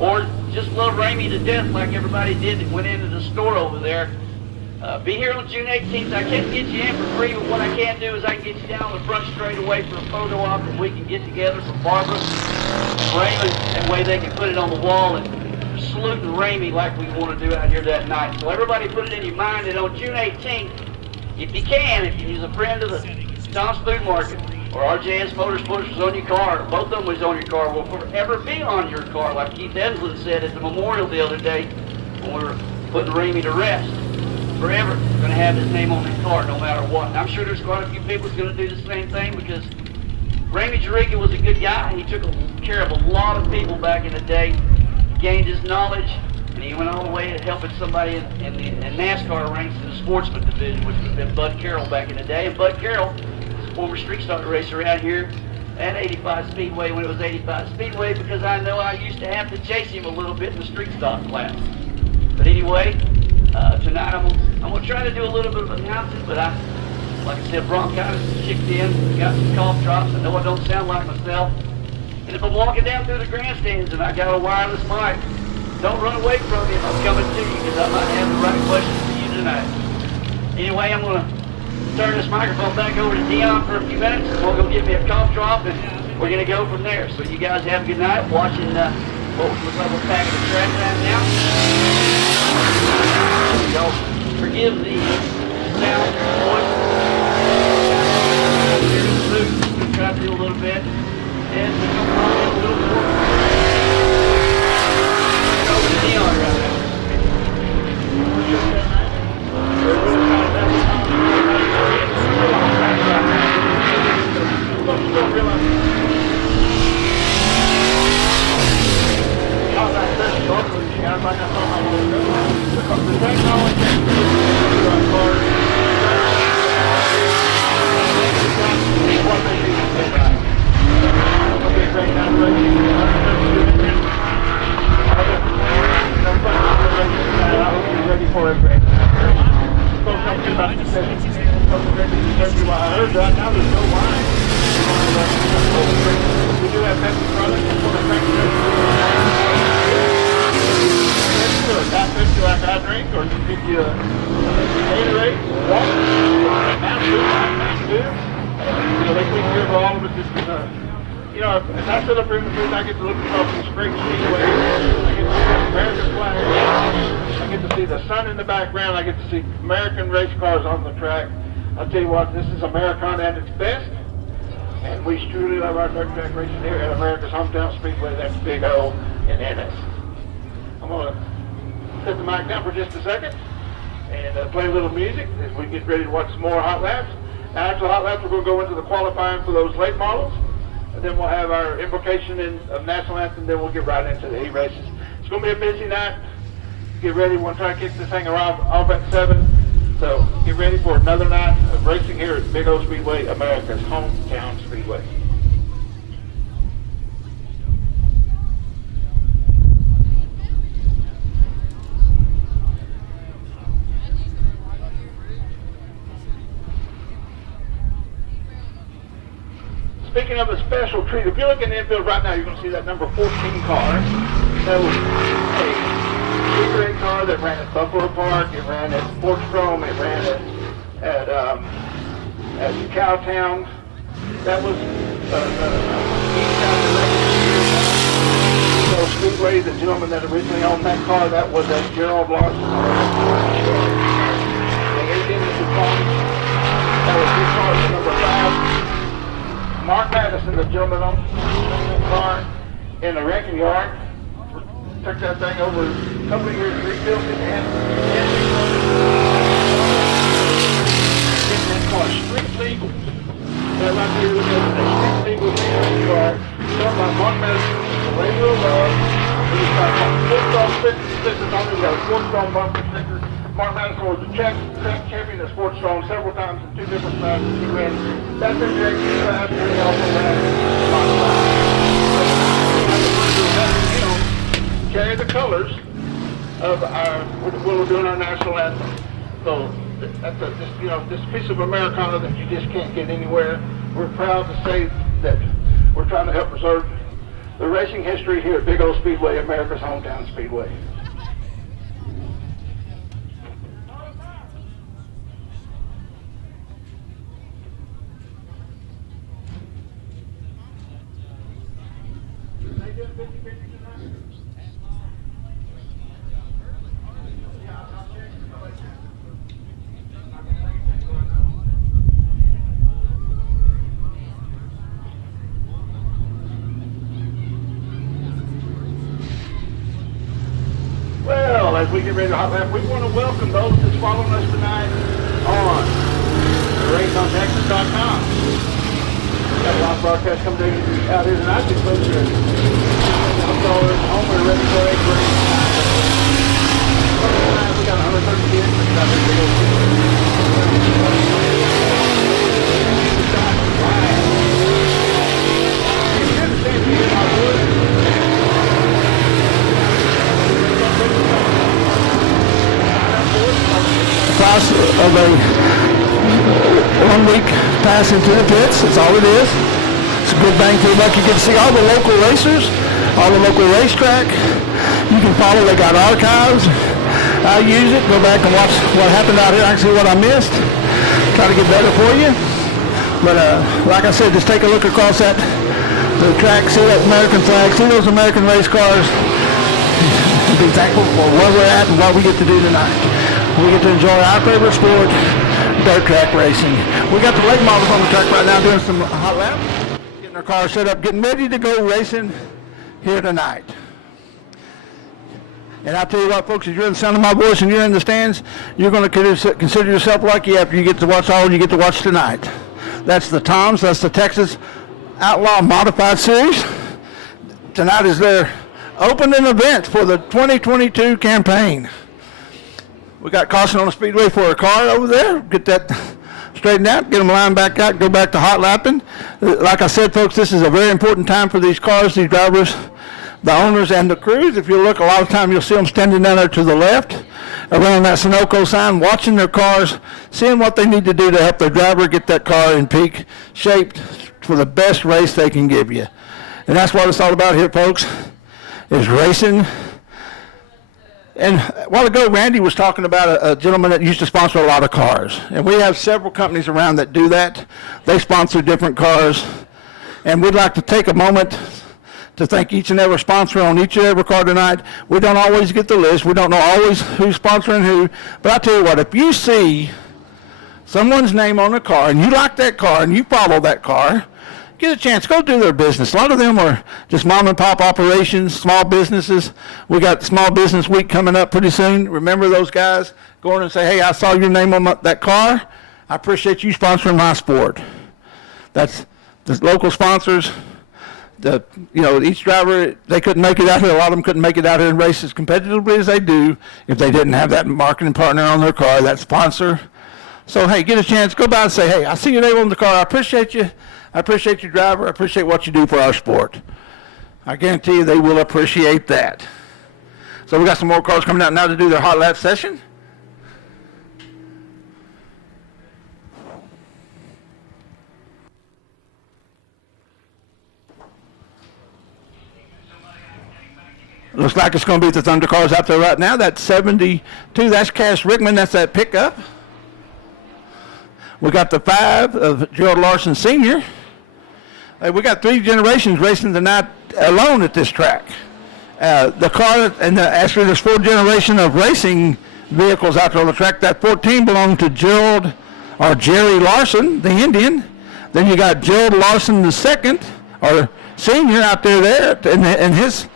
or just love Ramey to death like everybody did that went into the store over there, be here on June 18th. I can't get you in for free, but what I can do is I can get you down the front straightaway for a photo op that we can get together for Barbara and Ramey. That way they can put it on the wall and saluting Ramey like we want to do out here that night. So everybody put it in your mind that on June 18th, if you can, if you're a friend of the Tom's Food Market or RJS Motorsports was on your car, both of them was on your car, will forever be on your car, like Keith Edlund said at the memorial the other day when we were putting Ramey to rest. Forever going to have his name on that car no matter what. And I'm sure there's quite a few people that's going to do the same thing because Ramey Jariga was a good guy. He took care of a lot of people back in the day, gained his knowledge, and he went all the way to helping somebody in NASCAR ranks in the sportsman division, which would have been Bud Carroll back in the day. And Bud Carroll is a former street stock racer out here at 85 Speedway when it was 85 Speedway, because I know I used to have to chase him a little bit in the street stock class. But anyway, tonight I'm going to try to do a little bit of announcing, but like I said, bronchitis kicked in, got some cough drops. I know I don't sound like myself. And if I'm walking down through the grandstands and I got a wireless mic, don't run away from me if I'm coming to you, because I might have the right question for you tonight. Anyway, I'm going to turn this microphone back over to Dion for a few minutes, and we're going to give me a cough drop, and we're going to go from there. So you guys have a good night watching what looks like we're packing the track right now. Y'all forgive the sound of the voice. We'll try to do a little bit. And we're going to call it a little more. Over to Dion right now. I get to look across the great Speedway. I get to see the American flag. I get to see the sun in the background. I get to see American race cars on the track. I'll tell you what, this is Americana at its best. And we truly love our dirt track racing here at America's Hometown Speedway. That's Big O and NS. I'm going to set the mic down for just a second and play a little music as we get ready to watch some more hot laps. Now, after the hot laps, we're going to go into the qualifying for those late models. And then we'll have our invocation of national anthem, then we'll get right into the heat races. It's going to be a busy night. Get ready. We're going to try to kick this thing around off at 7. So get ready for another night of racing here at Big O Speedway, America's Hometown Speedway. Speaking of a special treat, if you look in the infield right now, you're going to see that number 14 car. So, a Figure 8 car that ran at Buffalo Park, it ran at Sportstrom, it ran at Cowtown. That was East Speedway, the gentleman that originally owned that car, that was Gerald Larson. The 8 in the car, that was his car, number 5. Mark Madison, the gentleman on the car in the wrecking yard, took that thing over a couple of years, rebuilt it, and getting that car street legal. That right there, look at the street legal car, done by Mark Madison, the radio love. He's got a 4-star stickers on it, he's got a 4-star bumper sticker. Mark Madison was the track champion at Sportstrom several times in 2 different classes. He ran that direction class, and he also ran carry the colors of our, when we're doing our national anthem. So that's this piece of Americana that you just can't get anywhere. We're proud to say that we're trying to help preserve the racing history here at Big O Speedway, America's hometown speedway. Well, as we get ready to hot lap, we want to welcome those that's following us tonight on raceontexas.com. We've got a lot of broadcasts coming out here tonight. These folks are outdoors, home, we're ready for a race. We got 130 kids out there to go. Class of a 1 week pass into the pits. That's all it is. It's a good bang for your buck. You get to see all the local racers, all the local racetrack. You can follow. They got archives. I use it. Go back and watch what happened out here. I can see what I missed. Try to get better for you. But like I said, just take a look across the track. See that American flag. See those American race cars. Be thankful for where we're at and what we get to do tonight. We get to enjoy our favorite sport, dirt track racing. We got the late models on the track right now doing some hot laps, getting their cars set up, getting ready to go racing here tonight. And I'll tell you what, folks, if you're in the sound of my voice and you're in the stands, you're going to consider yourself lucky after you get to watch all you get to watch tonight. That's the Toms. That's the Texas Outlaw Modified Series. Tonight is their opening event for the 2022 campaign. We got caution on the speedway for a car over there. Get that straightened out, get them lined back out, go back to hot lapping. Like I said, folks, this is a very important time for these cars, these drivers, the owners, and the crews. If you look, a lot of time you'll see them standing down there to the left around that Sunoco sign, watching their cars, seeing what they need to do to help their driver get that car in peak shape for the best race they can give you. And that's what it's all about here, folks, is racing. And a while ago, Randy was talking about a gentleman that used to sponsor a lot of cars. And we have several companies around that do that. They sponsor different cars. And we'd like to take a moment to thank each and every sponsor on each and every car tonight. We don't always get the list. We don't know always who's sponsoring who. But I tell you what, if you see someone's name on a car and you like that car and you follow that car, get a chance, go do their business. A lot of them are just mom and pop operations, small businesses. We got Small Business Week coming up pretty soon. Remember those guys going and say, hey, I saw your name on that car. I appreciate you sponsoring my sport. That's the local sponsors. Each driver, they couldn't make it out here. A lot of them couldn't make it out here and race as competitively as they do if they didn't have that marketing partner on their car, that sponsor. So, hey, get a chance, go by and say, hey, I see your name on the car. I appreciate you. I appreciate your driver. I appreciate what you do for our sport. I guarantee you they will appreciate that. So we got some more cars coming out now to do their hot lap session. Looks like it's going to be the Thunder cars out there right now. That's 72. That's Cash Rickman. That's that pickup. We got the 5 of Gerald Larson Sr. We got 3 generations racing tonight alone at this track. The car, actually there's 4 generations of racing vehicles out there on the track. That 14 belonged to Gerald, or Jerry Larson, the Indian. Then you got Gerald Larson II, or Senior out there in his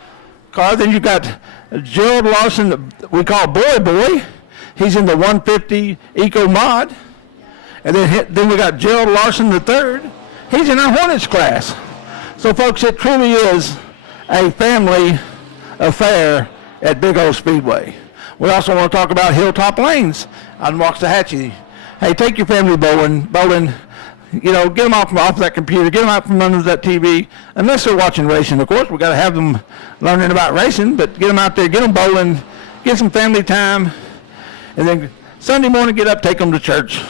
car. Then you got Gerald Larson, we call Boy. He's in the 150 Eco Mod. And then we got Gerald Larson III. He's in our Hornets class. So, folks, it truly is a family affair at Big O Speedway. We also want to talk about Hilltop Lanes on Waxahachie. Hey, take your family bowling. Get them off that computer. Get them out from under that TV. Unless they're watching racing, of course. We've got to have them learning about racing. But get them out there. Get them bowling. Get some family time. And then Sunday morning, get up, take them to church.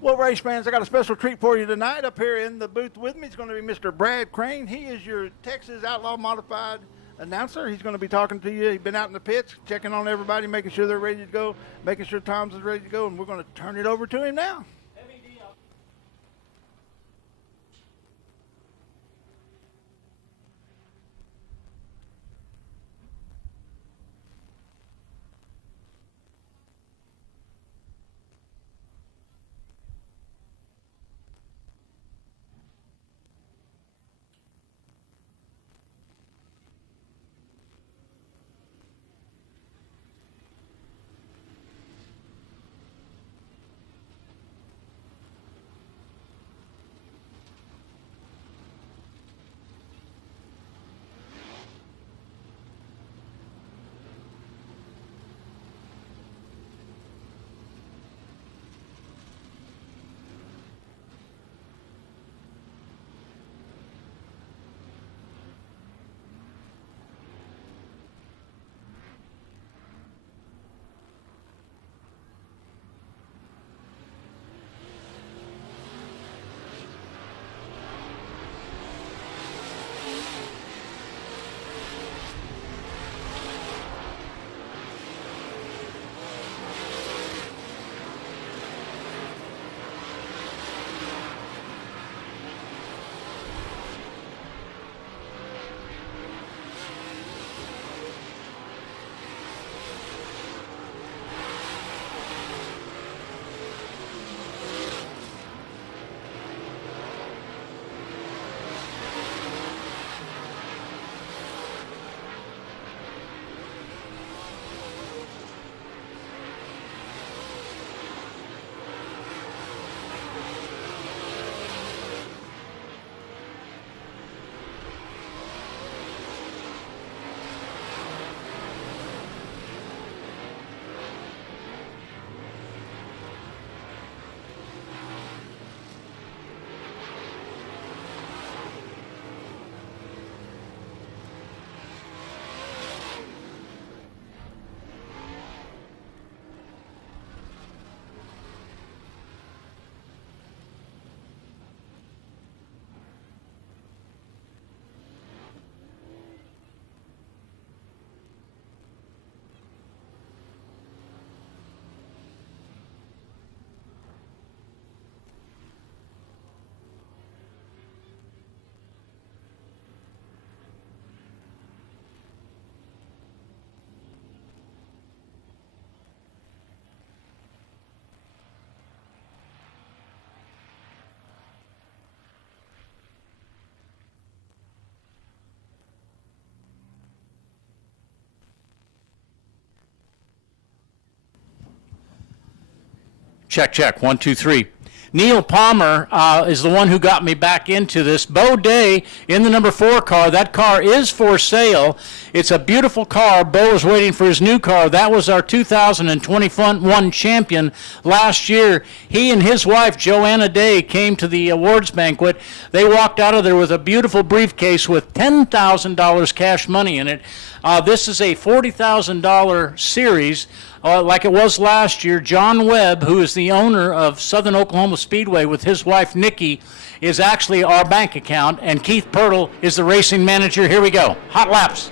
Well, race fans, I got a special treat for you tonight. Up here in the booth with me is going to be Mr. Brad Crane. He is your Texas Outlaw Modified announcer. He's going to be talking to you. He's been out in the pits, checking on everybody, making sure they're ready to go, making sure Tom's is ready to go, and we're going to turn it over to him now. Check, check. 1, 2, 3. Neil Palmer is the one who got me back into this. Bo Day in the number 4 car. That car is for sale. It's a beautiful car. Bo is waiting for his new car. That was our 2021 champion last year. He and his wife, Joanna Day, came to the awards banquet. They walked out of there with a beautiful briefcase with $10,000 cash money in it. This is a $40,000 series. Like it was last year. John Webb, who is the owner of Southern Oklahoma Speedway with his wife Nikki, is actually our bank account, and Keith Pirtle is the racing manager. Here we go. Hot laps.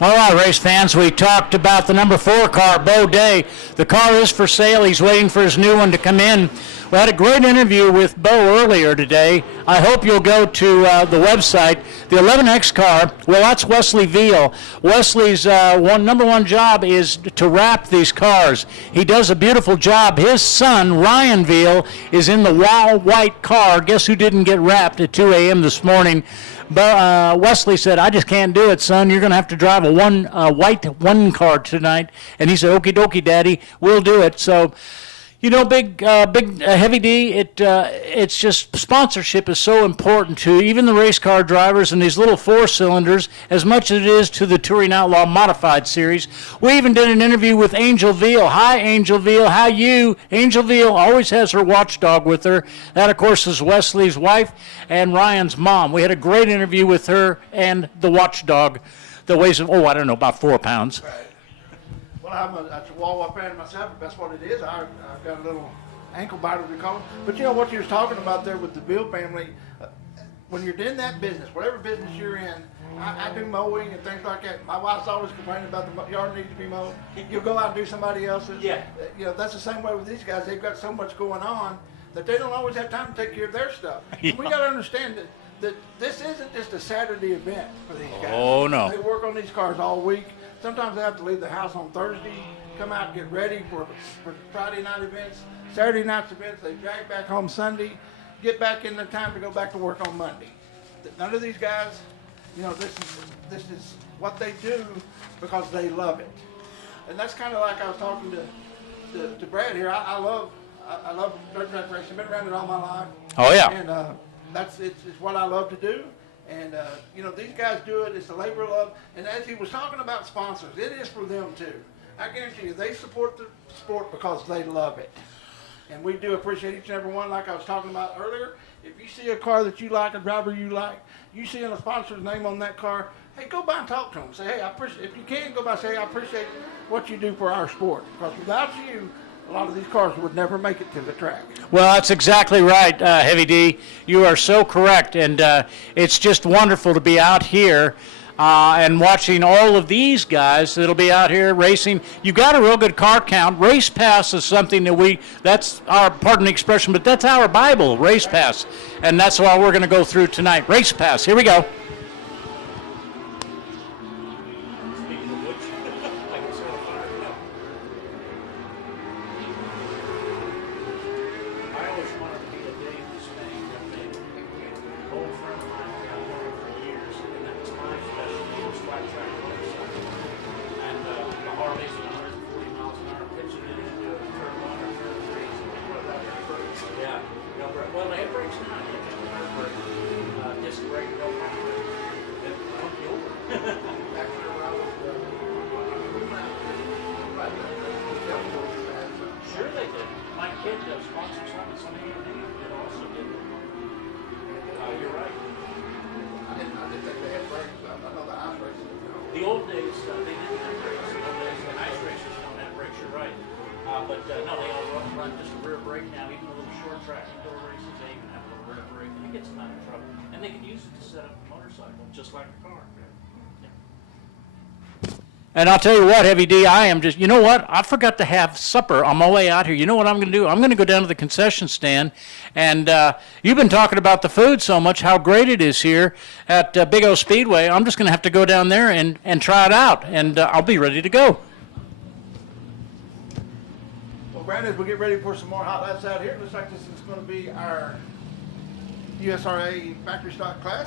All right, race fans, we talked about the number 4 car, Bo Day. The car is for sale. He's waiting for his new one to come in. We had a great interview with Bo earlier today. I hope you'll go to the website. The 11X car, well, that's Wesley Veal. Wesley's number one job is to wrap these cars. He does a beautiful job. His son, Ryan Veal, is in the white car. Guess who didn't get wrapped at 2 a.m. this morning? But Wesley said, "I just can't do it, son. You're going to have to drive a white one car tonight." And he said, "Okie dokie, Daddy, we'll do it." So, you know, big Heavy D. It's just sponsorship is so important to even the race car drivers and these little 4-cylinders as much as it is to the Touring Outlaw Modified Series. We even did an interview with Angel Veal. Hi, Angel Veal. How you? Angel Veal always has her watchdog with her. That, of course, is Wesley's wife and Ryan's mom. We had a great interview with her and the watchdog that weighs, I don't know, about 4 pounds. Right. Well, I'm a Chihuahua fan myself. That's what it is. I've got a little ankle biter, we call it. But you know what you was talking about there with the Bill family, when you're in that business, whatever business you're in, I do mowing and things like that. My wife's always complaining about the yard needs to be mowed. You'll go out and do somebody else's. Yeah. You know, that's the same way with these guys. They've got so much going on that they don't always have time to take care of their stuff. Yeah. And we got to understand that this isn't just a Saturday event for these guys. Oh, no. They work on these cars all week. Sometimes they have to leave the house on Thursday, come out and get ready for Friday night events, Saturday night's events. They drag back home Sunday, get back in the time to go back to work on Monday. None of these guys, you know, this is what they do because they love it. And that's kind of like I was talking to Brad here. I love dirt track racing. Been around it all my life. Oh, yeah. And it's what I love to do. And, you know, these guys do it. It's a labor of love. And as he was talking about sponsors, it is for them, too. I guarantee you, they support the sport because they love it. And we do appreciate each and every one, like I was talking about earlier. If you see a car that you like, a driver you like, you see a sponsor's name on that car, hey, go by and talk to them. Say, hey, I appreciate, if you can, go by and say, hey, I appreciate what you do for our sport. Because without you, a lot of these cars would never make it to the track. Well, that's exactly right, Heavy D. You are so correct, and it's just wonderful to be out here and watching all of these guys that'll be out here racing. You've got a real good car count. Race Pass is something that that's our, pardon the expression, but that's our Bible, Race Pass, and that's what we're going to go through tonight. Race Pass, here we go. The old days, they didn't have brakes. The old days, the ice racers don't have brakes, you're right. But no, they all run just a rear brake now. Even the little short track indoor races, they even have a little rear brake. And it gets them out of trouble. And they can use it to set up a motorcycle, just like a car. And I'll tell you what, Heavy D, I am just, you know what? I forgot to have supper on my way out here. You know what I'm going to do? I'm going to go down to the concession stand. And you've been talking about the food so much, how great it is here at Big O Speedway. I'm just going to have to go down there and try it out. And I'll be ready to go. Well, Brandon, as we get ready for some more hot laps out here, it looks like this is going to be our USRA factory stock class.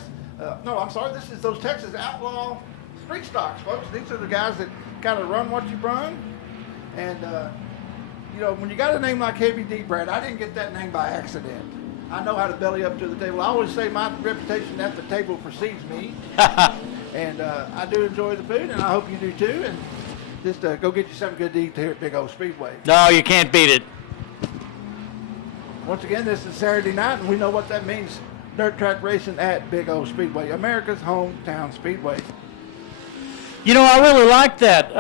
No, I'm sorry, this is those Texas Outlaw street stocks, folks. These are the guys that kind of run what you run. And, you know, when you got a name like Heavy D, Brad, I didn't get that name by accident. I know how to belly up to the table. I always say my reputation at the table precedes me. And I do enjoy the food, and I hope you do too. And just go get you something good to eat here at Big O Speedway. No, you can't beat it. Once again, this is Saturday night, and we know what that means. Dirt track racing at Big O Speedway, America's hometown speedway. You know, I really like that.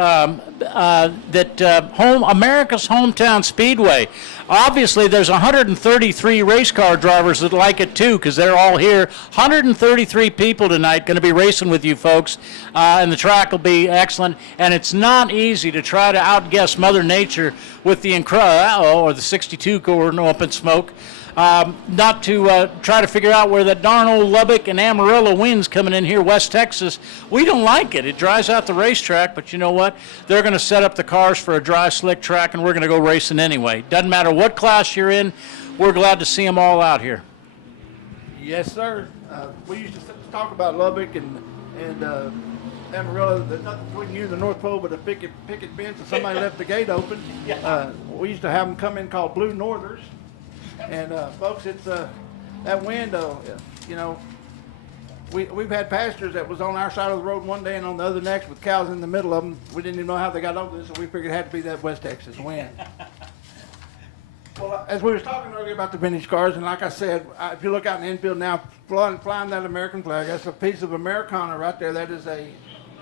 America's hometown Speedway. Obviously, there's 133 race car drivers that like it too, because they're all here. 133 people tonight going to be racing with you folks, and the track will be excellent. And it's not easy to try to outguess Mother Nature with the or the 62 going up in smoke. Not to try to figure out where that darn old Lubbock and Amarillo wind's coming in here, West Texas. We don't like it. It dries out the racetrack, but you know what? They're going to set up the cars for a dry, slick track, and we're going to go racing anyway. Doesn't matter what class you're in. We're glad to see them all out here. Yes, sir. We used to talk about Lubbock and Amarillo. There's nothing between you and the North Pole but a picket fence, and somebody left the gate open. We used to have them come in called Blue Northers. And folks, it's that wind, you know, we've had pastures that was on our side of the road one day and on the other next with cows in the middle of them. We didn't even know how they got over this, so we figured it had to be that West Texas wind. Well, as we were talking earlier about the vintage cars, and like I said, if you look out in the infield now, flying that American flag, that's a piece of Americana right there. That is a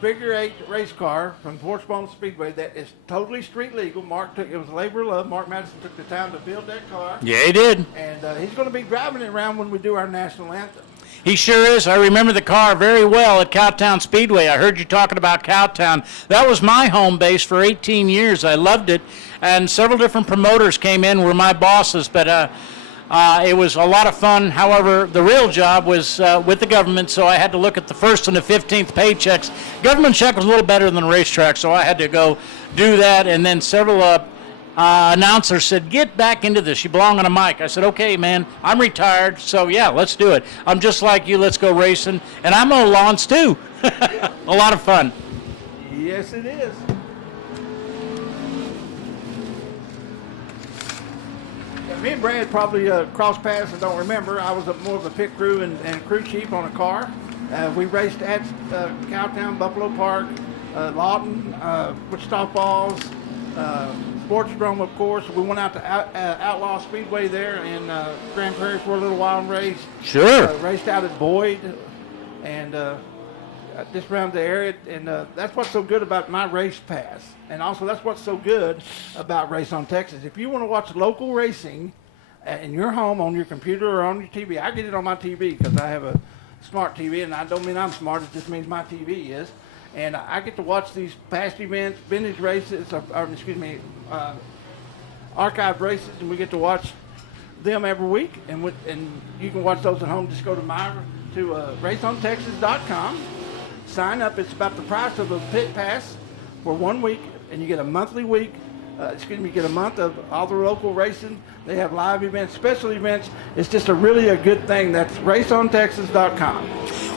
figure 8 race car from Portsmouth Speedway that is totally street legal. It was a labor of love. Mark Madison took the time to build that car. Yeah, he did. And he's going to be driving it around when we do our national anthem. He sure is. I remember the car very well at Cowtown Speedway. I heard you talking about Cowtown. That was my home base for 18 years. I loved it. And several different promoters came in, were my bosses, but it was a lot of fun. However, the real job was with the government, so I had to look at the 1st and the 15th paychecks. Government check was a little better than the racetrack, so I had to go do that. And then several announcers said, get back into this. You belong on a mic. I said, okay, man, I'm retired, so yeah, let's do it. I'm just like you. Let's go racing. And I mow lawns, too. A lot of fun. Yes, it is. Me and Brad probably crossed paths and don't remember. I was more of a pit crew and crew chief on a car. We raced at Cowtown, Buffalo Park, Lawton, Wichita Falls, Sportsdrome, of course. We went out to Outlaw Speedway there in Grand Prairie for a little while and raced. Sure. Raced out at Boyd and just around the area. And that's what's so good about my race pass. And also, that's what's so good about Race on Texas. If you want to watch local racing in your home on your computer or on your TV, I get it on my TV because I have a smart TV, and I don't mean I'm smart. It just means my TV is. And I get to watch these past events, vintage races, archive races, and we get to watch them every week. And you can watch those at home. Just go to raceontexas.com. Sign up. It's about the price of a pit pass for 1 week. And you get a monthly you get a month of all the local racing. They have live events, special events. It's just a good thing. That's raceontexas.com.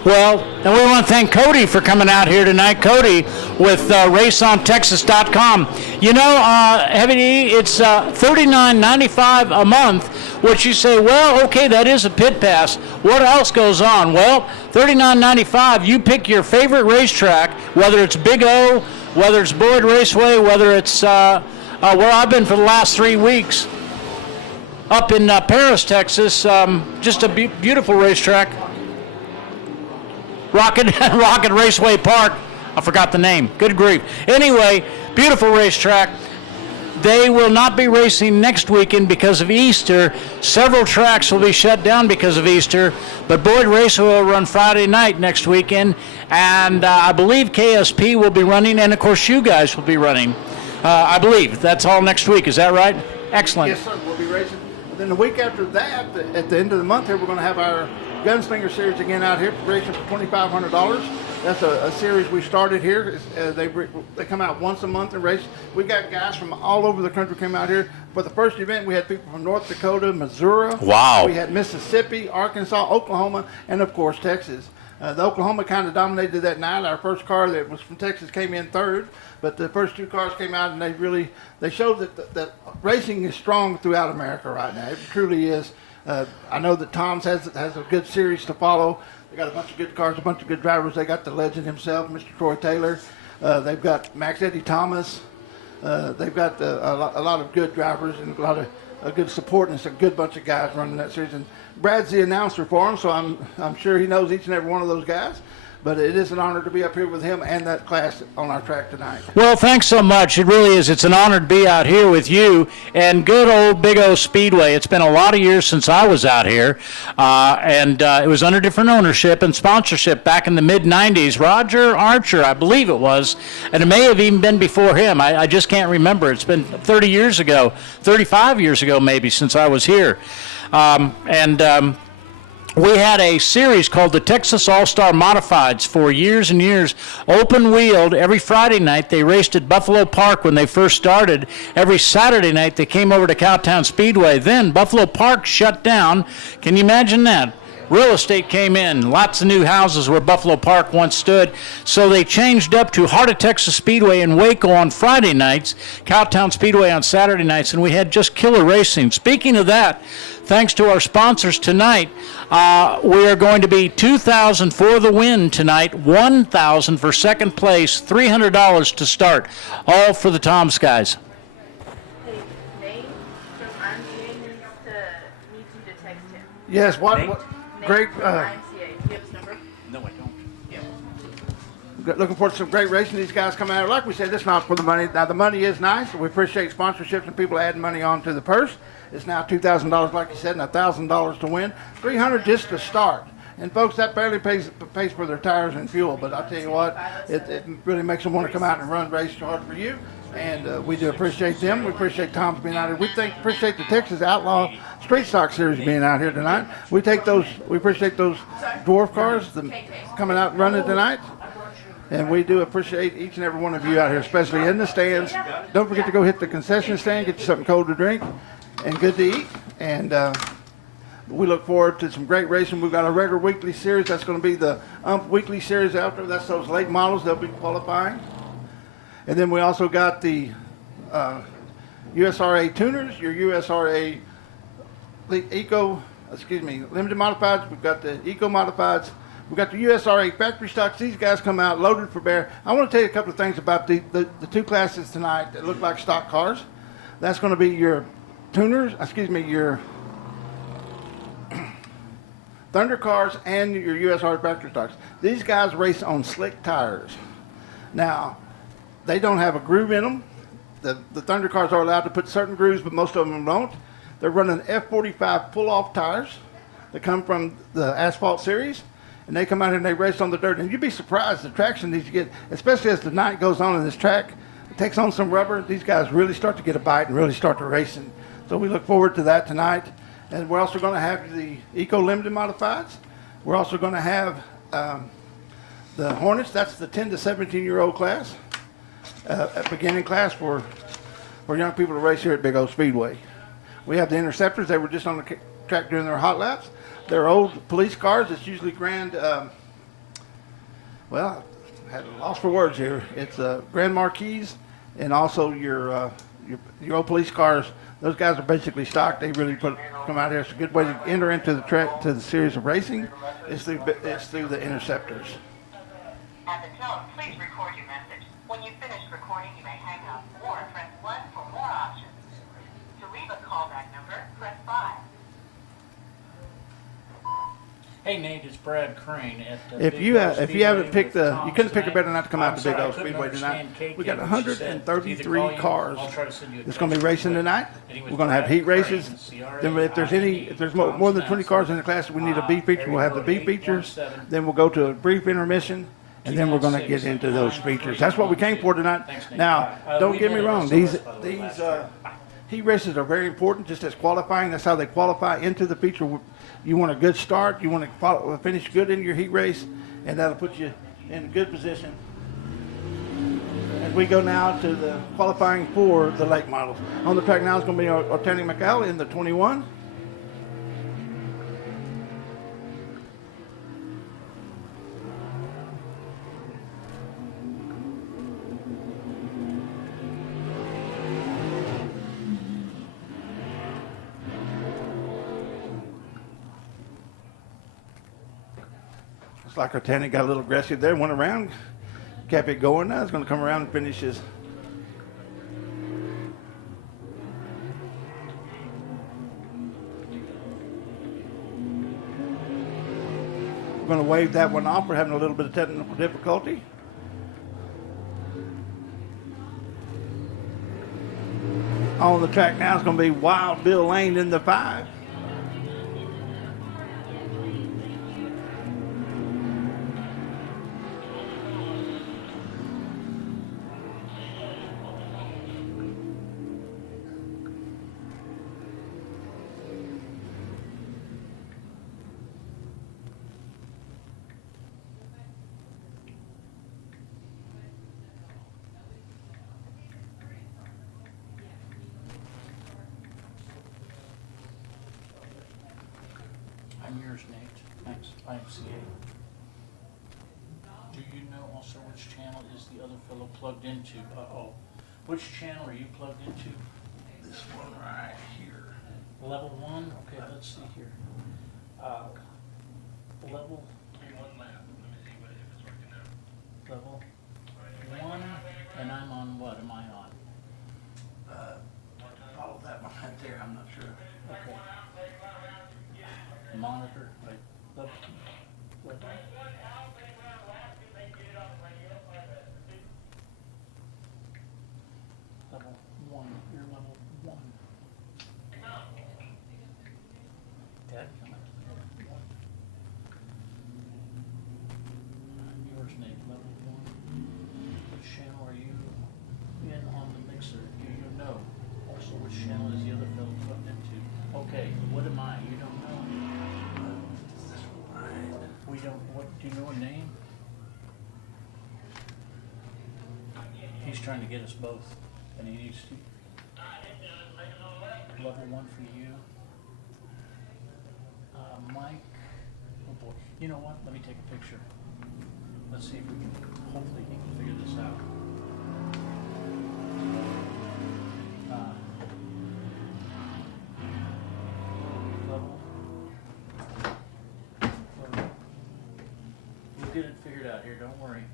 Well, and we want to thank Cody for coming out here tonight. Cody with raceontexas.com. You know, Heavy D, it's $39.95 a month, which you say, well, okay, that is a pit pass. What else goes on? Well, $39.95, you pick your favorite racetrack, whether it's Big O, whether it's Boyd Raceway, whether it's where I've been for the last 3 weeks, up in Paris, Texas, just a beautiful racetrack. Rocket Raceway Park. I forgot the name. Good grief. Anyway, beautiful racetrack. They will not be racing next weekend because of Easter. Several tracks will be shut down because of Easter, but Boyd Raceway will run Friday night next weekend, and I believe KSP will be running, and of course you guys will be running. I believe. That's all next week. Is that right? Excellent. Yes, sir. We'll be racing. Then the week after that, at the end of the month here, we're going to have our Gunslinger Series again out here, racing for $2,500. That's a series we started here. They come out once a month and race. We got guys from all over the country come out here. For the first event, we had people from North Dakota, Missouri. Wow. We had Mississippi, Arkansas, Oklahoma, and of course Texas. The Oklahoma kind of dominated that night. Our first car that was from Texas came in third, but the first 2 cars came out and they showed that racing is strong throughout America right now. It truly is. I know that Tom's has a good series to follow. They got a bunch of good cars, a bunch of good drivers. They got the legend himself, Mr. Troy Taylor. They've got Max Eddie Thomas. They've got a lot of good drivers and a lot of good support, and it's a good bunch of guys running that series. And Brad's the announcer for them, so I'm sure he knows each and every one of those guys. But it is an honor to be up here with him and that class on our track tonight. Well, thanks so much. It really is. It's an honor to be out here with you and good old Big O Speedway. It's been a lot of years since I was out here, and it was under different ownership and sponsorship back in the mid-'90s. Roger Archer, I believe it was, and it may have even been before him. I just can't remember. It's been 30 years ago, 35 years ago maybe, since I was here. We had a series called the Texas All-Star Modifieds for years and years, open-wheeled. Every Friday night they raced at Buffalo Park when they first started. Every Saturday night they came over to Cowtown Speedway. Then Buffalo Park shut down. Can you imagine that? Real estate came in, lots of new houses where Buffalo Park once stood. So they changed up to Heart of Texas Speedway in Waco on Friday nights, Cowtown Speedway on Saturday nights, and we had just killer racing. Speaking of that, thanks to our sponsors tonight, we are going to be $2,000 for the win tonight, $1,000 for second place, $300 to start, all for the Tom's guys. Hey, Nate from IMCA needs you to text him. Yes, what Nate great. from IMCA. Do you have his number? No, I don't. Looking forward to some great racing. These guys come out. Like we said, it's not for the money. Now, the money is nice. We appreciate sponsorships and people adding money onto the purse. It's now $2,000, like you said, and $1,000 to win. $300 just to start. And folks, that barely pays for their tires and fuel. But I'll tell you what, it really makes them want to come out and run race hard for you. And we do appreciate them. We appreciate Tom's being out here. We appreciate the Texas Outlaw Street Stock Series being out here tonight. We appreciate those dwarf cars coming out and running tonight. And we do appreciate each and every one of you out here, especially in the stands. Don't forget to go hit the concession stand, get you something cold to drink and good to eat. And we look forward to some great racing. We've got a regular weekly series. That's going to be the weekly series out there. That's those late models. They'll be qualifying. And then we also got the USRA tuners, your USRA limited modifieds. We've got the eco modifieds. We've got the USRA factory stocks. These guys come out loaded for bear. I want to tell you a couple of things about the two classes tonight that look like stock cars. That's going to be your tuners, your Thunder cars and your USRA factory stocks. These guys race on slick tires. Now, they don't have a groove in them. The Thunder cars are allowed to put certain grooves, but most of them don't. They're running F45 pull-off tires that come from the Asphalt Series. And they come out here and they race on the dirt. And you'd be surprised the traction these get, especially as the night goes on in this track. It takes on some rubber. These guys really start to get a bite and really start to racing. So we look forward to that tonight. And we're also going to have the Eco Limited Modifieds. We're also going to have the Hornets. That's the 10 to 17-year-old class, a beginning class for young people to race here at Big O Speedway. We have the Interceptors. They were just on the track doing their hot laps. They're old police cars. It's usually Grand, well, I had a loss for words here. It's Grand Marquis and also your old police cars. Those guys are basically stock. They really come out here. It's a good way to enter into the track to the series of racing. It's through the Interceptors. At the tone, please record your message. When you've finished recording, you may hang up or press 1 for more options. To leave a callback number, press 5. Hey Nate, it's Brad Crane at If you haven't picked you couldn't pick a better night to come out to Big O Speedway tonight. We got 133 cars that's going to be racing tonight. We're going to have heat races. Then if there's more than 20 cars in the class, we need a B feature. We'll have the B features. Then we'll go to a brief intermission, and then we're going to get into those features. That's what we came for tonight. Now, don't get me wrong. These heat races are very important, just as qualifying. That's how they qualify into the feature. You want a good start. You want to finish good in your heat race, and that'll put you in a good position. As we go now to the qualifying for the late models. On the track now is going to be Otani McAllen in the 21. Like our Tanny got a little aggressive there, went around, kept it going. Now it's going to come around and finish his. We're going to waive that one off. We're having a little bit of technical difficulty. On the track now is going to be Wild Bill Lane in the 5. I'm yours, Nate. Thanks. IMCA. Do you know also which channel is the other fellow plugged into? Uh-oh. Which channel are you plugged into? This one right here. Level 1? Okay, let's see here. Level... Level 1, and I'm on what? Am I on? Follow that one right there. I'm not sure. Okay. Monitor, right? Level 1. You're level 1. Dad, come on. I'm yours, Nate. Level 1. Which channel are you in on the mixer? Do you know? Also, which channel is the other fellow plugged into? Okay, what am I? You don't know? We don't, what, do you know a name? He's trying to get us both, and he needs to. Level 1 for you. Mike, oh boy, you know what, let me take a picture. Let's see if we can, hopefully he can figure this out. We'll get it figured out here, don't worry.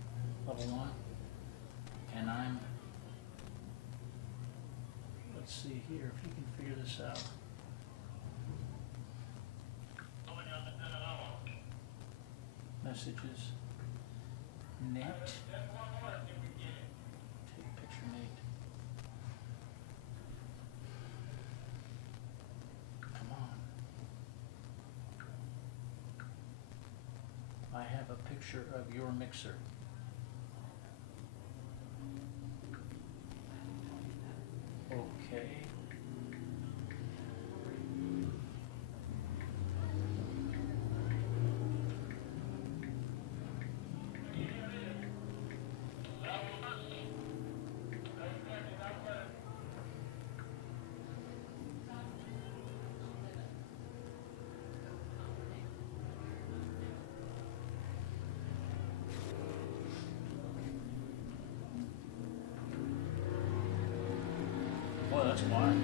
Level 1, and I'm, let's see here, if you can figure this out. Messages, Nate. Take a picture, Nate. Come on. I have a picture of your mixer. Okay. Boy, that's smart.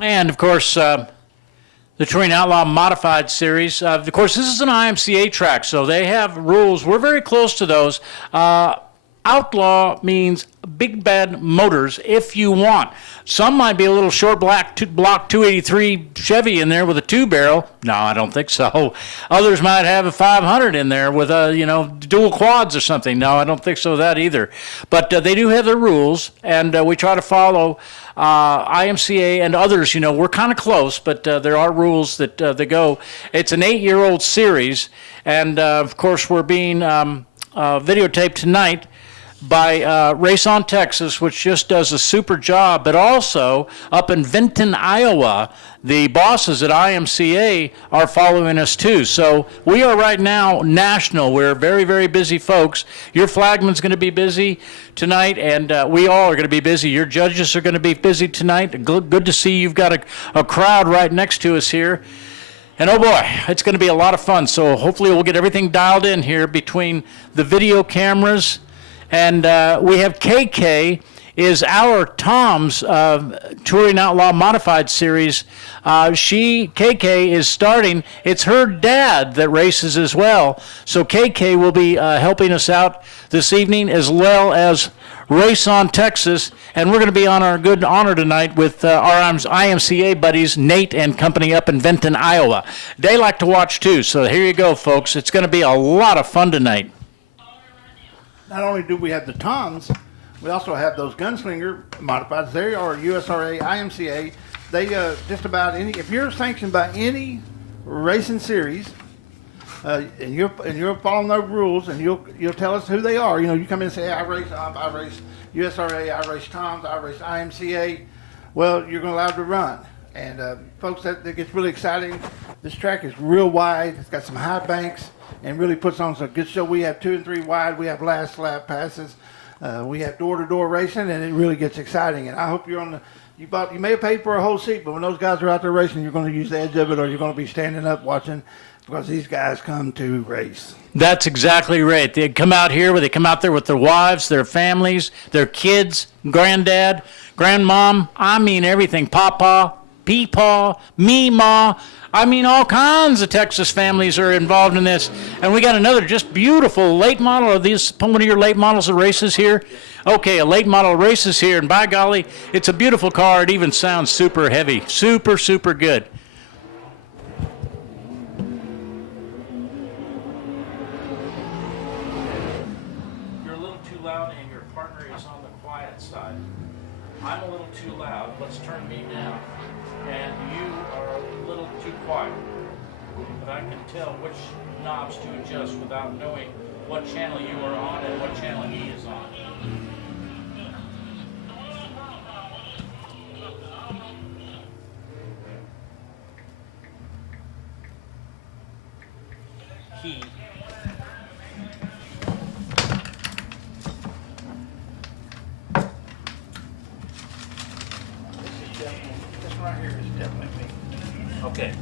And of course, the Touring Outlaw Modified Series. Of course, this is an IMCA track, so they have rules. We're very close to those. Outlaw means big bad motors if you want. Some might be a little short block 283 Chevy in there with a 2-barrel. No, I don't think so. Others might have a 500 in there with a, dual quads or something. No, I don't think so that either. But they do have their rules, and we try to follow IMCA and others. We're kind of close, but there are rules that they go. It's an 8-year-old series, and of course we're being videotaped tonight by Race on Texas, which just does a super job, but also up in Vinton, Iowa, the bosses at IMCA are following us too. So we are right now national. We're very, very busy folks. Your flagman's going to be busy tonight, and we all are going to be busy. Your judges are going to be busy tonight. Good to see you've got a crowd right next to us here. And oh boy, it's going to be a lot of fun. So hopefully we'll get everything dialed in here between the video cameras. And we have KK is our Tom's Touring Outlaw Modified Series. KK, is starting. It's her dad that races as well. So KK will be helping us out this evening, as well as Race on Texas. And we're going to be on our good honor tonight with our IMCA buddies, Nate and company up in Benton, Iowa. They like to watch too. So here you go, folks. It's going to be a lot of fun tonight. Not only do we have the Toms, we also have those Gunslinger modifieds. They are USRA, IMCA. They just about any. If you're sanctioned by any racing series, and you're following those rules, and you'll tell us who they are. You come in and say, I race USRA, I race Toms, I race IMCA. Well, you're going to allow to run. And folks, that gets really exciting. This track is real wide. It's got some high banks, and really puts on some good show. We have 2 and 3 wide. We have last lap passes. We have door-to-door racing, and it really gets exciting. And I hope you're on the. You may have paid for a whole seat, but when those guys are out there racing, you're going to use the edge of it, or you're going to be standing up watching, because these guys come to race. That's exactly right. They come out there with their wives, their families, their kids, granddad, grandmom. I mean everything. Papa, Peepaw, Meemaw. I mean, all kinds of Texas families are involved in this. And we got another just beautiful late model. Are these one of your late models of races here? Okay, a late model races here, and by golly, it's a beautiful car. It even sounds super heavy. Super, super good. You're a little too loud, and your partner is on the quiet side. I'm a little too loud. Let's turn me down. And you are a little too quiet. But I can tell which knobs to adjust without knowing what channel you are on and what channel he is on. He. This right here is definitely me. Okay.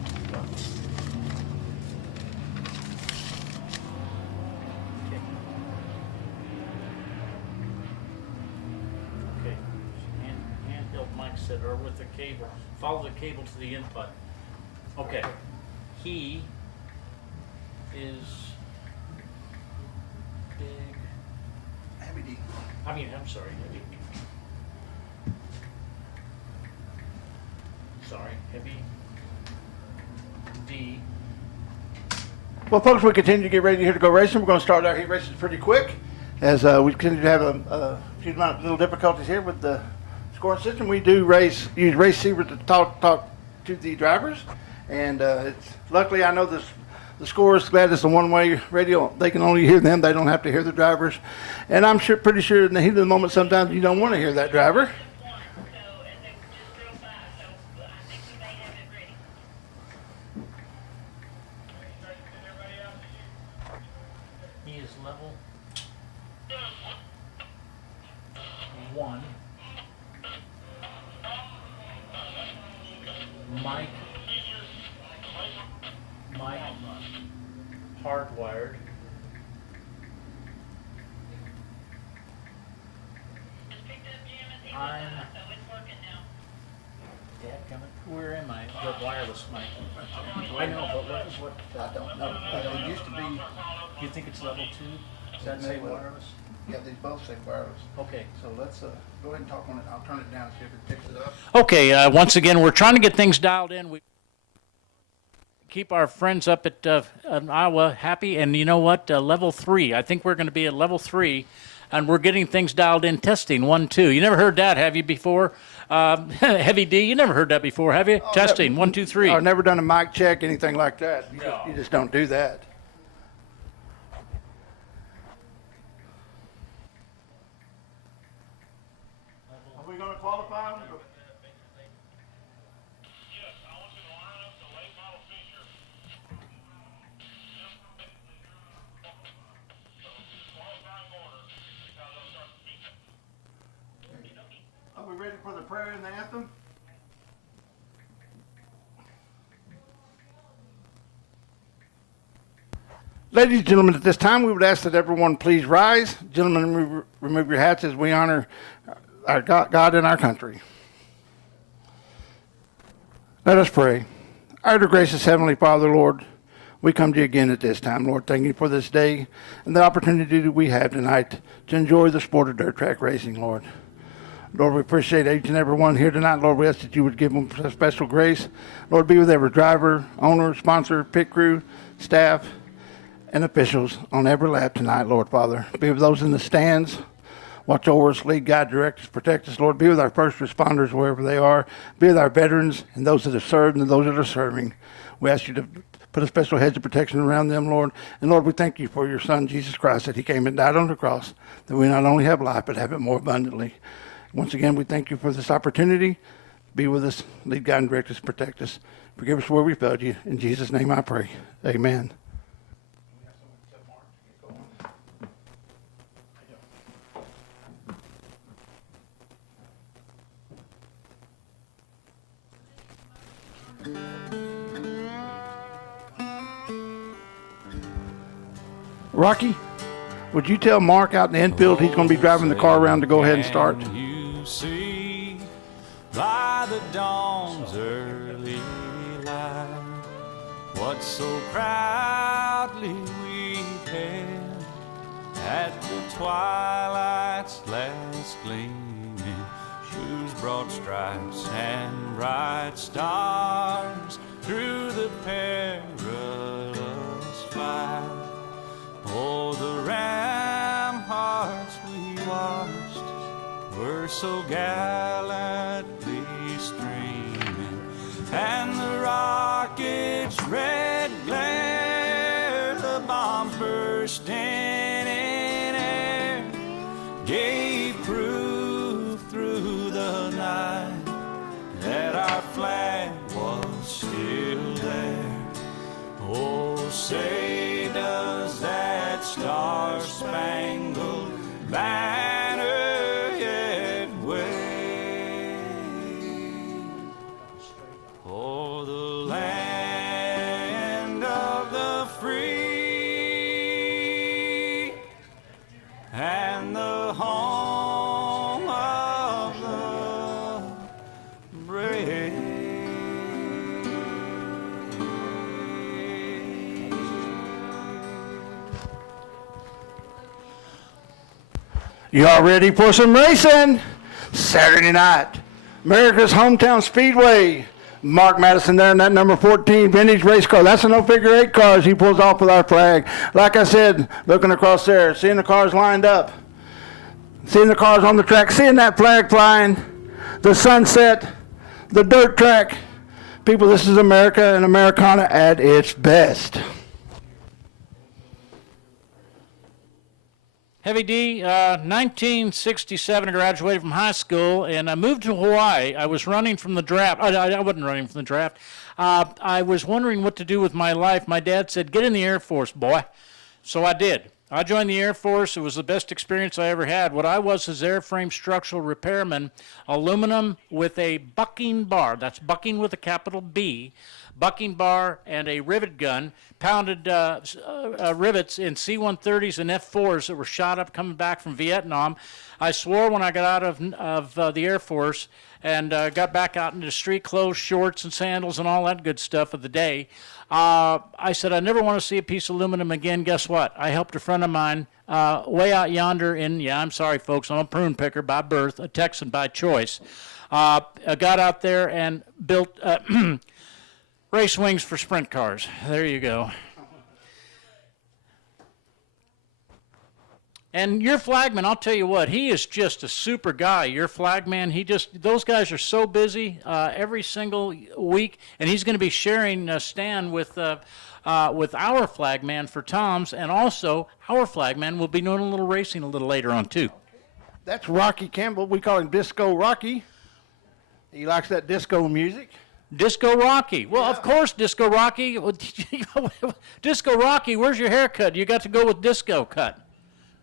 Okay. Handheld mic set or with the cable. Follow the cable to the input. Okay. He is big. Heavy D. I'm sorry, heavy. Sorry, heavy D. Well, folks, we continue to get ready here to go racing. We're going to start our heat races pretty quick, as we continue to have a few little difficulties here with the scoring system. We do use race receiver to talk to the drivers, and it's luckily I know the scorers. Glad it's a one-way radio. They can only hear them. They don't have to hear the drivers. And I'm pretty sure in the heat of the moment, sometimes you don't want to hear that driver. He is level 1. Mike hardwired. I'm dadgummit, where am I? The wireless mic. I know, but what is what? I don't know. It used to be. You think it's level 2? Does that say wireless? Yeah, they both say wireless. Okay. So let's go ahead and talk on it. I'll turn it down and see if it picks it up. Okay, once again, we're trying to get things dialed in. We keep our friends up at Iowa happy, and you know what? Level 3. I think we're going to be at level 3, and we're getting things dialed in. Testing 1, 2. You never heard that, have you? Before Heavy D. You never heard that before, have you? Testing 1, 2, 3. I've never done a mic check, anything like that. No. You just don't do that. Are we going to qualify them? Are we ready for the prayer and the anthem? Ladies and gentlemen, at this time we would ask that everyone please rise. Gentlemen, remove your hats as we honor our God and our country. Let us pray. Our dear gracious Heavenly Father, Lord, we come to you again at this time, Lord. Thank you for this day and the opportunity that we have tonight to enjoy the sport of dirt track racing, Lord. Lord, we appreciate each and every one here tonight. Lord, we ask that you would give them special grace. Lord, be with every driver, owner, sponsor, pit crew, staff, and officials on every lap tonight, Lord Father. Be with those in the stands. Watch over us, lead, guide, direct us, protect us, Lord. Be with our first responders wherever they are. Be with our veterans and those that have served and those that are serving. We ask you to put a special hedge of protection around them, Lord. And Lord, we thank you for your Son, Jesus Christ, that he came and died on the cross, that we not only have life, but have it more abundantly. Once again, we thank you for this opportunity. Be with us, lead, guide, and direct us, protect us. Forgive us where we failed you. In Jesus' name I pray. Amen. Rocky, would you tell Mark out in the infield he's going to be driving the car around to go ahead and start? You see by the dawn's early light what so proudly we hailed at the twilight's last gleaming, whose broad stripes and bright stars through the perilous fight. Oh, the ramparts we watched were so gallantly streaming, and the rocket's red glare, the bombs bursting in air, gave proof through the night that our flag was still there. Oh, say does that star-spangled banner yet wave o'er the land of the free and the home of the brave. You all ready for some racing? Saturday night, America's hometown Speedway. Mark Madison there in that number 14 vintage race car. That's a no figure 8 car as he pulls off with our flag. Like I said, looking across there, seeing the cars lined up, seeing the cars on the track, seeing that flag flying, the sunset, the dirt track. People, this is America and Americana at its best. Heavy D, 1967, I graduated from high school, and I moved to Hawaii. I was running from the draft. I wasn't running from the draft. I was wondering what to do with my life. My dad said, get in the Air Force, boy. So I did. I joined the Air Force. It was the best experience I ever had. What I was is airframe structural repairman, aluminum with a bucking bar. That's bucking with a capital B. Bucking bar and a rivet gun, pounded rivets in C-130s and F-4s that were shot up coming back from Vietnam. I swore when I got out of the Air Force and got back out into street clothes, shorts and sandals and all that good stuff of the day. I said, I never want to see a piece of aluminum again. Guess what? I helped a friend of mine way out yonder in, yeah, I'm sorry, folks, I'm a prune picker by birth, a Texan by choice. I got out there and built race wings for sprint cars. There you go. And your flagman, I'll tell you what, he is just a super guy. Your flagman, those guys are so busy every single week, and he's going to be sharing a stand with our flagman for Tom's, and also our flagman will be doing a little racing a little later on too. That's Rocky Campbell. We call him Disco Rocky. He likes that disco music. Disco Rocky. Well, Yeah. Of course, Disco Rocky. Disco Rocky, where's your haircut? You got to go with disco cut.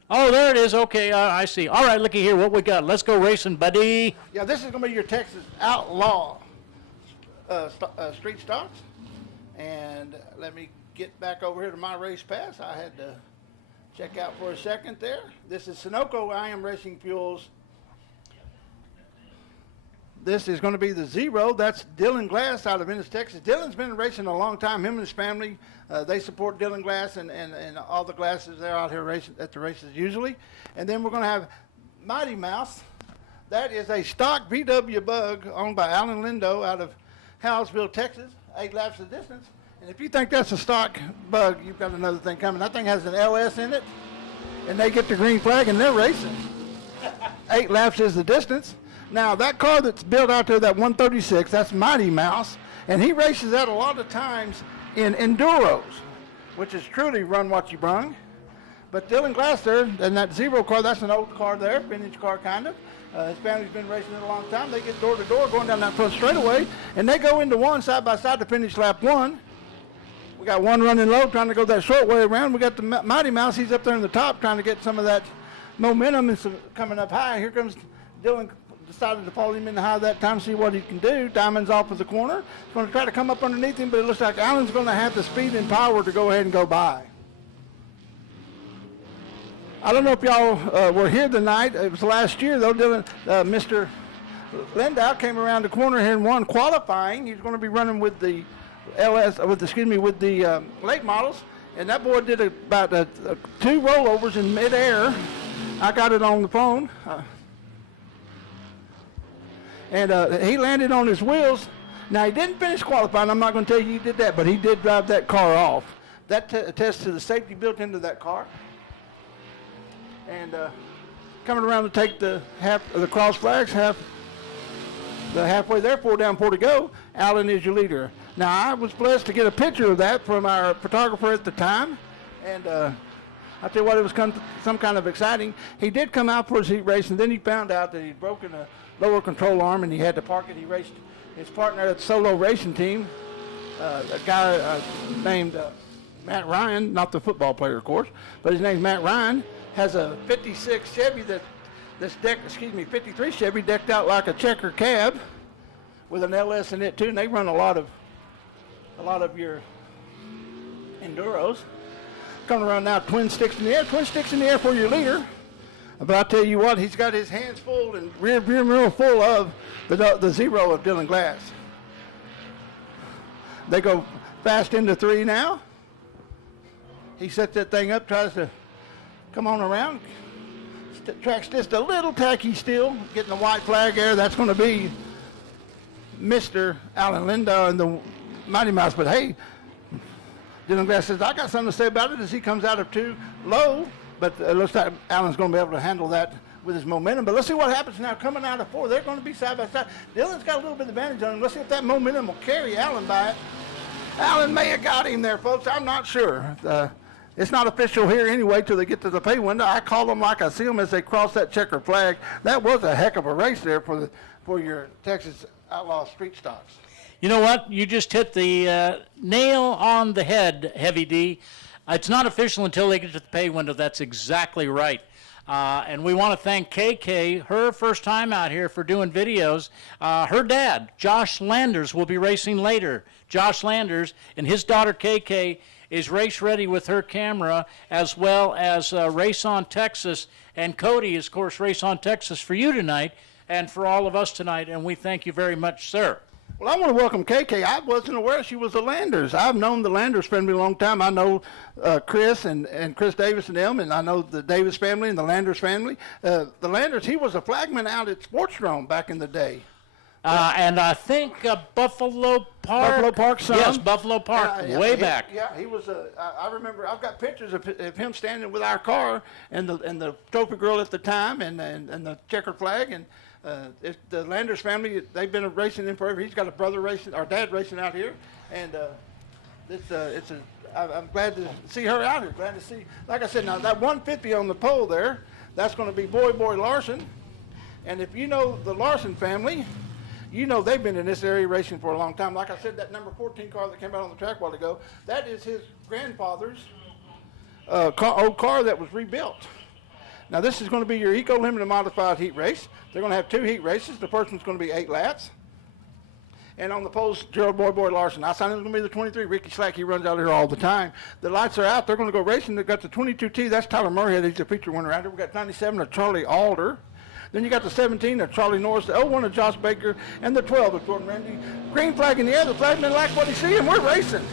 Oh, there it is. Okay, I see. All right, looky here. What we got? Let's go racing, buddy. Yeah, this is going to be your Texas Outlaw street stocks. And let me get back over here to my race pass. I had to check out for a second there. This is Sunoco I Am Racing Fuels This is going to be the Zero. That's Dylan Glass out of Ennis, Texas. Dylan's been racing a long time. Him and his family, they support Dylan Glass and all the Glasses. They're out here racing at the races usually. And then we're going to have Mighty Mouse. That is a stock VW Bug owned by Alan Lindo out of Howellsville, Texas. 8 laps of distance. And if you think that's a stock Bug, you've got another thing coming. That thing has an LS in it, and they get the green flag, and they're racing. 8 laps is the distance. Now, that car that's built out there, that 136, that's Mighty Mouse, and he races that a lot of times in Enduros, which is truly run what you brung. But Dylan Glass there, and that Zero car, that's an old car there, vintage car kind of. His family's been racing it a long time. They get door to door going down that front straightaway, and they go into one side by side to finish lap 1. We got one running low trying to go that short way around. We got the Mighty Mouse. He's up there in the top trying to get some of that momentum and some coming up high. Here comes Dylan. Decided to follow him in the high that time, see what he can do. Diamond's off of the corner. He's going to try to come up underneath him, but it looks like Allen's going to have the speed and power to go ahead and go by. I don't know if y'all were here tonight. It was last year, though. Dylan, Mr. Lindau came around the corner here and won qualifying. He's going to be running with the with the late models, and that boy did about 2 rollovers in midair. I got it on the phone, and he landed on his wheels. Now he didn't finish qualifying. I'm not going to tell you he did that, but he did drive that car off. That attests to the safety built into that car. And coming around to take the cross flags, halfway there, 4 down, 4 to go. Allen is your leader. Now I was blessed to get a picture of that from our photographer at the time, and I tell you what, it was some kind of exciting. He did come out for his heat race, and then he found out that he'd broken a lower control arm, and he had to park it. He raced his partner at the solo racing team, a guy named Matt Ryan, not the football player, of course, but his name's Matt Ryan. Has a 56 Chevy that's 53 Chevy decked out like a checker cab with an LS in it too, and they run a lot of your Enduros. Coming around now, twin sticks in the air for your leader. But I tell you what, he's got his hands full and rear mirror full of the Zero of Dylan Glass. They go fast into 3 now. He sets that thing up, tries to come on around. Track's just a little tacky still, getting the white flag there. That's going to be Mr. Alan Lindo and the Mighty Mouse. But hey, Dylan Glass says, I got something to say about it as he comes out of 2 low. But it looks like Alan's going to be able to handle that with his momentum. But let's see what happens now. Coming out of 4, they're going to be side by side. Dylan's got a little bit of advantage on him. Let's see if that momentum will carry Alan by it. Alan may have got him there, folks. I'm not sure. It's not official here anyway till they get to the pay window. I call them like I see them as they cross that checker flag. That was a heck of a race there for your Texas Outlaw street stocks. You know what? You just hit the nail on the head, Heavy D. It's not official until they get to the pay window. That's exactly right. And we want to thank KK, her first time out here, for doing videos. Her dad, Josh Landers, will be racing later. Josh Landers and his daughter KK is race ready with her camera, as well as Race on Texas. And Cody is, of course, Race on Texas for you tonight and for all of us tonight. And we thank you very much, sir. Well, I want to welcome KK. I wasn't aware she was the Landers. I've known the Landers family a long time. I know Chris and Chris Davis and them, and I know the Davis family and the Landers family. The Landers, he was a flagman out at Sportsdrome back in the day. And I think Buffalo Park. Buffalo Park, son. Yes, Buffalo Park, way back. Yeah, he was I remember, I've got pictures of him standing with our car and the trophy girl at the time and the checkered flag. And the Landers family, they've been racing in forever. He's got a brother racing, our dad racing out here. And I'm glad to see her out here. Glad to see, like I said, now that 150 on the pole there, that's going to be Boy Larson. And if you know the Larson family, you know they've been in this area racing for a long time. Like I said, that number 14 car that came out on the track a while ago, that is his grandfather's old car that was rebuilt. Now this is going to be your Eco Limited Modified heat race. They're going to have 2 heat races. The first one's going to be 8 laps. And on the post, Gerald Boy Larson. I signed him going to be the 23. Ricky Slack, he runs out here all the time. The lights are out. They're going to go racing. They've got the 22T. That's Tyler Murray. He's a feature winner out here. We've got 97 of Charlie Alder. Then you got the 17 of Charlie Norris, the 01 of Josh Baker, and the 12 of Jordan Ramsey. Green flag in the air. The flagman like what he's seeing. We're racing.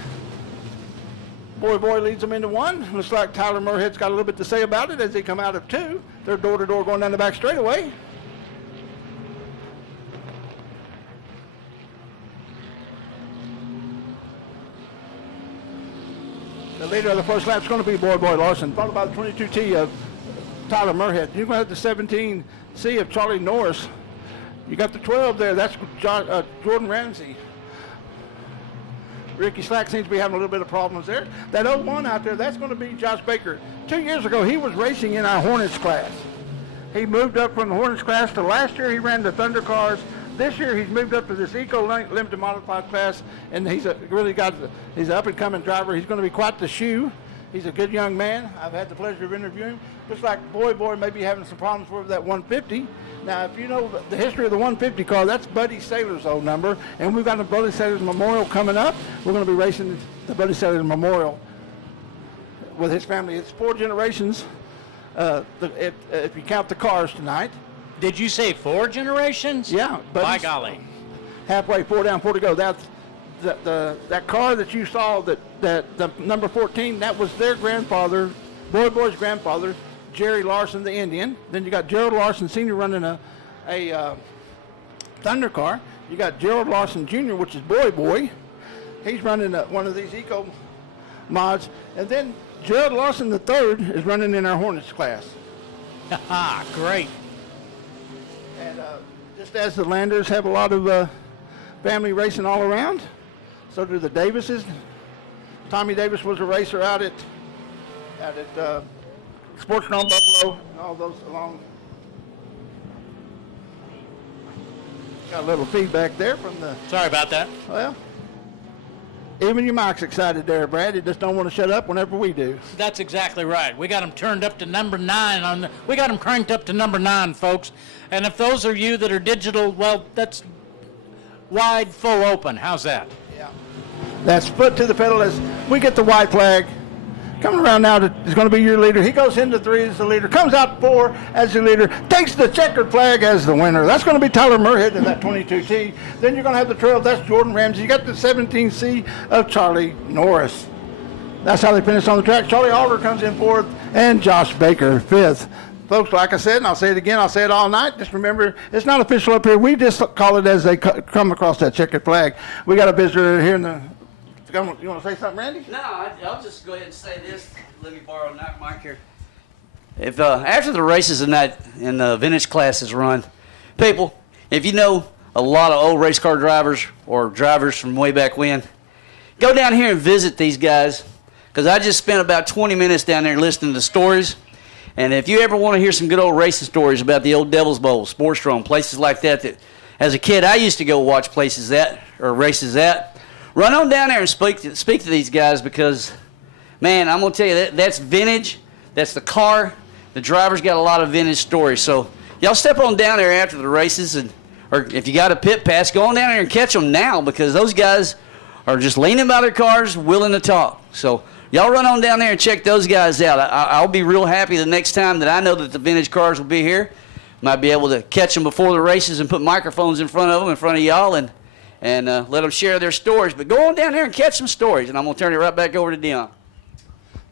Boy leads them into 1. Looks like Tyler Murhead's got a little bit to say about it as they come out of 2. They're door-to-door going down the back straightaway. The leader of the first lap is going to be Boy Larson, followed by the 22T of Tyler Murhead. You're going to have the 17C of Charlie Norris. You got the 12 there. That's Jordan Ramsey. Ricky Slack seems to be having a little bit of problems there. That 01 out there, that's going to be Josh Baker. 2 years ago, he was racing in our Hornets class. He moved up from the Hornets class to last year he ran the Thunder cars. This year he's moved up to this Eco Limited Modified class, and he's he's an up-and-coming driver. He's going to be quite the shoe. He's a good young man. I've had the pleasure of interviewing him. Looks like Boy may be having some problems with that 150. Now, if you know the history of the 150 car, that's Buddy Saylor's old number, and we've got the Buddy Saylor's Memorial coming up. We're going to be racing the Buddy Saylor's Memorial with his family. It's 4 generations, if you count the cars tonight. Did you say 4 generations? Yeah. By golly. Halfway, 4 down, 4 to go. That's that car that you saw, that the number 14, that was their grandfather, Boy's grandfather, Jerry Larson, the Indian. Then you got Gerald Larson Sr. running a Thunder car. You got Gerald Larson Jr., which is Boy. He's running one of these Eco mods. And then Gerald Larson III is running in our Hornets class. Great. And just as the Landers have a lot of family racing all around, so do the Davises. Tommy Davis was a racer out at Sportsdrome Buffalo, and all those along. Got a little feedback there from the. Sorry about that. Well, even your mic's excited there, Brad. You just don't want to shut up whenever we do. That's exactly right. We got them turned up to number 9 we got them cranked up to number 9, folks. And if those are you that are digital, well, that's wide, full open. How's that? Yeah. That's foot to the pedal as we get the white flag. Coming around now is going to be your leader. He goes into 3 as the leader, comes out 4 as the leader, takes the checkered flag as the winner. That's going to be Tyler Murhead in that 22T. Then you're going to have the 12. That's Jordan Ramsey. You got the 17C of Charlie Norris. That's how they finish on the track. Charlie Alder comes in 4th and Josh Baker 5th. Folks, like I said, and I'll say it again, I'll say it all night, just remember, it's not official up here. We just call it as they come across that checkered flag. We got a visitor here in the... You want to say something, Randy? No, I'll just go ahead and say this. Let me borrow a mic here. If after the races and the vintage classes run, people, if you know a lot of old race car drivers or drivers from way back when, go down here and visit these guys, because I just spent about 20 minutes down there listening to stories. And if you ever want to hear some good old racing stories about the old Devil's Bowl, Sportsdrome, places like that as a kid I used to go watch races at. Run on down there and speak to these guys, because, man, I'm going to tell you, that's vintage. That's the car. The driver's got a lot of vintage stories. So y'all step on down there after the races, or if you got a pit pass, go on down there and catch them now, because those guys are just leaning by their cars, willing to talk. So y'all run on down there and check those guys out. I'll be real happy the next time that I know that the vintage cars will be here. Might be able to catch them before the races and put microphones in front of them, in front of y'all, and let them share their stories. But go on down there and catch some stories, and I'm going to turn it right back over to Dion.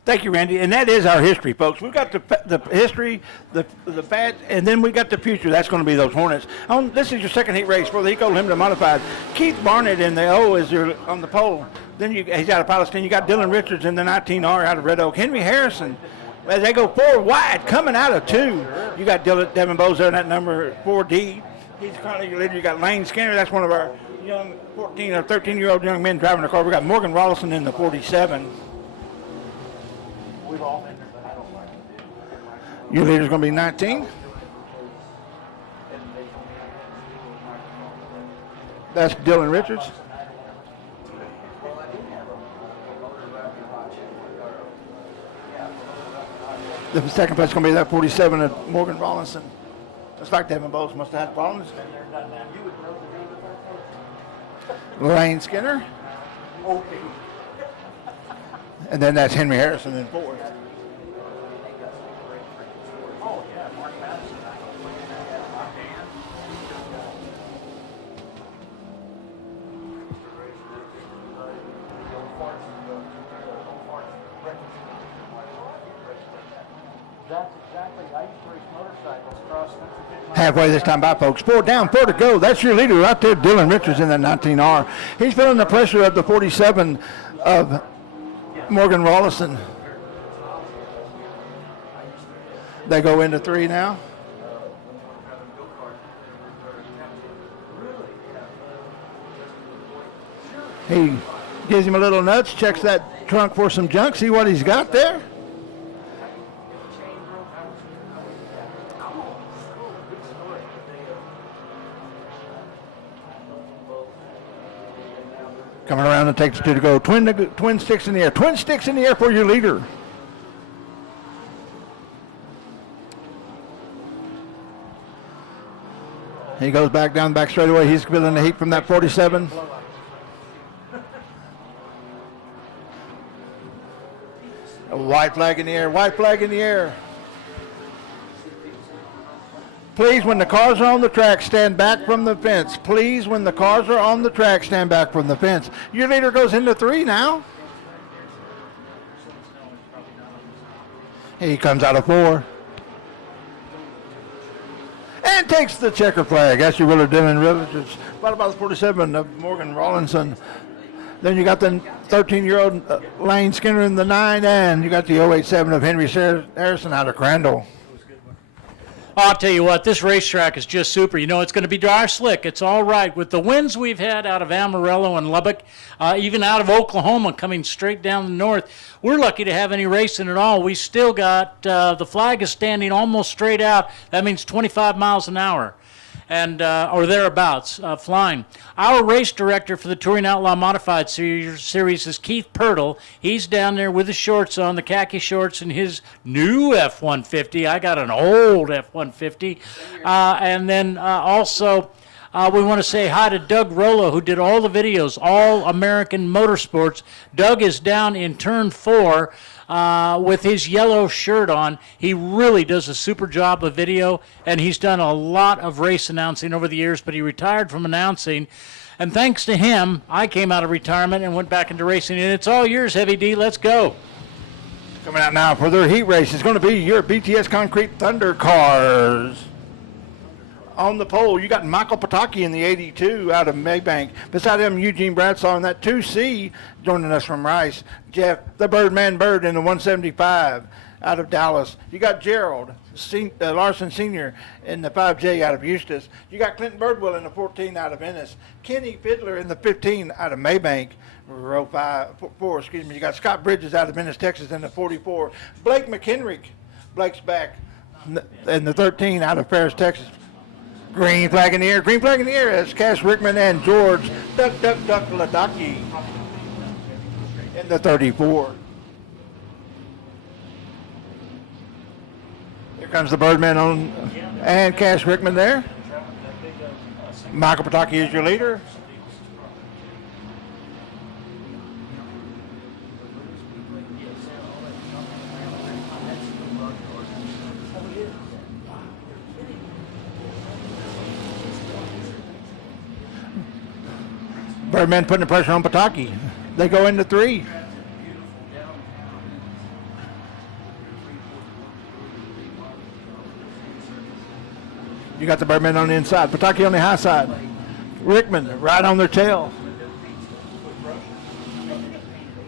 Thank you, Randy. And that is our history, folks. We've got the history, the bad, and then we got the future. That's going to be those Hornets. This is your second heat race for the Eco Limited Modified. Keith Barnett in the O is on the pole. Then he's out of Palestine. You got Dylan Richards in the 19R out of Red Oak. Henry Harrison, as they go 4 wide, coming out of 2. You got Devin Bowes there in that number 4D. He's currently your leader. You got Lane Skinner. That's one of our young 14 or 13-year-old young men driving the car. We got Morgan Rollison in the 47. Your leader's going to be 19. That's Dylan Richards. The second place is going to be that 47 of Morgan Rollison. Looks like Devin Bowes must have had problems. Lane Skinner. And then that's Henry Harrison in 4th. That's exactly. I used to race motorcycles cross country 50 miles. Halfway this time by, folks. 4 down, 4 to go. That's your leader right there, Dylan Richards in the 19R. He's feeling the pressure of the 47 of Morgan Rollison. They go into 3 now. He gives him a little nudge, checks that trunk for some junk, see what he's got there. Coming around and takes 2 to go. Twin sticks in the air. Twin sticks in the air for your leader. He goes back down, back straightaway. He's feeling the heat from that 47. A white flag in the air, white flag in the air. Please, when the cars are on the track, stand back from the fence. Please, when the cars are on the track, stand back from the fence. Your leader goes into 3 now. He comes out of 4. And takes the checker flag. That's your winner, Dylan Richards. Right about the 47 of Morgan Rawlinson. Then you got the 13-year-old Lane Skinner in the 9, and you got the 087 of Henry Harrison out of Crandall. I'll tell you what, this racetrack is just super. You know, it's going to be dry slick. It's all right. With the winds we've had out of Amarillo and Lubbock, even out of Oklahoma coming straight down the north, we're lucky to have any racing at all. We still got, the flag is standing almost straight out. That means 25 miles an hour. And or thereabouts, flying. Our race director for the Touring Outlaw Modified Series is Keith Pirtle. He's down there with his shorts on, the khaki shorts, and his new F-150. I got an old F-150. And then also, we want to say hi to Doug Rollo, who did all the videos, All American Motorsports. Doug is down in turn 4. With his yellow shirt on. He really does a super job of video, and he's done a lot of race announcing over the years, but he retired from announcing. And thanks to him, I came out of retirement and went back into racing. And it's all yours, Heavy D. Let's go. Coming out now for their heat race is going to be your BTS Concrete Thunder cars. On the pole, you got Michael Pataki in the 82 out of Maybank. Beside him, Eugene Bradshaw in that 2C, joining us from Rice. Jeff, the Birdman Bird in the 175 out of Dallas. You got Gerald Larson Sr. in the 5J out of Eustis. You got Clinton Birdwell in the 14 out of Ennis. Kenny Fiddler in the 15 out of Maybank. Row 4, excuse me. You got Scott Bridges out of Ennis, Texas in the 44. Blake McHenrick, Blake's back in the 13 out of Paris, Texas. Green flag in the air. Green flag in the air as Cash Rickman and George Duck Ladaki in the 34. Here comes the Birdman on and Cash Rickman there. Michael Pataki is your leader. Birdman putting the pressure on Pataki. They go into 3. You got the Birdman on the inside. Pataki on the high side. Rickman right on their tail.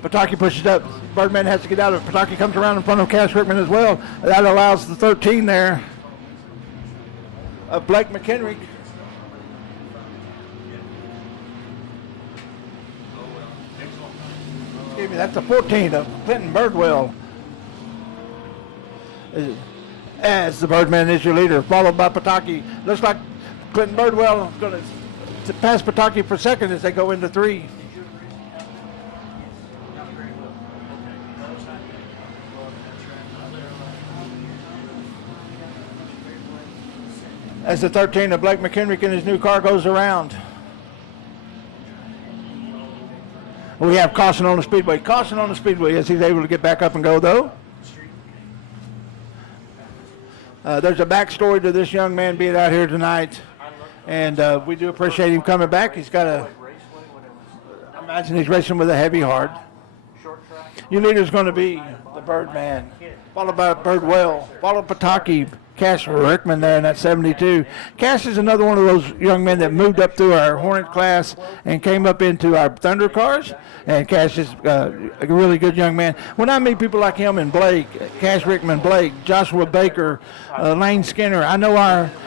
Pataki pushes up. Birdman has to get out of it. Pataki comes around in front of Cash Rickman as well. That allows the 13 there of Blake McHenry. Excuse me, that's the 14 of Clinton Birdwell. As the Birdman is your leader, followed by Pataki. Looks like Clinton Birdwell is going to pass Pataki for second as they go into 3. As the 13 of Blake McHenry in his new car goes around. We have caution on the Speedway. Caution on the Speedway as he's able to get back up and go, though. There's a backstory to this young man being out here tonight, and we do appreciate him coming back. He's got I imagine he's racing with a heavy heart. Your leader's going to be the Birdman, followed by Birdwell, followed Pataki, Cash Rickman there in that 72. Cash is another one of those young men that moved up through our Hornet class and came up into our Thunder cars. And Cash is a really good young man. When I meet people like him and Blake, Cash Rickman, Blake, Joshua Baker, Lane Skinner, I know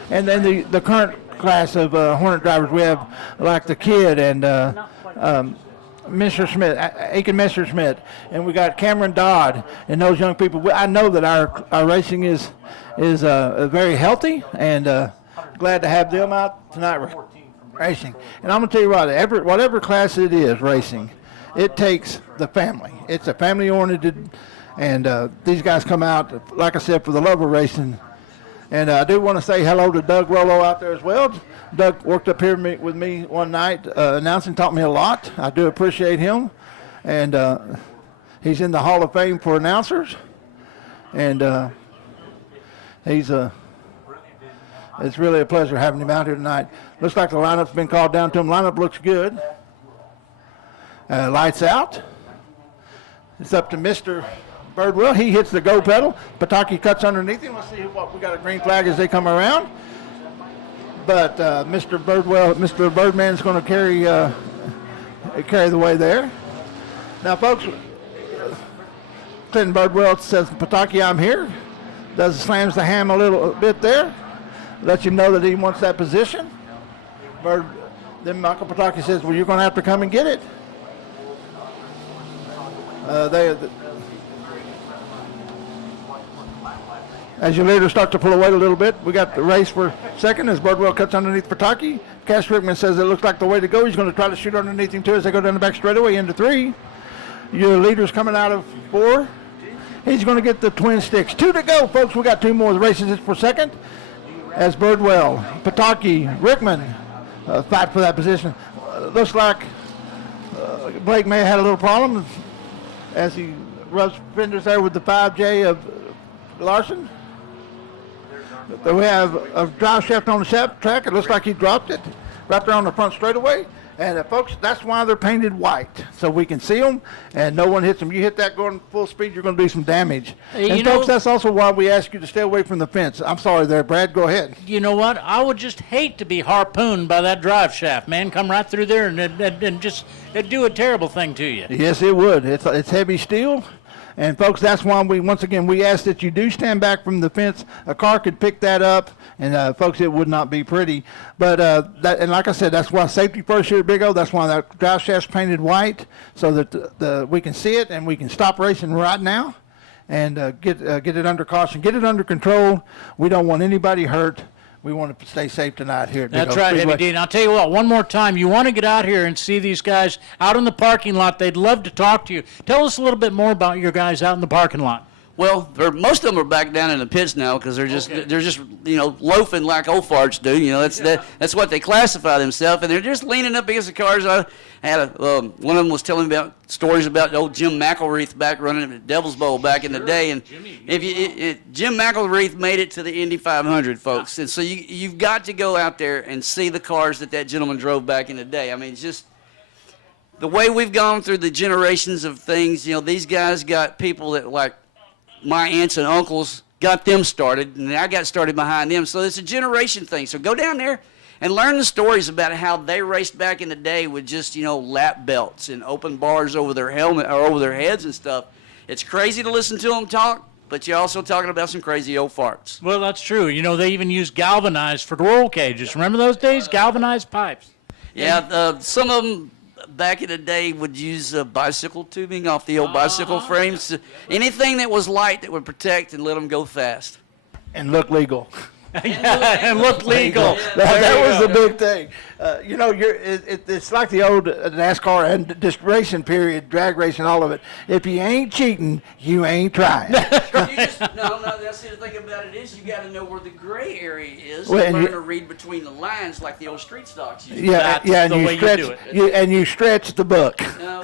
and then the current class of Hornet drivers we have, like the Kid and Aiken Messerschmidt, and we got Cameron Dodd and those young people. I know that our racing is very healthy, and glad to have them out tonight racing. And I'm gonna tell you what, whatever class it is racing, it takes the family. It's a family-oriented, and these guys come out, like I said, for the love of racing. And I do want to say hello to Doug Rollo out there as well. Doug worked up here with me one night announcing, taught me a lot. I do appreciate him. And he's in the Hall of Fame for announcers. And it's really a pleasure having him out here tonight. Looks like the lineup's been called down to him. Lineup looks good. Lights out. It's up to Mr. Birdwell. He hits the go pedal. Pataki cuts underneath him. Let's see what we got. A green flag as they come around. But Mr. Birdman's going to carry the way there. Now, folks, Clinton Birdwell says, Pataki, I'm here. Slams the ham a little bit there. Lets him know that he wants that position. Then Michael Pataki says, well, you're going to have to come and get it. As your leaders start to pull away a little bit, we got the race for second as Birdwell cuts underneath Pataki. Cash Rickman says it looks like the way to go. He's going to try to shoot underneath him too as they go down the back straightaway into 3. Your leader's coming out of 4. He's going to get the twin sticks. 2 to go, folks. We got 2 more. The race is for second as Birdwell, Pataki, Rickman fight for that position. Looks like Blake may have had a little problem as he rubs fenders there with the 5J of Larson. We have a drive shaft on the shaft track. It looks like he dropped it right there on the front straightaway. And folks, that's why they're painted white, so we can see them and no one hits them. You hit that going full speed, you're going to do some damage. And folks, that's also why we ask you to stay away from the fence. I'm sorry there, Brad. Go ahead. You know what? I would just hate to be harpooned by that drive shaft, man. Come right through there and just it'd do a terrible thing to you. Yes, it would. It's heavy steel. And folks, that's why we ask that you do stand back from the fence. A car could pick that up, and folks, it would not be pretty. But and like I said, that's why safety first here at Big O. That's why that drive shaft's painted white, so that we can see it and we can stop racing right now, and get it under caution, get it under control. We don't want anybody hurt. We want to stay safe tonight here at Big O. That's right, Heavy D. And I'll tell you what, one more time, you want to get out here and see these guys out in the parking lot. They'd love to talk to you. Tell us a little bit more about your guys out in the parking lot. Well, most of them are back down in the pits now because they're just loafing like old farts do. That's what they classify themselves, and they're just leaning up against the cars. I had one of them was telling me about stories about old Jim McElreath back running at Devil's Bowl back in the day, and Jim McElreath made it to the Indy 500, folks, and so you've got to go out there and see the cars that gentleman drove back in the day. I mean, just the way we've gone through the generations of things. These guys got people that like. My aunts and uncles got them started, and I got started behind them. So it's a generation thing. So go down there and learn the stories about how they raced back in the day with just, lap belts and open bars over their helmet or over their heads and stuff. It's crazy to listen to them talk, but you're also talking about some crazy old farts. Well, that's true. They even used galvanized for roll cages. Remember those days? Galvanized pipes. Yeah, some of them back in the day would use bicycle tubing off the old bicycle frames. Anything that was light that would protect and let them go fast. And look legal. And look legal. That was the big thing. It's like the old NASCAR and just racing period, drag racing, all of it. If you ain't cheating, you ain't trying. No, that's the thing about it is you got to know where the gray area is and learn to read between the lines like the old street stocks used to. And you stretch the book. No,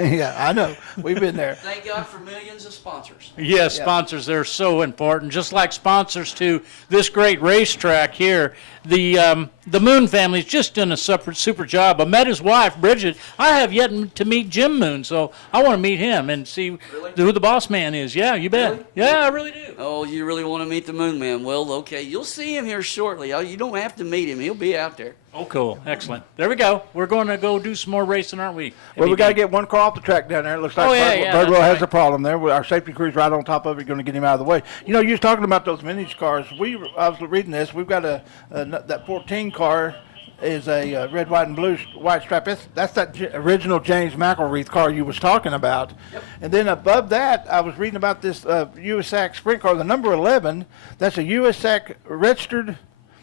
yeah, I know. We've been there. Thank God for millions of sponsors. Yes, sponsors, they're so important. Just like sponsors to this great racetrack here. the Moon family's just done a super job. I met his wife, Bridget. I have yet to meet Jim Moon, so I want to meet him and see who the boss man is. Yeah, you bet. Really? Yeah, I really do. Oh, you really want to meet the Moon Man? Well, okay, you'll see him here shortly. Oh, you don't have to meet him. He'll be out there. Oh, cool. Excellent. There we go. We're going to go do some more racing, aren't we? Well, we got to get one car off the track down there. It looks like Birdwell that's has right. a problem there. Our safety crew's right on top of it, going to get him out of the way. You know, you was talking about those vintage cars. I was reading this. We've got that 14 car is a red, white, and blue white stripe. That's that original James McElreath car you was talking about. Yep. And then above that, I was reading about this USAC sprint car, the number 11. That's a USAC registered.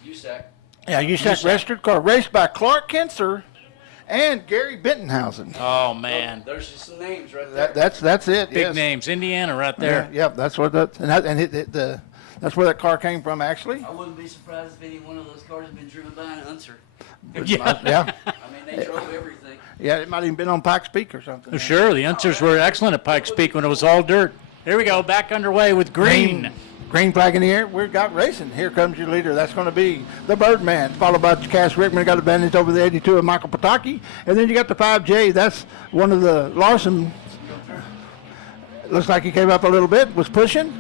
USAC. Yeah, USAC registered car raced by Clark Kinser and Gary Bentonhausen. Oh man, there's just some names right there. That's it. Big yes. names, Indiana, right there. Yeah, that's what that's where that car came from, actually. I wouldn't be surprised if any one of those cars had been driven by an unser. Yeah. Yeah. I mean, they drove everything. Yeah, it might have even been on Pikes Peak or something. Sure, the Unsers were excellent at Pikes Peak when it was all dirt. Here we go, back underway with green. Green flag in the air. We've got racing. Here comes your leader. That's going to be the Birdman, followed by Cass Rickman. Got advantage over the 82 of Michael Pataki. And then you got the 5J. That's one of the Larson. Looks like he came up a little bit, was pushing.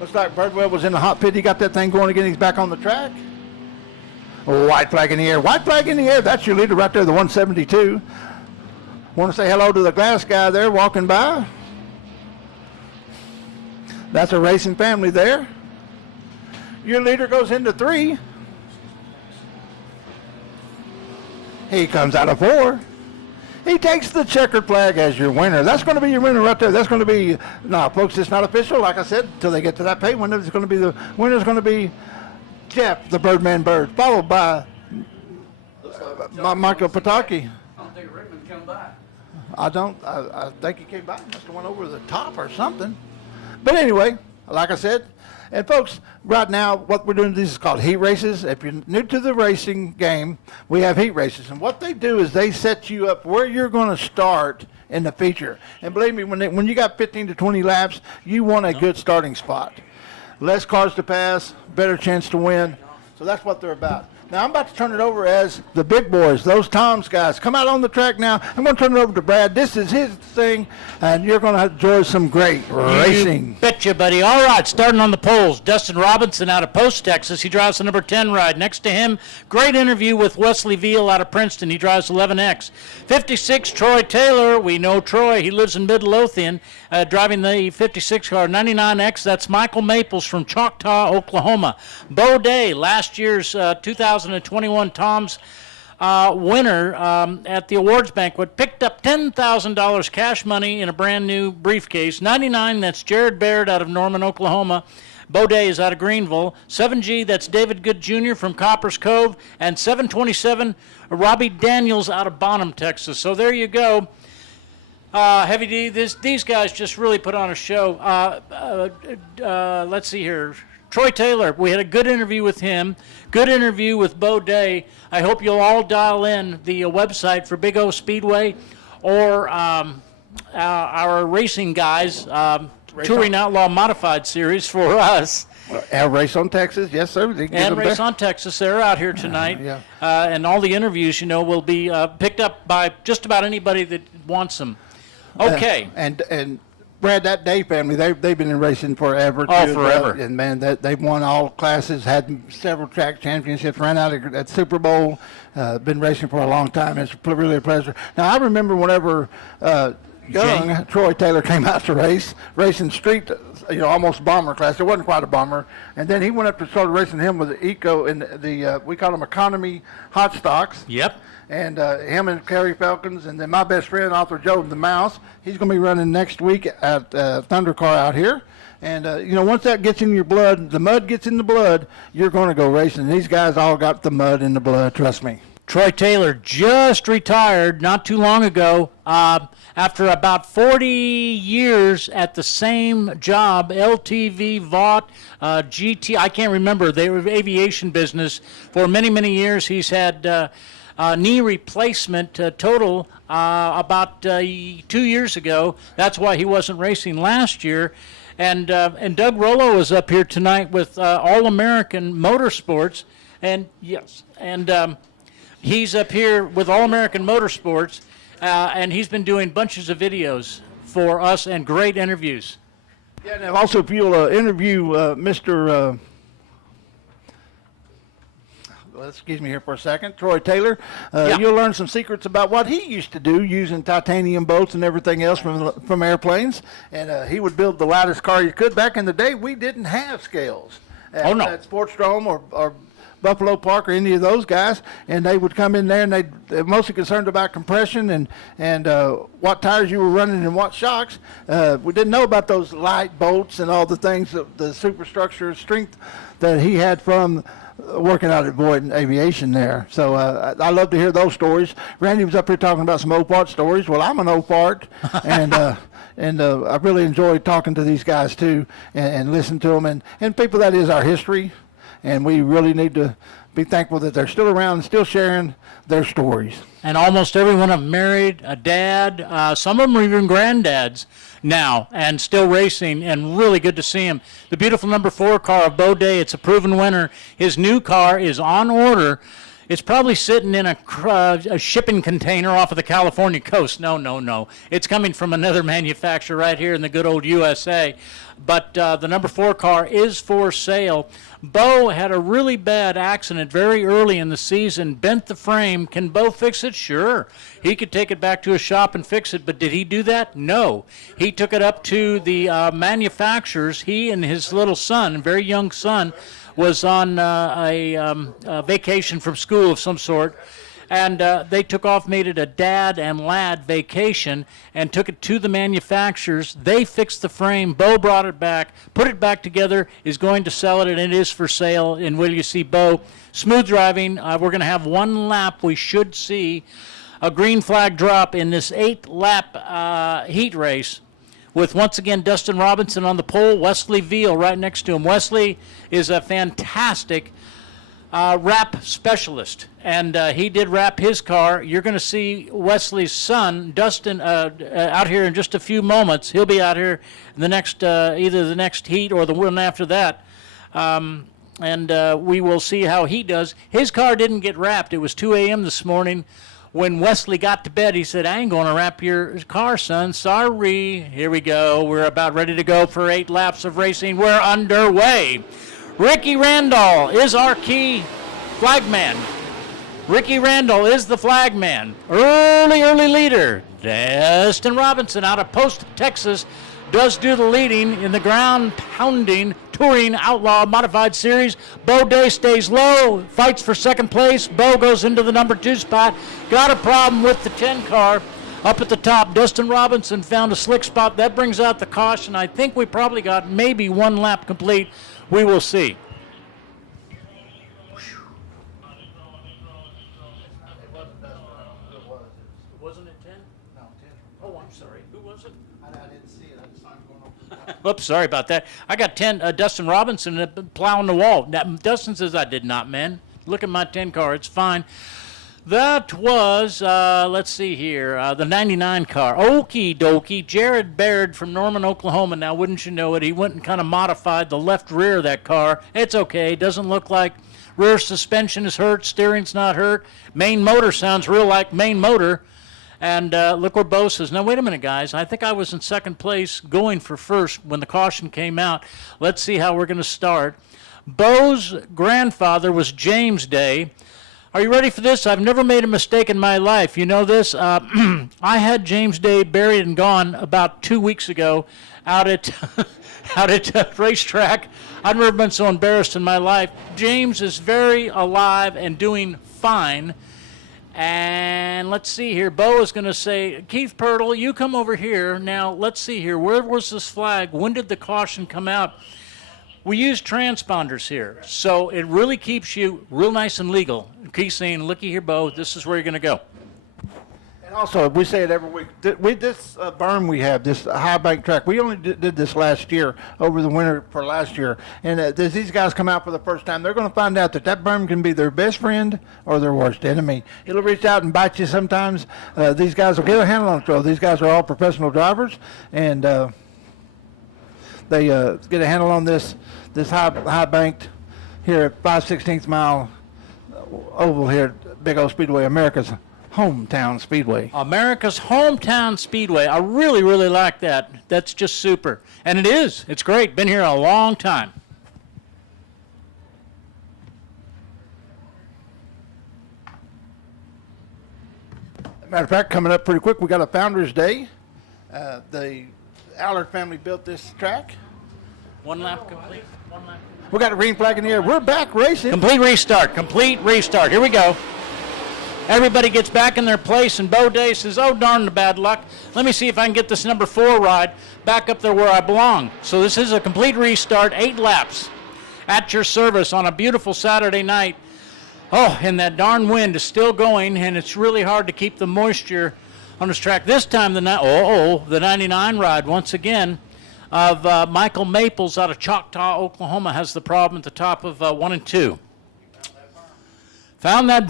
Looks like Birdwell was in the hot pit. He got that thing going again. He's back on the track. White flag in the air. White flag in the air. That's your leader right there, the 172. Want to say hello to the glass guy there walking by. That's a racing family there. Your leader goes into 3. He comes out of 4. He takes the checkered flag as your winner. That's going to be your winner right there. That's going to be, no, folks, it's not official. Like I said, until they get to that pay window, it's going to be the winner's going to be Jeff, the Birdman Bird, followed by Michael Pataki. I don't think Rickman come by. I think he came by. Must have went over the top or something. But anyway, like I said, and folks, right now, what we're doing, this is called heat races. If you're new to the racing game, we have heat races. And what they do is they set you up where you're going to start in the feature. And believe me, when you got 15 to 20 laps, you want a good starting spot. Less cars to pass, better chance to win. So that's what they're about. Now, I'm about to turn it over as the big boys, those Tom's guys. Come out on the track now. I'm going to turn it over to Brad. This is his thing, and you're going to enjoy some great racing. You betcha, buddy. All right, starting on the poles, Dustin Robinson out of Post, Texas. He drives the number 10 ride. Next to him, great interview with Wesley Veal out of Princeton. He drives 11X. 56, Troy Taylor. We know Troy. He lives in Midlothian, driving the 56 car. 99X, that's Michael Maples from Choctaw, Oklahoma. Bo Day, last year's 2021 Tom's winner at the awards banquet, picked up $10,000 cash money in a brand new briefcase. 99, that's Jared Baird out of Norman, Oklahoma. Baudet is out of Greenville. 7G, that's David Good Jr. from Coppers Cove. And 727, Robbie Daniels out of Bonham, Texas. So there you go. Heavy D, these guys just really put on a show. Let's see here. Troy Taylor, we had a good interview with him. Good interview with Bo Day. I hope you'll all dial in the website for Big O Speedway or our racing guys, Touring Outlaw Modified Series for us. And Race on Texas, yes, sir. And Race on Texas, they're out here tonight. Yeah. And all the interviews, will be picked up by just about anybody that wants them. Okay. And Brad, that Day family, they've been in racing forever. Oh, forever. And man, they've won all classes, had several track championships, ran out at Super Bowl, been racing for a long time. It's really a pleasure. Now, I remember whenever young Troy Taylor came out to racing street, almost bomber class. It wasn't quite a bomber. And then he went up to start racing him with the Eco and the we call them economy hot stocks. Yep. And him and Kerry Falcons, and then my best friend, Arthur Joe, the Mouse, he's going to be running next week at Thunder Car out here. And, once that gets in your blood, the mud gets in the blood, you're going to go racing. These guys all got the mud in the blood, trust me. Troy Taylor just retired not too long ago after about 40 years at the same job, LTV, Vought, GT, I can't remember. They were aviation business for many, many years. He's had knee replacement total about 2 years ago. That's why he wasn't racing last year. And Doug Rollo is up here tonight with All American Motorsports, and yes, and he's up here with All American Motorsports, and he's been doing bunches of videos for us and great interviews. Yeah, and also if you'll interview Mr. Excuse me here for a second, Troy Taylor, you'll learn some secrets about what he used to do using titanium bolts and everything else from airplanes. And he would build the lightest car you could. Back in the day, we didn't have scales at Sportsdrome or Buffalo Park or any of those guys, and they would come in there and they're mostly concerned about compression and what tires you were running and what shocks. We didn't know about those light bolts and all the things, the superstructure strength that he had from working out at Boyd Aviation there. So I love to hear those stories. Randy was up here talking about some Opart stories. Well, I'm an Opart, and I really enjoy talking to these guys too and listen to them. And people, that is our history, and we really need to be thankful that they're still around and still sharing their stories. And almost every one of them married, a dad. Some of them are even granddads now and still racing, and really good to see him. The beautiful number 4 car of Bo Day, it's a proven winner. His new car is on order. It's probably sitting in a shipping container off of the California coast. No. It's coming from another manufacturer right here in the good old USA. But the number 4 car is for sale. Bo had a really bad accident very early in the season, bent the frame. Can Bo fix it? Sure. He could take it back to a shop and fix it, but did he do that? No. He took it up to the manufacturers. He and his little son, very young son, was on a vacation from school of some sort, and they took off, made it a dad and lad vacation, and took it to the manufacturers. They fixed the frame. Bo brought it back, put it back together, is going to sell it, and it is for sale. And will you see Bo? Smooth driving. We're going to have one lap. We should see a green flag drop in this 8-lap heat race, with, once again, Dustin Robinson on the pole, Wesley Veal right next to him. Wesley is a fantastic wrap specialist, and he did wrap his car. You're going to see Wesley's son, Dustin, out here in just a few moments. He'll be out here in the next, either the next heat or the one after that. And we will see how he does. His car didn't get wrapped. It was 2 a.m. this morning. When Wesley got to bed, he said, I ain't going to wrap your car, son. Sorry. Here we go. We're about ready to go for 8 laps of racing. We're underway. Ricky Randall is our key flagman. Ricky Randall is the flagman. Early leader. Dustin Robinson out of Post, Texas, does do the leading in the ground-pounding Touring Outlaw Modified Series. Bo Day stays low, fights for second place. Bo goes into the number 2 spot. Got a problem with the 10 car up at the top. Dustin Robinson found a slick spot. That brings out the caution. I think we probably got maybe 1 lap complete. We will see. Wasn't it 10? No, 10. Oh, I'm sorry. Who was it? I didn't see it. I just saw him going over. Oops, sorry about that. I got 10, Dustin Robinson plowing the wall. Now, Dustin says, I did not, man. Look at my 10 car. It's fine. That was, let's see here, the 99 car. Okie dokie. Jared Baird from Norman, Oklahoma. Now, wouldn't you know it, he went and kind of modified the left rear of that car. It's okay. Doesn't look like rear suspension is hurt. Steering's not hurt. Main motor sounds real like main motor. And look where Bo says, now, wait a minute, guys. I think I was in second place going for first when the caution came out. Let's see how we're going to start. Bo's grandfather was James Day. Are you ready for this? I've never made a mistake in my life. You know this? I had James Day buried and gone about 2 weeks ago out at racetrack. I've never been so embarrassed in my life. James is very alive and doing fine. And let's see here. Bo is going to say, Keith Pirtle, you come over here. Now, let's see here. Where was this flag? When did the caution come out? We use transponders here, so it really keeps you real nice and legal. Keep saying, looky here, Bo, this is where you're going to go. And also, we say it every week. This berm we have, this high bank track, we only did this last year, over the winter for last year. And as these guys come out for the first time, they're going to find out that berm can be their best friend or their worst enemy. It'll reach out and bite you sometimes. These guys will get a handle on it. These guys are all professional drivers, and they get a handle on this high banked here at 5/16 mile oval here at Big O Speedway, America's hometown speedway. America's hometown speedway. I really, really like that. That's just super. And it is. It's great. Been here a long time. Matter of fact, coming up pretty quick, we got a Founders Day. The Allard family built this track. One lap complete. One lap. We got a green flag in the air. We're back racing. Complete restart. Complete restart. Here we go. Everybody gets back in their place, and Bo Day says, oh, darn the bad luck. Let me see if I can get this number 4 ride back up there where I belong. So this is a complete restart, 8 laps at your service on a beautiful Saturday night. Oh, and that darn wind is still going, and it's really hard to keep the moisture on this track. This time, the 99 ride, once again, of Michael Maples out of Choctaw, Oklahoma, has the problem at the top of 1 and 2. Found that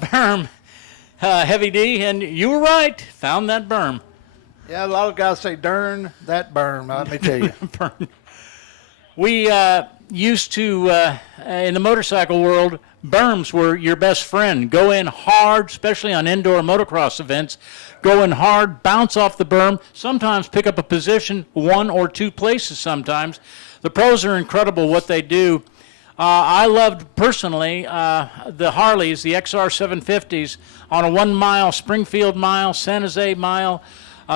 berm, Heavy D, and you were right. Found that berm. Yeah, a lot of guys say, darn that berm, let me tell you. Berm. We used to, in the motorcycle world, berms were your best friend. Go in hard, especially on indoor motocross events. Go in hard, bounce off the berm, sometimes pick up a position 1 or 2 places sometimes. The pros are incredible what they do. I loved personally the Harleys, the XR 750s, on a 1 mile, Springfield mile, San Jose mile,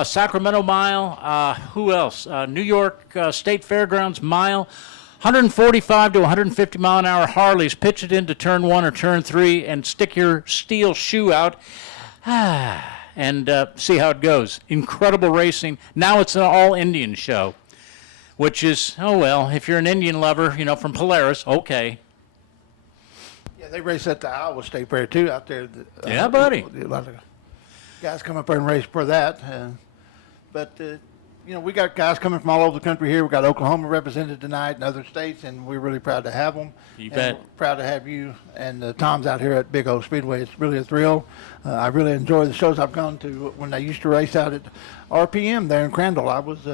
Sacramento mile, who else? New York State Fairgrounds mile. 145 to 150 mile an hour Harleys, pitch it into turn 1 or turn 3 and stick your steel shoe out and see how it goes. Incredible racing. Now it's an all-Indian show, which is, oh well, if you're an Indian lover, from Polaris, okay. Yeah, they race at the Iowa State Fair too out there. Yeah, buddy. A lot of guys come up there and race for that. But we got guys coming from all over the country here. We got Oklahoma represented tonight and other states, and we're really proud to have them. You bet. We're proud to have you and Tom's out here at Big O Speedway. It's really a thrill. I really enjoy the shows I've gone to when they used to race out at RPM there in Crandall. I was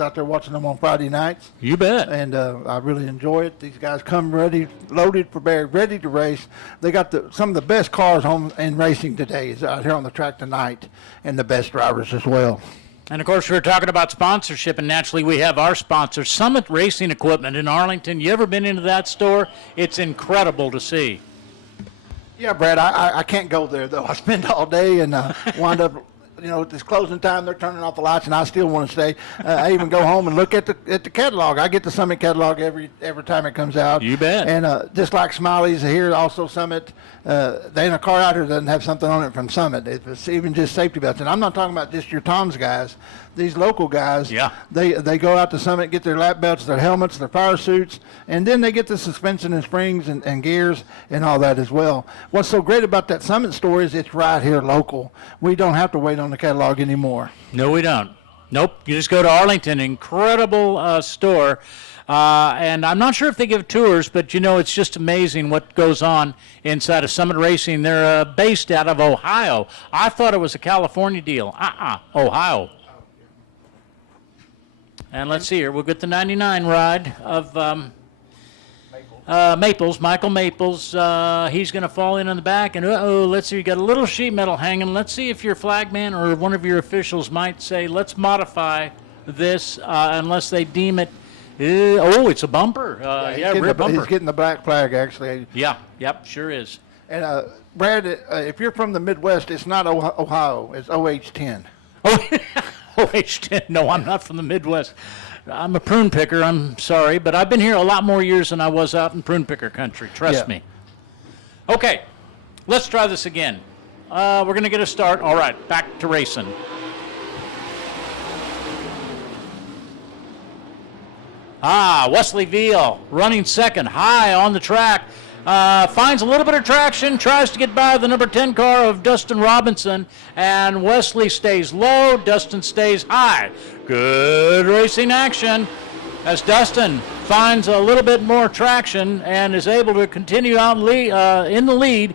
out there watching them on Friday nights. You bet. And I really enjoy it. These guys come ready, loaded for bear, ready to race. They got some of the best cars in racing today is out here on the track tonight, and the best drivers as well. And, of course, we're talking about sponsorship, and naturally we have our sponsor, Summit Racing Equipment in Arlington. You ever been into that store? It's incredible to see. Yeah, Brad, I can't go there, though. I spend all day and wind up, it's closing time. They're turning off the lights, and I still want to stay. I even go home and look at the catalog. I get the Summit catalog every time it comes out. You bet. And just like Smiley's here, also Summit, there ain't a car out here that doesn't have something on it from Summit. It's even just safety belts. And I'm not talking about just your Tom's guys. These local guys, yeah, they go out to Summit, get their lap belts, their helmets, their fire suits, and then they get the suspension and springs and gears and all that as well. What's so great about that Summit store is it's right here local. We don't have to wait on the catalog anymore. No, we don't. Nope. You just go to Arlington, incredible store. And I'm not sure if they give tours, but it's just amazing what goes on inside of Summit Racing. They're based out of Ohio. I thought it was a California deal. Ohio. And let's see here. We'll get the 99 ride of Maples, Michael Maples. He's going to fall in on the back. And, let's see. You got a little sheet metal hanging. Let's see if your flagman or one of your officials might say, let's modify this unless they deem it. It's a bumper. Rear bumper. He's getting the black flag, actually. Yeah, yep, sure is. And, Brad, if you're from the Midwest, it's not Ohio. It's OH10. Oh, OH10. No, I'm not from the Midwest. I'm a prune picker. I'm sorry, but I've been here a lot more years than I was out in prune picker country. Trust me. Okay, let's try this again. We're going to get a start. All right, back to racing. Wesley Veal running second, high on the track. Finds a little bit of traction, tries to get by the number 10 car of Dustin Robinson, and Wesley stays low, Dustin stays high. Good racing action as Dustin finds a little bit more traction and is able to continue out in the lead.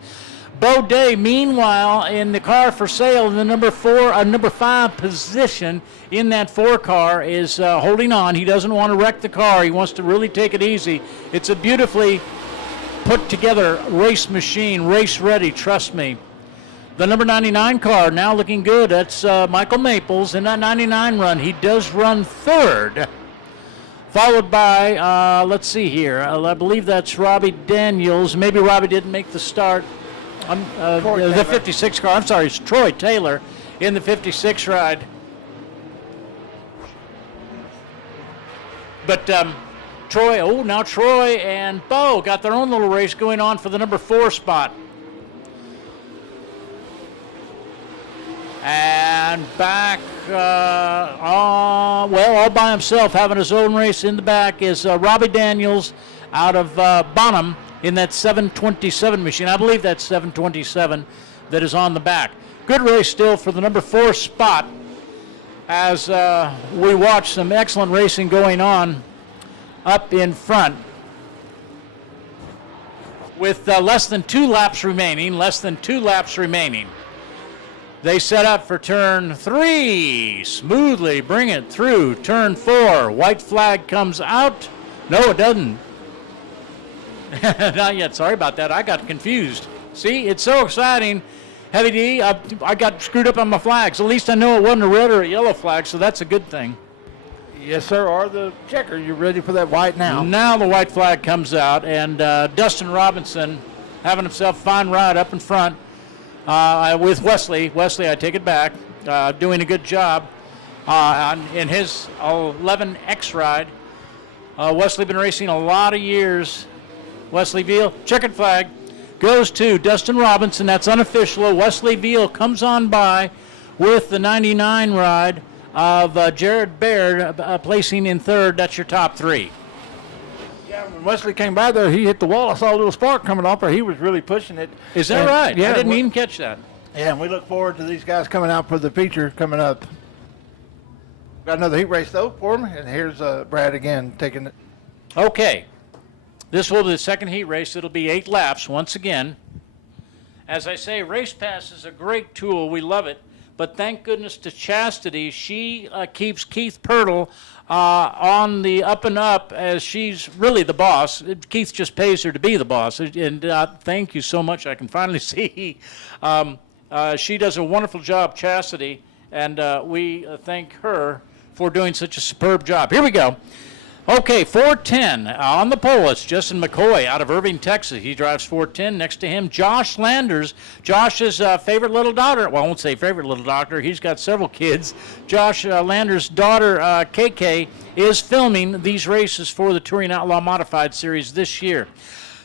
Bo Day, meanwhile, in the car for sale in the number 5 position in that 4 car is holding on. He doesn't want to wreck the car. He wants to really take it easy. It's a beautifully put together race machine, race ready, trust me. The number 99 car now looking good. That's Michael Maples in that 99 run. He does run third. Followed by, let's see here, I believe that's Robbie Daniels. Maybe Robbie didn't make the start. The 56 car, I'm sorry, it's Troy Taylor in the 56 ride. But now Troy and Bo got their own little race going on for the number 4 spot. And back, all by himself, having his own race in the back is Robbie Daniels out of Bonham in that 727 machine. I believe that's 727 that is on the back. Good race still for the number 4 spot as we watch some excellent racing going on up in front with less than 2 laps remaining. They set up for turn 3. Smoothly bring it through turn 4. White flag comes out. No, it doesn't. Not yet. Sorry about that. I got confused. See, it's so exciting. Heavy D, I got screwed up on my flags. At least I know it wasn't a red or a yellow flag, so that's a good thing. Yes, sir. Or the checker. You're ready for that white now. Now the white flag comes out, and Dustin Robinson having himself a fine ride up in front. With Wesley, I take it back, doing a good job in his 11X ride. Wesley been racing a lot of years. Wesley Veal, checkered flag, goes to Dustin Robinson. That's unofficial. Wesley Veal comes on by with the 99 ride of Jared Baird placing in third. That's your top 3. Yeah, when Wesley came by there, he hit the wall. I saw a little spark coming off there. He was really pushing it. Is that right? Yeah, I didn't even catch that. Yeah, and we look forward to these guys coming out for the feature coming up. Got another heat race, though, for them. And here's Brad again taking it. Okay. This will be the second heat race. It'll be 8 laps once again. As I say, Race Pass is a great tool. We love it. But thank goodness to Chastity. She keeps Keith Pirtle on the up and up as she's really the boss. Keith just pays her to be the boss. And thank you so much. I can finally see. She does a wonderful job, Chastity. And we thank her for doing such a superb job. Here we go. Okay, 410 on the pole. It's Justin McCoy out of Irving, Texas. He drives 410. Next to him, Josh Landers. Josh's favorite little daughter. Well, I won't say favorite little daughter. He's got several kids. Josh Landers' daughter, KK, is filming these races for the Touring Outlaw Modified Series this year.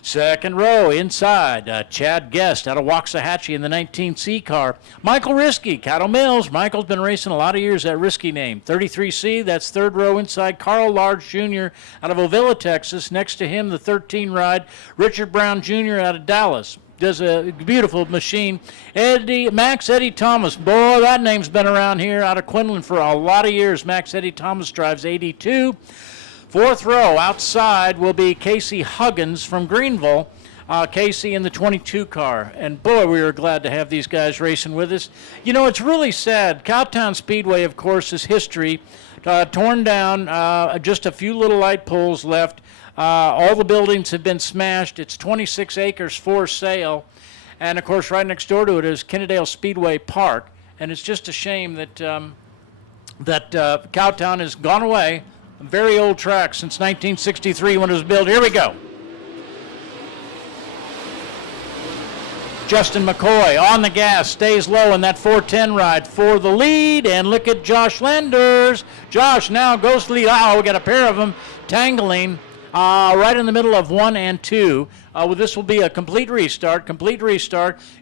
Second row inside, Chad Guest out of Waxahachie in the 19C car. Michael Risky, Caddo Mills. Michael's been racing a lot of years, that Risky name. 33C, that's third row inside. Carl Large Jr. out of Ovilla, Texas. Next to him, the 13 ride, Richard Brown Jr. out of Dallas. Does a beautiful machine. Max Eddie Thomas. Boy, that name's been around here out of Quinlan for a lot of years. Max Eddie Thomas drives 82. Fourth row outside will be Casey Huggins from Greenville. Casey in the 22 car. And boy, we are glad to have these guys racing with us. You know, it's really sad. Cowtown Speedway, of course, is history. Torn down, just a few little light poles left. All the buildings have been smashed. It's 26 acres for sale. And, of course, right next door to it is Kennedale Speedway Park. And it's just a shame that, Cowtown has gone away. A very old track since 1963 when it was built. Here we go. Justin McCoy on the gas, stays low in that 410 ride for the lead. And look at Josh Landers. Josh now goes to lead. Oh, we got a pair of them tangling right in the middle of 1 and 2. This will be a complete restart.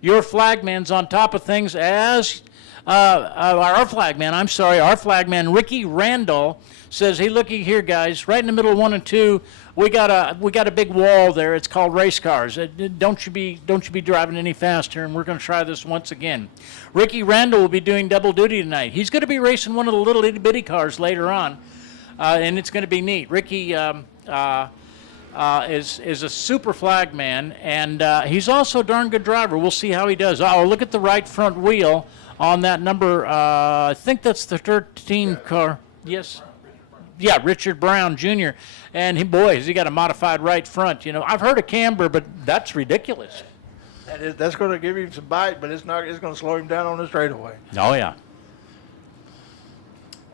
Your flagman's on top of things as our flagman, Ricky Randall, says, hey, looky here, guys, right in the middle of 1 and 2, we got a big wall there. It's called race cars. Don't you be driving any faster, and we're going to try this once again. Ricky Randall will be doing double duty tonight. He's going to be racing one of the little itty-bitty cars later on, and it's going to be neat. Ricky is a super flag man, and he's also a darn good driver. We'll see how he does. Oh, look at the right front wheel on that number. I think that's the 13 car. Yes. Yeah, Richard Brown Jr. And has he got a modified right front. You know, I've heard of camber, but that's ridiculous. That's going to give him some bite, but it's not. It's going to slow him down on the straightaway. Oh, yeah.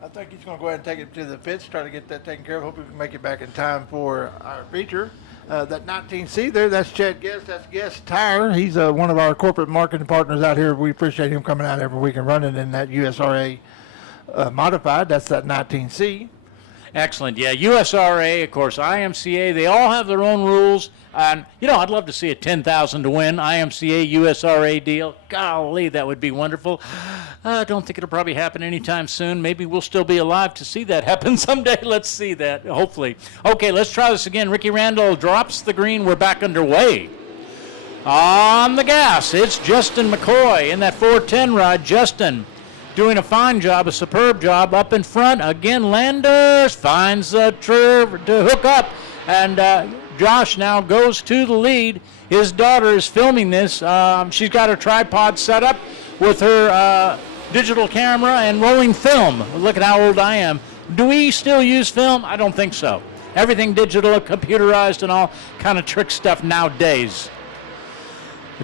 I think he's going to go ahead and take it to the pits, try to get that taken care of. Hope we can make it back in time for our feature. That 19C there, that's Chad Guest. That's Guest Tire. He's one of our corporate marketing partners out here. We appreciate him coming out every week and running in that USRA modified. That's that 19C. Excellent. Yeah, USRA, of course, IMCA, they all have their own rules. And, you know, I'd love to see a 10,000 to win IMCA USRA deal. Golly, that would be wonderful. I don't think it'll probably happen anytime soon. Maybe we'll still be alive to see that happen someday. Let's see that, hopefully. Okay, let's try this again. Ricky Randall drops the green. We're back underway. On the gas, it's Justin McCoy in that 410 ride. Justin doing a fine job, a superb job up in front. Again, Landers finds the curve to hook up, and Josh now goes to the lead. His daughter is filming this. She's got her tripod set up with her digital camera and rolling film. Look at how old I am. Do we still use film? I don't think so. Everything digital, computerized, and all kind of trick stuff nowadays.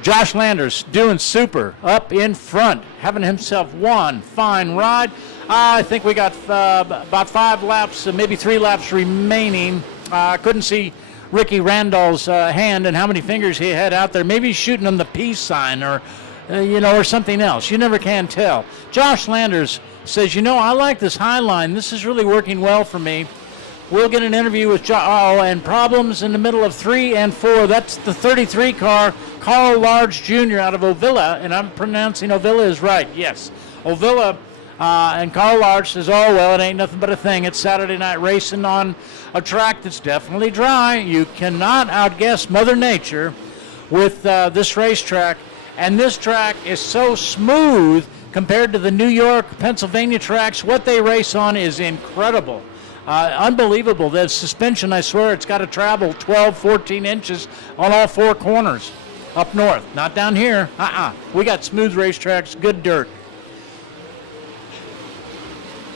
Josh Landers doing super up in front, having himself one fine ride. I think we got about 5 laps, maybe 3 laps remaining. I couldn't see Ricky Randall's hand and how many fingers he had out there. Maybe he's shooting him the peace sign or something else. You never can tell. Josh Landers says, I like this high line. This is really working well for me. We'll get an interview with and problems in the middle of 3 and 4. That's the 33 car, Carl Large Jr. out of Ovilla, and I'm pronouncing Ovilla is right. Yes, Ovilla and Carl Large says, it ain't nothing but a thing. It's Saturday night racing on a track that's definitely dry. You cannot outguess Mother Nature with this racetrack, and this track is so smooth compared to the New York, Pennsylvania tracks. What they race on is incredible. Unbelievable. The suspension, I swear, it's got to travel 12, 14 inches on all 4 corners up north. Not down here. We got smooth racetracks, good dirt.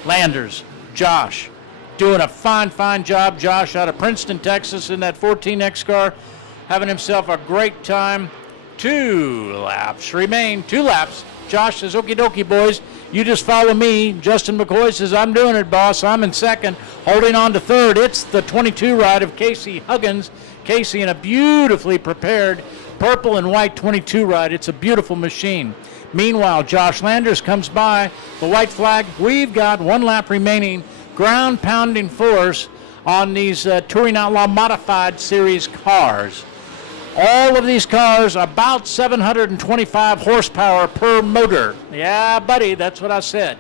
Landers, Josh, doing a fine job. Josh out of Princeton, Texas in that 14X car, having himself a great time. 2 laps remain. 2 laps. Josh says, okie dokie, boys. You just follow me. Justin McCoy says, I'm doing it, boss. I'm in second, holding on to third. It's the 22 ride of Casey Huggins. Casey in a beautifully prepared purple and white 22 ride. It's a beautiful machine. Meanwhile, Josh Landers comes by. The white flag. We've got 1 lap remaining. Ground-pounding force on these Touring Outlaw Modified Series cars. All of these cars about 725 horsepower per motor. Yeah, buddy, that's what I said.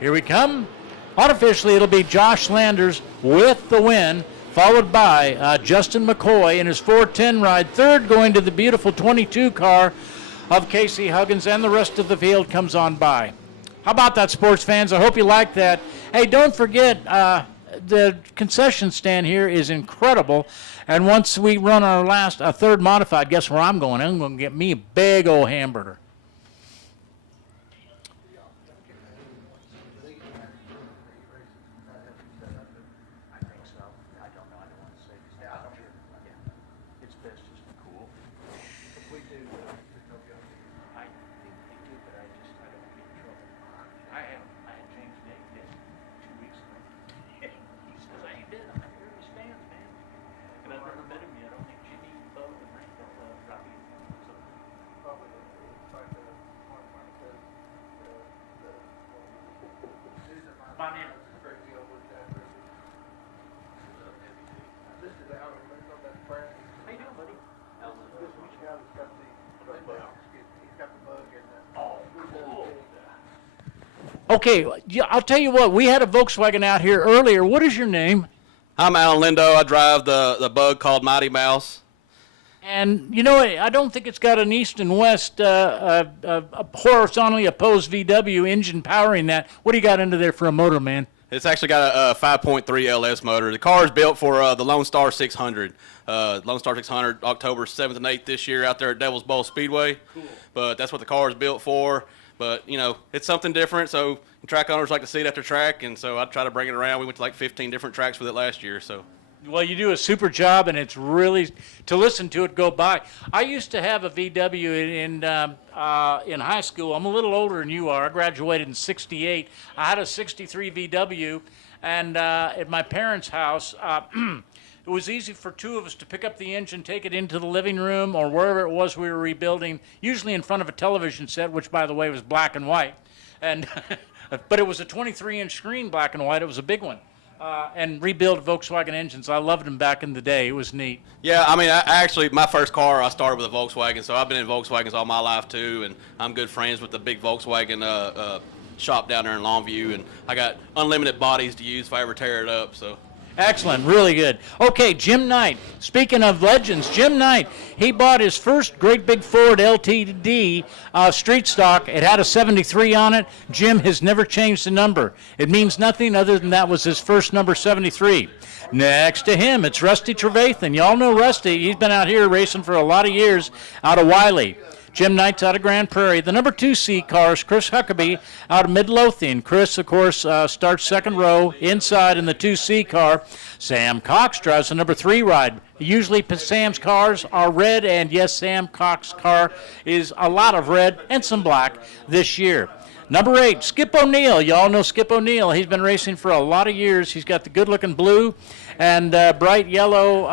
Here we come. Unofficially, it'll be Josh Landers with the win, followed by Justin McCoy in his 410 ride. Third going to the beautiful 22 car of Casey Huggins, and the rest of the field comes on by. How about that, sports fans? I hope you like that. Hey, don't forget, the concession stand here is incredible. And once we run our third modified, guess where I'm going? I'm going to get me a big old hamburger. I think so. I don't know. I don't want to say this. Yeah, it's best just to cool. We do. I think they do, but I don't get in trouble. I had James Day did 2 weeks ago. He says, I ain't dead. I'm not here in the stands, man. And I've never met him yet. I don't think Jimmy, Bo, and Randall Robbie. Probably like the one says My man. great deal with that. This is out of that brand. How you doing, buddy? This one's got he's got the bug in that. Oh, cool. Okay, I'll tell you what. We had a Volkswagen out here earlier. What is your name? I'm Alan Lindo. I drive the bug called Mighty Mouse. And, I don't think it's got an east and west horizontally opposed VW engine powering that. What do you got under there for a motor, man? It's actually got a 5.3 LS motor. The car is built for the Lone Star 600. Lone Star 600, October 7th and 8th this year out there at Devil's Bowl Speedway. Cool. But that's what the car is built for. But, you know, it's something different. So track owners like to see it after track, and so I try to bring it around. We went to like 15 different tracks with it last year. So. Well, you do a super job, and it's really to listen to it go by. I used to have a VW in high school. I'm a little older than you are. I graduated in '68. I had a '63 VW, and at my parents' house, it was easy for two of us to pick up the engine, take it into the living room or wherever it was we were rebuilding, usually in front of a television set, which, by the way, was black and white, and but it was a 23-inch screen, black and white. It was a big one. And rebuild Volkswagen engines. I loved them back in the day. It was neat. Yeah, I mean, I actually, my first car, I started with a Volkswagen, so I've been in Volkswagens all my life, too, and I'm good friends with the big Volkswagen shop down there in Longview, and I got unlimited bodies to use if I ever tear it up, so. Excellent, really good. Okay, Jim Knight. Speaking of legends, Jim Knight, he bought his first great big Ford LTD street stock. It had a 73 on it. Jim has never changed the number. It means nothing other than that was his first number, 73. Next to him, it's Rusty Trevathan. Y'all know Rusty. He's been out here racing for a lot of years out of Wiley. Jim Knight's out of Grand Prairie. The number 2C car is Chris Huckabee out of Midlothian. Chris, of course, starts second row inside in the 2C car. Sam Cox drives the number 3 ride. Usually Sam's cars are red, and yes, Sam Cox's car is a lot of red and some black this year. Number 8, Skip O'Neill. Y'all know Skip O'Neill. He's been racing for a lot of years. He's got the good-looking blue and bright yellow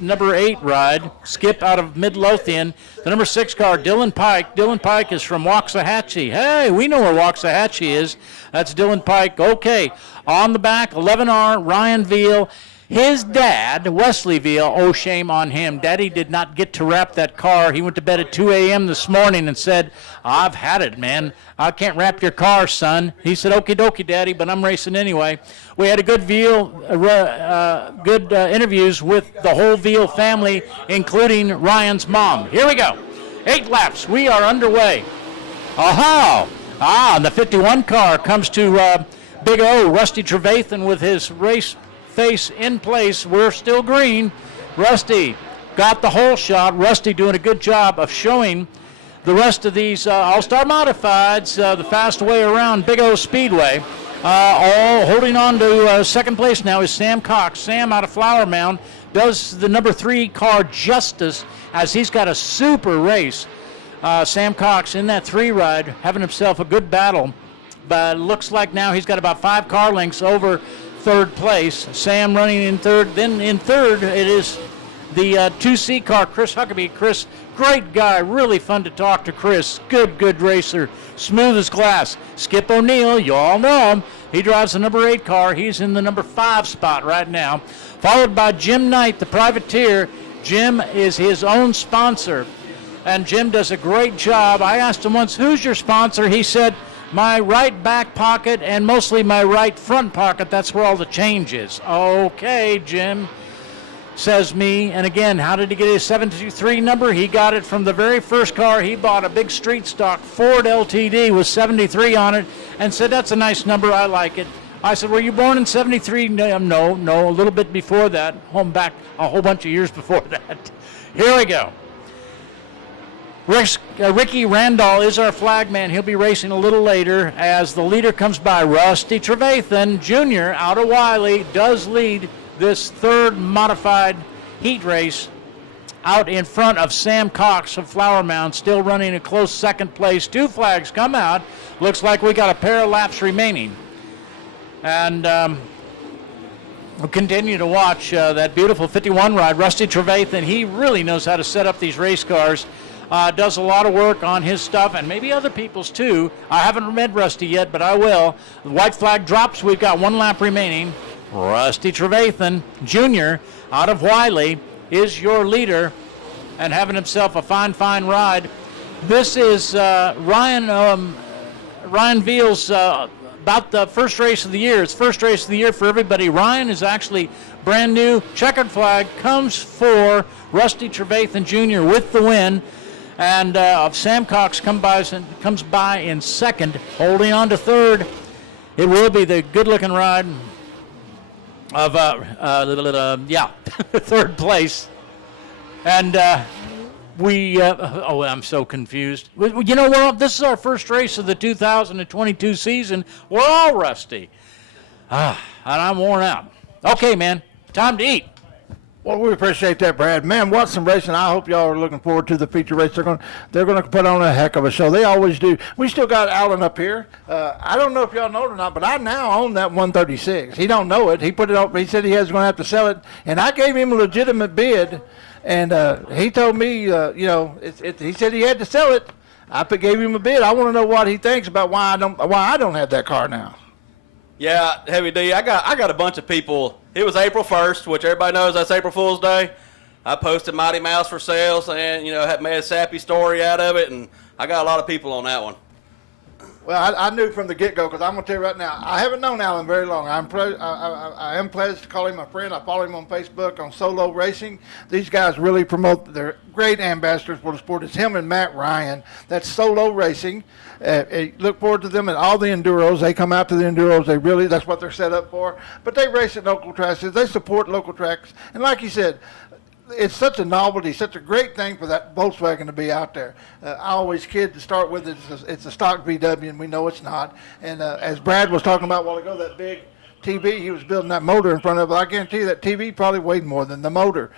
number 8 ride. Skip out of Midlothian. The number 6 car, Dylan Pike. Dylan Pike is from Waxahachie. Hey, we know where Waxahachie is. That's Dylan Pike. Okay, on the back, 11R, Ryan Veal. His dad, Wesley Veal, oh, shame on him. Daddy did not get to wrap that car. He went to bed at 2 a.m. this morning and said, I've had it, man. I can't wrap your car, son. He said, okie dokie, Daddy, but I'm racing anyway. We had a good interviews with the whole Veal family, including Ryan's mom. Here we go. 8 laps. We are underway. And the 51 car comes to Big O, Rusty Trevathan with his race face in place. We're still green. Rusty got the whole shot. Rusty doing a good job of showing the rest of these All-Star Modifieds the fast way around Big O Speedway. All holding on to second place now is Sam Cox. Sam out of Flower Mound does the number 3 car justice as he's got a super race. Sam Cox in that 3 ride having himself a good battle, but it looks like now he's got about 5 car lengths over third place. Sam running in third. Then in third, it is the 2C car, Chris Huckabee. Chris, great guy, really fun to talk to Chris. Good racer, smooth as glass. Skip O'Neill, you all know him. He drives the number 8 car. He's in the number 5 spot right now. Followed by Jim Knight, the privateer. Jim is his own sponsor, and Jim does a great job. I asked him once, who's your sponsor? He said, my right back pocket and mostly my right front pocket. That's where all the change is. Okay, Jim, says me. And again, how did he get his 73 number? He got it from the very first car. He bought a big street stock Ford LTD with 73 on it and said, that's a nice number. I like it. I said, were you born in 73? No, a little bit before that. Back a whole bunch of years before that. Here we go. Ricky Randall is our flag man. He'll be racing a little later as the leader comes by. Rusty Trevathan Jr. out of Wiley does lead this 3rd modified heat race out in front of Sam Cox of Flower Mound, still running a close second place. 2 flags come out. Looks like we got a pair of laps remaining. And we'll continue to watch that beautiful 51 ride. Rusty Trevathan, he really knows how to set up these race cars. Does a lot of work on his stuff and maybe other people's too. I haven't met Rusty yet, but I will. The white flag drops. We've got 1 lap remaining. Rusty Trevathan Jr. out of Wiley is your leader and having himself a fine ride. This is Ryan Veal's about the first race of the year. It's first race of the year for everybody. Ryan is actually brand new. Checkered flag comes for Rusty Trevathan Jr. with the win. And Sam Cox comes by in second, holding on to third It will be the good-looking ride of, third place. And I'm so confused. You know, this is our first race of the 2022 season. We're all rusty. And I'm worn out. Okay, man, time to eat. Well, we appreciate that, Brad. Man, what some racing. I hope y'all are looking forward to the feature race. They're going to put on a heck of a show. They always do. We still got Alan up here. I don't know if y'all know it or not, but I now own that 136. He don't know it. He put it up. He said he was going to have to sell it, and I gave him a legitimate bid, and he told me, he said he had to sell it. I gave him a bid. I want to know what he thinks about why I don't have that car now. Yeah, Heavy D, I got a bunch of people. It was April 1st, which everybody knows that's April Fool's Day. I posted Mighty Mouse for sales and, made a sappy story out of it, and I got a lot of people on that one. Well, I knew from the get-go, because I'm going to tell you right now, I haven't known Alan very long. I am pleased to call him a friend. I follow him on Facebook on Solo Racing. These guys really promote, they're great ambassadors for the sport. It's him and Matt Ryan. That's Solo Racing. Look forward to them at all the Enduros. They come out to the Enduros. That's what they're set up for. But they race at local tracks. They support local tracks. And like you said, it's such a novelty, such a great thing for that Volkswagen to be out there. I always kid to start with, it's a stock VW, and we know it's not. And as Brad was talking about a while ago, that big TV, he was building that motor in front of it. I guarantee you that TV probably weighed more than the motor.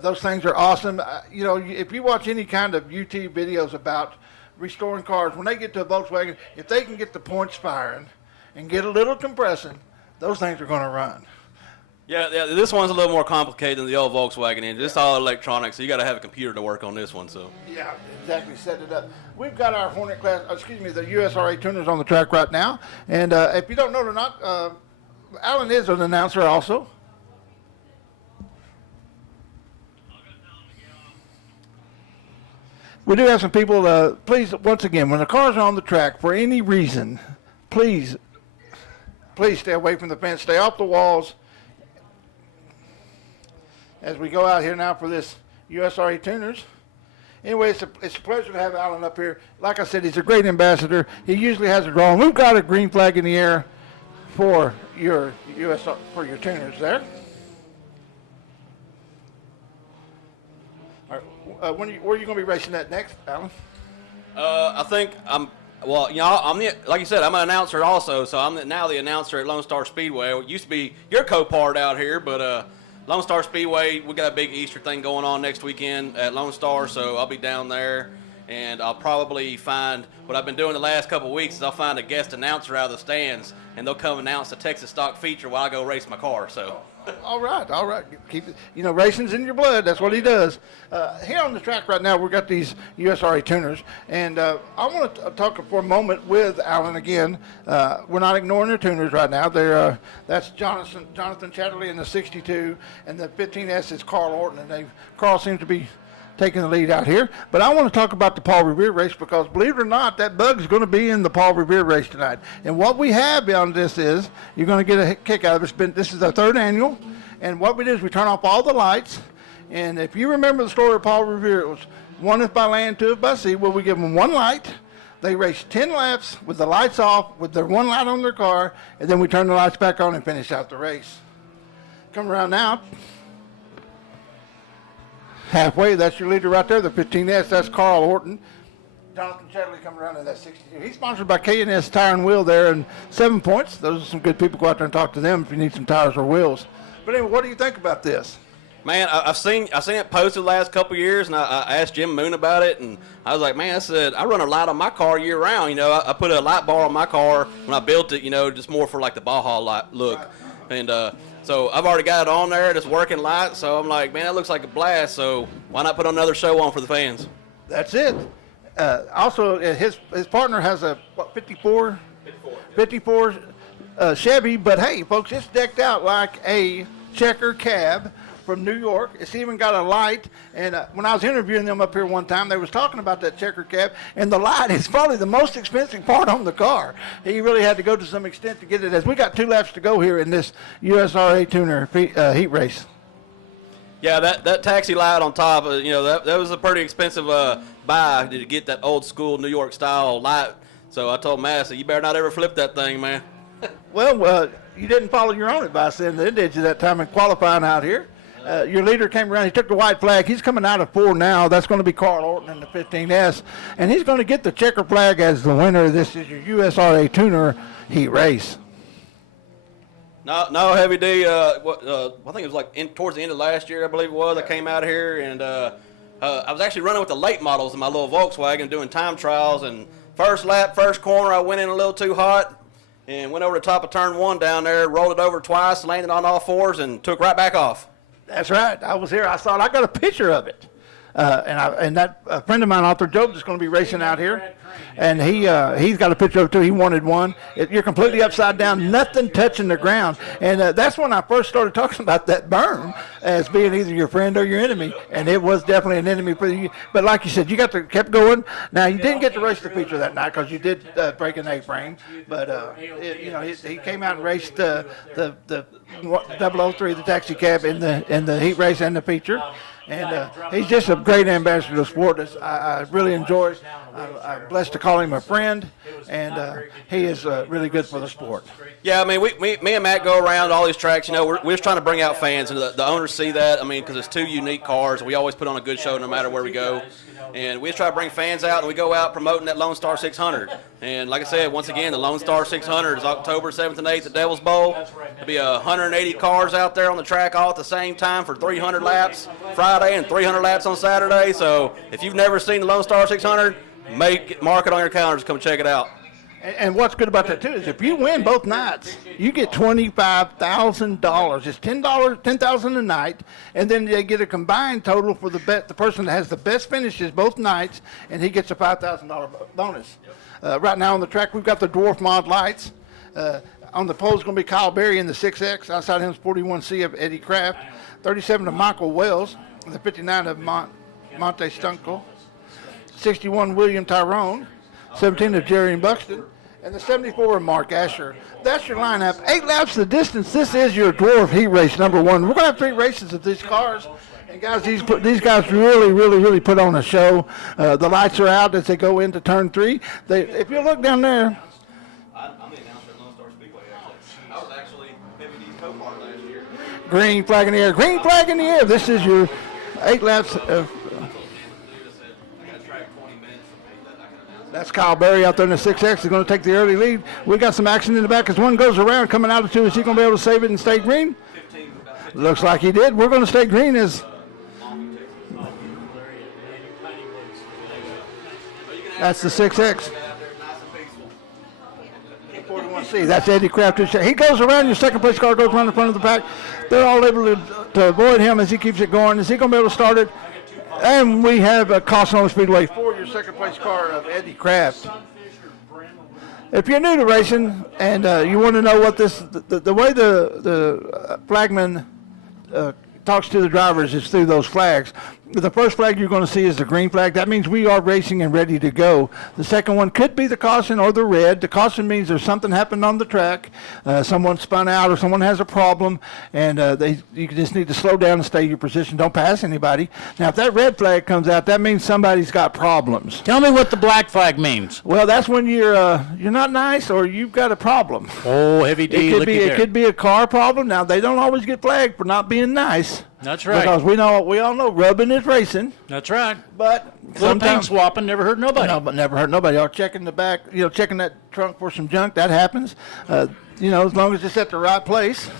Those things are awesome. If you watch any kind of YouTube videos about restoring cars, when they get to a Volkswagen, if they can get the points firing and get a little compressing, those things are going to run. Yeah, this one's a little more complicated than the old Volkswagen engine. It's all electronic, so you got to have a computer to work on this one. So. Yeah, exactly. Set it up. We've got our Hornet class, the USRA tuners on the track right now. And if you don't know it or not, Alan is an announcer also. We do have some people, please, once again, when the cars are on the track for any reason, please stay away from the fence, stay off the walls. As we go out here now for this USRA Tuners. Anyway, it's a pleasure to have Alan up here. Like I said, he's a great ambassador. He usually has a draw. And we've got a green flag in the air for your tuners there. All right, where are you going to be racing that next, Alan? I think like you said, I'm an announcer also, so I'm now the announcer at Lone Star Speedway. It used to be your co-part out here, but Lone Star Speedway, we got a big Easter thing going on next weekend at Lone Star, so I'll be down there, and I'll probably find, what I've been doing the last couple of weeks is I'll find a guest announcer out of the stands, and they'll come announce the Texas stock feature while I go race my car, so. All right. Keep it. Racing's in your blood. That's what he does. Here on the track right now, we've got these USRA tuners, and I want to talk for a moment with Alan again. We're not ignoring the tuners right now. That's Jonathan Chatterley in the 62, and the 15S is Carl Orton, and Carl seems to be taking the lead out here. But I want to talk about the Paul Revere race, because believe it or not, that bug's going to be in the Paul Revere race tonight. And what we have beyond this is you're going to get a kick out of it. This is our third annual, and what we do is we turn off all the lights. And if you remember the story of Paul Revere, it was one if by land, two if by sea. Well, we give them one light. They race 10 laps with the lights off, with their one light on their car, and then we turn the lights back on and finish out the race. Come around now. Halfway, that's your leader right there, the 15S, that's Carl Orton. Jonathan Chatterley coming around in that 62. He's sponsored by K&S Tire and Wheel there, and 7 points. Those are some good people. Go out there and talk to them if you need some tires or wheels. But anyway, what do you think about this? Man, I've seen it posted the last couple of years, and I asked Jim Moon about it, and I was like, man, I said, I run a light on my car year round. I put a light bar on my car when I built it, just more for like the Baja light look. And so I've already got it on there. It's working light. So I'm like, man, that looks like a blast. So why not put another show on for the fans? That's it. Also, his partner has a 54 Chevy. But hey, folks, it's decked out like a checker cab from New York. It's even got a light. And when I was interviewing them up here one time, they was talking about that checker cab, and the light is probably the most expensive part on the car. He really had to go to some extent to get it. As we got 2 laps to go here in this USRA tuner heat race. Yeah, that taxi light on top, that was a pretty expensive buy to get that old school New York style light. So I told Matt, I said, you better not ever flip that thing, man. Well, you didn't follow your own advice then, did you, that time in qualifying out here? Your leader came around. He took the white flag. He's coming out of 4 now. That's going to be Carl Orton in the 15S. And he's going to get the checker flag as the winner. This is your USRA Tuner Heat Race. No, Heavy D. I think it was like towards the end of last year, I believe it was. I came out here, and I was actually running with the late models in my little Volkswagen doing time trials. And first lap, first corner, I went in a little too hot and went over the top of turn 1 down there, rolled it over twice, landed on all 4s, and took right back off. That's right. I was here. I saw it. I got a picture of it. And that friend of mine, Arthur Jobs, is going to be racing out here. And he's got a picture of it, too. He wanted one. You're completely upside down, nothing touching the ground. And that's when I first started talking about that berm as being either your friend or your enemy. And it was definitely an enemy for you. But like you said, you kept going. Now, you didn't get to race the feature that night because you did break an A-frame. But, he came out and raced the 003, the taxi cab, in the heat race and the feature. And he's just a great ambassador to sport. I really enjoy it. I'm blessed to call him a friend, and he is really good for the sport. Yeah, I mean, me and Matt go around all these tracks. You know, we're just trying to bring out fans, and the owners see that. I mean, because it's 2 unique cars. We always put on a good show no matter where we go. And we just try to bring fans out, and we go out promoting that Lone Star 600. And like I said, once again, the Lone Star 600 is October 7th and 8th at Devil's Bowl. There'll be 180 cars out there on the track all at the same time for 300 laps Friday and 300 laps on Saturday. So if you've never seen the Lone Star 600, mark it on your calendars. Come check it out. And what's good about that too is if you win both nights, you get $25,000. It's $10,000 a night, and then they get a combined total for the person that has the best finishes both nights, and he gets a $5,000 bonus. Right now on the track, we've got the Dwarf Mod lights. On the pole is going to be Kyle Berry in the 6X. Outside him is 41C of Eddie Kraft, 37 of Michael Wells, the 59 of Monte Stunkel, 61 William Tyrone, 17 of Jerry and Buxton, and the 74 of Mark Asher. That's your lineup. 8 laps the distance. This is your Dwarf Heat Race number 1. We're going to have 3 races of these cars. And guys, these guys really put on a show. The lights are out as they go into turn 3. If you look down there. I'm the announcer at Lone Star Speedway, actually. I was actually Heavy D's co-part last year. Green flag in the air. Green flag in the air. This is your 8 laps of. That's Kyle Berry out there in the 6X. He's going to take the early lead. We got some action in the back as one goes around coming out of 2. Is he going to be able to save it and stay green? Looks like he did. We're going to stay green as. That's the 6X. 41C. That's Eddie Kraft. He goes around. Your second place car goes around the front of the pack. They're all able to avoid him as he keeps it going. Is he going to be able to start it? And we have a Costco Speedway for your second place car of Eddie Kraft. If you're new to racing and you want to know what the way the flagman talks to the drivers is through those flags. The first flag you're going to see is the green flag. That means we are racing and ready to go. The second one could be the caution or the red. The caution means there's something happened on the track. Someone spun out or someone has a problem, and you just need to slow down and stay in your position. Don't pass anybody. Now, if that red flag comes out, that means somebody's got problems. Tell me what the black flag means. Well, that's when you're not nice or you've got a problem. Oh, Heavy D, it could be a car problem. Now, they don't always get flagged for not being nice. That's right. Because we all know rubbing is racing. That's right. But little paint swapping never hurt nobody. No, but never hurt nobody. Or checking the back, checking that trunk for some junk, that happens. As long as it's at the right place.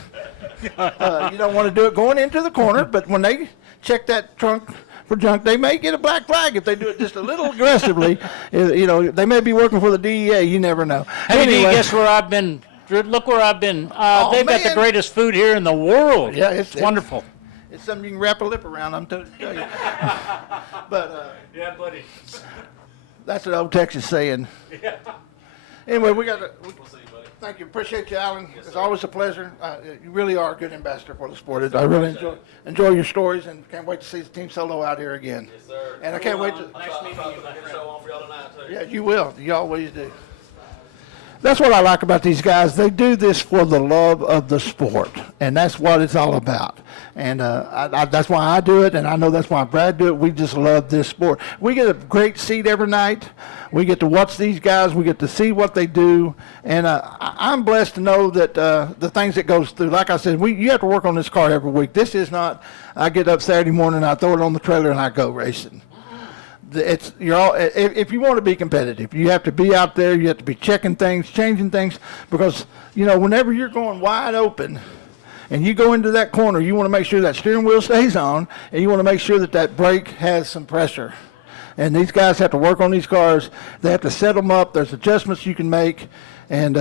You don't want to do it going into the corner, but when they check that trunk for junk, they may get a black flag if they do it just a little aggressively. They may be working for the DEA. You never know. Anyway, guess where I've been? Look where I've been. They've got the greatest food here in the world. Yeah, it's wonderful. It's something you can wrap a lip around, I'm telling you. But yeah, buddy. That's an old Texas saying. Yeah. Anyway, we'll see you, buddy. Thank you. Appreciate you, Alan. Yes, it's always a pleasure. You really are a good ambassador for the sport. I really enjoy your stories and can't wait to see the Team Solo out here again. Yes, sir. And I can't wait to. Nice meeting you, my friend. Show on for y'all tonight, too. Yeah, you will. You always do. That's what I like about these guys. They do this for the love of the sport, and that's what it's all about. And that's why I do it, and I know that's why Brad do it. We just love this sport. We get a great seat every night. We get to watch these guys. We get to see what they do, and I'm blessed to know that the things that goes through. Like I said, you have to work on this car every week. This is not. I get up Saturday morning, I throw it on the trailer, and I go racing. If you want to be competitive, you have to be out there. You have to be checking things, changing things, because whenever you're going wide open, and you go into that corner, you want to make sure that steering wheel stays on, and you want to make sure that that brake has some pressure. And these guys have to work on these cars. They have to set them up. There's adjustments you can make, and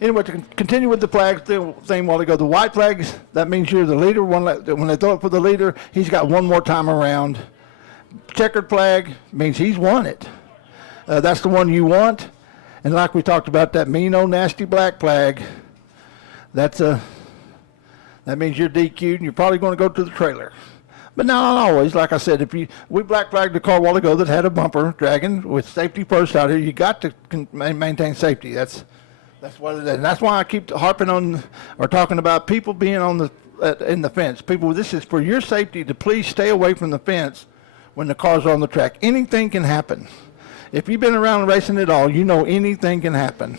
anyway, to continue with the flag thing while ago, the white flags, that means you're the leader. When they throw it for the leader, he's got one more time around. Checkered flag means he's won it. That's the one you want. And like we talked about, that mean old nasty black flag, that means you're DQ'd and you're probably going to go to the trailer. But not always. Like I said, we black flagged a car a while ago that had a bumper dragging with safety first out here. You got to maintain safety. That's what it is. And that's why I keep harping on or talking about people being on in the fence. People, this is for your safety to please stay away from the fence when the cars are on the track. Anything can happen. If you've been around racing at all, you know anything can happen.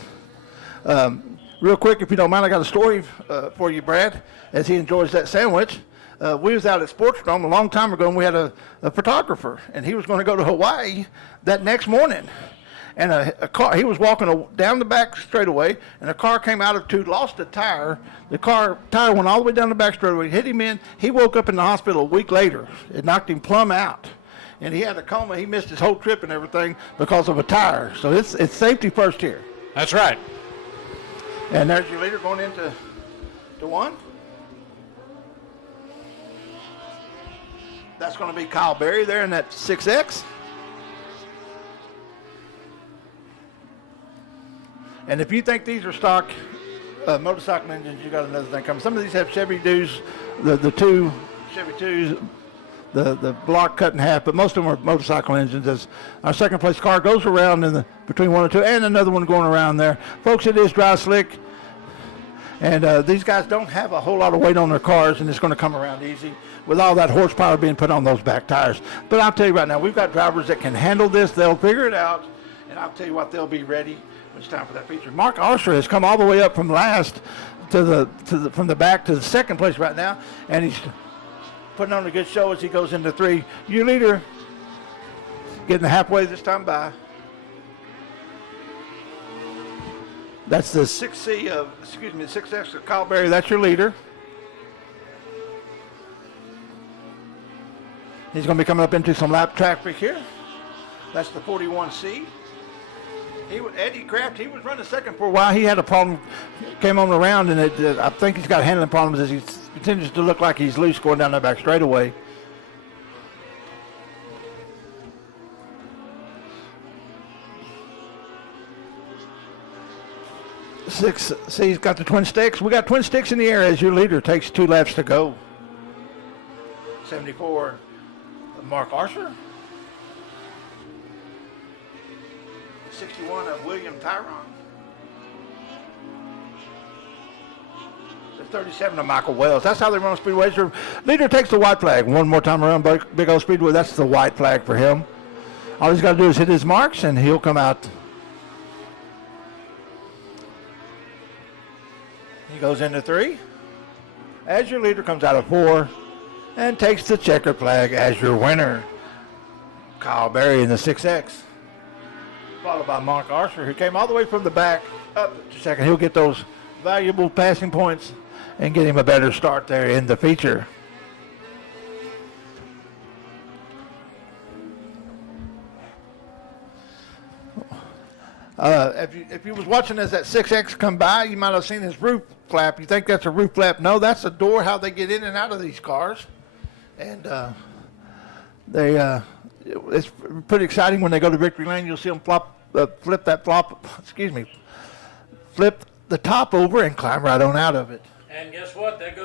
Real quick, if you don't mind, I got a story for you, Brad, as he enjoys that sandwich. We was out at Sportsdrome a long time ago, and we had a photographer, and he was going to go to Hawaii that next morning. And a car, he was walking down the back straightaway, and a car came out of two, lost a tire. The tire went all the way down the back straightaway, hit him in. He woke up in the hospital a week later. It knocked him plumb out. And he had a coma. He missed his whole trip and everything because of a tire. So it's safety first here. That's right. And there's your leader going into one. That's going to be Kyle Berry there in that 6X. And if you think these are stock motorcycle engines, you got another thing coming. Some of these have Chevy Doos, the two Chevy 2s, the block cut in half, but most of them are motorcycle engines. As our second place car goes around between 1 and 2, and another one going around there. Folks, it is dry slick, and these guys don't have a whole lot of weight on their cars, and it's going to come around easy with all that horsepower being put on those back tires. But I'll tell you right now, we've got drivers that can handle this. They'll figure it out, and I'll tell you what, they'll be ready when it's time for that feature. Mark Arsher has come all the way up from last from the back to the second place right now, and he's putting on a good show as he goes into 3. Your leader getting halfway this time by. That's the 6X of Kyle Berry. That's your leader. He's going to be coming up into some lap traffic here. That's the 41C. Eddie Kraft, he was running second for a while. He had a problem, came on the round, and I think he's got handling problems as he continues to look like he's loose going down that back straightaway. See, he's got the twin sticks. We got twin sticks in the air as your leader takes 2 laps to go. 74, Mark Arsher. 61 of William Tyrone. The 37 of Michael Wells. That's how they run Speedways. Leader takes the white flag. One more time around Big Old Speedway. That's the white flag for him. All he's got to do is hit his marks, and he'll come out. He goes into 3. As your leader comes out of 4 and takes the checkered flag as your winner. Kyle Berry in the 6X. Followed by Mark Arsher, who came all the way from the back up to second. He'll get those valuable passing points and get him a better start there in the feature. If you was watching as that 6X come by, you might have seen his roof flap. You think that's a roof flap? No, that's the door, how they get in and out of these cars. And it's pretty exciting when they go to Victory Lane. You'll see them flip the top over and climb right on out of it. And guess what? That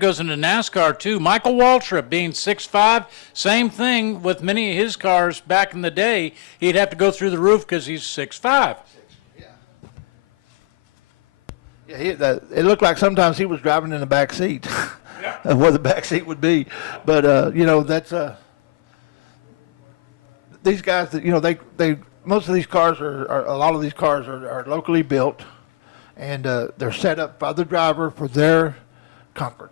goes into NASCAR too. Michael Waltrip being 6'5", same thing with many of his cars back in the day. He'd have to go through the roof because he's 6'5". Yeah, it looked like sometimes he was driving in the back seat, of where the back seat would be. But that's these guys that they most of these cars are a lot of these cars are locally built, and they're set up by the driver for their comfort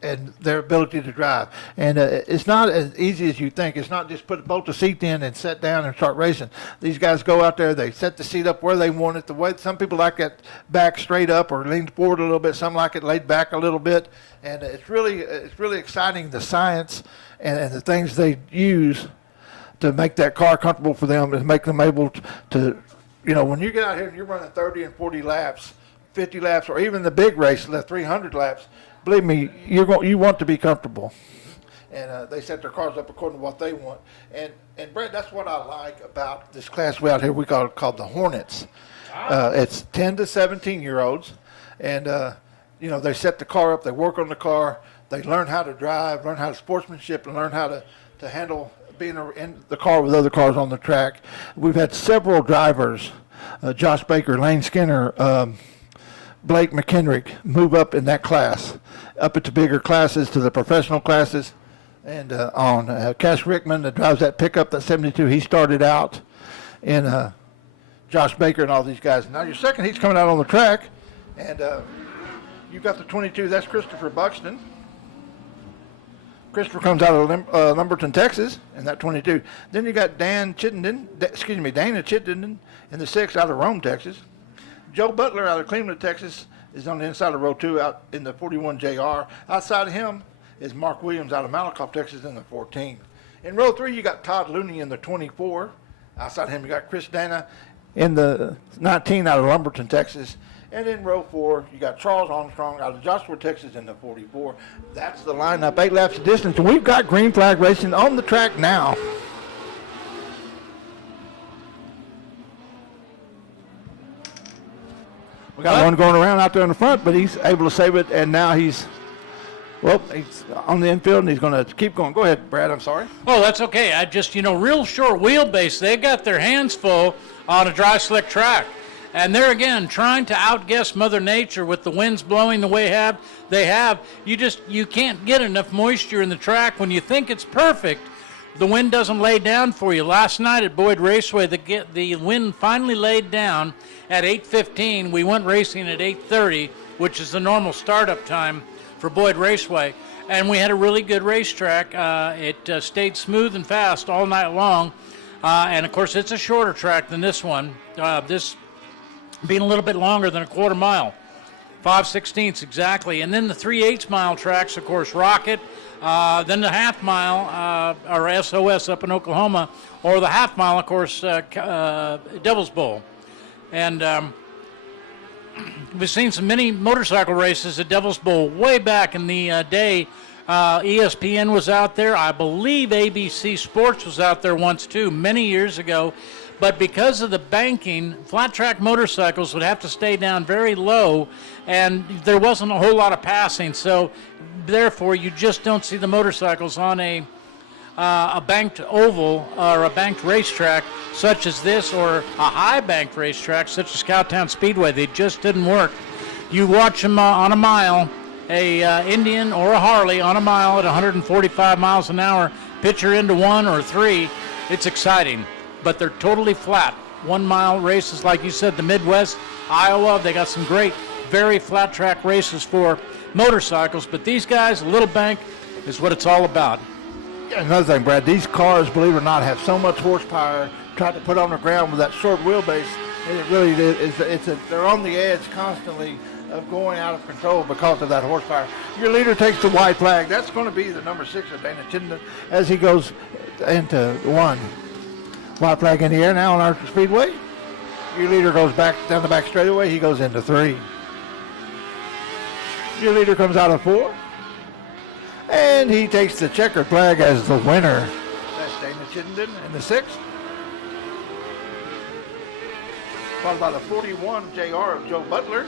and their ability to drive. And it's not as easy as you think. It's not just bolt the seat in and sit down and start racing. These guys go out there, they set the seat up where they want it. The way some people like it back straight up or leaned forward a little bit. Some like it laid back a little bit. And it's really exciting, the science and the things they use to make that car comfortable for them and make them able to when you get out here and you're running 30 and 40 laps, 50 laps, or even the big race, the 300 laps, believe me, you want to be comfortable. And they set their cars up according to what they want. And Brett, that's what I like about this class we out here. We called the Hornets. It's 10 to 17-year-olds, and they set the car up. They work on the car. They learn how to drive, learn how to sportsmanship, and learn how to handle being in the car with other cars on the track. We've had several drivers, Josh Baker, Lane Skinner, Blake McHenrick, move up in that class, up into bigger classes, to the professional classes, and on. Cash Rickman that drives that pickup, that 72, he started out in Josh Baker and all these guys. Now your second heat's coming out on the track, and you've got the 22, that's Christopher Buxton. Christopher comes out of Lumberton, Texas, in that 22. Then you got Dana Chittenden in the 6 out of Rome, Texas. Joe Butler out of Cleveland, Texas, is on the inside of row 2 out in the 41 JR. Outside of him is Mark Williams out of Malakoff, Texas, in the 14. In row 3, you got Todd Looney in the 24. Outside of him, you got Chris Dana in the 19 out of Lumberton, Texas. And in row 4, you got Charles Armstrong out of Joshua, Texas, in the 44. That's the lineup, 8 laps of distance. And we've got green flag racing on the track now. We got one going around out there in the front, but he's able to save it, and now he's on the infield, and he's going to keep going. Go ahead, Brad, I'm sorry. Oh, that's okay. I just, real short wheelbase. They got their hands full on a dry, slick track. And they're, again, trying to outguess Mother Nature with the winds blowing the way they have. You can't get enough moisture in the track. When you think it's perfect, the wind doesn't lay down for you. Last night at Boyd Raceway, the wind finally laid down at 8:15. We went racing at 8:30, which is the normal startup time for Boyd Raceway. And we had a really good racetrack. It stayed smooth and fast all night long. And, of course, it's a shorter track than this one. This being a little bit longer than a quarter mile, 5/16 exactly. And then the 3/8 mile tracks, of course, Rocket, then the half mile, or SOS up in Oklahoma, or the half mile, of course, Devil's Bowl. And we've seen some many motorcycle races at Devil's Bowl way back in the day. ESPN was out there. I believe ABC Sports was out there once too, many years ago. But because of the banking, flat track motorcycles would have to stay down very low, and there wasn't a whole lot of passing. So therefore, you just don't see the motorcycles on a banked oval or a banked racetrack such as this, or a high banked racetrack such as Cowtown Speedway. They just didn't work. You watch them on a mile, a Indian or a Harley on a mile at 145 miles an hour, pitch her into 1 or 3, it's exciting. But they're totally flat. 1 mile races, like you said, the Midwest, Iowa, they got some great, very flat track races for motorcycles. But these guys, a little bank is what it's all about. Yeah, another thing, Brad, these cars, believe it or not, have so much horsepower tried to put on the ground with that short wheelbase. It really is. They're on the edge constantly of going out of control because of that horsepower. Your leader takes the white flag. That's going to be the number 6 of Dana Chittenden as he goes into 1. White flag in the air now on our Speedway. Your leader goes back down the back straightaway. He goes into 3. Your leader comes out of 4. And he takes the checkered flag as the winner. That's Dana Chittenden in the 6th. Followed by the 41 JR of Joe Butler.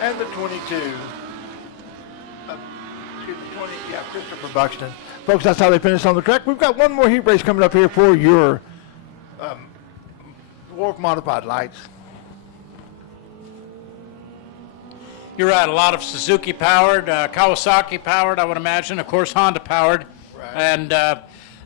And the 22. Christopher Buxton. Folks, that's how they finish on the track. We've got one more heat race coming up here for your Dwarf Modified lights. You're right. A lot of Suzuki powered, Kawasaki powered, I would imagine. Of course, Honda powered. Right. And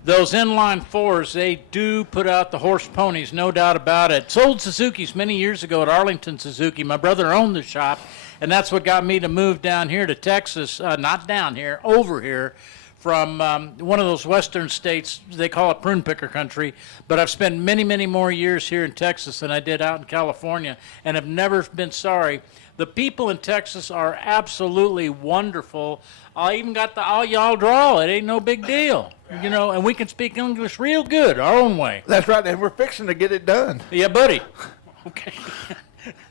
those inline fours, they do put out the horse ponies, no doubt about it. Sold Suzukis many years ago at Arlington Suzuki. My brother owned the shop, and that's what got me to move down here to Texas. Not down here, over here. From one of those western states, they call it prune picker country, but I've spent many, many more years here in Texas than I did out in California, and have never been sorry. The people in Texas are absolutely wonderful. I even got the all y'all draw. It ain't no big deal, you know, and we can speak English real good, our own way. That's right, and we're fixing to get it done. Yeah, buddy. Okay.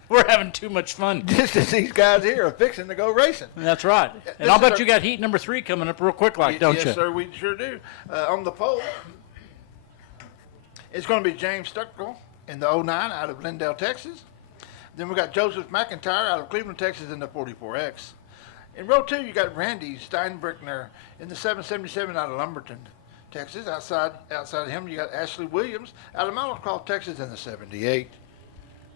We're having too much fun. Just as these guys here are fixing to go racing. That's right. And I'll bet you got heat number 3 coming up real quick, don't you? Yes, sir, we sure do. On the pole, it's going to be James Stuckrell in the 09 out of Glendale, Texas. Then we got Joseph McIntyre out of Cleveland, Texas in the 44X. In row 2, you got Randy Steinbrickner in the 777 out of Lumberton, Texas. Outside of him, you got Ashley Williams out of Mountain Texas in the 78.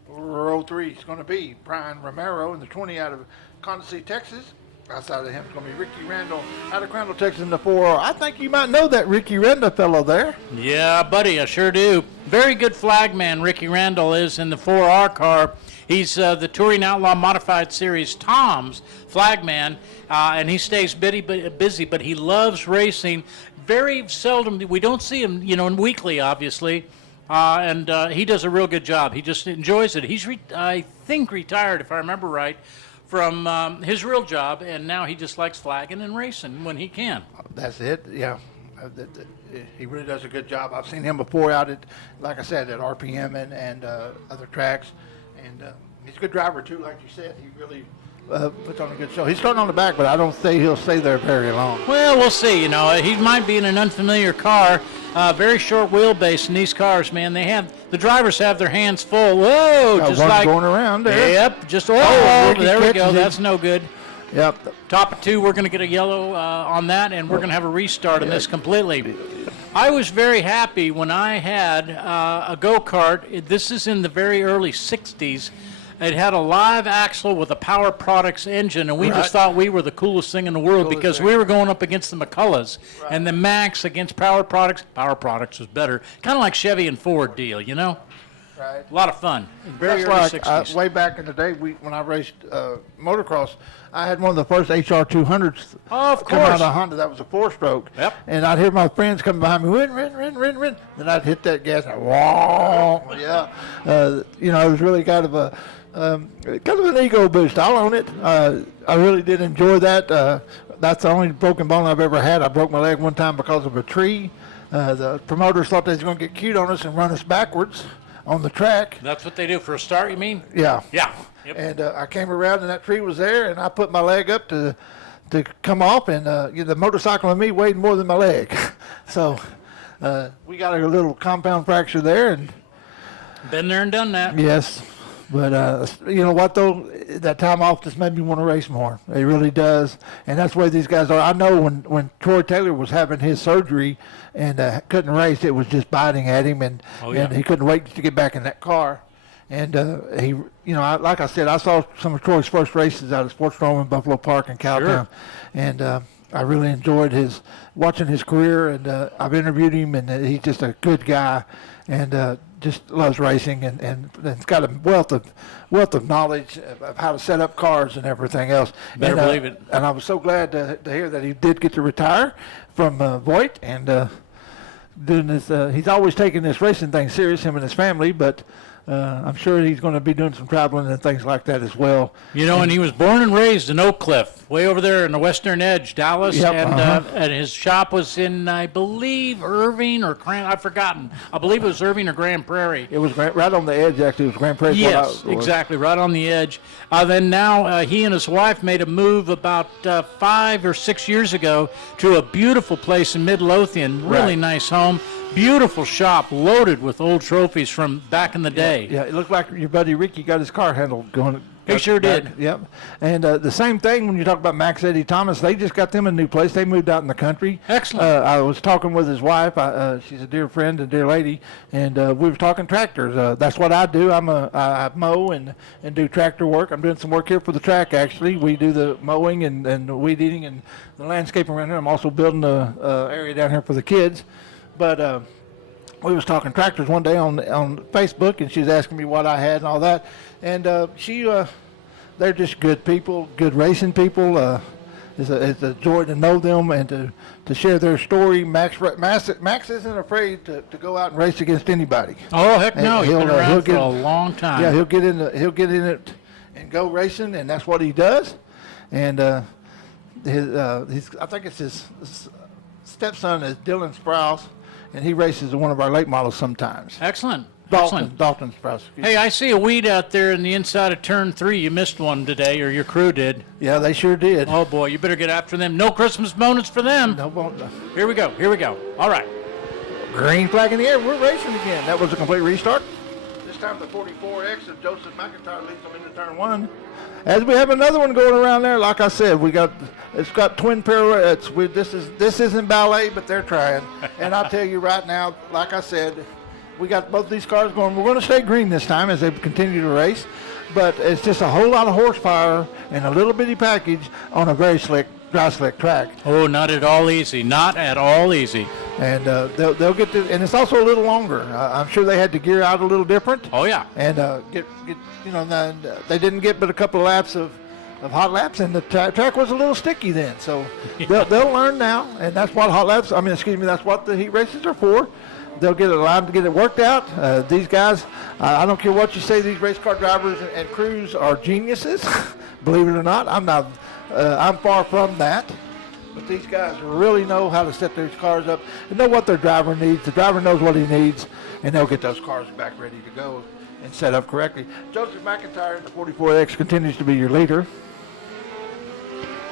Row 3 is going to be Brian Romero in the 20 out of Condesi, Texas. Outside of him is going to be Ricky Randall out of Crandall, Texas in the 4R. I think you might know that Ricky Randall fellow there. Yeah, buddy, I sure do. Very good flagman Ricky Randall is in the 4R car. He's the Touring Outlaw Modified Series Tom's flagman, and he stays busy, but he loves racing. Very seldom, we don't see him, you know, in weekly, obviously. And he does a real good job. He just enjoys it. He's, I think, retired, if I remember right, from his real job, and now he just likes flagging and racing when he can. That's it, yeah. He really does a good job. I've seen him before out at, like I said, at RPM and other tracks. And he's a good driver, too, like you said. He really puts on a good show. He's starting on the back, but I don't think he'll stay there very long. Well, we'll see. You know, he might be in an unfamiliar car. Very short wheelbase in these cars, man. The drivers have their hands full. Whoa, Got just one like going around there. Yep, just Ricky there we go. catches it. That's no good. Yep. Top of 2, we're going to get a yellow on that, and we're going to have a restart on this completely. I was very happy when I had a go-kart. This is in the very early 60s. It had a live axle with a Power Products engine, and we just thought we were the coolest thing in the world because we were going up against the McCulloughs and the Max against Power Products. Power Products was better. Kind of like Chevy and Ford deal, you know? Right. A lot of fun. Very That's early like 60s. way back in the day when I raced motocross, I had one of the first HR200s come out of Honda. That was a 4-stroke. Yep. And I'd hear my friends coming behind me, win. Then I'd hit that gas and whoa, yeah. You know, it was really kind of an ego boost. I'll own it. I really did enjoy that. That's the only broken bone I've ever had. I broke my leg one time because of a tree. The promoters thought they was going to get cute on us and run us backwards on the track. That's what they do for a start, you mean? Yeah. Yeah. Yep. And I came around and that tree was there, and I put my leg up to come off, and the motorcycle and me weighed more than my leg. So we got a little compound fracture there. And Been there and done that. yes. But you know what, though? That time off just made me want to race more. It really does. And that's the way these guys are. I know when Troy Taylor was having his surgery and couldn't race, it was just biting at him, and he couldn't wait to get back in that car. And he, you know, like I said, I saw some of Troy's first races out of Sportsdrome in Buffalo Park and Cowtown. Sure. And I really enjoyed watching his career, and I've interviewed him, and he's just a good guy. And just loves racing, and it's got a wealth of knowledge of how to set up cars and everything else. Better believe it. And I was so glad to hear that he did get to retire from Voight and doing this. He's always taken this racing thing serious, him and his family, but I'm sure he's going to be doing some traveling and things like that as well. You know, and he was born and raised in Oak Cliff, way over there in the western edge, Dallas. Yep, and his shop was in, I believe, Irving or I've forgotten. I believe it was Irving or Grand Prairie. It was right on the edge, actually. It was Grand Prairie. Yes, exactly, right on the edge. Then now he and his wife made a move about 5 or 6 years ago to a beautiful place in Midlothian, really nice home. Beautiful shop, loaded with old trophies from back in the day. Yeah, it looked like your buddy Ricky got his car handle going He sure did. Yep. And the same thing when you talk about Max Eddie Thomas, they just got them a new place. They moved out in the country. Excellent. I was talking with his wife. She's a dear friend and dear lady, and we were talking tractors. That's what I do. I mow and do tractor work. I'm doing some work here for the track, actually. We do the mowing and the weed eating and the landscaping around here. I'm also building a area down here for the kids. But we was talking tractors one day on Facebook, and she was asking me what I had and all that. And they're just good people, good racing people. It's a joy to know them and to share their story. Max isn't afraid to go out and race against anybody. Oh heck no, he's been around for a long time. Yeah, he'll get in it and go racing, and that's what he does. And I think it's his stepson is Dylan Sprouse, and he races one of our late models sometimes. Excellent. Dalton Sprouse. Hey, I see a weed out there in the inside of turn 3. You missed one today, or your crew did. Yeah, they sure did. Oh boy, you better get after them. No Christmas bonus for them. No bonus. Here we go. All right. Green flag in the air. We're racing again. That was a complete restart. This time the 44X of Joseph McIntyre leads them into turn 1. As we have another one going around there, like I said, it's got twin pirouettes. This isn't ballet, but they're trying. And I'll tell you right now, like I said, we got both these cars going. We're going to stay green this time as they continue to race, but it's just a whole lot of horsepower and a little bitty package on a very dry slick track. Oh, not at all easy. Not at all easy. And they'll get to, and it's also a little longer. I'm sure they had to gear out a little different. Oh yeah. And they didn't get but a couple of laps of hot laps, and the track was a little sticky then. So they'll learn now, and that's what that's what the heat races are for. They'll get it allowed to get it worked out. These guys, I don't care what you say, these race car drivers and crews are geniuses. Believe it or not, I'm not. I'm far from that. But these guys really know how to set these cars up and know what their driver needs. The driver knows what he needs, and they'll get those cars back ready to go and set up correctly. Joseph McIntyre in the 44X continues to be your leader.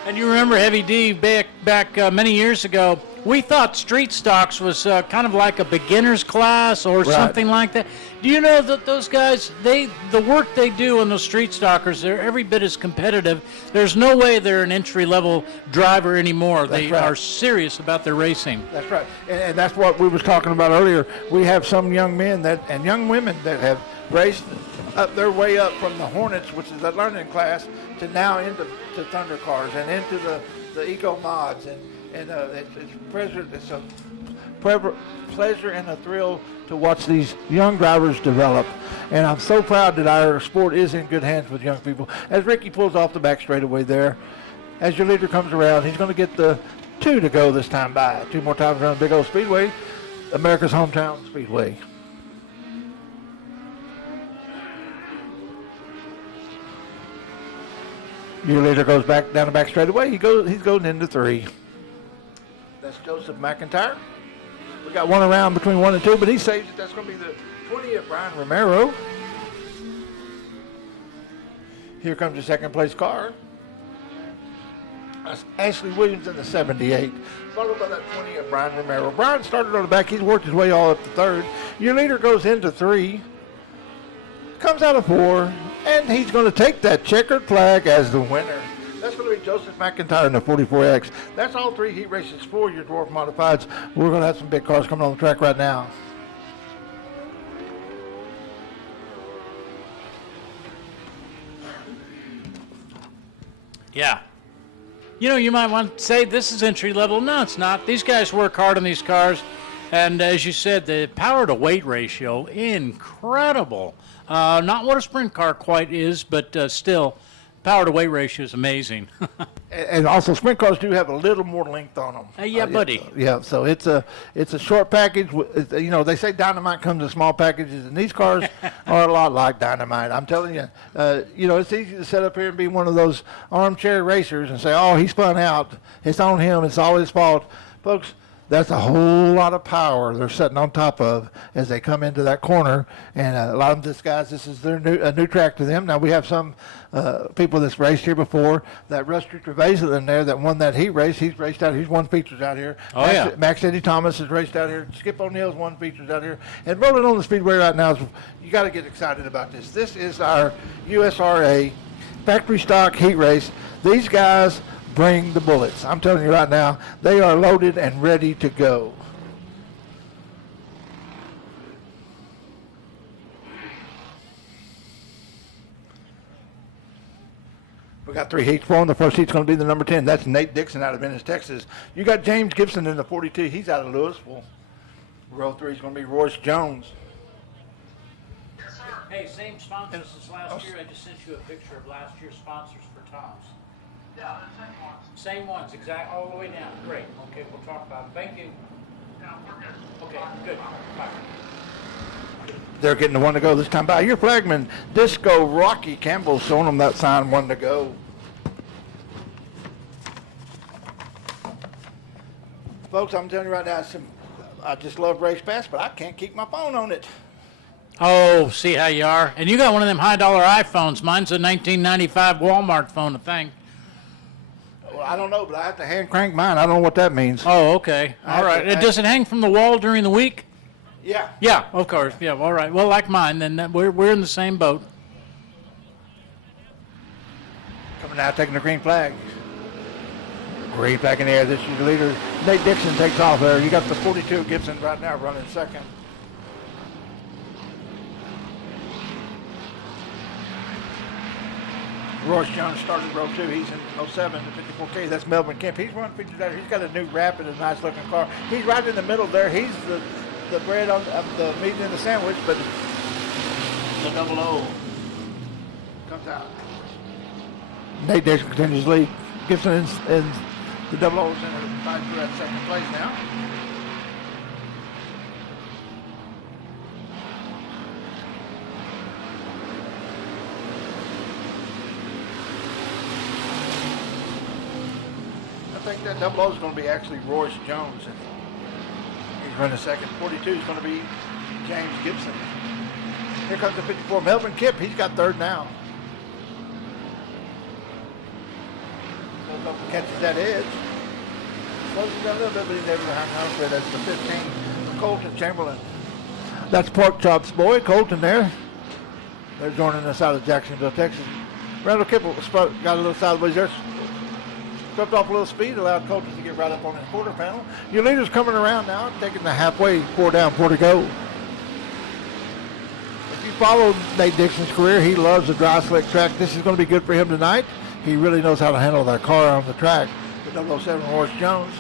And you remember Heavy D back many years ago, we thought street stocks was kind of like a beginner's class or something like that. Do you know that those guys, the work they do on those street stockers, they're every bit as competitive. There's no way they're an entry-level driver anymore. They are serious about their racing. That's right. And that's what we was talking about earlier. We have some young men and young women that have raced up their way up from the Hornets, which is a learning class, to now into Thunder cars and into the Eco mods. And it's a pleasure and a thrill to watch these young drivers develop. And I'm so proud that our sport is in good hands with young people. As Ricky pulls off the back straightaway there, as your leader comes around, he's going to get the 2 to go this time by. 2 more times around Big Old Speedway, America's hometown speedway. Your leader goes back down the back straightaway. He's going into 3. That's Joseph McIntyre. We got one around between 1 and 2, but he saves it. That's going to be the 20 of Brian Romero. Here comes the second place car. That's Ashley Williams in the 78. Followed by that 20 of Brian Romero. Brian started on the back. He's worked his way all up to 3rd. Your leader goes into 3. Comes out of 4. And he's going to take that checkered flag as the winner. That's going to be Joseph McIntyre in the 44X. That's all 3 heat races for your Dwarf Modifieds. We're going to have some big cars coming on the track right now. Yeah. You know, you might want to say this is entry level. No, it's not. These guys work hard on these cars. And as you said, the power to weight ratio, incredible. Not what a sprint car quite is, but still, power to weight ratio is amazing. And also, sprint cars do have a little more length on them. Yeah, buddy. Yeah, so it's a short package. You know, they say dynamite comes in small packages, and these cars are a lot like dynamite. I'm telling you, it's easy to sit up here and be one of those armchair racers and say, "Oh, he spun out. It's on him. It's all his fault," folks. That's a whole lot of power they're sitting on top of as they come into that corner. And a lot of these guys, this is a new track to them. Now, we have some people that's raced here before. That Rusty Trevathan in there that won that heat race, he's raced out. He's won features out here. Oh, Max Eddie Thomas has raced out here. Skip O'Neill's won features out here. And rolling on the Speedway right now, you got to get excited about this. This is our USRA factory stock heat race, these guys bring the bullets. I'm telling you right now, they are loaded and ready to go. We got 3 heats going. The first heat's going to be the number 10. That's Nate Dixon out of Venice, Texas. You got James Gibson in the 42. He's out of Louisville. Row 3 is going to be Royce Jones. Hey, same sponsors as last year. I just sent you a picture of last year's sponsors for Tom's. Yeah, the same ones. Same ones, exact, all the way down. Great. Okay, we'll talk about it. Thank you. Yeah, we're good. Okay, good. Bye. They're getting the 1 to go this time by. Your flagman, Disco Rocky Campbell, showing them that sign, 1 to go. Folks, I'm telling you right now, I just love race pass, but I can't keep my phone on it. Oh, see how you are. And you got one of them high-dollar iPhones. Mine's a 1995 Walmart phone, I think. Well, I don't know, but I have to hand crank mine. I don't know what that means. Oh, okay. All right. Does it hang from the wall during the week? Yeah. Yeah, of course. Yeah, all right. Well, like mine, then we're in the same boat. Coming out, taking the green flag. Green flag in the air. This is your leader. Nate Dixon takes off there. You got the 42 Gibson right now running second. Royce Jones started row 2. He's in 07, the 54K. That's Melvin Kemp. He's running 50. He's got a new Rapid, a nice looking car. He's right in the middle there. He's the bread on the meat in the sandwich, but the 00 comes out. Nate Dixon continues to lead. Gibson in the 00's in fighting for that second place now. I think that 00 is going to be actually Royce Jones. And he's running second. 42 is going to be James Gibson. Here comes the 54, Melvin Kipp. He's got third now. Goes up and catches that edge. Slows it down a little bit, but he's able to hang on to it. That's the 15, Colton Chamberlain. That's Pork Chops boy, Colton there. They're joining us out of Jacksonville, Texas. Randall Kipp got a little sideways there. Swept off a little speed, allowed Colton to get right up on his quarter panel. Your leader's coming around now, taking the halfway, 4 down, 4 to go. If you follow Nate Dixon's career, he loves the dry slick track. This is going to be good for him tonight. He really knows how to handle that car on the track. The 007 Royce Jones.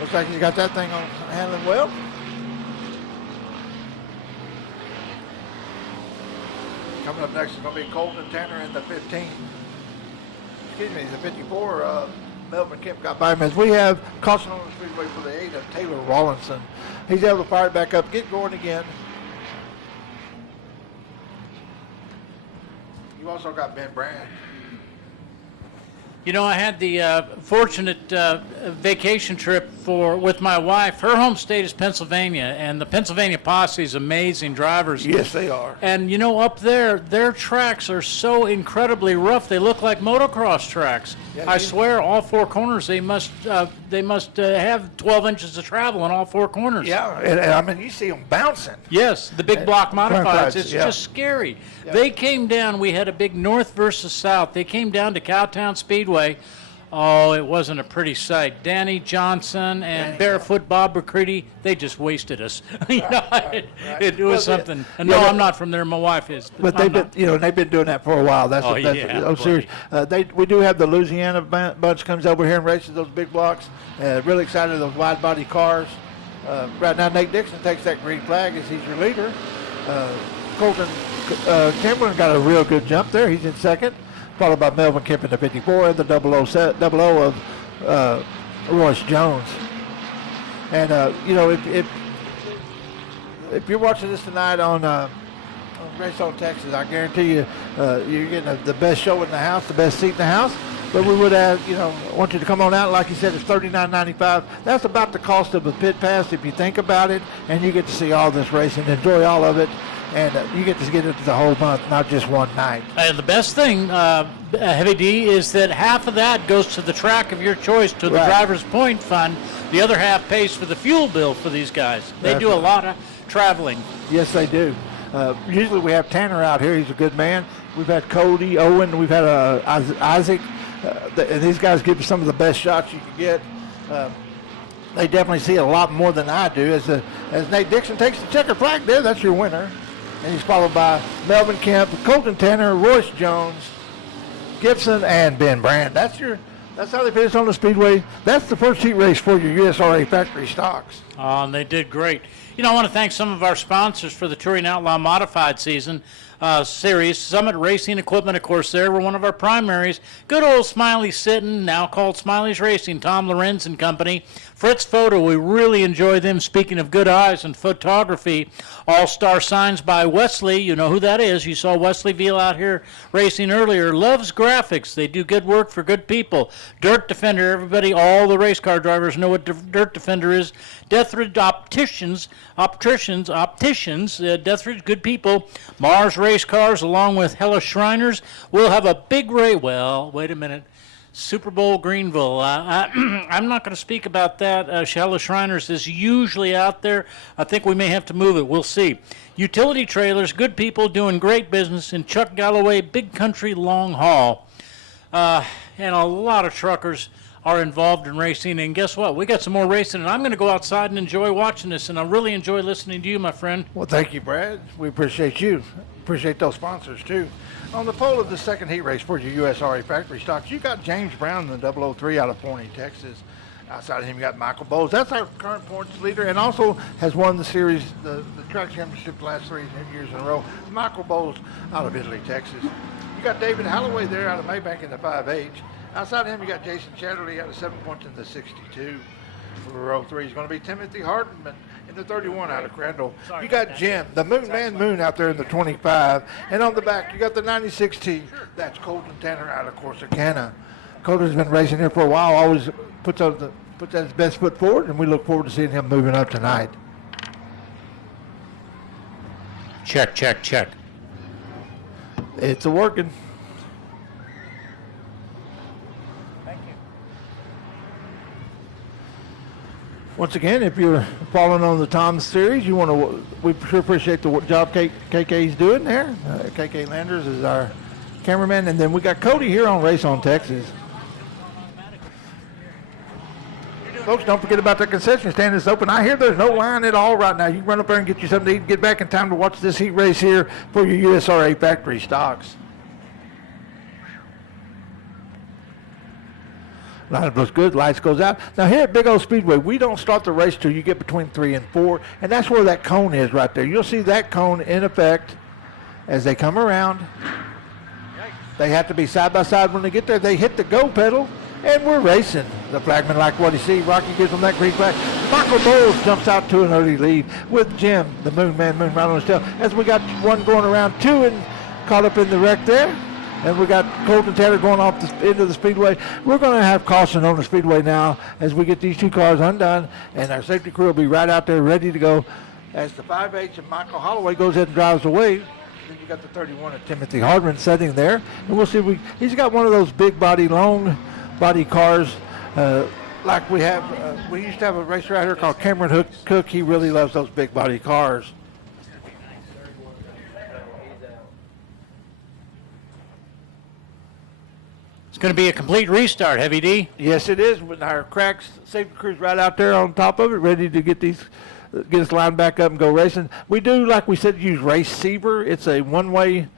Looks like he's got that thing on handling well. Coming up next is going to be Colton Tanner in the 15. Excuse me, the 54, Melvin Kemp got by him as we have caution on the speedway for the 8 of Taylor Rawlinson. He's able to fire it back up, get going again. You also got Ben Brand. You know, I had the fortunate vacation trip with my wife. Her home state is Pennsylvania, and the Pennsylvania posse is amazing drivers. Yes, they are. And, you know, up there, their tracks are so incredibly rough. They look like motocross tracks. Yeah, I swear, all 4 corners, they must have 12 inches of travel in all 4 corners. Yeah, and I mean, you see them bouncing. Yes, the big block modifieds. It's yeah. just scary. Yeah. They came down. We had a big north versus south. They came down to Cowtown Speedway. Oh, it wasn't a pretty sight. Danny Johnson and Barefoot Bob McCready, they just wasted us. You know, it was something. And no, I'm not from there. My wife is. But they've been doing that for a while. I'm serious. We do have the Louisiana bunch comes over here and races those big blocks. Really excited those wide body cars. Right now, Nate Dixon takes that green flag as he's your leader. Colton Timberland got a real good jump there. He's in second, followed by Melvin Kemp in the 54 and the 00 of Royce Jones. And you know, if you're watching this tonight on Race on Texas, I guarantee you you're getting the best show in the house, the best seat in the house. But we would have, want you to come on out. Like you said, it's $39.95. That's about the cost of a pit pass if you think about it, and you get to see all this racing, enjoy all of it. And you get to get it the whole month, not just one night. And the best thing, Heavy D, is that half of that goes to the track of your choice, to the driver's point fund. The other half pays for the fuel bill for these guys. They do a lot of traveling. Yes, they do. Usually we have Tanner out here. He's a good man. We've had Cody, Owen, we've had Isaac, and these guys give you some of the best shots you can get. They definitely see a lot more than I do. As Nate Dixon takes the checker flag there, that's your winner. And he's followed by Melvin Kemp, Colton Tanner, Royce Jones, Gibson, and Ben Brandt. That's how they finished on the Speedway. That's the first heat race for your USRA factory stocks. And they did great. I want to thank some of our sponsors for the Touring Outlaw Modified season series. Summit Racing Equipment, of course, there were one of our primaries. Good old Smiley Sittin', now called Smiley's Racing, Tom Lorenz and Company. Fritz Photo, we really enjoy them. Speaking of good eyes and photography, All-Star Signs by Wesley. You know who that is. You saw Wesley Veal out here racing earlier. Loves Graphics. They do good work for good people. Dirt Defender, everybody, all the race car drivers know what Dirt Defender is. Deathridge Opticians, Deathridge, good people. Mars Race Cars, along with Hella Shriners. We'll have a big race. Well, wait a minute. Super Bowl Greenville. I'm not going to speak about that. Hella Shriners is usually out there. I think we may have to move it. We'll see. Utility Trailers, good people doing great business in Chuck Galloway, Big Country Long Haul. And a lot of truckers are involved in racing. And guess what? We got some more racing, and I'm going to go outside and enjoy watching this. And I really enjoy listening to you, my friend. Well, thank you, Brad. We appreciate you. Appreciate those sponsors, too. On the pole of the second heat race for your USRA factory stocks, you got James Brown in the 003 out of Forney, Texas. Outside of him, you got Michael Bowles. That's our current points leader, and also has won the series, the track championship the last 3 years in a row. Michael Bowles out of Italy, Texas. You got David Holloway there out of Maybank in the 5H. Outside of him, you got Jason Chatterley out of 7 points in the 62. For 03 is going to be Timothy Hardeman in the 31 out of Crandall. You got Jim, the Moon out there in the 25. And on the back, you got the 96T. That's Colton Tanner out of Corsicana. Colton's been racing here for a while, always puts out his best foot forward, and we look forward to seeing him moving up tonight. Check, check, check. It's a working. Once again, if you're following on the Tom series, we sure appreciate the job KK's doing there. KK Landers is our cameraman, and then we got Cody here on Race on Texas. Folks, don't forget about the concession stand that's open. I hear there's no line at all right now. You can run up there and get you something to eat and get back in time to watch this heat race here for your USRA factory stocks. Line looks good, lights goes out. Now here at Big O Speedway, we don't start the race till you get between 3 and 4, and that's where that cone is right there. You'll see that cone in effect as they come around. They have to be side by side when they get there. They hit the go pedal, and we're racing. The flagman like what he sees. Rocky gives them that green flag. Michael Bowles jumps out to an early lead with Jim, the Moon right on his tail. As we got one going around 2 and caught up in the wreck there. And we got Colton Taylor going off into the Speedway. We're going to have caution on the Speedway now as we get these 2 cars undone, and our safety crew will be right out there ready to go as the 5H and Michael Holloway goes ahead and drives away. Then you got the 31 of Timothy Hardman sitting there, and we'll see. He's got one of those big body, long body cars like we have. We used to have a racer out here called Cameron Cook. He really loves those big body cars. Going to be a complete restart, Heavy D. Yes, it is. With our cracks, safety crew's right out there on top of it, ready to get us lined back up and go racing. We do, like we said, use Receiver. It's a one-way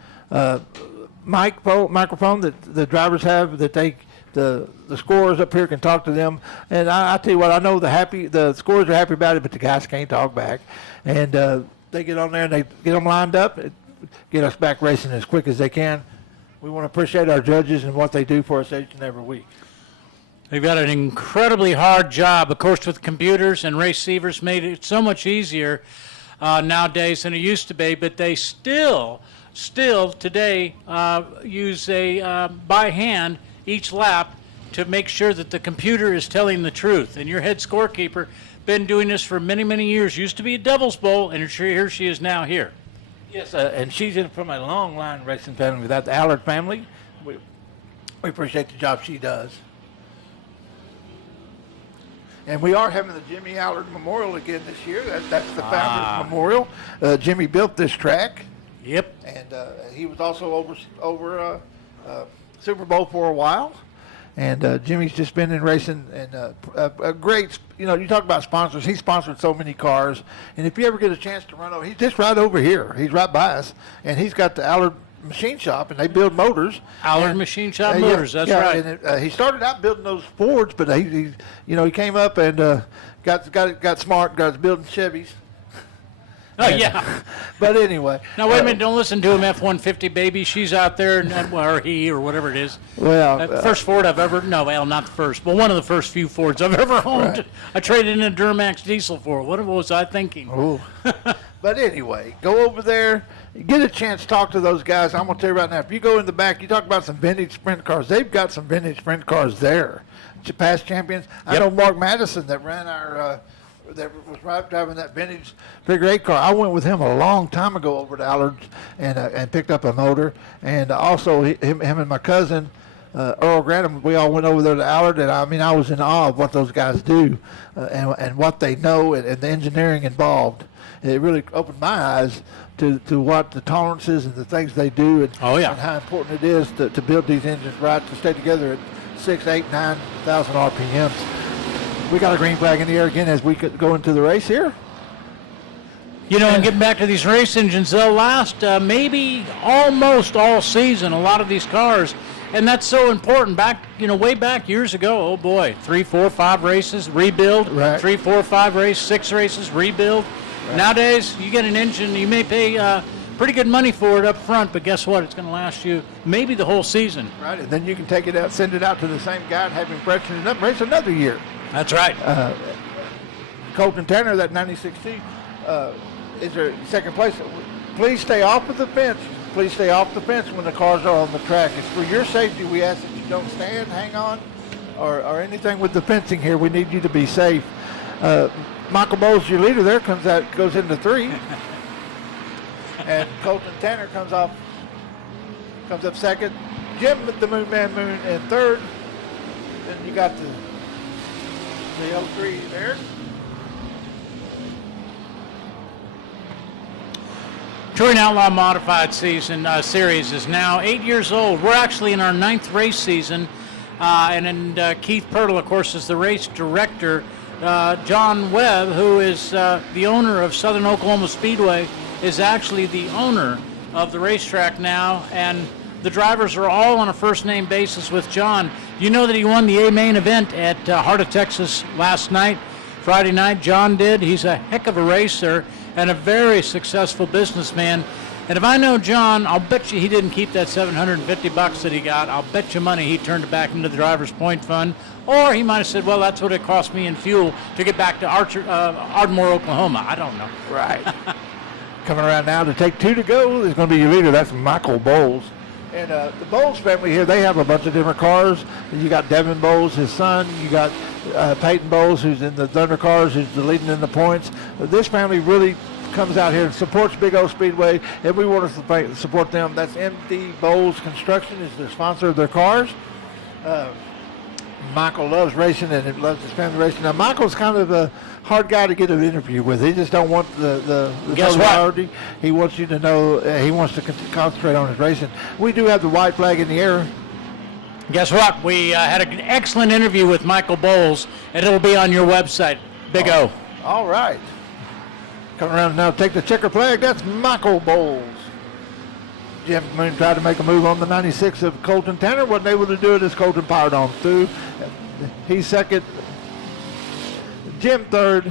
microphone that the drivers have that the scorers up here can talk to them. And I tell you what, I know the scorers are happy about it, but the guys can't talk back. And they get on there and they get them lined up, get us back racing as quick as they can. We want to appreciate our judges and what they do for us each and every week. They've got an incredibly hard job. Of course, with computers and receivers made it so much easier nowadays than it used to be, but they still today use by hand each lap to make sure that the computer is telling the truth. And your head scorekeeper been doing this for many, many years. Used to be a Devil's Bowl, and here she is now here. Yes, and she's from a long line racing family with that Allard family. We appreciate the job she does. And we are having the Jimmy Allard Memorial again this year. That's the Founders Memorial. Jimmy built this track. Yep. And he was also over Super Bowl for a while. And Jimmy's just been in racing, and a great, you talk about sponsors. He sponsored so many cars. And if you ever get a chance to run over, he's just right over here. He's right by us. And he's got the Allard Machine Shop, and they build motors. Allard Machine Shop Motors, that's right. And he started out building those Fords, but he came up and got smart, got building Chevys. Oh, yeah. But anyway. Now, wait a minute. Don't listen to him, F-150 baby. She's out there, or he, or whatever it is. Well. First Ford I've ever, no, well, not the first, but one of the first few Fords I've ever owned. Right. I traded in a Duramax diesel for it. What was I thinking? Oh. But anyway, go over there, get a chance to talk to those guys. I'm going to tell you right now, if you go in the back, you talk about some vintage sprint cars. They've got some vintage sprint cars there. Past champions. I know Mark Madison that ran our that was driving that vintage figure 8 car. I went with him a long time ago over to Allard's and picked up a motor. And also him and my cousin Earl Grantham, we all went over there to Allard, and I was in awe of what those guys do and what they know and the engineering involved. It really opened my eyes to what the tolerances and the things they do and how important it is to build these engines right, to stay together at 6, 8, 9,000 RPMs. We got a green flag in the air again as we could go into the race here. And getting back to these race engines, they'll last maybe almost all season, a lot of these cars. And that's so important. Way back years ago, oh boy, 3, 4, 5 races, rebuild. Right. 3, 4, 5 races, 6 races, rebuild. Right. Nowadays, you get an engine, you may pay pretty good money for it up front, but guess what? It's going to last you maybe the whole season. Right, and then you can take it out, send it out to the same guy and have him freshen it up, race another year. That's right. Colton Tanner, that 96T, is there second place. Please stay off of the fence. Please stay off the fence when the cars are on the track. It's for your safety. We ask that you don't stand, hang on, or anything with the fencing here. We need you to be safe. Michael Bowles, your leader there, goes into 3. And Colton Tanner comes up second. Jim with the Moon Man Moon in 3rd. Then you got the 03 there. Touring Outlaw Modified series is now 8 years old. We're actually in our 9th race season, and Keith Pirtle, of course, is the race director. John Webb, who is the owner of Southern Oklahoma Speedway, is actually the owner of the racetrack now, and the drivers are all on a first-name basis with John. You know that he won the A-main event at Heart of Texas last night, Friday night. John did. He's a heck of a racer and a very successful businessman. And if I know John, I'll bet you he didn't keep that $750 that he got. I'll bet you money he turned it back into the Driver's Point Fund. Or he might have said, well, that's what it cost me in fuel to get back to Ardmore, Oklahoma. I don't know. Right. Coming around now to take 2 to go. There's going to be your leader. That's Michael Bowles. And the Bowles family here, they have a bunch of different cars. You got Devin Bowles, his son. You got Peyton Bowles, who's in the Thunder cars, who's the leading in the points. This family really comes out here and supports Big O Speedway, and we want to support them. That's MD Bowles Construction is the sponsor of their cars. Michael loves racing and loves his family racing. Now, Michael's kind of a hard guy to get an interview with. He just don't want the notoriety. He wants you to know he wants to concentrate on his racing. We do have the white flag in the air. Guess what? We had an excellent interview with Michael Bowles, and it'll be on your website, Big O. All right. Coming around now, take the checker flag. That's Michael Bowles. Jim Moon tried to make a move on the 96 of Colton Tanner. Wasn't able to do it as Colton powered on through. He's second. Jim third.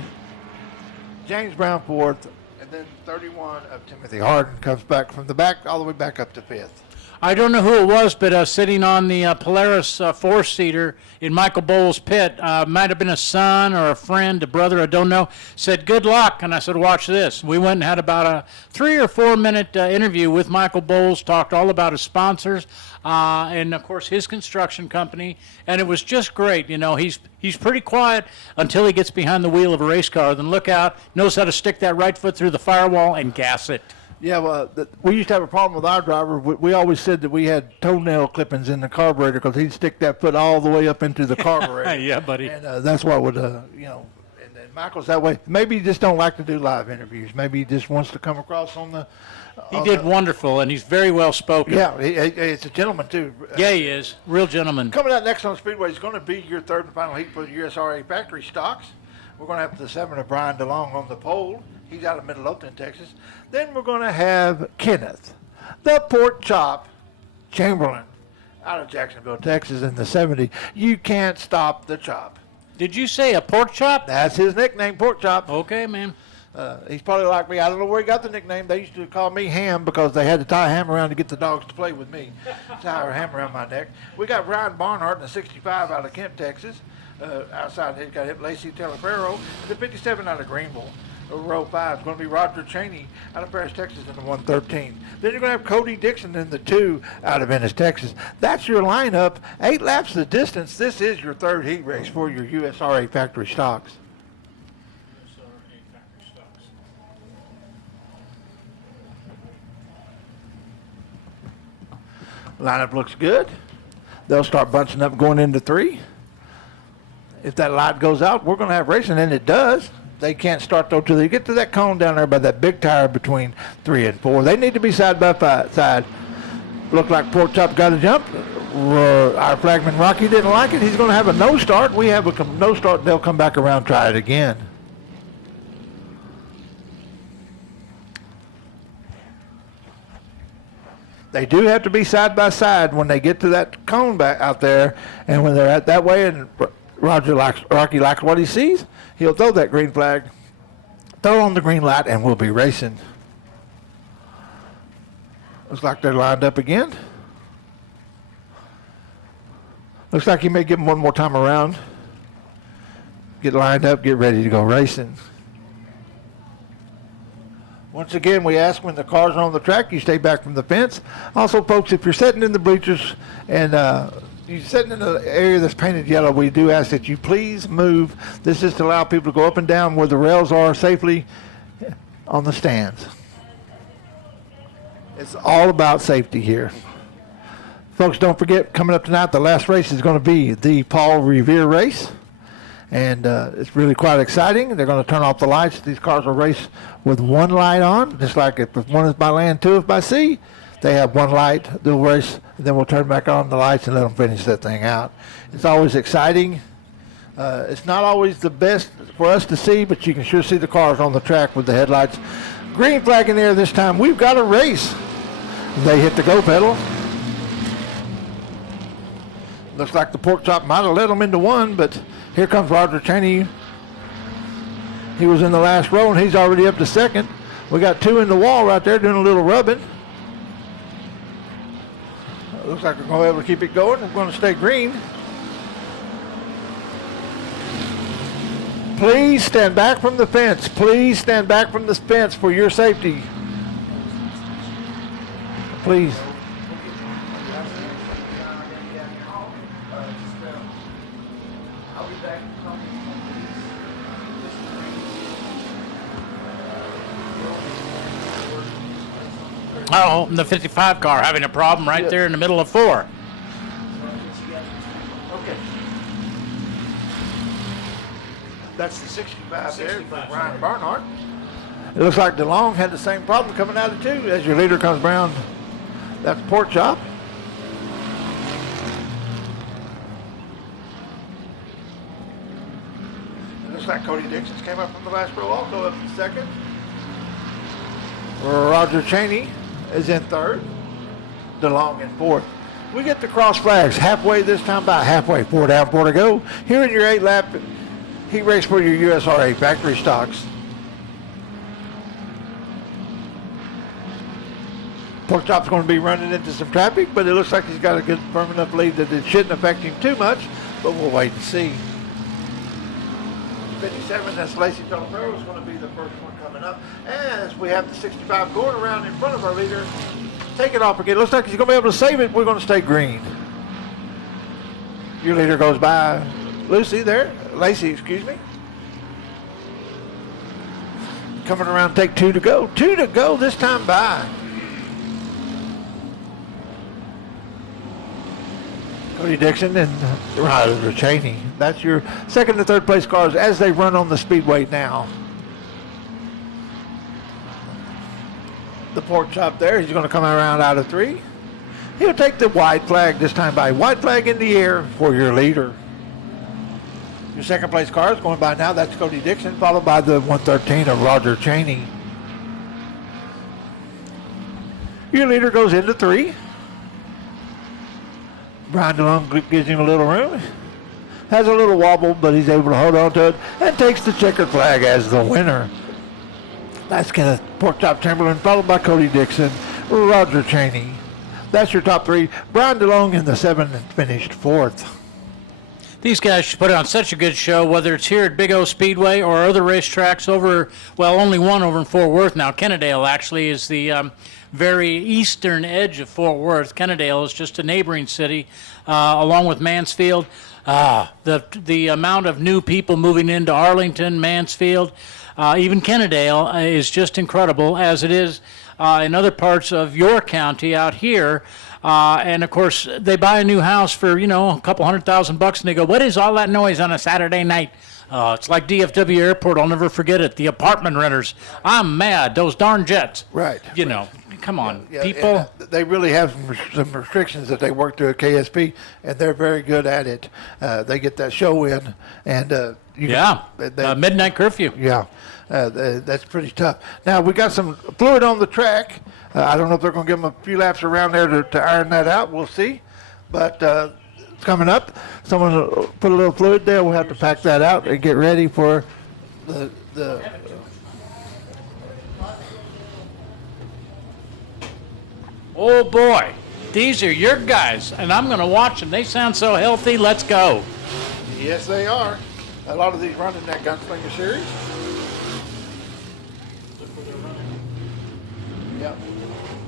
James Brown fourth. And then 31 of Timothy Harden comes back from the back all the way back up to fifth. I don't know who it was, but sitting on the Polaris four-seater in Michael Bowles' pit, might have been a son or a friend, a brother, I don't know, said, good luck. And I said, watch this. We went and had about a 3 or 4 minute interview with Michael Bowles, talked all about his sponsors and, of course, his construction company. And it was just great. You know, he's pretty quiet until he gets behind the wheel of a race car. Then look out, knows how to stick that right foot through the firewall and gas it. Yeah, well, we used to have a problem with our driver. We always said that we had toenail clippings in the carburetor because he'd stick that foot all the way up into the carburetor. Yeah, buddy. And that's what would, and then And Michael's that way. Maybe he just don't like to do live interviews. Maybe he just wants to come across on the. He did wonderful, and he's very well spoken. Yeah, he's a gentleman too. Yeah, he is. Real gentleman. Coming out next on Speedway is going to be your third and final heat for the USRA factory stocks. We're going to have the 7 of Brian DeLong on the pole. He's out of Midlothian, Texas. Then we're going to have Kenneth, the pork chop Chamberlain, out of Jacksonville, Texas in the 70. You can't stop the chop. Did you say a pork chop? That's his nickname, pork chop. Okay, man. He's probably like me. I don't know where he got the nickname. They used to call me Ham because they had to tie a ham around to get the dogs to play with me. Tie a ham around my neck. We got Ryan Barnhart in the 65 out of Kent, Texas. Outside, he's got him, Lacey Telefero. The 57 out of Greenville. Row 5 is going to be Roger Cheney out of Paris, Texas in the 113. Then you're going to have Cody Dixon in the 2 out of Ennis, Texas. That's your lineup. 8 laps the distance. This is your third heat race for your USRA factory stocks. Lineup looks good. They'll start bunching up going into 3. If that light goes out, we're going to have racing, and it does. They can't start, though, till they get to that cone down there by that big tire between 3 and 4. They need to be side by side. Looked like Pork Chop got a jump. Our flagman Rocky didn't like it. He's going to have a no start. We have a no start. They'll come back around, try it again. They do have to be side by side when they get to that cone back out there, and when they're at that way, and Rocky likes what he sees, he'll throw that green flag, throw on the green light, and we'll be racing. Looks like they're lined up again. Looks like he may give them one more time around. Get lined up, get ready to go racing. Once again, we ask when the cars are on the track, you stay back from the fence. Also, folks, if you're sitting in the bleachers and you're sitting in an area that's painted yellow, we do ask that you please move. This is to allow people to go up and down where the rails are safely on the stands. It's all about safety here. Folks, don't forget, coming up tonight, the last race is going to be the Paul Revere race. And it's really quite exciting. They're going to turn off the lights. These cars will race with one light on, just like if one is by land, 2 is by sea. They have one light. They'll race, and then we'll turn back on the lights and let them finish that thing out. It's always exciting. It's not always the best for us to see, but you can sure see the cars on the track with the headlights. Green flag in there this time. We've got a race. They hit the go pedal. Looks like the pork chop might have led them into 1, but here comes Roger Cheney. He was in the last row, and he's already up to 2nd. We got 2 in the wall right there doing a little rubbing. Looks like we're going to be able to keep it going. We're going to stay green. Please stand back from the fence. Please stand back from the fence for your safety. Please. Oh, the 55 car having a problem right there in the middle of 4. Okay. That's the 65 there for Ryan Barnhart. It looks like DeLong had the same problem coming out of 2 as your leader comes around. That's Pork Chop. It looks like Cody Dixon's came up from the last row also up in 2nd. Roger Cheney is in 3rd. DeLong in 4th. We get the cross flags halfway this time, by halfway. 4 down, 4 to go. Here in your 8-lap heat race for your USRA factory stocks. Pork Chop's going to be running into some traffic, but it looks like he's got a good firm enough lead that it shouldn't affect him too much, but we'll wait and see. 57, that's Lacey Telefero, is going to be the first one coming up. As we have the 65 going around in front of our leader. Take it off again. Looks like he's going to be able to save it. We're going to stay green. Your leader goes by Lacey, excuse me. Coming around, take 2 to go. 2 to go this time by. Cody Dixon and Roger Cheney. That's your second and third place cars as they run on the Speedway now. The pork chop there, he's going to come around out of 3. He'll take the white flag this time by. White flag in the air for your leader. Your second place car is going by now. That's Cody Dixon, followed by the 113 of Roger Cheney. Your leader goes into 3. Brian DeLong gives him a little room. Has a little wobble, but he's able to hold on to it and takes the checkered flag as the winner. That's Kenneth Porkchop Chamberlain, followed by Cody Dixon, Roger Cheney. That's your top 3. Brian DeLong in the 7 finished 4th. These guys should put on such a good show, whether it's here at Big O Speedway or other racetracks over, well, only one over in Fort Worth now. Kennedale actually is the very eastern edge of Fort Worth. Kennedale is just a neighboring city, along with Mansfield. The amount of new people moving into Arlington, Mansfield, even Kennedale is just incredible, as it is in other parts of your county out here. And of course, they buy a new house for, a couple $100,000, and they go, what is all that noise on a Saturday night? It's like DFW Airport. I'll never forget it. The apartment renters. I'm mad. Those darn jets. Right. Come on, Yeah, people. they really have some restrictions that they work through at KSP, and they're very good at it. They get that show in, and midnight curfew. Yeah, that's pretty tough. Now, we got some fluid on the track. I don't know if they're going to give them a few laps around there to iron that out. We'll see. But it's coming up. Someone will put a little fluid there. We'll have to pack that out and get ready for the Oh, boy. These are your guys, and I'm going to watch them. They sound so healthy. Let's go. Yes, they are. A lot of these run in that Gunslinger series. Yep.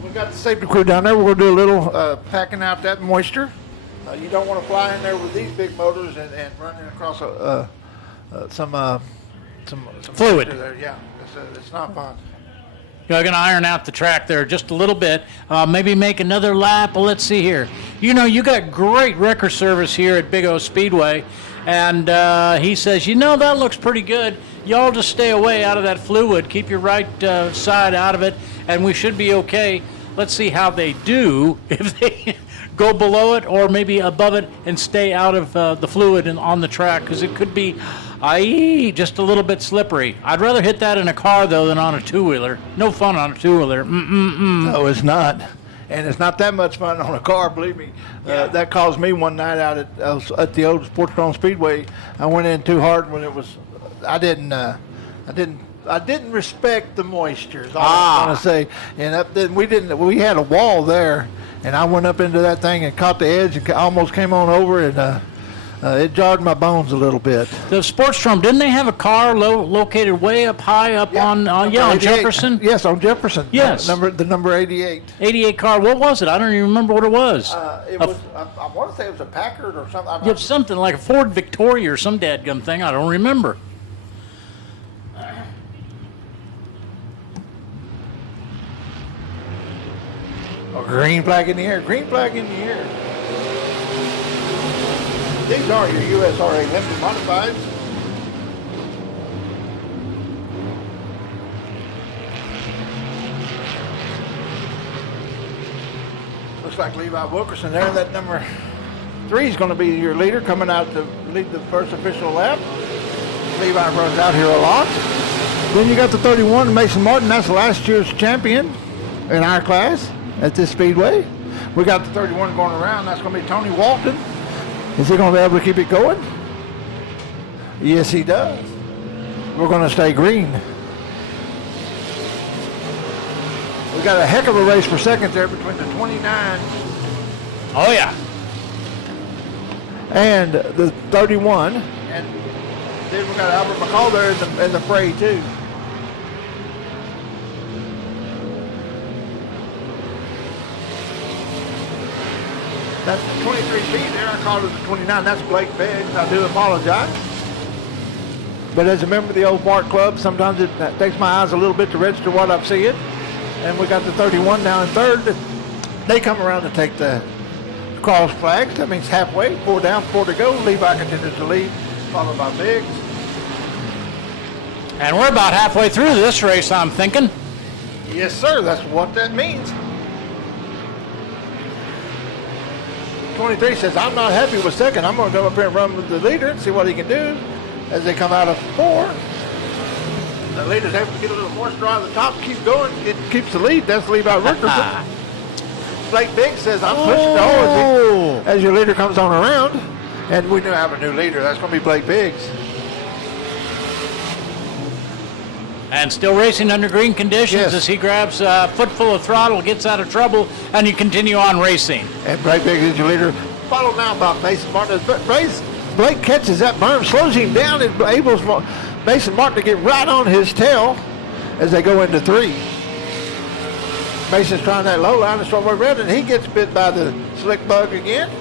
We've got the safety crew down there. We're going to do a little packing out that moisture. You don't want to fly in there with these big motors and running across some fluid. There. Yeah, it's not fun. You're going to iron out the track there just a little bit. Maybe make another lap. Well, let's see here. You got great record service here at Big O Speedway. And he says, that looks pretty good. Y'all just stay away out of that fluid. Keep your right side out of it, and we should be okay. Let's see how they do if they go below it or maybe above it and stay out of the fluid and on the track, because it could be just a little bit slippery. I'd rather hit that in a car, though, than on a two-wheeler. No fun on a two-wheeler. No, it's not. And it's not that much fun on a car, believe me. That caused me one night out at the old Sportstone Speedway. I went in too hard when it was. I didn't respect the moisture. Is all I want to say. And we had a wall there, and I went up into that thing and caught the edge and almost came on over, and it jarred my bones a little bit. The Sportstrom, didn't they have a car located way up high up on Jefferson? Yes, on Jefferson. Yes. The number 88. 88 car. What was it? I don't even remember what it was. I want to say it was a Packard or something. Yeah, something like a Ford Victoria or some dadgum thing. I don't remember. Green flag in the air. Green flag in the air. These are your USRA limited modifieds. Looks like Levi Wilkerson there. That number 3 is going to be your leader, coming out to lead the first official lap. Levi runs out here a lot. Then you got the 31, Mason Martin. That's last year's champion in our class at this speedway. We got the 31 going around. That's going to be Tony Walton. Is he going to be able to keep it going? Yes, he does. We're going to stay green. We got a heck of a race for second there between the 29. Oh, yeah. And the 31. And then we got Albert McCall there in the fray, too. That's the 23 feet there. I called it the 29. That's Blake Beggs. I do apologize. But as a member of the Old Park Club, sometimes it takes my eyes a little bit to register what I'm seeing. And we got the 31 now in third. They come around to take the cross flags. That means halfway, 4 down, 4 to go. Levi continues to lead, followed by Biggs. And we're about halfway through this race, I'm thinking. Yes, sir. That's what that means. 23 says, I'm not happy with second. I'm going to go up here and run with the leader and see what he can do as they come out of 4. The leader's able to get a little moisture on the top, keep going. It keeps the lead. That's Levi Richardson. Blake Biggs says, I'm pushing the as your leader comes on around. And we now have a new leader. That's going to be Blake Biggs. And still racing under green conditions as he grabs a footful of throttle, gets out of trouble, and you continue on racing. And Blake Biggs is your leader. Followed now by Mason Martin. Blake catches that berm, slows him down, and enables Mason Martin to get right on his tail as they go into 3. Mason's trying that low line to strawberry red, and he gets bit by the slick bug again.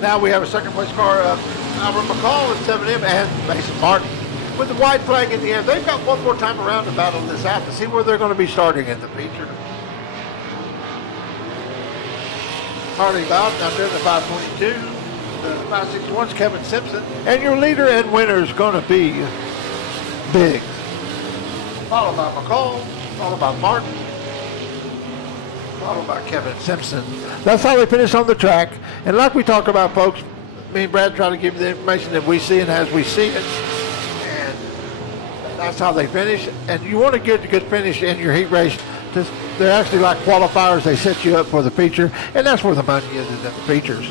Now we have a second place car, Albert McCall at 7M, and Mason Martin with the white flag in the air. They've got one more time around to battle this out to see where they're going to be starting in the feature. Harley Bowden out there in the 522. The 561's Kevin Simpson. And your leader and winner is going to be Biggs. Followed by McCall, followed by Martin, followed by Kevin Simpson. That's how they finish on the track. And like we talk about, folks, me and Brad try to give you the information that we see and as we see it. And that's how they finish. And you want to get a good finish in your heat race. They're actually like qualifiers. They set you up for the feature. And that's where the money is in the features.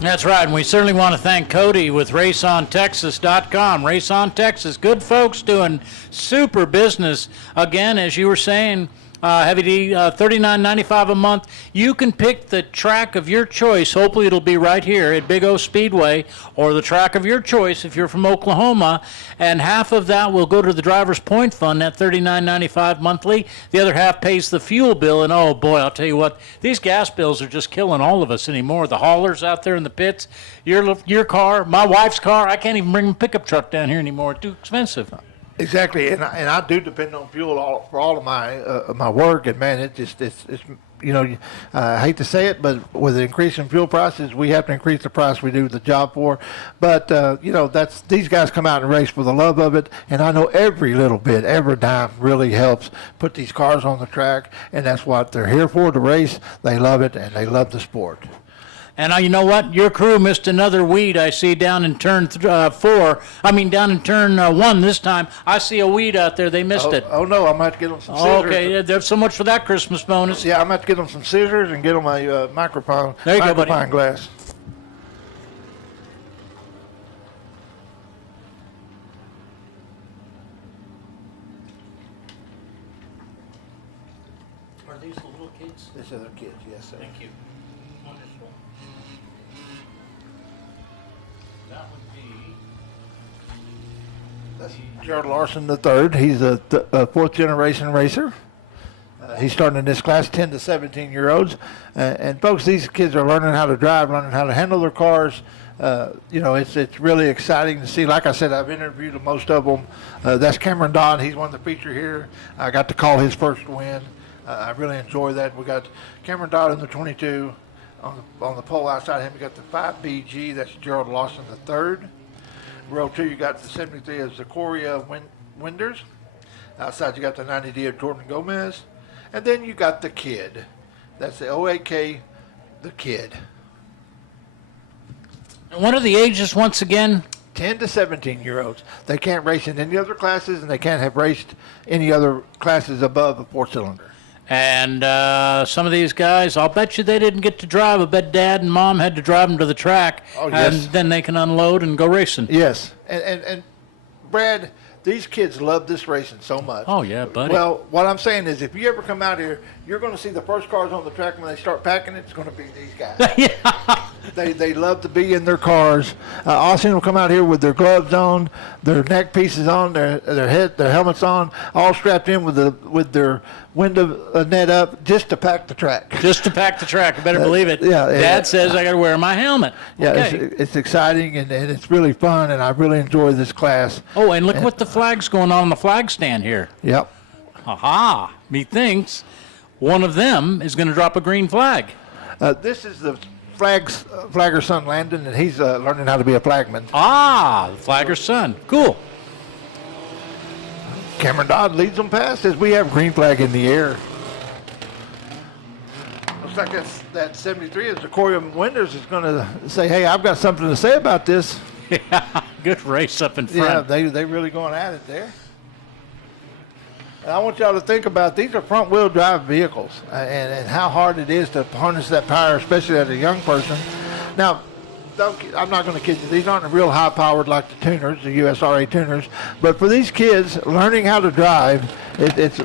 That's right, and we certainly want to thank Cody with RaceOnTexas.com. Race on Texas, good folks doing super business. Again, as you were saying, heavy D, $39.95 a month. You can pick the track of your choice. Hopefully it'll be right here at Big O Speedway, or the track of your choice if you're from Oklahoma, and half of that will go to the driver's point fund at $39.95 monthly. The other half pays the fuel bill, and oh boy, I'll tell you what, these gas bills are just killing all of us anymore. The haulers out there in the pits, your car, my wife's car, I can't even bring a pickup truck down here anymore. It's too expensive. Exactly, and I do depend on fuel for all of my my work, and man, it's you know, I hate to say it, but with the increase in fuel prices, we have to increase the price we do the job for. But you know, these guys come out and race for the love of it, and I know every little bit, every dime really helps put these cars on the track, and that's what they're here for, to race. They love it, and they love the sport. And you know what? Your crew missed another weed I see down in turn 4. I mean, down in turn 1 this time. I see a weed out there. They missed it. Oh, no. I'm going to have to get them some scissors. Okay. There's so much for that Christmas bonus. Yeah, I'm going to have to get them some scissors and get them a microphone glass. Are these the little kids? These are their kids, yes, sir. Thank you. Wonderful. That would be... That's Gerald Larson III. He's a fourth-generation racer. He's starting in this class, 10 to 17-year-olds. And, folks, these kids are learning how to drive, learning how to handle their cars. You know, it's really exciting to see. Like I said, I've interviewed most of them. That's Cameron Dodd. He's won the feature here. I got to call his first win. I really enjoy that. We got Cameron Dodd in the 22. On the pole outside him, we got the 5BG. That's Gerald Lawson III. Row 2, you got the 73 of Zachoria Winders. Outside, you got the 90D of Jordan Gomez. And then you got the Kid. That's the 08K, the Kid. And what are the ages once again? 10 to 17-year-olds. They can't race in any other classes, and they can't have raced any other classes above a 4-cylinder. And some of these guys, I'll bet you they didn't get to drive. I bet Dad and Mom had to drive them to the track, and then they can unload and go racing. Yes. And Brad, these kids love this racing so much. Oh, yeah, buddy. Well, what I'm saying is, if you ever come out here, you're going to see the first cars on the track. When they start packing it, it's going to be these guys. Yeah. They love to be in their cars. Austin will come out here with their gloves on, their neck pieces on, their helmets on, all strapped in with their window net up, just to pack the track. Just to pack the track. You better believe it. Yeah. Dad says I got to wear my helmet. Yeah, okay. It's exciting and it's really fun, and I really enjoy this class. Oh, and look what the flag's going on the flag stand here. Yep. Ha-ha. Methinks one of them is going to drop a green flag. This is the flagger's son, Landon, and he's learning how to be a flagman. Ah, the flagger's son. Cool. Cameron Dodd leads them past as we have green flag in the air. Looks like that 73 is the Corey Winters is going to say, hey, I've got something to say about this. Yeah, good race up in front. Yeah, they really going at it there. And I want y'all to think about these are front wheel drive vehicles and how hard it is to harness that power, especially as a young person. Now, I'm not going to kid you. These aren't real high powered like the tuners, the USRA tuners. But for these kids, learning how to drive, it's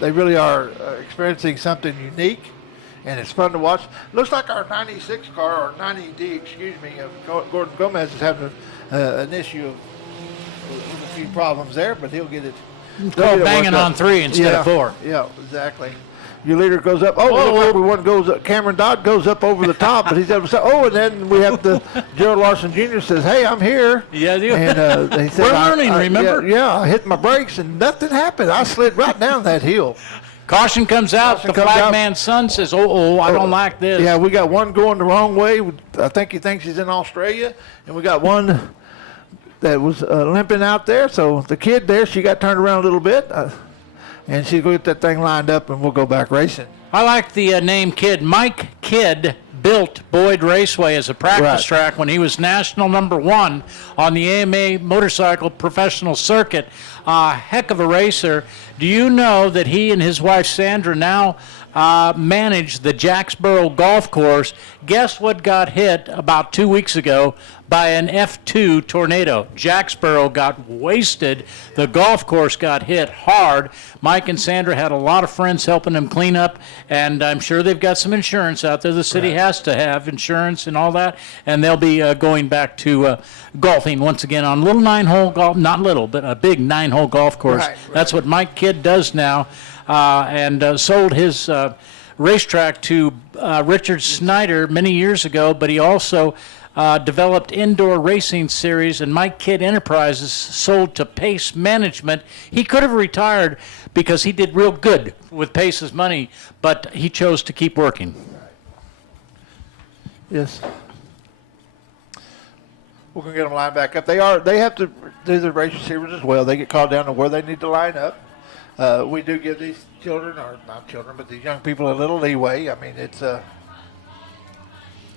they really are experiencing something unique, and it's fun to watch. Looks like our 96 car, or 90D, excuse me, Gordon Gomez is having an issue with a few problems there, but he'll get it. Banging on 3 instead of 4. Yeah, exactly. Your leader goes up. Oh, look, one goes up. Cameron Dodd goes up over the top, but he's able to say, oh, and then we have Gerald Larson Jr. says, hey, I'm here. Yeah, and he said, we're learning, remember? Yeah, I hit my brakes and nothing happened. I slid right down that hill. Caution comes out. The flagman's son says, I don't like this. Yeah, we got one going the wrong way. I think he thinks he's in Australia, and we got one that was limping out there. So the kid there, she got turned around a little bit. And she's going to get that thing lined up, and we'll go back racing. I like the name Kidd. Mike Kidd built Boyd Raceway as a practice track when he was national #1 on the AMA motorcycle professional circuit. Heck of a racer. Do you know that he and his wife Sandra now manage the Jacksboro Golf Course? Guess what got hit about 2 weeks ago by an F2 tornado? Jacksboro got wasted. The golf course got hit hard. Mike and Sandra had a lot of friends helping them clean up, and I'm sure they've got some insurance out there. The city has to have insurance and all that, and they'll be going back to golfing once again on a little 9-hole golf, not little, but a big 9-hole golf course. Right. That's what Mike Kidd does now, and sold his racetrack to Richard Snyder many years ago, but he also developed indoor racing series, and Mike Kidd Enterprises sold to Pace Management. He could have retired because he did real good with Pace's money, but he chose to keep working. Yes. We're going to get them lined back up. They have to do the race receivers as well. They get called down to where they need to line up. We do give these children, or not children, but these young people a little leeway. I mean, it's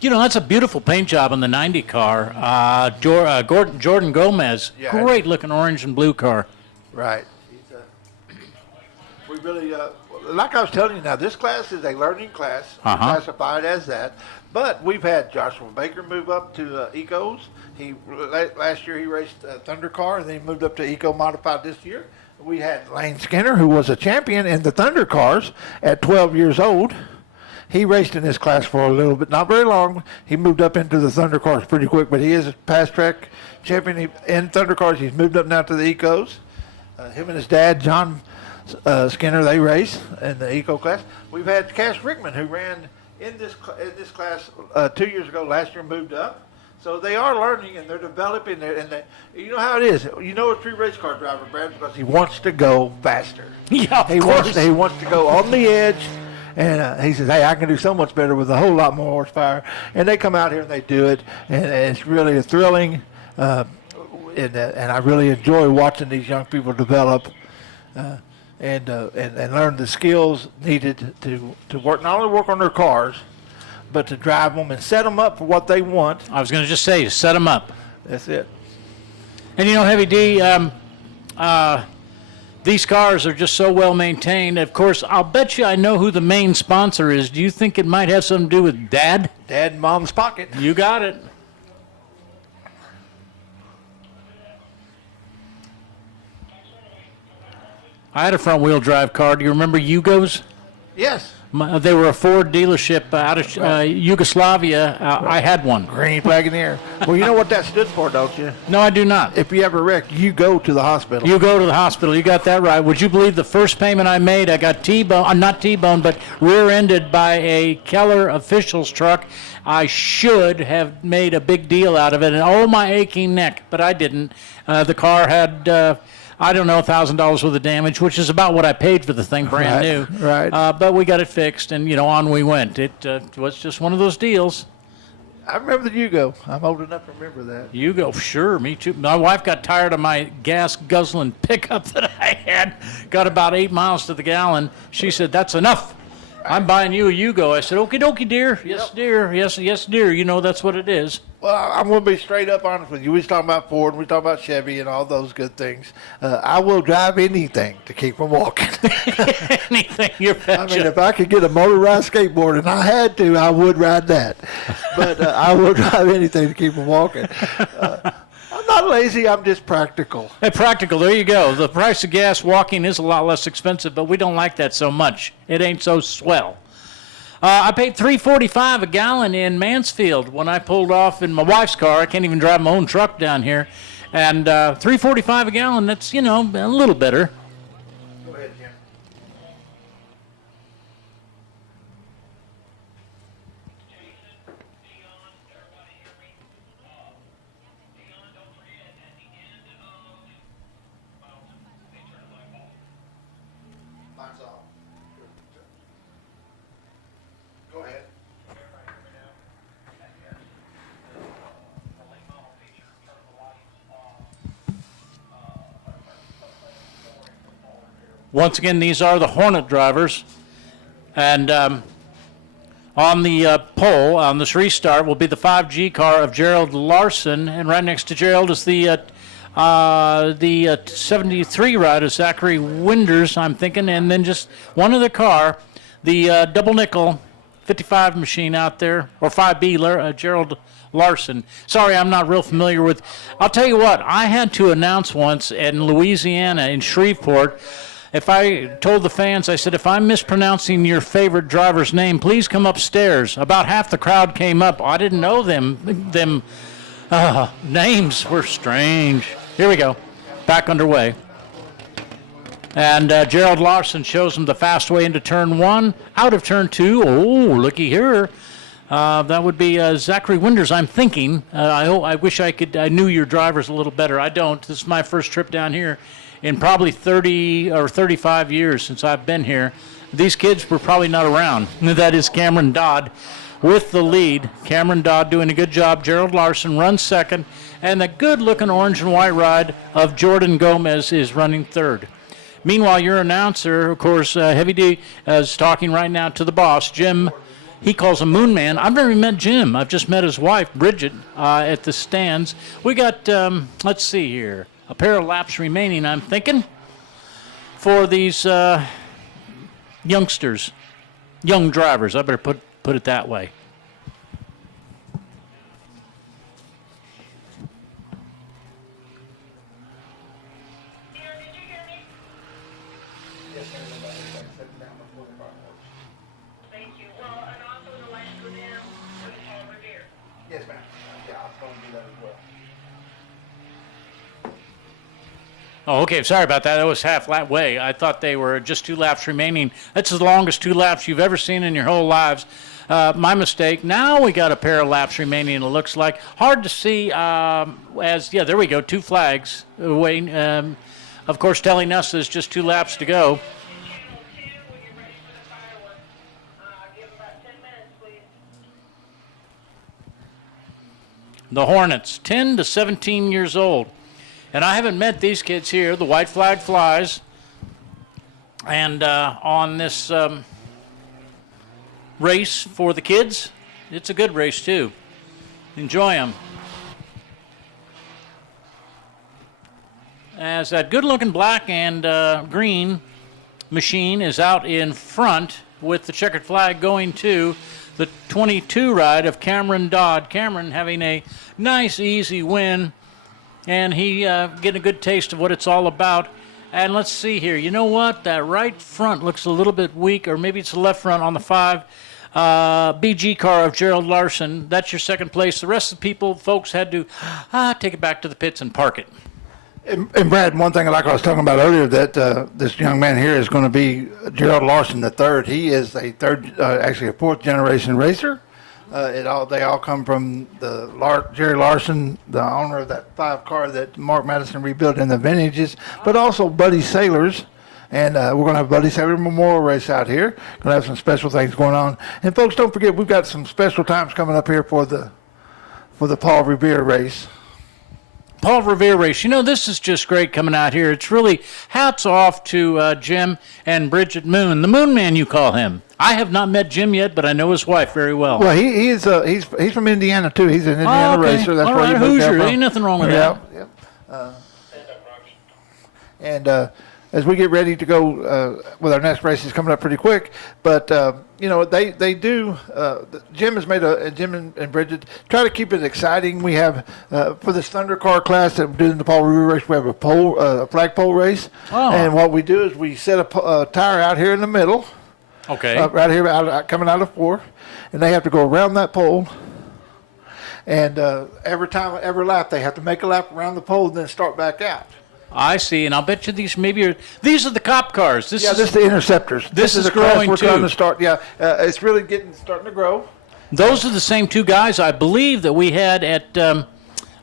that's a beautiful paint job on the 90 car. Jordan Gomez, great looking orange and blue car. Right. We really, like I was telling you now, this class is a learning class. We classify it as that. But we've had Joshua Baker move up to Ecos. Last year he raced Thunder Car, and then he moved up to Eco Modified this year. We had Lane Skinner, who was a champion in the Thunder Cars at 12 years old. He raced in this class for a little bit, not very long. He moved up into the Thunder Cars pretty quick, but he is a past track champion in Thunder Cars. He's moved up now to the Ecos. Him and his dad, John Skinner, they race in the Eco class. We've had Cash Rickman, who ran in this class 2 years ago. Last year moved up. So they are learning and they're developing. You know how it is. You know a true race car driver, Brad, because he wants to go faster. Yeah, of he course. wants to go on the edge. And he says, hey, I can do so much better with a whole lot more horsepower. And they come out here and they do it. And it's really thrilling. And I really enjoy watching these young people develop and learn the skills needed to work, not only work on their cars, but to drive them and set them up for what they want. I was going to just say, set them up. That's it. And Heavy D, these cars are just so well maintained. Of course, I'll bet you I know who the main sponsor is. Do you think it might have something to do with Dad? Dad and Mom's pocket. You got it. I had a front-wheel drive car. Do you remember Yugos? Yes. They were a Ford dealership out of Yugoslavia. I had one. Green flag in the air. Well, you know what that stood for, don't you? No, I do not. If you ever wreck, you go to the hospital. You go to the hospital. You got that right. Would you believe the first payment I made, I got not T-boned, but rear-ended by a Keller officials truck. I should have made a big deal out of it, and my aching neck, but I didn't. The car had I don't know, $1,000 worth of damage, which is about what I paid for the thing, brand new. Right. But we got it fixed, and on we went. It was just one of those deals. I remember the Yugo. I'm old enough to remember that. You go, sure, me too. My wife got tired of my gas guzzling pickup that I had. Got about 8 miles to the gallon. She said, "That's enough. I'm buying you a Yugo." I said, "Okie dokie, dear. Yes, dear. Yes, dear. That's what it is." Well, I'm going to be straight up honest with you. We was talking about Ford, we talking about Chevy, and all those good things. I will drive anything to keep from walking. Anything, you betcha. I mean, if I could get a motorized skateboard and I had to, I would ride that. But I will drive anything to keep from walking. I'm not lazy. I'm just practical. Hey, practical. There you go. The price of gas walking is a lot less expensive, but we don't like that so much. It ain't so swell. I paid $3.45 a gallon in Mansfield when I pulled off in my wife's car. I can't even drive my own truck down here. And $3.45 a gallon, that's, a little better. Go ahead, Jim. Mine's off. Go ahead. Once again, these are the Hornet drivers. And on the pole, on this restart, will be the 5G car of Gerald Larson. And right next to Gerald is the 73 ride of Zachary Winders, I'm thinking. And then just one other car, the double nickel 55 machine out there, or 5B, Gerald Larson. Sorry, I'm not real familiar with. I'll tell you what, I had to announce once in Louisiana, in Shreveport, if I told the fans, I said, if I'm mispronouncing your favorite driver's name, please come upstairs. About half the crowd came up. I didn't know them names were strange. Here we go. Back underway. And Gerald Larson shows him the fast way into turn one, out of turn two. Oh, looky here. That would be Zachary Winders, I'm thinking. I wish I knew your drivers a little better. I don't. This is my first trip down here in probably 30 or 35 years since I've been here. These kids were probably not around. That is Cameron Dodd with the lead. Cameron Dodd doing a good job. Gerald Larson runs second. And the good-looking orange and white ride of Jordan Gomez is running third. Meanwhile, your announcer, of course, Heavy D, is talking right now to the boss, Jim. He calls him Moon Man. I've never met Jim. I've just met his wife, Bridget, at the stands. We got, let's see here, a pair of laps remaining, I'm thinking, for these youngsters, young drivers. I better put it that way. Yes, ma'am. Yeah, I was going to do that as well. Oh, okay. Sorry about that. That was half lap way. I thought they were just 2 laps remaining. That's the longest 2 laps you've ever seen in your whole lives. My mistake. Now we got a pair of laps remaining, it looks like. Hard to see there we go. 2 flags waiting. Of course, telling us there's just 2 laps to go. The Hornets, 10 to 17 years old. And I haven't met these kids here. The white flag flies. And on this race for the kids, it's a good race too. Enjoy them. As that good-looking black and green machine is out in front with the checkered flag going to the 22 ride of Cameron Dodd. Cameron having a nice, easy win, and he getting a good taste of what it's all about. And let's see here. You know what? That right front looks a little bit weak, or maybe it's the left front on the 5 BG car of Gerald Larson. That's your second place. The rest of the folks had to take it back to the pits and park it. And Brad, one thing like I was talking about earlier, that this young man here is going to be Gerald Larson the third. He is a 4th generation racer. They all come from Jerry Larson, the owner of that 5 car that Mark Madison rebuilt in the vintages, but also Buddy Sailors. And we're going to have Buddy Sailor Memorial Race out here. Going to have some special things going on. And folks, don't forget, we've got some special times coming up here for the Paul Revere race. Paul Revere race. You know, this is just great coming out here. It's really hats off to Jim and Bridget Moon, the Moon Man you call him. I have not met Jim yet, but I know his wife very well. Well, he's from Indiana too. He's an Indiana racer. That's where he moved Hoosier. from. Ain't nothing wrong with that. And as we get ready to go with our next race, is coming up pretty quick. But you know, they do. Jim has made Jim and Bridget try to keep it exciting. We have for this Thunder Car class that we're doing the Paul Revere race, we have a flagpole race. Oh. And what we do is we set a tire out here in the middle. Okay. Right here, coming out of 4, and they have to go around that pole. And every lap, they have to make a lap around the pole and then start back out. I see, and I'll bet you these are the cop cars. This is the Interceptors. This is the class growing we're too. trying to start. Yeah, it's really starting to grow. Those are the same 2 guys, I believe, that we had at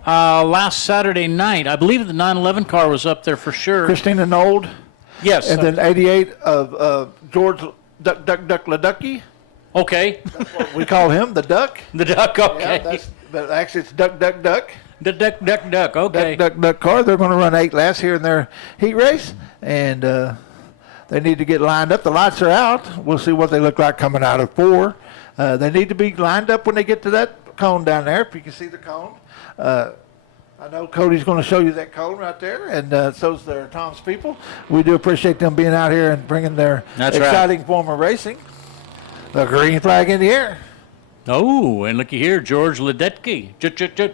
last Saturday night. I believe the 911 car was up there for sure. Christina Nold. Yes. And then 88 of George Duck Leducky. Okay. That's what we call him, the Duck. The Duck, okay. Yeah, but actually it's Duck. The Duck, okay. Duck car. They're going to run 8 laps here in their heat race, and they need to get lined up. The lights are out. We'll see what they look like coming out of 4. They need to be lined up when they get to that cone down there, if you can see the cone. I know Cody's going to show you that cone right there, and so's their Tom's people. We do appreciate them being out here and bringing their exciting form of racing. The green flag in the air. Oh, and looky here, George Ledetke.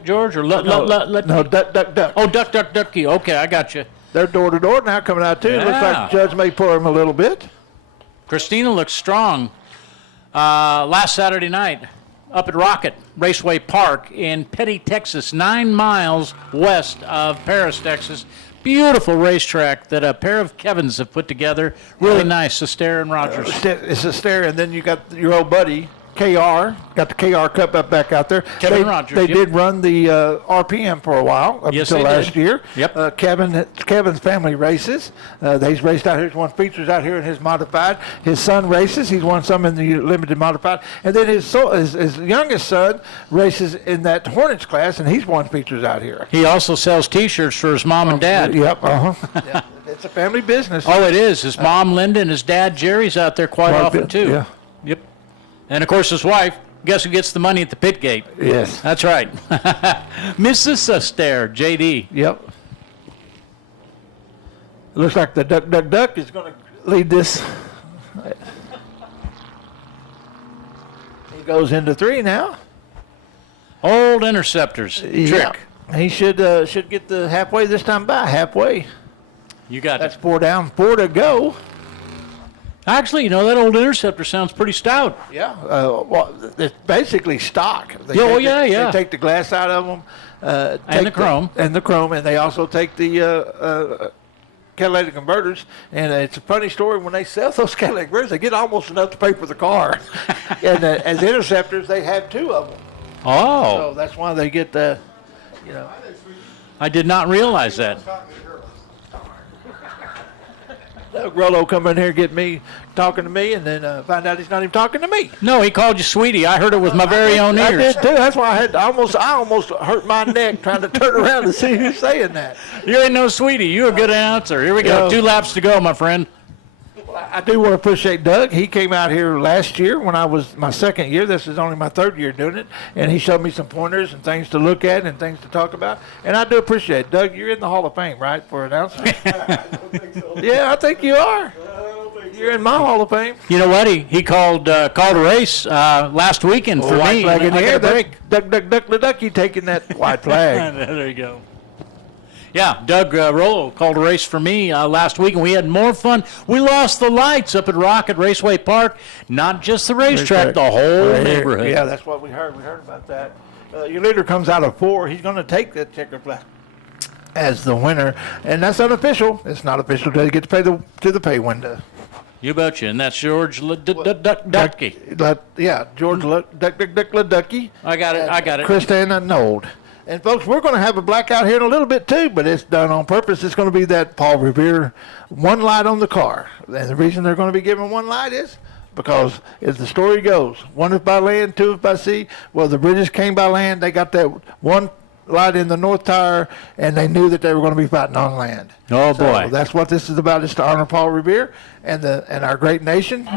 George or No, Duck. Oh, Ducky. Okay, I got you. They're door to door now coming out too. Yeah. Looks like the judge may pull them a little bit. Christina looks strong. Last Saturday night, up at Rocket Raceway Park in Petty, Texas, 9 miles west of Paris, Texas. Beautiful racetrack that a pair of Kevins have put together. Really nice, Astaire and Rogers. It's Astaire, and then you got your old buddy, KR. Got the KR Cup up back out there. Kevin Rogers, They yep. did run the RPM for a while, up Yes, until they last did. year. Yep. Kevin's family races. He's raced out here. He's won features out here in his modified. His son races. He's won some in the limited modified. And then his youngest son races in that Hornets class, and he's won features out here. He also sells T-shirts for his mom and dad. Yep. Yeah, it's a family business. Oh, it is. His mom, Linda, and his dad, Jerry's out there quite often, too. Yeah. Yep. And, of course, his wife, guess who gets the money at the pit gate? Yes. That's right. Mrs. Astaire, J.D. Yep. It looks like the Duck is going to lead this. He goes into 3 now. Old Interceptors. Yeah. Trick. He should get the halfway this time by. Halfway. You got That's it. 4 down, 4 to go. Actually, you know, that old Interceptor sounds pretty stout. Yeah. Well, it's basically stock. Yeah, They take the glass out of them. And the chrome. And they also take the catalytic converters. And it's a funny story. When they sell those catalytic converters, they get almost enough to pay for the car. And as Interceptors, they have 2 of them. Oh. So that's why they get the, you know. I did not realize that. Rollo come in here, get me talking to me, and then find out he's not even talking to me. No, he called you sweetie. I heard it with my very own I ears. did too. That's why I almost hurt my neck trying to turn around to see who's saying that. You ain't no sweetie. You a good announcer. Here we go. Yeah. 2 laps to go, my friend. I do want to appreciate Doug. He came out here last year when I was my 2nd year. This is only my 3rd year doing it, and he showed me some pointers and things to look at and things to talk about. And I do appreciate it. Doug, you're in the Hall of Fame, right, for announcing? Yeah, I think you are. You're in my Hall of Fame. You know what? He called a race last weekend for White me. flag in the I got air. a break. Duck, you taking that white flag. There you go. Yeah, Doug Rollo called a race for me last week, and we had more fun. We lost the lights up at Rocket Raceway Park. Not just the racetrack, the whole neighborhood. Yeah, that's what we heard. We heard about that. Your leader comes out of 4. He's going to take that checker flag as the winner, and that's unofficial. It's not official until he gets to the pay window. You betcha. And that's George Ducky. Yeah, George Leducky. I got it. Christina Nold. And folks, we're going to have a blackout here in a little bit too, but it's done on purpose. It's going to be that Paul Revere one light on the car. And the reason they're going to be given one light is because, as the story goes, one is by land, two is by sea. Well, the British came by land. They got that one light in the north tire, and they knew that they were going to be fighting on land. Oh, so boy. That's what this is about, is to honor Paul Revere and our great nation.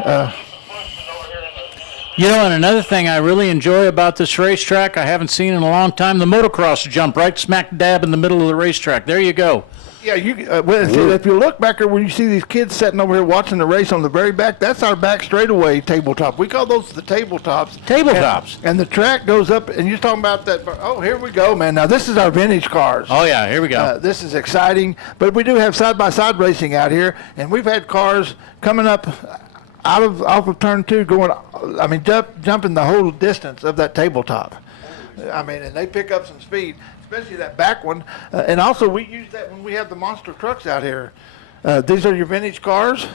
You know, and another thing I really enjoy about this racetrack I haven't seen in a long time, the motocross jump right smack dab in the middle of the racetrack. There you go. Yeah, if you look back there where you see these kids sitting over here watching the race on the very back, that's our back straightaway tabletop. We call those the tabletops. Tabletops. And the track goes up, and you're talking about that. Oh, here we go, man. Now, this is our vintage cars. Oh, yeah, here we go. This is exciting. But we do have side-by-side racing out here, and we've had cars coming up off of turn 2 jumping the whole distance of that tabletop. And they pick up some speed, especially that back one. And also, we use that when we have the monster trucks out here. These are your vintage cars.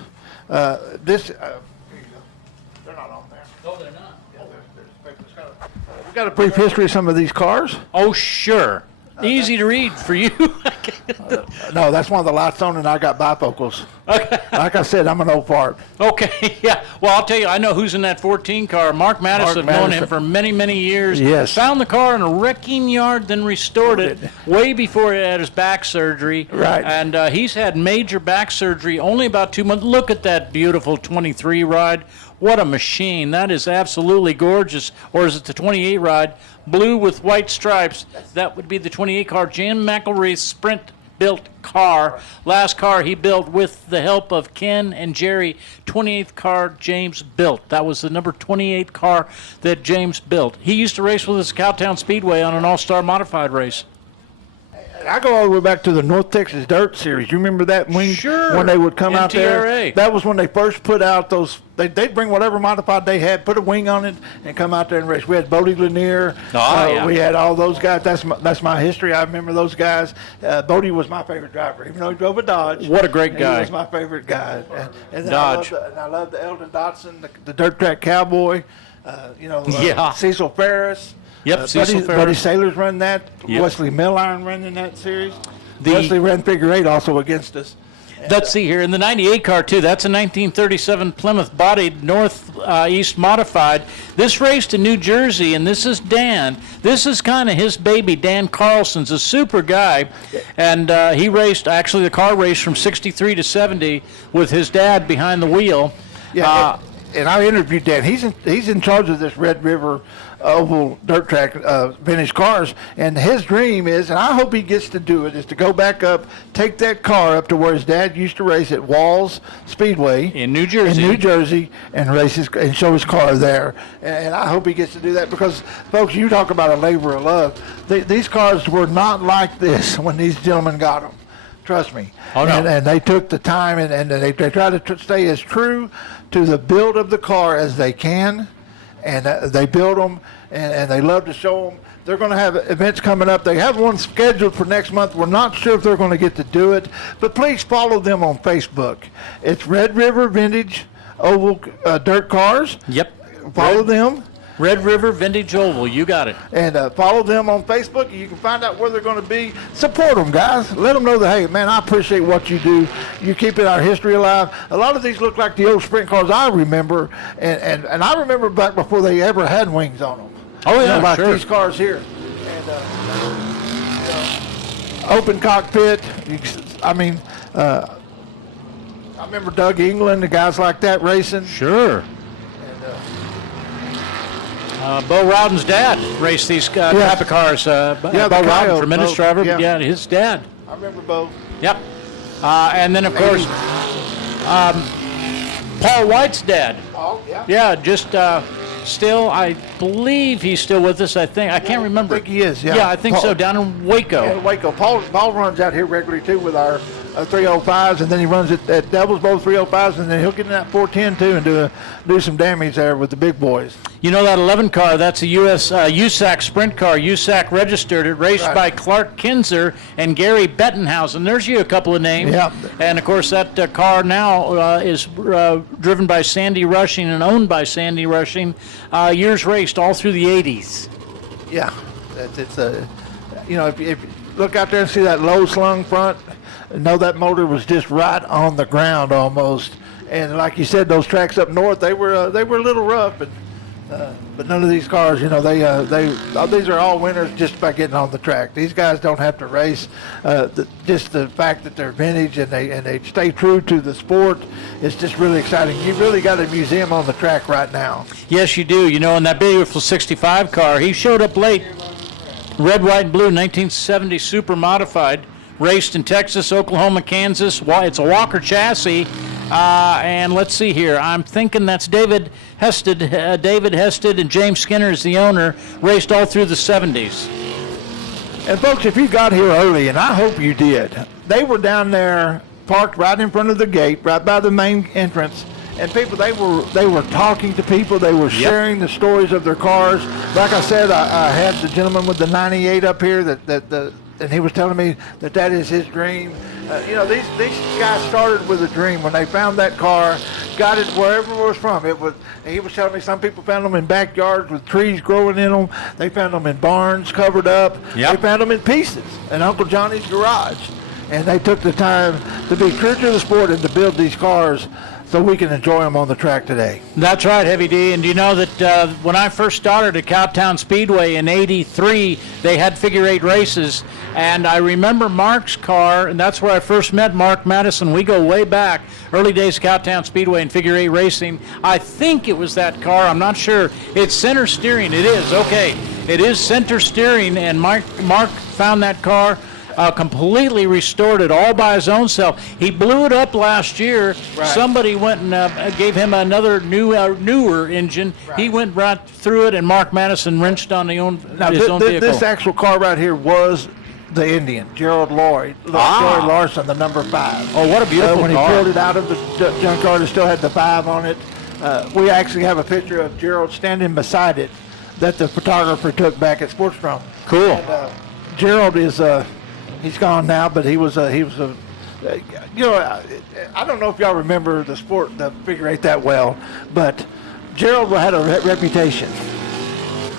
Here you go. They're not on there. No, they're not. We've got a brief history of some of these cars. Oh, sure. Easy to read for you. No, that's one of the lights on, and I got bifocals. Okay. Like I said, I'm an old fart. Okay, yeah. Well, I'll tell you, I know who's in that 14 car. Mark Mattis. I've known him for many, many years. Yes. Found the car in a wrecking yard, then restored it way before he had his back surgery. Right. And he's had major back surgery only about 2 months. Look at that beautiful 23 ride. What a machine. That is absolutely gorgeous. Or is it the 28 ride? Blue with white stripes. That would be the 28 car. Jim McElreath's Sprint built car. Last car he built with the help of Ken and Jerry. 28th car James built. That was the number 28 car that James built. He used to race with us at Cowtown Speedway on an all-star modified race. I go all the way back to the North Texas Dirt Series. You remember that wing? Sure. When they would come out there? NTRA. That was when they first put out those. They'd bring whatever modified they had, put a wing on it, and come out there and race. We had Bodie Lanier. Yeah. We had all those guys. That's my history. I remember those guys. Bodie was my favorite driver, even though he drove a Dodge. What a great guy. He was my favorite guy. And Dodge. I love the Eldon Dotson, the Dirt Track Cowboy. Cecil Ferris. Yep, Cecil Ferris. Buddy Saylor's run that. Yep. Wesley Milliron running that series. Wesley ran figure 8 also against us. Let's see here. In the 98 car, too, that's a 1937 Plymouth bodied Northeast modified. This raced in New Jersey, and this is Dan. This is kind of his baby. Dan Carlson's a super guy. And he raced, actually, the car raced from 63 to 70 with his dad behind the wheel. Yeah, and I interviewed Dan. He's in charge of this Red River oval dirt track vintage cars, and his dream is, and I hope he gets to do it, is to go back up, take that car up to where his dad used to race at Walls Speedway in New Jersey, and race and show his car there. And I hope he gets to do that, because folks, you talk about a labor of love. These cars were not like this when these gentlemen got them. Trust me. Oh, no. And they took the time, and they try to stay as true to the build of the car as they can. And they build them, and they love to show them. They're going to have events coming up. They have one scheduled for next month. We're not sure if they're going to get to do it, but please follow them on Facebook. It's Red River Vintage Oval Dirt Cars. Yep. Follow them. Red River Vintage Oval, you got it. And follow them on Facebook. You can find out where they're going to be. Support them, guys. Let them know that, hey, man, I appreciate what you do. You keeping our history alive. A lot of these look like the old sprint cars I remember, and I remember back before they ever had wings on them. Oh, yeah, like sure. these cars here. And open cockpit. I remember Doug England, the guys like that racing. Sure. Bo Rowden's dad raced these type of cars. Bo Rowden, tremendous driver. Yeah. Yeah, his dad. I remember Bo. Yep. And then, of course, Paul White's dad. Paul, yeah. Yeah, just still, I believe he's still with us, I think. I can't remember. I think he is, yeah. Yeah, I think Paul, so, down in Waco. Yeah, Waco. Paul runs out here regularly, too, with our 305s, and then he runs it at Devil's Bowl 305s, and then he'll get in that 410 too and do some damage there with the big boys. You know that 11 car, that's a US USAC sprint car. USAC registered it, raced Right. by Clark Kinzer and Gary Bettenhausen. There's you a couple of names. Yep. And, of course, that car now is driven by Sandy Rushing and owned by Sandy Rushing. Years raced all through the 80s. Yeah, it's a, you know, if you look out there and see that low slung front, know that motor was just right on the ground almost. And like you said, those tracks up north, they were a little rough, but none of these cars, you know, these are all winners just by getting on the track. These guys don't have to race. Just the fact that they're vintage and they stay true to the sport is just really exciting. You've really got a museum on the track right now. Yes, you do. You know, in that beautiful 65 car, he showed up late. Red, white, and blue, 1970 super modified. Raced in Texas, Oklahoma, Kansas. It's a Walker chassis. And let's see here. I'm thinking that's David Hested. David Hested and James Skinner is the owner. Raced all through the 70s. And folks, if you got here early, and I hope you did, they were down there parked right in front of the gate, right by the main entrance. And people, they were talking to people. They were sharing the stories of their cars. Like I said, I had the gentleman with the 98 up here and he was telling me that is his dream. You know, these guys started with a dream when they found that car, got it wherever it was from. He was telling me some people found them in backyards with trees growing in them. They found them in barns covered up. Yep. They found them in pieces in Uncle Johnny's garage. And they took the time to be true to the sport and to build these cars so we can enjoy them on the track today. That's right, Heavy D. And you know that when I first started at Cowtown Speedway in '83, they had figure eight races. And I remember Mark's car, and that's where I first met Mark Madison. We go way back, early days of Cowtown Speedway and figure eight racing. I think it was that car. I'm not sure. It's center steering. It is. Okay. It is center steering, and Mark found that car. Completely restored it all by his own self. He blew it up last year. Right. Somebody went and gave him another newer engine. Right. He went right through it, and Mark Madison wrenched on his own vehicle. This actual car right here was the Indian, Gerald Lloyd Larson, the number 5. Oh, what a beautiful when car. he pulled it out of the junkyard, it still had the 5 on it. We actually have a picture of Gerald standing beside it that the photographer took back at Sportsdrome. Cool. And, Gerald is he's gone now, but he was you know, I don't know if y'all remember the sport, the figure eight that well, but Gerald had a reputation.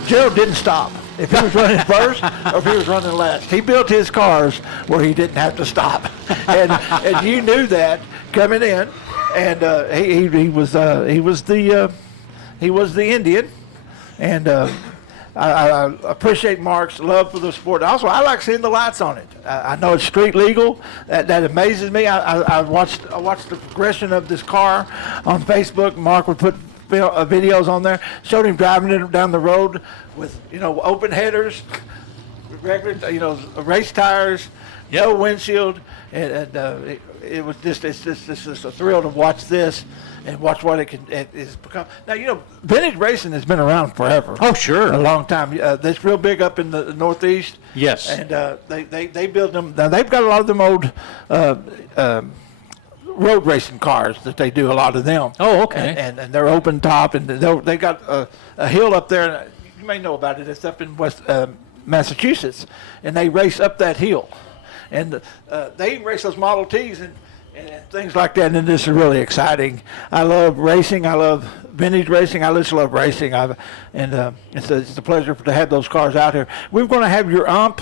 Gerald didn't stop. If he was running first or if he was running last, he built his cars where he didn't have to stop, and you knew that coming in. And he was the Indian, and I appreciate Mark's love for the sport. Also, I like seeing the lights on it. I know it's street legal. That amazes me. I watched the progression of this car on Facebook. Mark would put videos on there, showed him driving it down the road with, you know, open headers, regular, you know, race tires, no windshield, and it's just a thrill to watch this and watch what it is become. Now, you know, vintage racing has been around forever. Oh, sure. A long time. It's real big up in the Northeast. Yes. And they build them. Now, they've got a lot of them old road racing cars that they do, a lot of them. Oh, okay. And they're open top, and they got a hill up there. And you may know about it. It's up in West Massachusetts, and they race up that hill. And they even race those Model Ts and things like that, and this is really exciting. I love racing. I love vintage racing. I just love racing. It's a pleasure to have those cars out here. We're going to have your UMP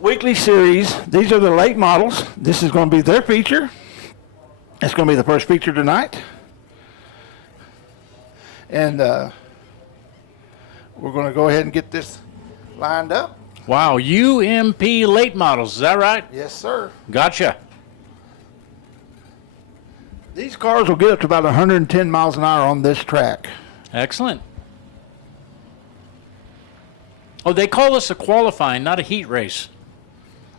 weekly series. These are the late models. This is going to be their feature. It's going to be the first feature tonight. And we're going to go ahead and get this lined up. Wow, UMP late models, is that right? Yes, sir. Gotcha. These cars will get up to about 110 miles an hour on this track. Excellent. Oh, they call this a qualifying, not a heat race.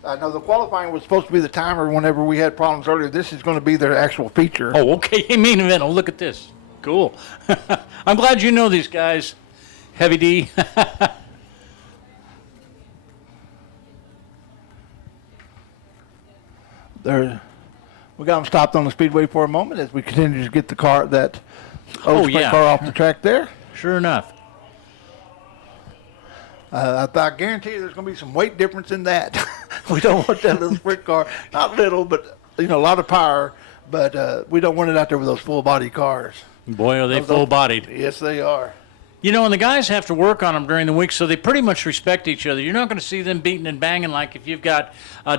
No, the qualifying was supposed to be the timer whenever we had problems earlier. This is going to be their actual feature. Oh, okay. Main event. Oh, look at this. Cool. I'm glad you know these guys, Heavy D. we got them stopped on the Speedway for a moment as we continue to get the car, that old sprint yeah. car off the track there. Sure enough. I guarantee you there's going to be some weight difference in that. We don't want that little sprint car, not little, but a lot of power, but we don't want it out there with those full-body cars. Boy, are they full-bodied. Yes, they are. And the guys have to work on them during the week, so they pretty much respect each other. You're not going to see them beating and banging like if you've got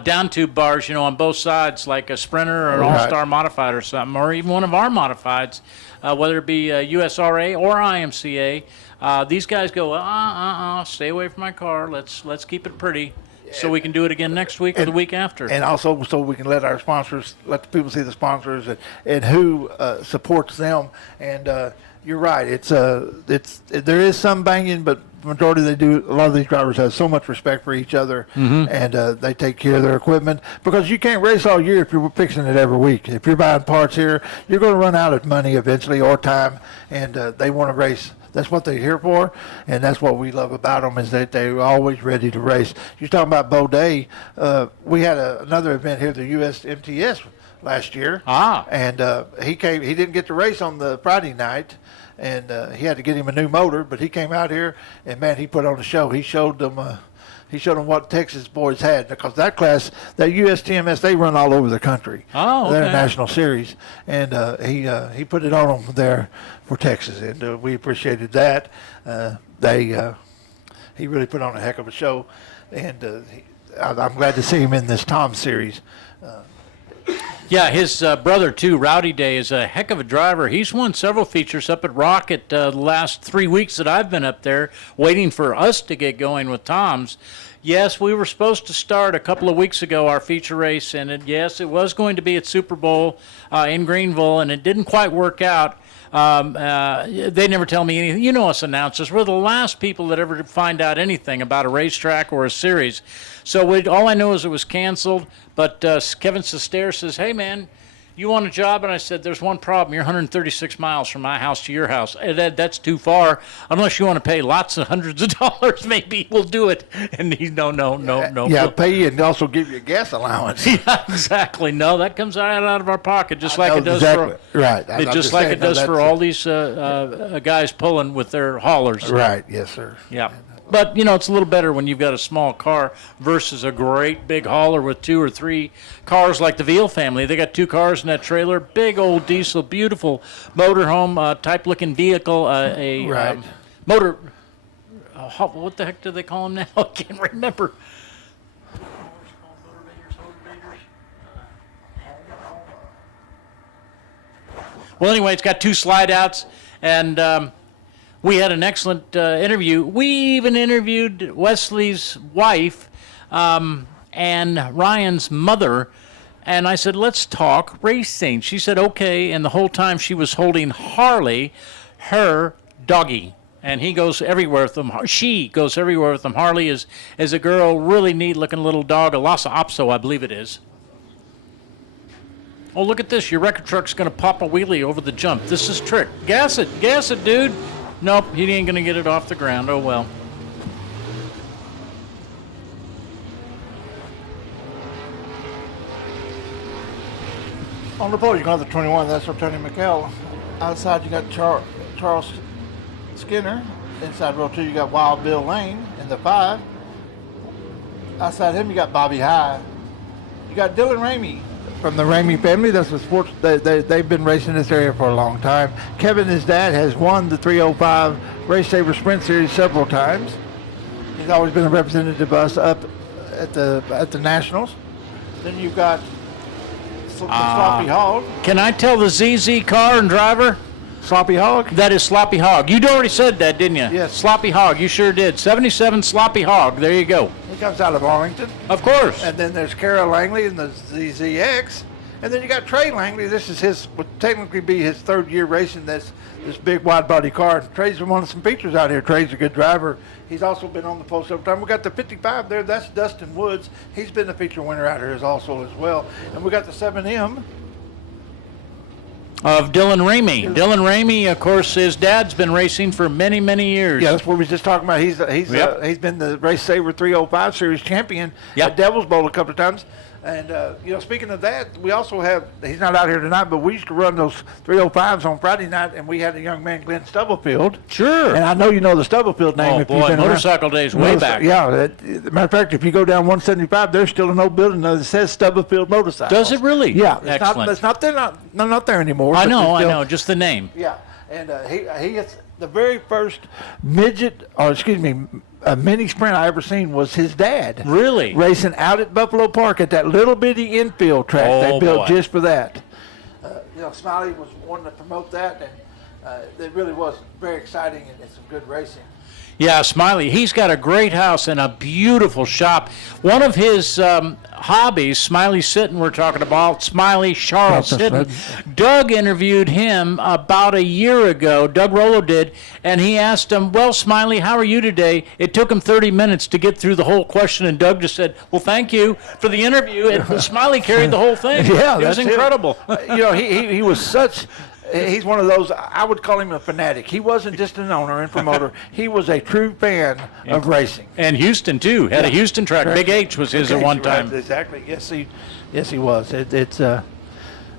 down tube bars, on both sides, like a Sprinter or an All-Star Modified or something, or even one of our Modifieds, whether it be USRA or IMCA. These guys go, stay away from my car. Let's keep it pretty, so we can do it again next week or the week after. And also, so we can let our sponsors, let the people see the sponsors and who supports them. And you're right. There is some banging, but majority they do. A lot of these drivers have so much respect for each other, and they take care of their equipment, because you can't race all year if you're fixing it every week. If you're buying parts here, you're going to run out of money eventually, or time, and they want to race. That's what they're here for, and that's what we love about them, is that they're always ready to race. You're talking about Bo Day. We had another event here, the US MTS last year, and he didn't get to race on the Friday night, and he had to get him a new motor, but he came out here, and man, he put on a show. He showed them what Texas boys had, because that class, that USTMS, they run all over the country. Oh, okay. They're a national series, and he put it on them there for Texas, and we appreciated that. He really put on a heck of a show, and I'm glad to see him in this Tom series. Yeah, his brother, too, Rowdy Day, is a heck of a driver. He's won several features up at Rocket the last 3 weeks that I've been up there waiting for us to get going with Tom's. Yes, we were supposed to start a couple of weeks ago, our feature race, and it was going to be at Super Bowl in Greenville, and it didn't quite work out. They never tell me anything. You know us announcers. We're the last people that ever find out anything about a racetrack or a series. So all I know is it was canceled. But Kevin Sestair says, hey, man, you want a job? And I said, there's one problem. You're 136 miles from my house to your house. That's too far. Unless you want to pay lots of hundreds of dollars, maybe we'll do it. And he's, no. Yeah, pay you and also give you a gas allowance. Yeah, exactly. No, that comes out of our pocket, just like it does for all these guys pulling with their haulers. Right, yes, sir. Yeah. But, it's a little better when you've got a small car versus a great big hauler with 2 or 3 cars like the Veal family. They got 2 cars in that trailer, big old diesel, beautiful motorhome type looking vehicle, motor. What the heck do they call them now? I can't remember. Well, anyway, it's got 2 slide outs, and we had an excellent interview. We even interviewed Wesley's wife and Ryan's mother, and I said, let's talk racing. She said, okay, and the whole time she was holding Harley, her doggy, and he goes everywhere with them. She goes everywhere with them. Harley is a girl, really neat-looking little dog, a Lhasa Apso, I believe it is. Oh, look at this. Your record truck's going to pop a wheelie over the jump. This is trick. Gas it, dude. Nope, he ain't going to get it off the ground. Oh, well. On the pole, you got the 21. That's from Tony McHale. Outside, you got Charles Skinner. Inside row 2, you got Wild Bill Lane in the 5. Outside him, you got Bobby High. You got Dylan Ramey from the Ramey family. That's the sports. They've been racing this area for a long time. Kevin, his dad, has won the 305 Race Saver Sprint Series several times. He's always been a representative of us up at the Nationals. Then you've got Sloppy Hog. Can I tell the ZZ car and driver? Sloppy Hog? That is Sloppy Hog. You'd already said that, didn't you? Yes. Sloppy Hog, you sure did. 77 Sloppy Hog. There you go. He comes out of Arlington. Of course. And then there's Kara Langley in the ZZX. And then you got Trey Langley. This is would technically be his 3rd year racing this big wide body car. Trey's been won some features out here. Trey's a good driver. He's also been on the post over time. We got the 55 there. That's Dustin Woods. He's been the feature winner out here as well. And we got the 7M. Of Dylan Ramey. Dylan Ramey, of course, his dad's been racing for many, many years. Yeah, that's what we were just talking about. He's been the Race Saver 305 Series champion at Devil's Bowl a couple of times. And, speaking of that, we also have, he's not out here tonight, but we used to run those 305s on Friday night, and we had a young man, Glenn Stubblefield. Sure. And I know you know the Stubblefield name. Oh, if you've boy, been around. motorcycle days way back. Yeah. Matter of fact, if you go down 175, there's still an old building that says Stubblefield Motorcycles. Does it really? Yeah. Excellent. It's not there, not there anymore. I but know, it's still- I know, just the name. Yeah. And he is the very first a mini sprint I ever seen was his dad. Really? Racing out at Buffalo Park at that little bitty infield track they built boy. just for that. Smiley was wanting to promote that, and it really was very exciting and some good racing. Yeah, Smiley, he's got a great house and a beautiful shop. One of his hobbies, Smiley Sitton, we're talking about, Smiley Charles Sitton. Doug interviewed him about a year ago, Doug Rollo did, and he asked him, well, Smiley, how are you today? It took him 30 minutes to get through the whole question, and Doug just said, well, thank you for the interview. And Smiley carried the whole thing. Yeah, it was incredible. He was such... He's one of those, I would call him a fanatic. He wasn't just an owner and promoter. He was a true fan of racing. And Houston, too. Had a Houston track. Big H was his at one time. Right, exactly. Yes, he was.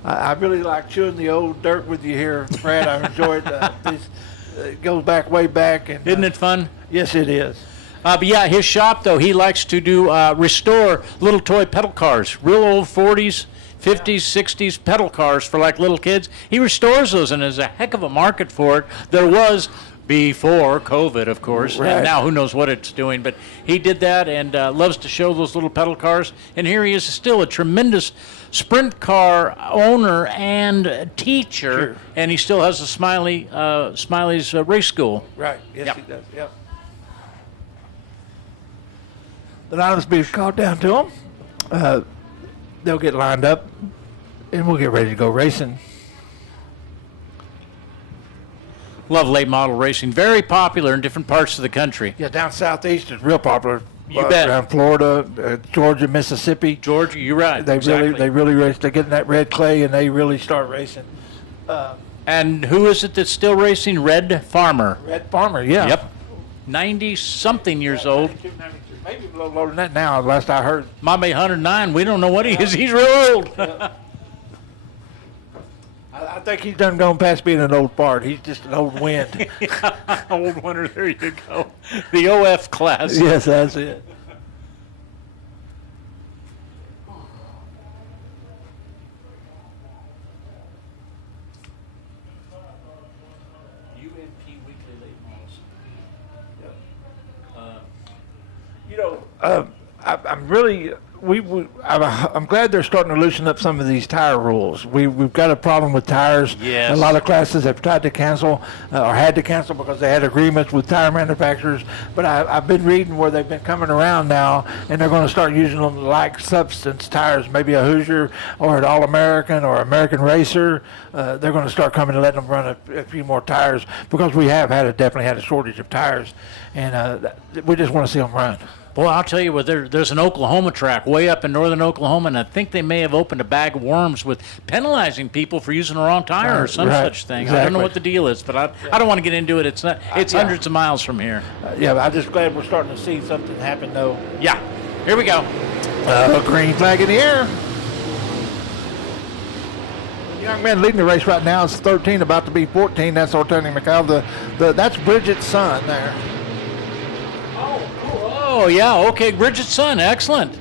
I really like chewing the old dirt with you here, Brad. I enjoyed this. It goes back way back. And, Isn't it fun? Yes, it is. But yeah, his shop, though, he likes to do restore little toy pedal cars, real old 40s, 50s, 60s pedal cars for like little kids. He restores those, and there's a heck of a market for it. There was before COVID, of course, Right. and now who knows what it's doing. But he did that and loves to show those little pedal cars. And here he is, still a tremendous sprint car owner and teacher, Sure. and he still has a Smiley's race school. Right. Yes, Yep. he does. Yep. The line will be called down to them. They'll get lined up, and we'll get ready to go racing. Love late model racing. Very popular in different parts of the country. Yeah, down southeast is real popular. You bet. Around Florida, Georgia, Mississippi. Georgia, you're right. They exactly. really race. They get in that red clay, and they really start racing. And who is it that's still racing? Red Farmer. Red Farmer, yeah. Yep. 90-something years old. 92, 93. Maybe a little lower than that now, last I heard. Might be 109. We don't know what he is. He's real old. I think he's done gone past being an old fart. He's just an old wind. Old winner. There you go. The OF class. Yes, that's it. UMP Weekly Late I'm Models. really I'm glad they're starting to loosen up some of these tire rules. We've got a problem with tires. Yes. A lot of classes have tried to cancel or had to cancel because they had agreements with tire manufacturers. But I've been reading where they've been coming around now, and they're going to start using them like substance tires, maybe a Hoosier or an All-American or American Racer. They're going to start coming and letting them run a few more tires because we have definitely had a shortage of tires, and we just want to see them run. Boy, I'll tell you what, there's an Oklahoma track way up in northern Oklahoma, and I think they may have opened a bag of worms with penalizing people for using the wrong tire or some Right, such thing. exactly. I don't know what the deal is, but I don't want to get into it. It's not. It's Yeah. hundreds of miles from here. Yeah, but I'm just glad we're starting to see something happen, though. Yeah. Here we go. Green flag in the air. The young man leading the race right now is 13, about to be 14. That's Ortani McCall. That's Bridget's son there. Oh, yeah. Okay, Bridget's son. Excellent.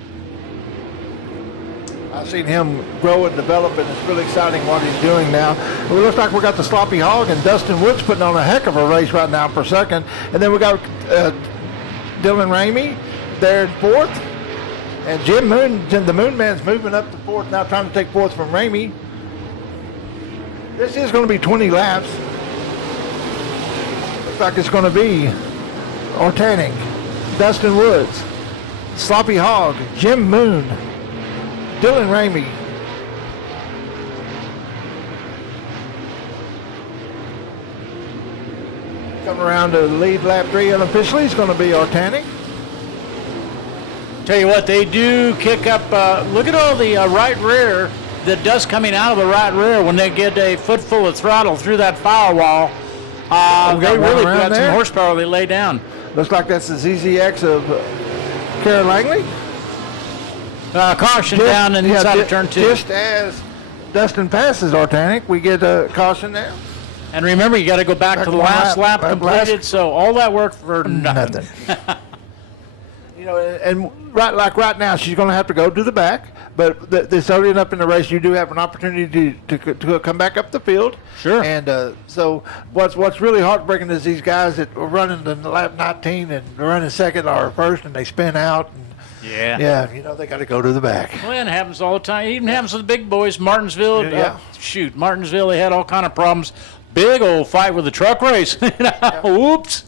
I've seen him grow and develop, and it's really exciting what he's doing now. It looks like we got the Sloppy Hog and Dustin Woods putting on a heck of a race right now for second. And then we got Dylan Ramey there in fourth. And Jim Moon, the Moon Man's moving up to fourth now, trying to take fourth from Ramey. This is going to be 20 laps. Looks like it's going to be Ortaning, Dustin Woods, Sloppy Hog, Jim Moon, Dylan Ramey. Coming around to lead lap 3 unofficially is going to be Ortaning. Tell you what, they do kick up. Look at all the right rear, the dust coming out of the right rear when they get a foot full of throttle through that firewall. They really got some horsepower they lay down. Looks like that's the ZZX of Kara Langley. caution down and inside of turn 2. Just as Dustin passes Artanic, we get a caution there. And remember, you got to go back to the last lap completed, so all that work for nothing. You know, and right now, she's going to have to go to the back. But this early enough in the race, you do have an opportunity to come back up the field. Sure. And so what's really heartbreaking is these guys that are running the lap 19 and they're running second or first, and they spin out. And yeah, you know, they got to go to the back. Well, it happens all the time. It even happens with the big boys. Martinsville, Martinsville, they had all kind of problems. Big old fight with the truck race. Whoops.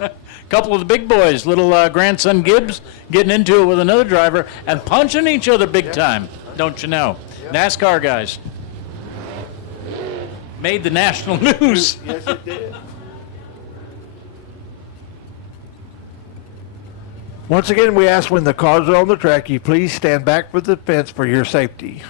Couple of the big boys, little grandson Gibbs, getting into it with another driver and punching each other big time. Don't you know? NASCAR guys made the national news. Yes, it did. Once again, we ask when the cars are on the track, you please stand back for the fence for your safety.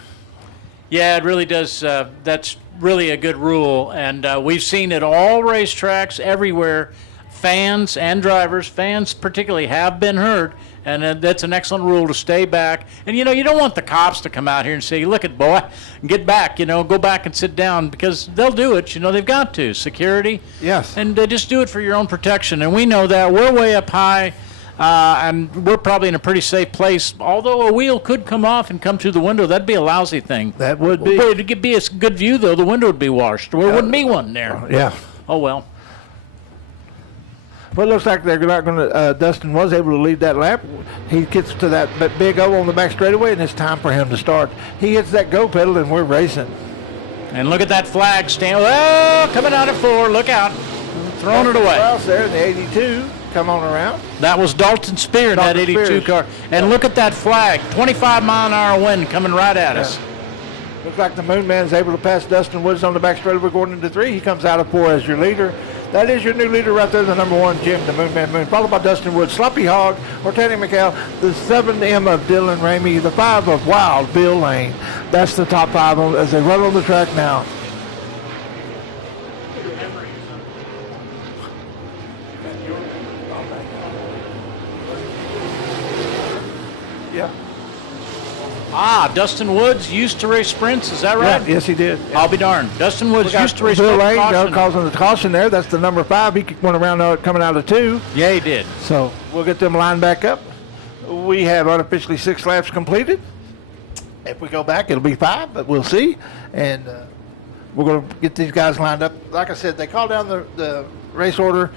Yeah, it really does. That's really a good rule, and we've seen it all racetracks everywhere. Fans and drivers, fans particularly, have been hurt, and that's an excellent rule to stay back. And, you know, you don't want the cops to come out here and say, look at boy, get back, you know, go back and sit down, because they'll do it. You know, they've got to. Security. Yes. And they just do it for your own protection. And we know that. We're way up high, and we're probably in a pretty safe place. Although a wheel could come off and come through the window, that'd be a lousy thing. That would be. Well, it'd be a good view, though. The window would be washed. There wouldn't be one there. Yeah. Oh, well. Well, it looks like they're not going to. Dustin was able to lead that lap. He gets to that big O on the back straightaway, and it's time for him to start. He hits that go pedal, and we're racing. And look at that flag stand. Oh, coming out at 4. Look out. Throwing it away. Else there in the 82. Come on around. That was Dalton Spear in that 82 car. And look at that flag. 25-mile-an-hour wind coming right at us. Looks like the Moon Man's able to pass Dustin Woods on the back straightaway going into 3. He comes out of 4 as your leader. That is your new leader right there, the number 1, Jim, the Moon Man Moon, followed by Dustin Woods, Sloppy Hog, Ortani McHale, the 7M of Dylan Ramey, the 5 of Wild Bill Lane. That's the top 5 as they run on the track now. Yeah. Dustin Woods used to race sprints, is that right? Yeah, yes, he did. Yeah. I'll be darned. Dustin Woods used to race Bill sprints. Lane causing the caution there. That's the number 5. He went around coming out of 2. Yeah, he did. So we'll get them lined back up. We have unofficially 6 laps completed. If we go back, it'll be 5, but we'll see. And we're going to get these guys lined up. Like I said, they call down the race order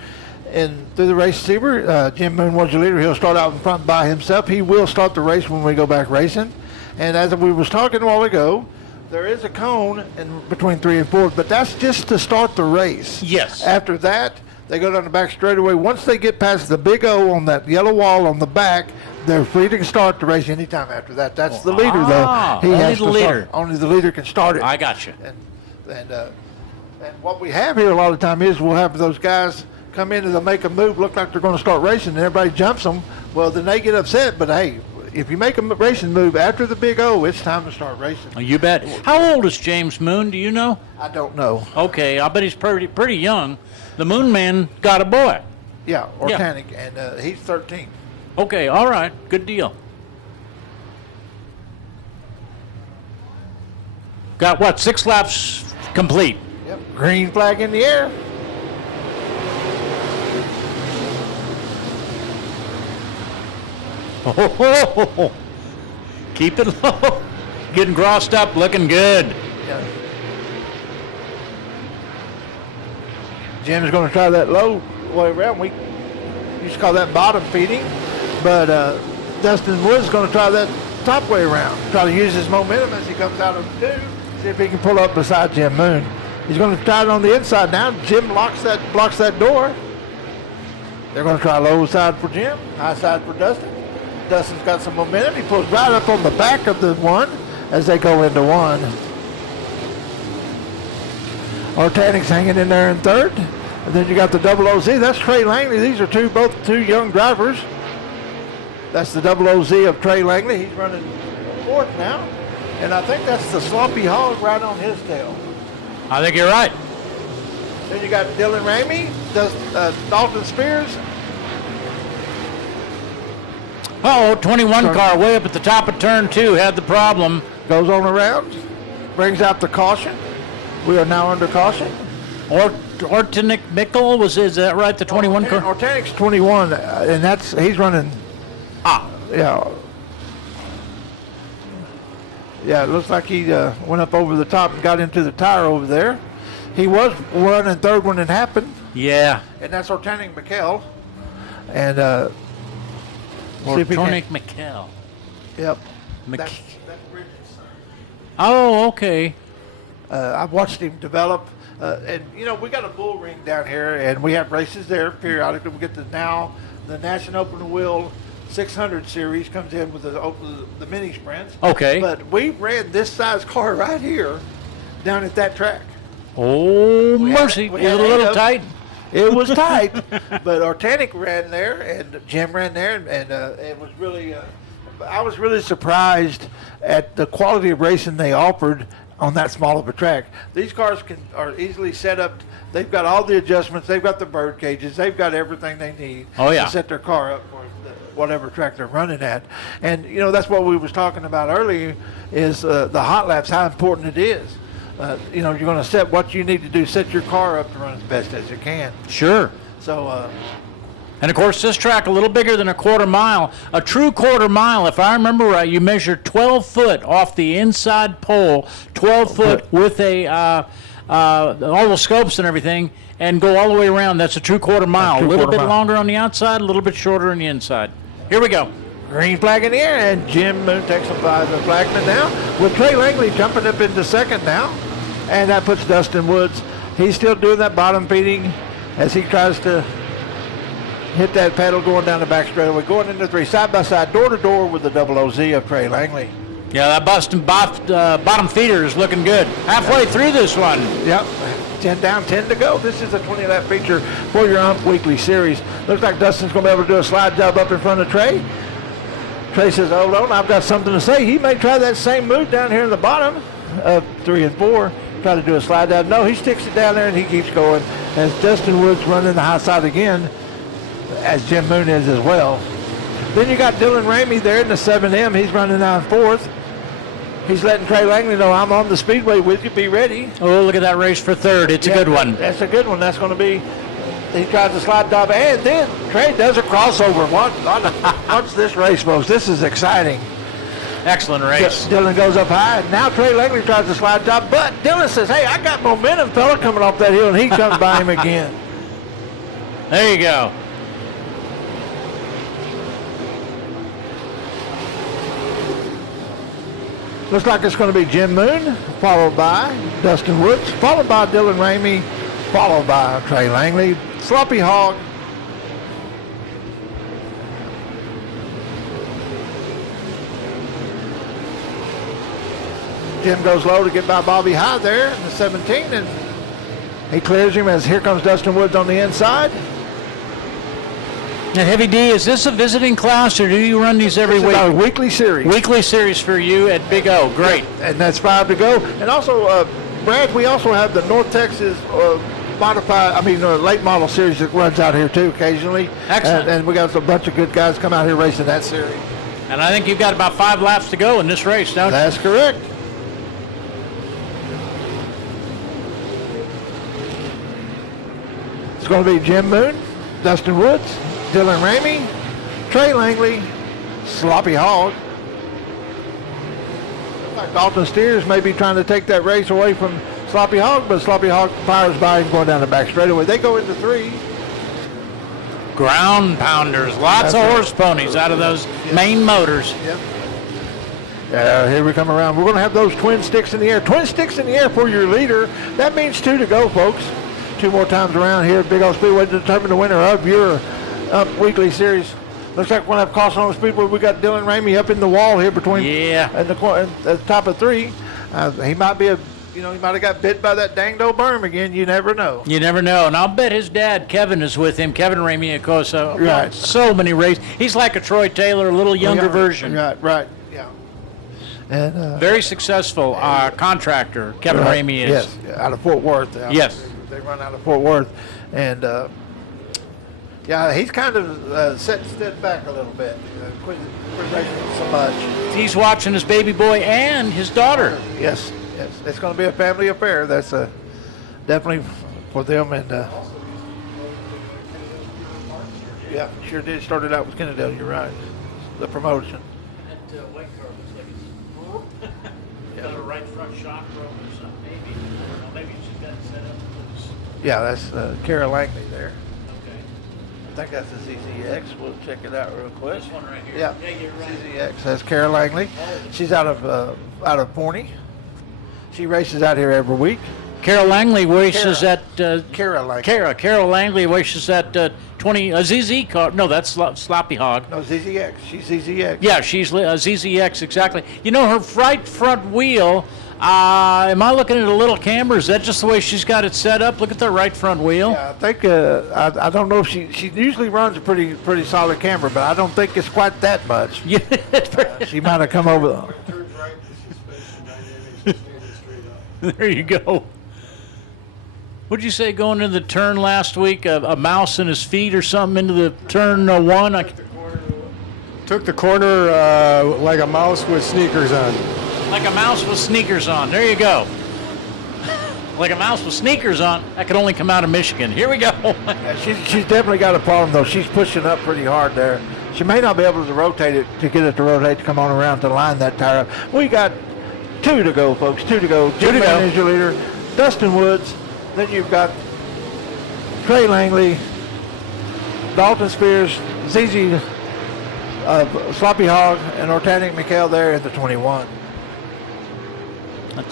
and through the race receiver. Jim Moon was your leader. He'll start out in front by himself. He will start the race when we go back racing. And as we was talking a while ago, there is a cone in between 3 and 4, but that's just to start the race. Yes. After that, they go down the back straightaway. Once they get past the big O on that yellow wall on the back, they're free to start the race anytime after that. That's the leader, though. He only has the to leader. start. Only the leader can start it. I got you. And what we have here a lot of the time is we'll have those guys come in and they'll make a move, look like they're going to start racing, and everybody jumps them. Well, then they get upset, but hey, if you make a racing move after the big O, it's time to start racing. Oh, you bet. How old is James Moon? Do you know? I don't know. Okay, I bet he's pretty young. The Moon Man got a boy. Yeah, Organic, and he's 13. Okay, all right. Good deal. Got what, 6 laps complete? Yep, green flag in the air. Oh, keep it low. Getting grossed up, looking good. Yeah. Jim's going to try that low way around. We used to call that bottom feeding, but Dustin Woods is going to try that top way around. Try to use his momentum as he comes out of the 2. See if he can pull up beside Jim Moon. He's going to try it on the inside now. Jim blocks that door. They're going to try low side for Jim, high side for Dustin. Dustin's got some momentum. He pulls right up on the back of the 1 as they go into 1. Artanic's hanging in there in 3rd. And then you got the double OZ. That's Trey Langley. These are both two young drivers. That's the double OZ of Trey Langley. He's running 4th now. And I think that's the Sloppy Hog right on his tail. I think you're right. Then you got Dylan Ramey, Dalton Spears. Oh, 21 car way up at the top of turn 2 had the problem. Goes on around, brings out the caution. We are now under caution. Ortenic Mickel, is that right? The 21 car? Ortenic's 21, and he's running. Yeah. Yeah, it looks like he went up over the top and got into the tire over there. He was running third when it happened. Yeah. And that's Ortenic Mickel. And Ortenic Mickel. Yep. That's Bridget's son. Oh, okay. I've watched him develop. And, you know, we got a bull ring down here, and we have races there periodically. We get the National Open Wheel 600 series comes in with the mini sprints. Okay. But we ran this size car right here down at that track. Oh, mercy. We Is had it a little 8 of them. tight? It was tight, but Ortenic ran there, and Jim ran there, and it was really. I was really surprised at the quality of racing they offered on that small of a track. These cars are easily set up. They've got all the adjustments. They've got the bird cages. They've got everything they need to set their car up for whatever track they're running at. And you know, that's what we was talking about earlier. Is the hot laps, how important it is. You know, you're going to set what you need to do, set your car up to run as best as you can. Sure. So, and of course, this track a little bigger than a quarter mile. A true quarter mile, if I remember right, you measure 12 foot off the inside pole, 12 foot with all the scopes and everything, and go all the way around. That's a true quarter mile. A little bit longer on the outside, a little bit shorter on the inside. Here we go. Green flag in the air, and Jim Moon takes him by the flagman now, with Trey Langley jumping up into second now. And that puts Dustin Woods. He's still doing that bottom feeding as he tries to hit that pedal going down the back straightaway, going into 3, side by side, door to door with the double OZ of Trey Langley. Yeah, that bottom feeder is looking good. Halfway through this one. Yep. 10 down, 10 to go. This is a 20-lap feature for your UMP Weekly Series. Looks like Dustin's going to be able to do a slide job up in front of Trey. Trey says, hold on, I've got something to say. He may try that same move down here in the bottom of 3 and 4. Try to do a slide down. No, he sticks it down there and he keeps going. As Dustin Woods running the high side again, as Jim Moon is as well. Then you got Dylan Ramey there in the 7M. He's running down 4th. He's letting Trey Langley know, I'm on the Speedway with you. Be ready. Oh, look at that race for 3rd. It's a good one. That's a good one. That's going to be, he tries to slide job. And then Trey does a crossover. Watch this race, folks. This is exciting. Excellent race. Dylan goes up high. Now Trey Langley tries to slide job, but Dylan says, hey, I got momentum, fella, coming off that hill, and he comes by him again. There you go. Looks like it's going to be Jim Moon, followed by Dustin Woods, followed by Dylan Ramey, followed by Trey Langley, Sloppy Hog. Jim goes low to get by Bobby High there in the 17, and he clears him as here comes Dustin Woods on the inside. Now, Heavy D, is this a visiting class, or do you run these every week? Our weekly series. Weekly series for you at Big O. Great. And that's 5 to go. And also, Brad, we also have the North Texas late model series that runs out here too occasionally. Excellent. And we got a bunch of good guys come out here racing that series. And I think you've got about 5 laps to go in this race, don't you? That's correct. It's going to be Jim Moon, Dustin Woods, Dylan Ramey, Trey Langley, Sloppy Hog. Like Dalton Steers may be trying to take that race away from Sloppy Hog, but Sloppy Hog fires by him going down the back straightaway. They go into 3. Ground pounders. Lots of horse ponies out of those main motors. Yep. Here we come around. We're going to have those twin sticks in the air. Twin sticks in the air for your leader. That means 2 to go, folks. 2 more times around here at Big O Speedway to determine the winner of your weekly series. Looks like we're going to have caution on the Speedway. We got Dylan Ramey up in the wall here between at the top of 3. He might be he might have got bit by that danged old berm again. You never know. You never know. And I'll bet his dad, Kevin, is with him. Kevin Ramey, of course. Right. So many races. He's like a Troy Taylor, a little younger version. Right. Yeah. And very successful contractor, Kevin Ramey is. Yes, out of Fort Worth. Yes. They run out of Fort Worth. And, Yeah, he's kind of set stood back a little bit. Quit racing so much. He's watching his baby boy and his daughter. Yes. It's going to be a family affair. That's definitely for them. And yeah, sure did. Started out with Kennedale. You're right. The promotion. That white car looks like it's got a right front shock rope or something. Maybe. I don't know. Maybe she's got it set up for this. Yeah, that's Kara Langley there. Okay. I think that's the ZZX. We'll check it out real quick. This one right here. Yeah, You're right. ZZX. That's Kara Langley. She's out of Pawnee. She races out here every week. Carol Langley races at Kara Langley. Carol Langley races at 20 ZZ car. No, that's Sloppy Hog. No, ZZX. She's ZZX. Yeah, she's ZZX exactly. You know, her right front wheel. Am I looking at a little camera? Is that just the way she's got it set up? Look at the right front wheel. Yeah, I think I don't know if she usually runs a pretty solid camera, but I don't think it's quite that much. Yeah, she might have come over. There you go. What'd you say going into the turn last week? A mouse in his feet or something into the turn one? Took the corner like a mouse with sneakers on. Like a mouse with sneakers on. There you go. Like a mouse with sneakers on. That could only come out of Michigan. Here we go. Yeah, she's definitely got a problem, though. She's pushing up pretty hard there. She may not be able to rotate it, to get it to rotate, to come on around to line that tire up. We got 2 to go, folks. 2 to go. Jim Mann is your leader. Dustin Woods. Then you've got Trey Langley, Dalton Spears, ZZ Sloppy Hog, and Ortanic Mikhail there at the 21.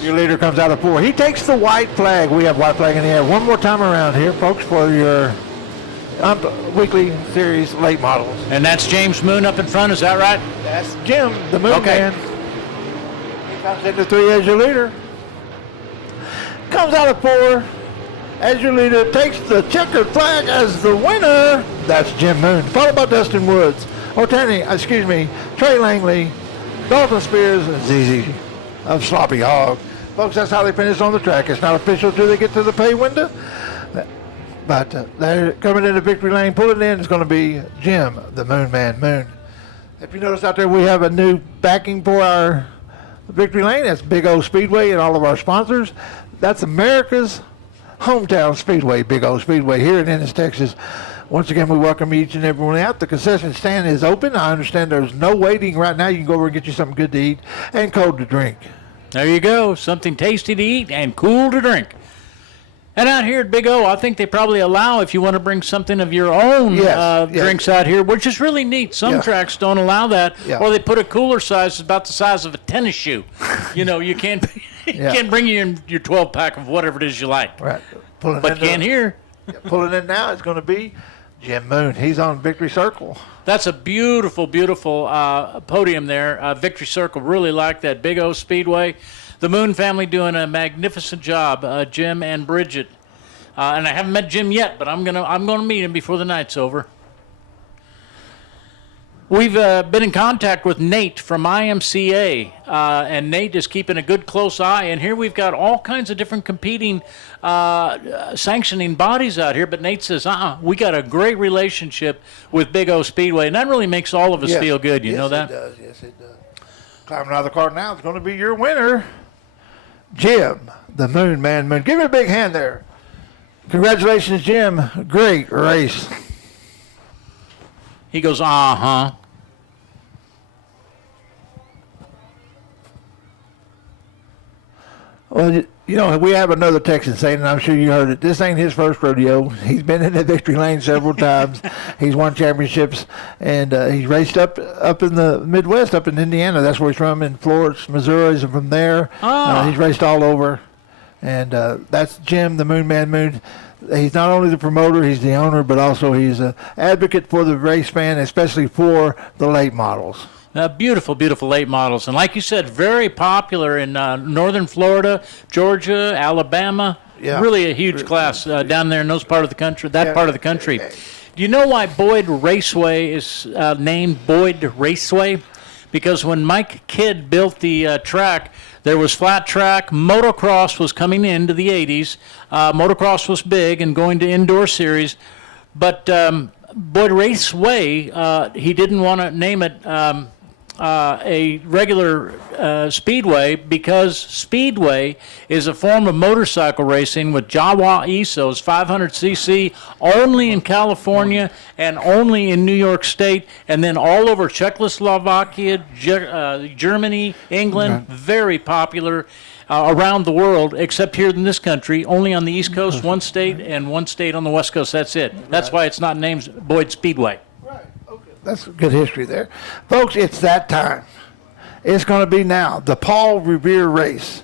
Your leader comes out of 4. He takes the white flag. We have white flag in the air. One more time around here, folks, for your weekly series late models. And that's James Moon up in front. Is that right? That's Jim, the Moon Man. He comes into 3 as your leader. Comes out of 4 as your leader. Takes the checkered flag as the winner. That's Jim Moon. Followed by Dustin Woods, Trey Langley, Dalton Spears, and ZZ of Sloppy Hog. Folks, that's how they finish on the track. It's not official till they get to the pay window. But they're coming into victory lane. Pulling in is going to be Jim, the Moon Man Moon. If you notice out there, we have a new backing for our victory lane. That's Big O Speedway and all of our sponsors. That's America's hometown speedway, Big O Speedway here in Ennis, Texas. Once again, we welcome each and everyone out. The concession stand is open. I understand there's no waiting right now. You can go over and get you something good to eat and cold to drink. There you go. Something tasty to eat and cool to drink. And out here at Big O, I think they probably allow if you want to bring something of your own drinks out here, which is really neat. Some tracks don't allow that, or they put a cooler size about the size of a tennis shoe. You know, you can't can't bring your 12-pack of whatever it is you like. Right. But you can here. Pulling in now is going to be Jim Moon. He's on Victory Circle. That's a beautiful, beautiful podium there. Victory Circle, really like that. Big O Speedway. The Moon family doing a magnificent job, Jim and Bridget. And I haven't met Jim yet, but I'm gonna meet him before the night's over. We've been in contact with Nate from IMCA, and Nate is keeping a good close eye. And here we've got all kinds of different competing sanctioning bodies out here. But Nate says, we got a great relationship with Big O Speedway, and that really makes all of us feel good. You know that? Yes, it does. Climbing out of the car now is going to be your winner, Jim, the Moon Man Moon. Give me a big hand there. Congratulations, Jim. Great race. He goes, uh-huh. Well, you know, we have another Texan saying, and I'm sure you heard it, this ain't his first rodeo. He's been in the victory lane several times. He's won championships, and he's raced up in the Midwest, up in Indiana. That's where he's from, in Florence, Missouri, and from there. He's raced all over. And that's Jim, the Moon Man Moon. He's not only the promoter, he's the owner, but also he's an advocate for the race fan, especially for the late models. Beautiful, beautiful late models. And like you said, very popular in northern Florida, Georgia, Alabama. Yeah. Really a huge class down there in those part of the country, part of the country. Do you know why Boyd Raceway is named Boyd Raceway? Because when Mike Kidd built the track, there was flat track. Motocross was coming into the 80s. Motocross was big and going to indoor series. But Boyd Raceway, he didn't want to name it a regular speedway because speedway is a form of motorcycle racing with Jawa ISOs 500cc only in California and only in New York State, and then all over Czechoslovakia, Germany, England, very popular around the world, except here in this country, only on the East Coast, one state, and one state on the West Coast. That's it. That's why it's not named Boyd Speedway. That's good history there. Folks, it's that time. It's going to be now, the Paul Revere race.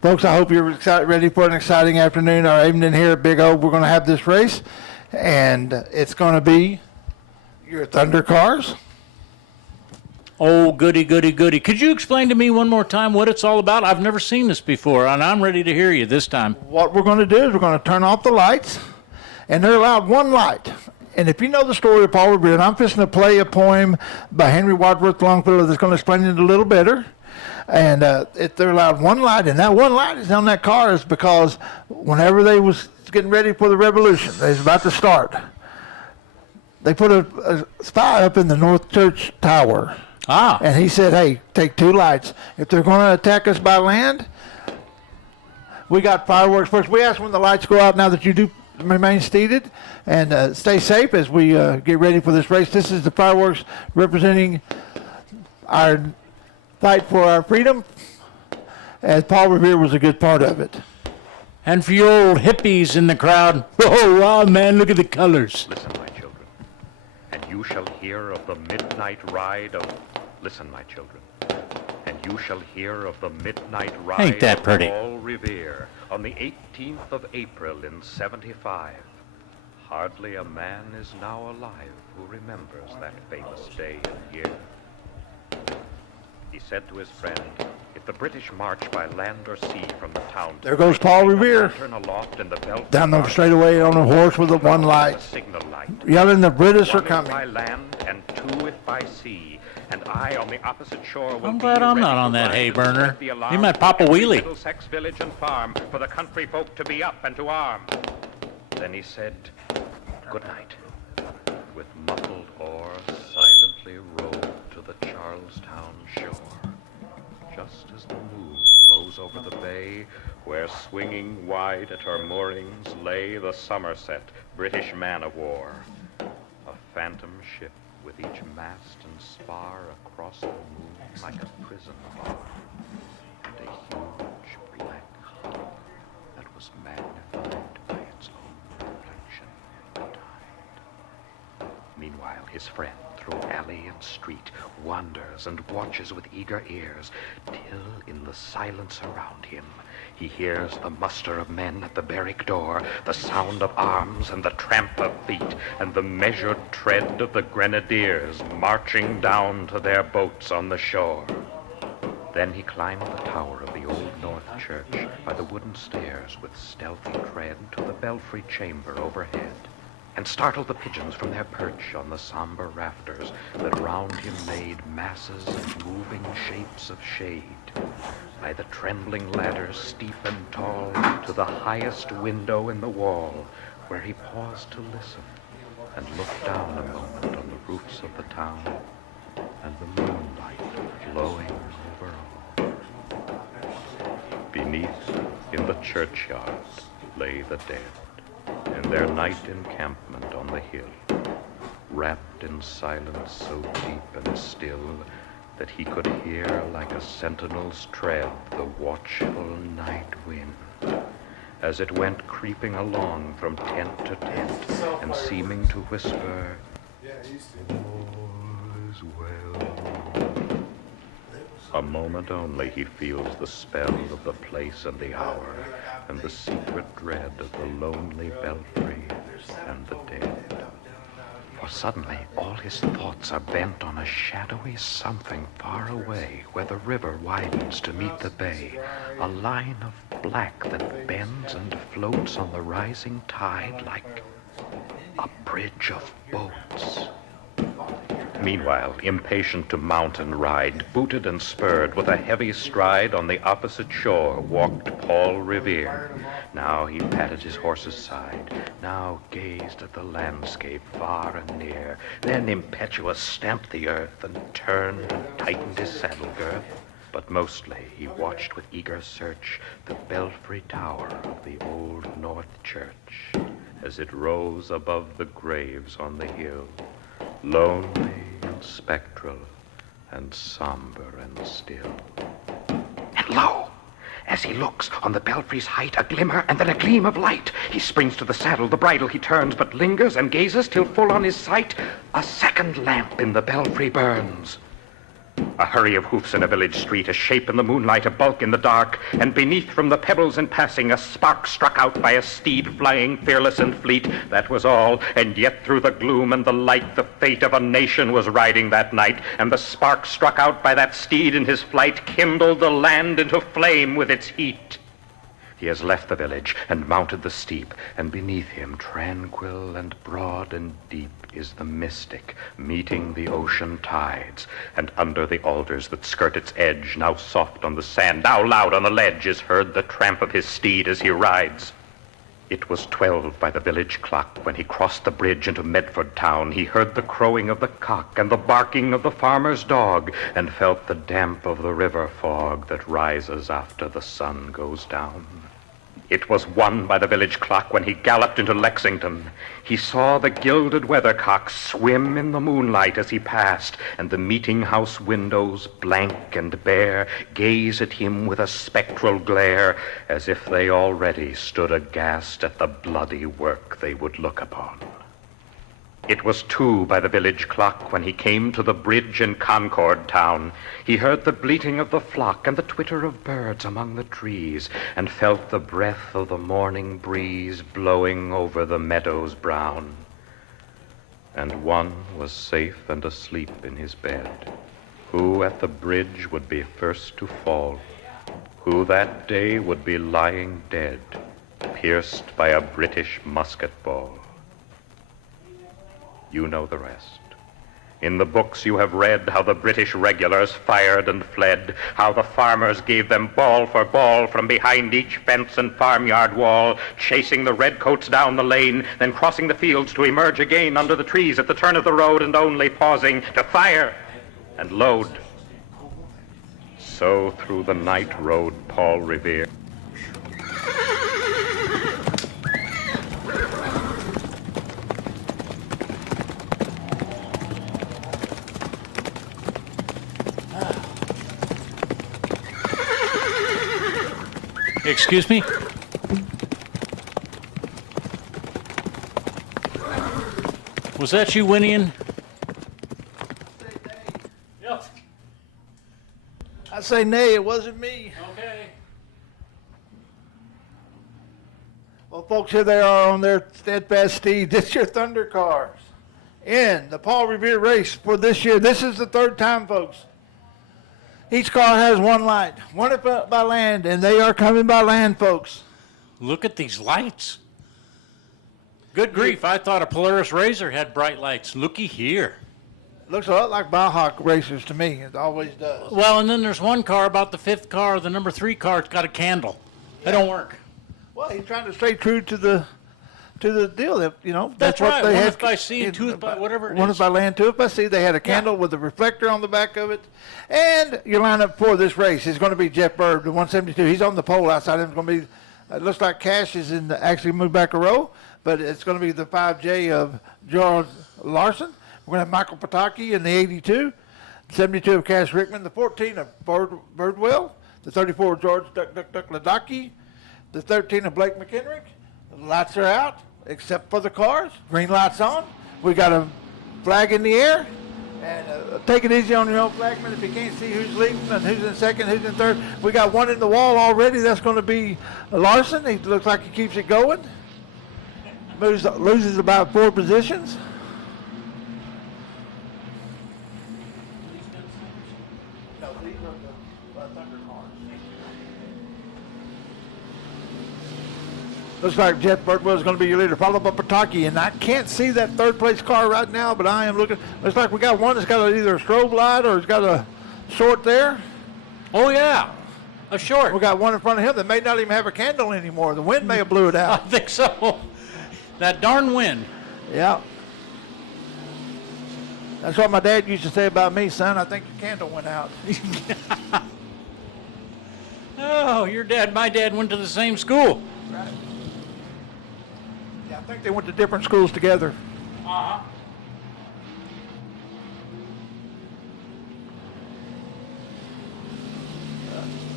Folks, I hope you're ready for an exciting afternoon or evening here at Big O. We're going to have this race, and it's going to be your Thunder cars. Oh, goody, goody, goody. Could you explain to me one more time what it's all about? I've never seen this before, and I'm ready to hear you this time. What we're going to do is we're going to turn off the lights, and they're allowed one light. And if you know the story of Paul Revere, and I'm fixing to play a poem by Henry Wadsworth Longfellow that's going to explain it a little better. And if they're allowed one light, and that one light is on that car is because whenever they was getting ready for the revolution, they was about to start, they put a spy up in the North Church Tower. And he said, hey, take two lights. If they're going to attack us by land, we got fireworks first. We ask when the lights go out now that you do remain seated, and stay safe as we get ready for this race. This is the fireworks representing our fight for our freedom, as Paul Revere was a good part of it. And for you old hippies in the crowd, oh, wow, man, look at the colors. Listen, my children, and you shall hear of the midnight ride of... Listen, my children, and you shall hear of the midnight ride Ain't that pretty? of Paul Revere on the 18th of April in '75. Hardly a man is now alive who remembers that famous day and year. He said to his friend, if the British march by land or sea from the town... There goes Paul Revere, down the straightaway on a horse with a one light, yelling the British are coming. By land and two if by sea, and I on the opposite shore will I'm glad I'm not on that hay burner. You might pop a wheelie. Middlesex village and farm for the country folk to be up and to arm. Then he said, good night. With muffled oar, silently rowed to the Charlestown shore. Just as the moon rose over the bay, where swinging wide at her moorings lay the Somerset, British man-of-war. A phantom ship with each mast and spar across the moon like a prison bar. And a huge black hull that was magnified by its own reflection in the tide. Meanwhile, his friend, through alley and street, wanders and watches with eager ears, till in the silence around him he hears the muster of men at the barrack door, the sound of arms and the tramp of feet, and the measured tread of the grenadiers marching down to their boats on the shore. Then he climbed the tower of the old North Church by the wooden stairs with stealthy tread to the belfry chamber overhead, and startled the pigeons from their perch on the somber rafters that round him made masses of moving shapes of shade, by the trembling ladders steep and tall to the highest window in the wall, where he paused to listen and looked down a moment on the roofs of the town and the moonlight glowing over all. Beneath, in the churchyard, lay the dead, in their night encampment on the hill, wrapped in silence so deep and still that he could hear like a sentinel's tread the watchful night wind, as it went creeping along from tent to tent and seeming to whisper, all is well. A moment only he feels the spell of the place and the hour, and the secret dread of the lonely belfry and the dead. For suddenly all his thoughts are bent on a shadowy something far away, where the river widens to meet the bay, a line of black that bends and floats on the rising tide like a bridge of boats. Meanwhile, impatient to mount and ride, booted and spurred with a heavy stride, on the opposite shore walked Paul Revere. Now he patted his horse's side, now gazed at the landscape far and near, then impetuous stamped the earth and turned and tightened his saddle girth. But mostly he watched with eager search the belfry tower of the old North Church as it rose above the graves on the hill, lonely and spectral and somber and still. And lo! As he looks on the belfry's height, a glimmer and then a gleam of light. He springs to the saddle, the bridle he turns, but lingers and gazes till full on his sight a second lamp in the belfry burns. A hurry of hoofs in a village street, a shape in the moonlight, a bulk in the dark, and beneath from the pebbles in passing, a spark struck out by a steed flying fearless and fleet. That was all, and yet through the gloom and the light, the fate of a nation was riding that night, and the spark struck out by that steed in his flight kindled the land into flame with its heat. He has left the village and mounted the steep, and beneath him, tranquil and broad and deep, is the mystic meeting the ocean tides, and under the alders that skirt its edge, now soft on the sand, now loud on the ledge, is heard the tramp of his steed as he rides. It was 12 by the village clock when he crossed the bridge into Medford town. He heard the crowing of the cock and the barking of the farmer's dog, and felt the damp of the river fog that rises after the sun goes down. It was 1 by the village clock when he galloped into Lexington. He saw the gilded weathercock swim in the moonlight as he passed, and the meeting house windows, blank and bare, gaze at him with a spectral glare, as if they already stood aghast at the bloody work they would look upon. It was 2 by the village clock when he came to the bridge in Concord town. He heard the bleating of the flock and the twitter of birds among the trees, and felt the breath of the morning breeze blowing over the meadows brown. And one was safe and asleep in his bed, who at the bridge would be first to fall, who that day would be lying dead, pierced by a British musket ball. You know the rest. In the books you have read how the British regulars fired and fled, how the farmers gave them ball for ball from behind each fence and farmyard wall, chasing the redcoats down the lane, then crossing the fields to emerge again under the trees at the turn of the road, and only pausing to fire and load. So through the night rode Paul Revere. Excuse me? Was that you whinnying? Yep. I say nay, it wasn't me. Okay. Well, folks, here they are on their steadfast steeds. It's your Thunder Cars in the Paul Revere race for this year. This is the 3rd time, folks. Each car has 1 light, one by land, and they are coming by land, folks. Look at these lights. Good grief, I thought a Polaris Razor had bright lights. Looky here. Looks a lot like Baja racers to me. It always does. Well, and then there's one car, about the 5th car, the number 3 car, it's got a candle. They don't work. Well, he's trying to stay true to the deal. That, you know, That's what right. they One had. is by sea, 2 is by whatever it is. 1 is by land, 2 is by sea. They had a candle with a reflector on the back of it. And your lineup for this race is going to be Jeff Bird, the 172. He's on the pole outside him. It's going to be, it looks like Cash is actually moved back a row, but it's going to be the 5J of George Larson. We're going to have Michael Pataki in the 82, 72 of Cash Rickman, the 14 of Birdwell, the 34 of George Duck Ladaki, the 13 of Blake McHenrick. The lights are out, except for the cars. Green lights on. We got a flag in the air. And take it easy on your own flagman if you can't see who's leading and who's in second, who's in third. We got one in the wall already. That's going to be Larson. He looks like he keeps it going. Loses about 4 positions. No, these are the Thunder cars. Looks like Jeff Birdwell is going to be your leader, followed by Pataki. And I can't see that third place car right now, but I am looking. Looks like we got one that's got either a strobe light or it's got a short there. Oh, yeah. A short. We got one in front of him that may not even have a candle anymore. The wind may have blew it I out. think so. That darn wind. Yeah. That's what my dad used to say about me, son. I think your candle went out. Oh, my dad went to the same school. Right. Yeah, I think they went to different schools together. Uh-huh.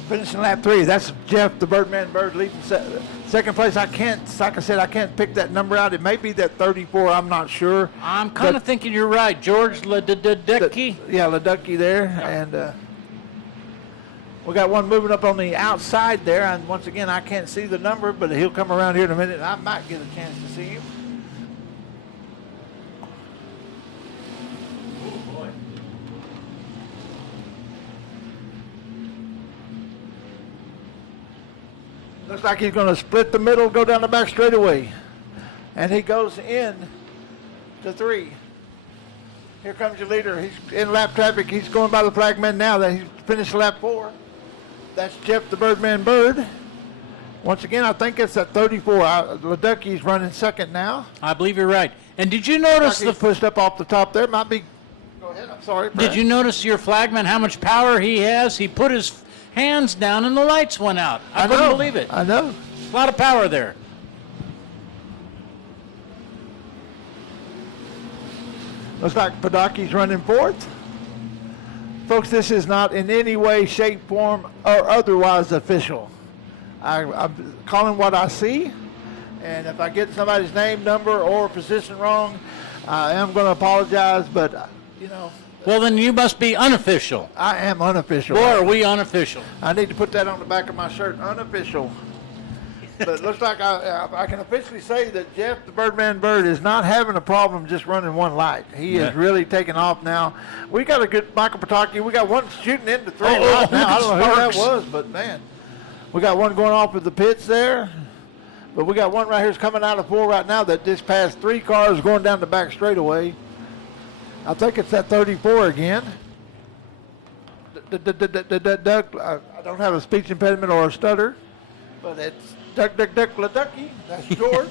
Finishing lap 3. That's Jeff, the Birdman Bird, leading second place. I can't, like I said, I can't pick that number out. It may be that 34. I'm not sure. I'm kind of thinking you're right. George Ledecky. Yeah, Ledecky there. Yeah. And we got one moving up on the outside there. And once again, I can't see the number, but he'll come around here in a minute. I might get a chance to see him. Looks like he's going to split the middle, go down the back straightaway. And he goes in to 3. Here comes your leader. He's in lap traffic. He's going by the flagman now. That he's finished lap 4. That's Jeff the Birdman Bird. Once again, I think it's at 34. Leducky's running second now. I believe you're right. And did you notice the pushed up off the top there? Might be. Go ahead. I'm sorry. Did you notice your flagman how much power he has? He put his hands down and the lights went out. I couldn't believe it. I know. A lot of power there. Looks like Padaki's running fourth. Folks, this is not in any way, shape, form, or otherwise official. I'm calling what I see, and if I get somebody's name, number, or position wrong, I am going to apologize, but, you know. Well, then you must be unofficial. I am unofficial. Boy, are we unofficial. I need to put that on the back of my shirt, unofficial. But it looks like I can officially say that Jeff the Birdman Bird is not having a problem just running one light. He is really taking off now. We got a good Michael Pataki. We got one shooting into 3 right now. I don't know who that was, but man. We got one going off with the pits there. But we got one right here that's coming out of 4 right now that just passed 3 cars going down the back straightaway. I think it's that 34 again. I don't have a speech impediment or a stutter, but it's Duck, Leducky. That's George.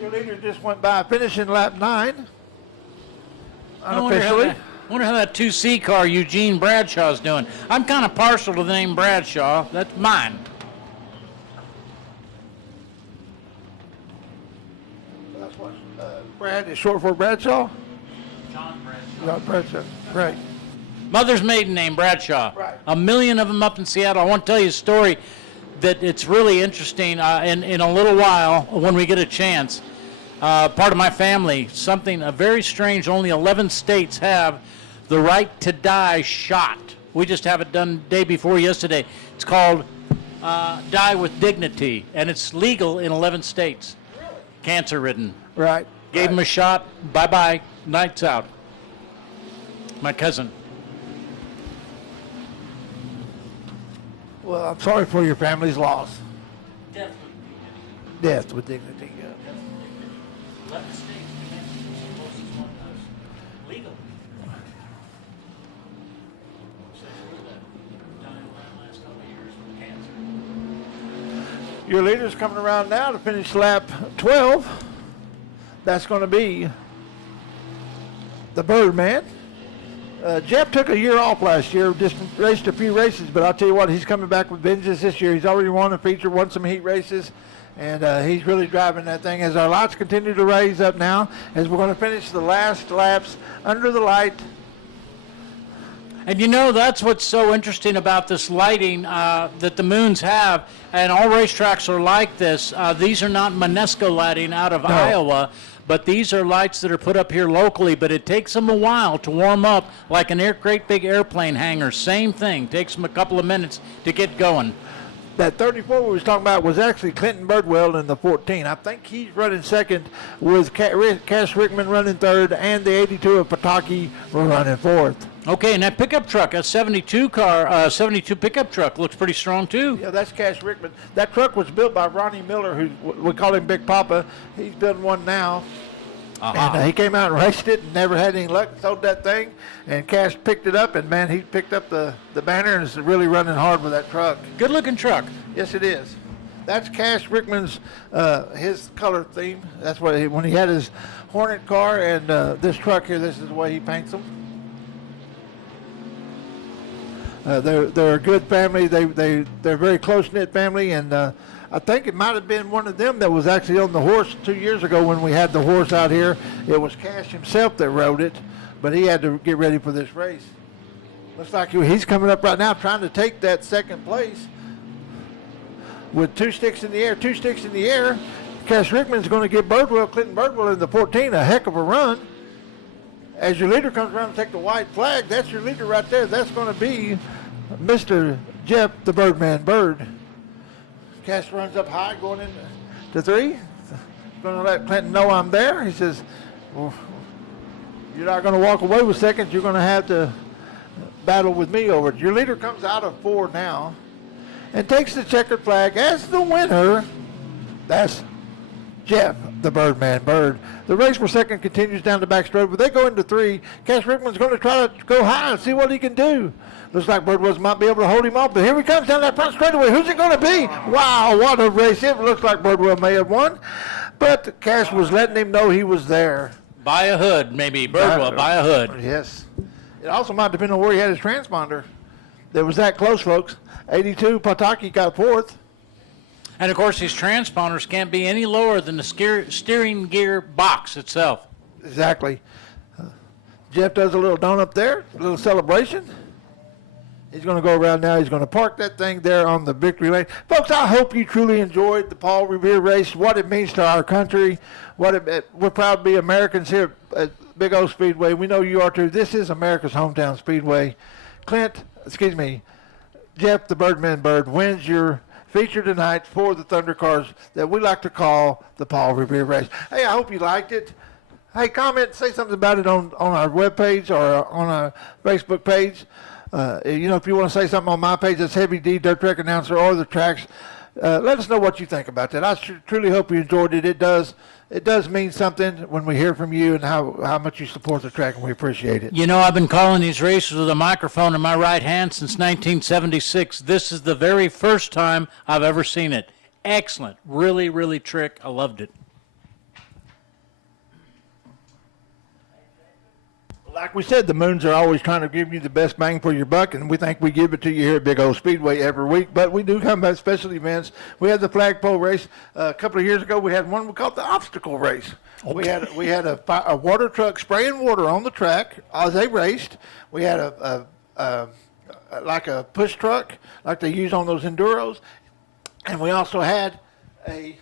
Your leader just went by, finishing lap 9. Unofficially. I wonder how that 2C car Eugene Bradshaw's doing. I'm kind of partial to the name Bradshaw. That's mine. That's what Brad is short for Bradshaw? John Bradshaw. John Bradshaw, right. Mother's maiden name, Bradshaw. Right. A million of them up in Seattle. I want to tell you a story that it's really interesting in a little while when we get a chance. Part of my family, something very strange, only 11 states have the right to die shot. We just have it done day before yesterday. It's called Die with Dignity, and it's legal in 11 states. Really? Cancer-ridden. Right. Gave him a shot, bye-bye, night's out. My cousin. Well, I'm sorry for your family's loss. Death Death with dignity. Yeah. 11 states, New Mexico's the closest one to legal. Your leader's coming around now to finish lap 12. That's going to be the Birdman. Jeff took a year off last year, just raced a few races, but I'll tell you what, he's coming back with vengeance this year. He's already won a feature, won some heat races, and he's really driving that thing. As our lights continue to raise up now, as we're going to finish the last laps under the light. And you know, that's what's so interesting about this lighting that the moons have, and all racetracks are like this. These are not Monesco lighting out of Iowa, but these are lights that are put up here locally, but it takes them a while to warm up, like great big airplane hangar. Same thing, takes them a couple of minutes to get going. That 34 we was talking about was actually Clinton Birdwell in the 14. I think he's running second with Cash Rickman running third, and the 82 of Pataki were running fourth. Okay, and that pickup truck, a 72 car, 72 pickup truck, looks pretty strong too. Yeah, that's Cash Rickman. That truck was built by Ronnie Miller, who we call him Big Papa. He's building one now. And he came out and raced it and never had any luck, sold that thing. And Cash picked it up, and, man, he picked up the banner and is really running hard with that truck. Good-looking truck. Yes, it is. That's Cash Rickman's, his color theme. That's what when he had his Hornet car and this truck here, this is the way he paints them. They're a good family. They're a very close-knit family, and I think it might have been one of them that was actually on the horse 2 years ago when we had the horse out here. It was Cash himself that rode it, but he had to get ready for this race. Looks like he's coming up right now trying to take that second place with 2 sticks in the air. 2 sticks in the air. Cash Rickman's going to give Clinton Birdwell in the 14 a heck of a run. As your leader comes around to take the white flag, that's your leader right there. That's going to be Mr. Jeff the Birdman Bird. Cash runs up high going into 3. Going to let Clinton know I'm there. He says, well, you're not going to walk away with seconds. You're going to have to battle with me over it. Your leader comes out of 4 now and takes the checkered flag as the winner. That's Jeff the Birdman Bird. The race for second continues down the back straight, but they go into 3. Cash Rickman's going to try to go high and see what he can do. Looks like Birdwell might be able to hold him off, but here he comes down that front straightaway. Who's it going to be? Wow, what a race. It looks like Birdwell may have won, but Cash was letting him know he was there. By a hood, maybe. Birdwell, by a hood. Yes. It also might depend on where he had his transponder. That was that close, folks. 82, Pataki got 4th. And, of course, these transponders can't be any lower than the steering gear box itself. Exactly. Jeff does a little donut there, a little celebration. He's going to go around now. He's going to park that thing there on the victory lane. Folks, I hope you truly enjoyed the Paul Revere race, what it means to our country. We're proud to be Americans here at Big O Speedway. We know you are too. This is America's hometown speedway. Jeff the Birdman Bird wins your feature tonight for the Thunder Cars that we like to call the Paul Revere race. Hey, I hope you liked it. Hey, comment, say something about it on our webpage or on our Facebook page. If you want to say something on my page, that's Heavy D, Dirt Track Announcer, or the tracks. Let us know what you think about that. I truly hope you enjoyed it. It does mean something when we hear from you and how much you support the track, and we appreciate it. You know, I've been calling these races with a microphone in my right hand since 1976. This is the very first time I've ever seen it. Excellent. Really, really trick. I loved it. Like we said, the Moons are always trying to give you the best bang for your buck, and we think we give it to you here at Big O Speedway every week. But we do come by special events. We had the flagpole race a couple of years ago. We had one we called the obstacle race. Okay. We had a water truck spraying water on the track as they raced. We had like a push truck like they use on those enduros, and we also had a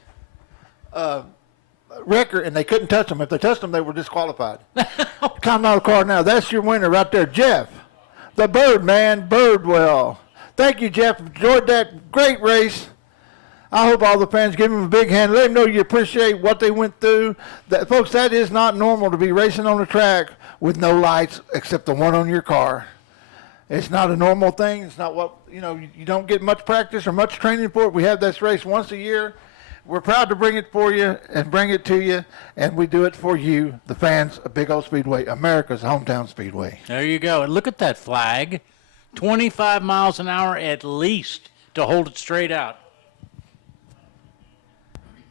wrecker, and they couldn't touch them. If they touched them, they were disqualified. Climbing out of the car now. That's your winner right there, Jeff, the Birdman Birdwell. Thank you, Jeff. Enjoyed that great race. I hope all the fans give him a big hand. Let them know you appreciate what they went through. Folks, that is not normal to be racing on the track with no lights except the one on your car. It's not a normal thing. It's not what, you don't get much practice or much training for it. We have this race once a year. We're proud to bring it for you and bring it to you, and we do it for you, the fans of Big O Speedway, America's hometown speedway. There you go. And look at that flag. 25 miles an hour at least to hold it straight out.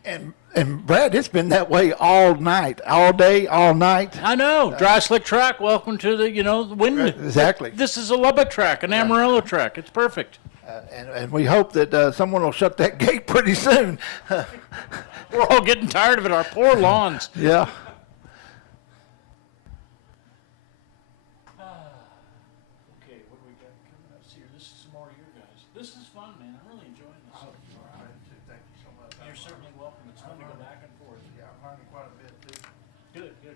And Brad, it's been that way all night, all day, all night. I know. Dry slick track. Welcome to the wind. Exactly. This is a Lubbock track, an Amarillo track. It's perfect. And we hope that someone will shut that gate pretty soon. We're all getting tired of it. Our poor lawns. Yeah. Okay, what do we got coming up here? This is some more of your guys. This is fun, man. I'm really enjoying this. Oh, thank you so much. You're certainly welcome. It's fun to go back and forth. Yeah, I'm learning quite a bit, too. Good, good.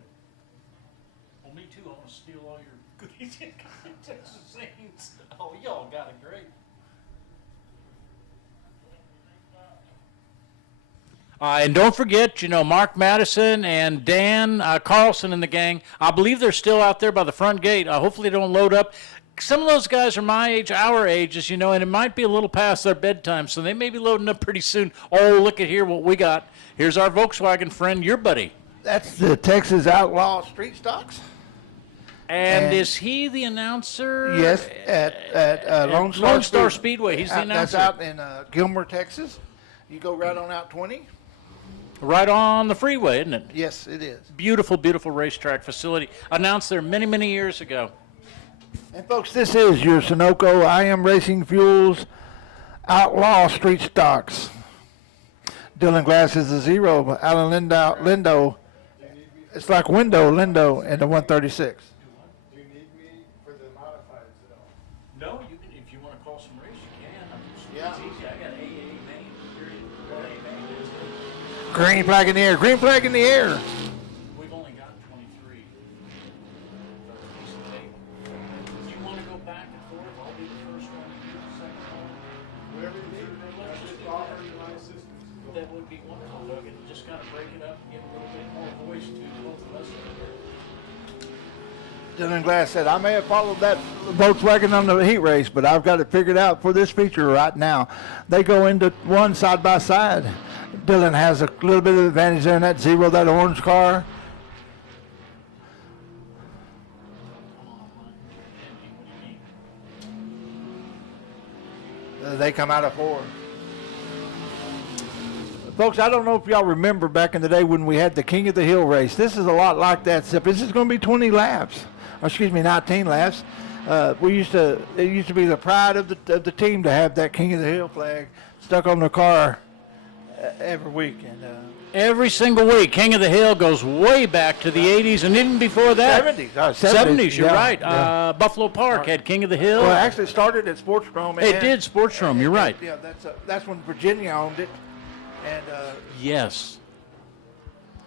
Well, me too. I want to steal all your goodies and Texas things. Oh, y'all got it great. And don't forget, Mark Madison and Dan Carlson and the gang. I believe they're still out there by the front gate. Hopefully they don't load up. Some of those guys are my age, our ages, and it might be a little past their bedtime, so they may be loading up pretty soon. Oh, look at here what we got. Here's our Volkswagen friend, your buddy. That's the Texas Outlaw Street Stocks. And is he the announcer? Yes, at Lone Star Speedway. He's the announcer. That's out in Gilmer, Texas. You go right on out 20. Right on the freeway, isn't it? Yes, it is. Beautiful, beautiful racetrack facility. Announced there many, many years ago. And folks, this is your Sunoco IM Racing Fuels Outlaw Street Stocks. Dylan Glass is a 0. Alan Lindo. It's like Lindo, and the 136. Do you need me for the modifieds at all? No, you can if you want to call some race, you can. Yeah. It's easy. I got AA main. Green flag in the air. Green flag in the air. We've only got 23. If you want to go back and forth, I'll be the first one. You do the second one. Whatever you do, let's just offer my assistance. That would be wonderful, Doug. And just kind of break it up and give a little bit more voice to both of us. Dylan Glass said, I may have followed that Volkswagen on the heat race, but I've got it figured out for this feature right now. They go into one side by side. Dylan has a little bit of advantage there in that 0, that orange car. They come out of 4. Folks, I don't know if y'all remember back in the day when we had the King of the Hill race. This is a lot like that, except this is going to be 20 laps. Or excuse me, 19 laps. It used to be the pride of the team to have that King of the Hill flag stuck on the car every week. And every single week. King of the Hill goes way back to the 80s and even before that. 70s. 70s, you're yeah, right. Yeah. Buffalo Park had King of the Hill. Well, actually, it started at Sportsdrome. It did, Sportsdrome, you're right. Yeah, that's when Virginia owned it. And yes.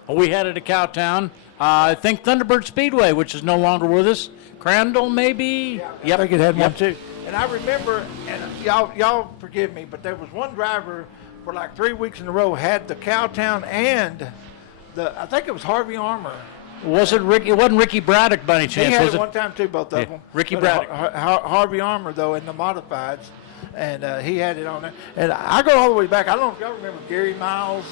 We had it at Cowtown. I think Thunderbird Speedway, which is no longer with us. Crandall, maybe? I think it had one too. And I remember, and y'all forgive me, but there was one driver for like 3 weeks in a row had the Cowtown and I think it was Harvey Armour. Was it Ricky? It wasn't Ricky Braddock by any chance, He had was it it? one time too, both of Yeah, them. Ricky But Braddock. Harvey Armour though in the modifieds, and he had it on there. And I go all the way back. I don't know if y'all remember Gary Miles,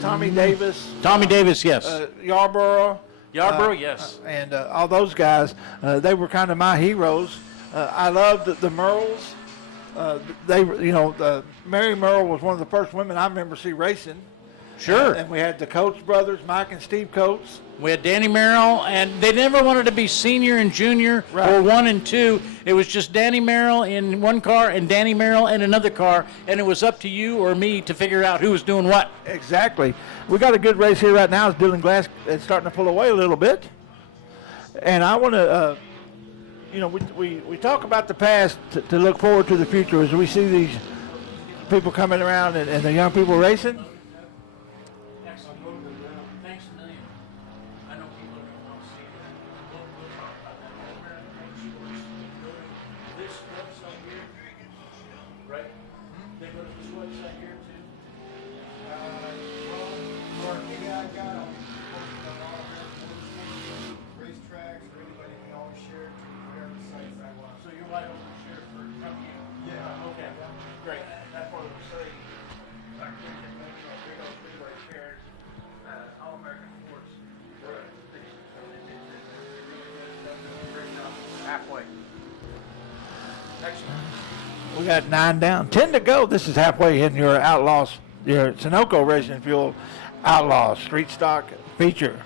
Tommy Davis. Tommy Davis, yes. Yarborough. Yes. And all those guys, they were kind of my heroes. I loved the Merles. Mary Merle was one of the first women I remember see racing. Sure. And we had the Coates brothers, Mike and Steve Coates. We had Danny Merrill, and they never wanted to be senior and junior or 1 and 2. It was just Danny Merrill in one car and Danny Merrill in another car, and it was up to you or me to figure out who was doing what. Exactly. We got a good race here right now as Dylan Glass is starting to pull away a little bit. And I want to, we talk about the past to look forward to the future as we see these people coming around and the young people racing. Thanks a million. I know people are going to want to see it. We'll talk about that. This website here, right? They go to this website here too. For anything I got, I'll be posting on all of racetracks, or anybody can always share it to whatever sites I want. So you're wide open to share for from you. Yeah. Okay. Great. That's what it was saying. Back then, big old Speedway shared All-American Sports. Halfway. We got 9 down, 10 to go. This is halfway in your Outlaws, your Sunoco Racing Fuel Outlaw Street Stock feature.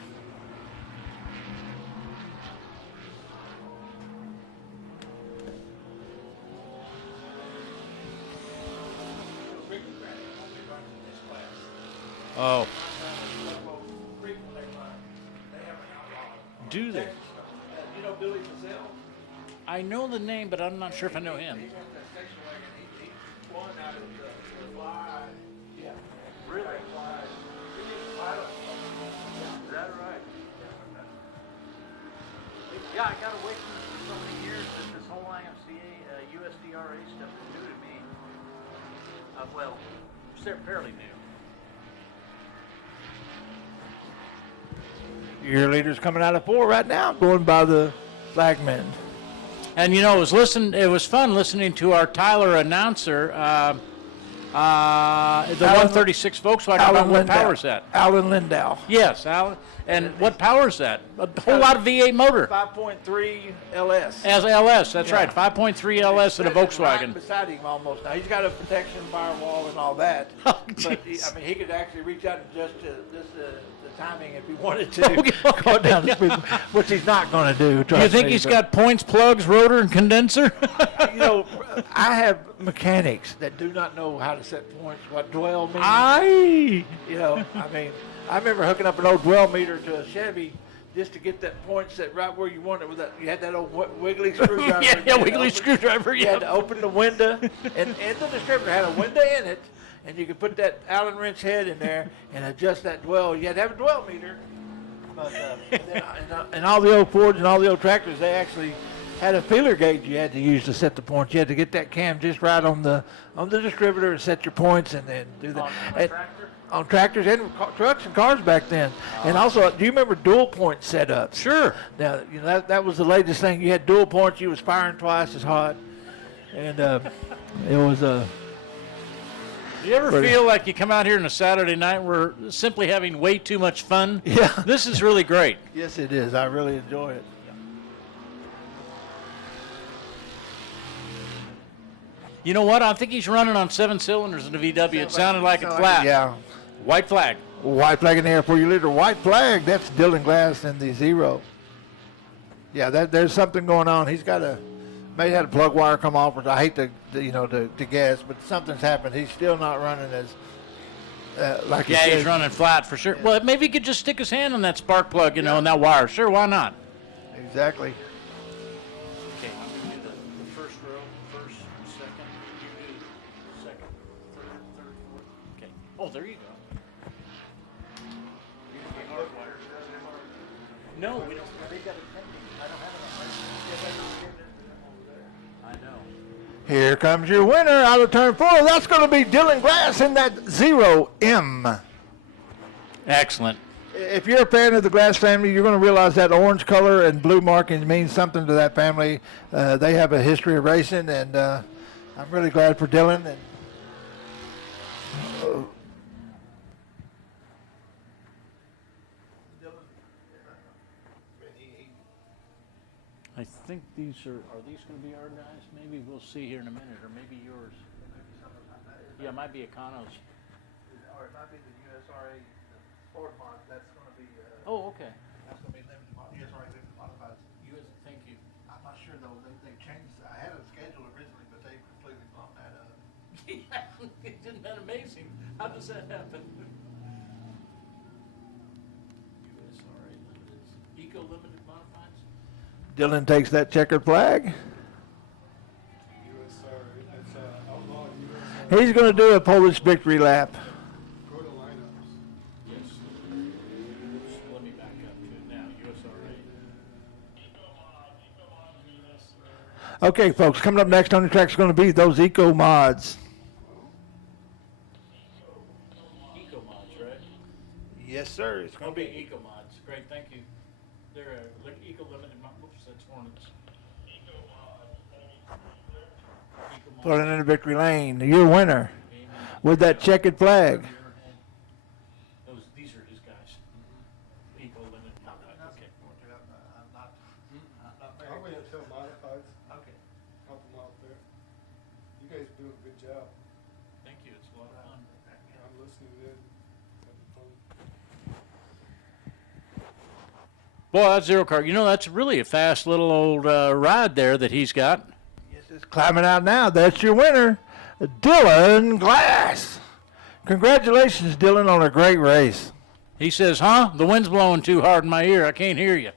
Oh. Do they? You know Billy Mazzell? I know the name, but I'm not sure if I know him. He has that station wagon. He won out of the fly. Yeah. Really? Is that right? Yeah, I got away from it for so many years that this whole IMCA, USDRA stuff is new to me. Well, they're fairly new. Your leader's coming out of 4 right now, going by the flagman. And it was fun listening to our Tyler announcer, the 136 Volkswagen. What power is that? Alan Lindau. Yes, Alan. And what power is that? A whole lot of V8 motor. 5.3 LS. As LS, that's right. 5.3 LS in a Volkswagen. Right beside him almost. Now he's got a protection firewall and all that. Oh, but he could actually reach out and adjust the timing if he wanted to. Go down the speed, which he's not going to do. Do you think he's got points, plugs, rotor, and condenser? I have mechanics that do not know how to set points, what dwell means. I remember hooking up an old dwell meter to a Chevy just to get that point set right where you want it. With that, you had that old wiggly screwdriver. Wiggly screwdriver. You had to open the window, and the distributor had a window in it, and you could put that Allen wrench head in there and adjust that dwell. You had to have a dwell meter. But and all the old Fords and all the old tractors, they actually had a feeler gauge you had to use to set the points. You had to get that cam just right on the distributor and set your points, and then do that. On tractors and trucks and cars back then. And also, do you remember dual point setups? Sure. Now, that was the latest thing. You had dual points. You was firing twice as hot. And it was Do you ever feel like you come out here on a Saturday night, we're simply having way too much fun? Yeah. This is really great. Yes, it is. I really enjoy it. You know what? I think he's running on 7 cylinders in the VW. It sounded like it's flat. Yeah. White flag. White flag in the air for your leader. White flag. That's Dylan Glass in the 0. Yeah, there's something going on. He's got maybe had a plug wire come off, which I hate to guess, but something's happened. He's still not running as like he said. He's running flat for sure. Well, maybe he could just stick his hand on that spark plug, in that wire. Sure, why not? Exactly. Okay, I'm going to do the first row, first, second. You do second, third, fourth. Okay. Oh, there you go. No, we don't. I know. Here comes your winner out of turn 4. That's going to be Dylan Glass in that 0M. Excellent. If you're a fan of the Glass family, you're going to realize that orange color and blue markings means something to that family. They have a history of racing, and I'm really glad for Dylan. And I think these are these going to be our guys? Maybe we'll see here in a minute, or maybe yours. Yeah, it might be Econos. Or it might be the USRA Ford mod. That's going to be. Oh, okay. That's going to be limited USRA limited modified. Thank you. I'm not sure though. They changed. I had a schedule originally, but they completely blown that up. Isn't that amazing? How does that happen? USRA limited, Eco limited modifieds. Dylan takes that checkered flag. Outlaw, He's going to do a Polish victory lap. Go to lineups. Yes. Let me back up to it now. USRA. Okay, folks, coming up next on the track is going to be those Eco mods. Eco mods, right? Yes, sir. It's going to be Eco mods. Great, thank you. They're eco limited. Oops, that's Hornets. pulling in the victory lane. Your winner with that checkered flag. These are his guys. Eco limited. Okay. I'll wait until modifieds. Okay. Help them out there. You guys do a good job. Thank you. It's a lot of fun. I'm listening in. Having fun. Boy, that zero car. You know, that's really a fast little old ride there that he's got. Yes, it's climbing out now. That's your winner, Dylan Glass. Congratulations, Dylan, on a great race. He says, huh? The wind's blowing too hard in my ear. I can't hear you.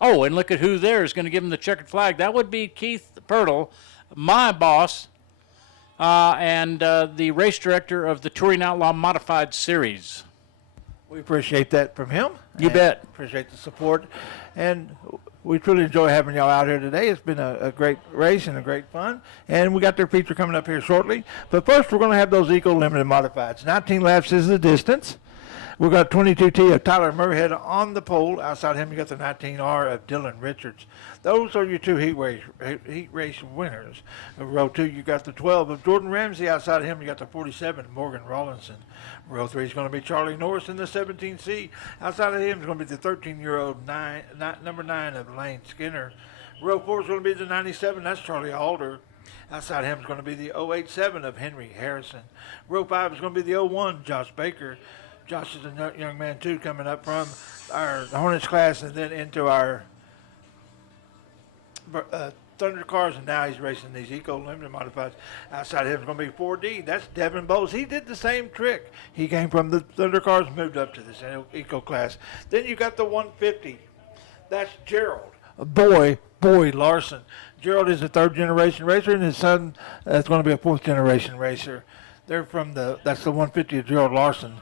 Oh, and look at who there is going to give him the checkered flag. That would be Keith Pirtle, my boss, and the race director of the Touring Outlaw Modified Series. We appreciate that from him. You bet. Appreciate the support. And we truly enjoy having y'all out here today. It's been a great race and a great fun. And we got their feature coming up here shortly. But first, we're going to have those Eco Limited Modifieds. 19 laps is the distance. We've got 22T of Tyler Murhead on the pole. Outside him, you got the 19R of Dylan Richards. Those are your two heat race winners. Row 2, you got the 12 of Jordan Ramsey. Outside of him, you got the 47 of Morgan Rawlinson. Row 3 is going to be Charlie Norris in the 17C. Outside of him is going to be the 13-year-old number 9 of Lane Skinner. Row 4 is going to be the 97. That's Charlie Alder. Outside him is going to be the 087 of Henry Harrison. Row 5 is going to be the 01 Josh Baker. Josh is a young man, too, coming up from our Hornets class and then into our Thunder cars, and now he's racing these Eco Limited Modifieds. Outside of him is going to be 4D. That's Devin Bowles. He did the same trick. He came from the Thunder cars and moved up to this Eco class. Then you got the 150. That's Gerald. Boy Larson. Gerald is a third-generation racer, and his son is going to be a fourth-generation racer. They're from that's the 150 of Gerald Larson.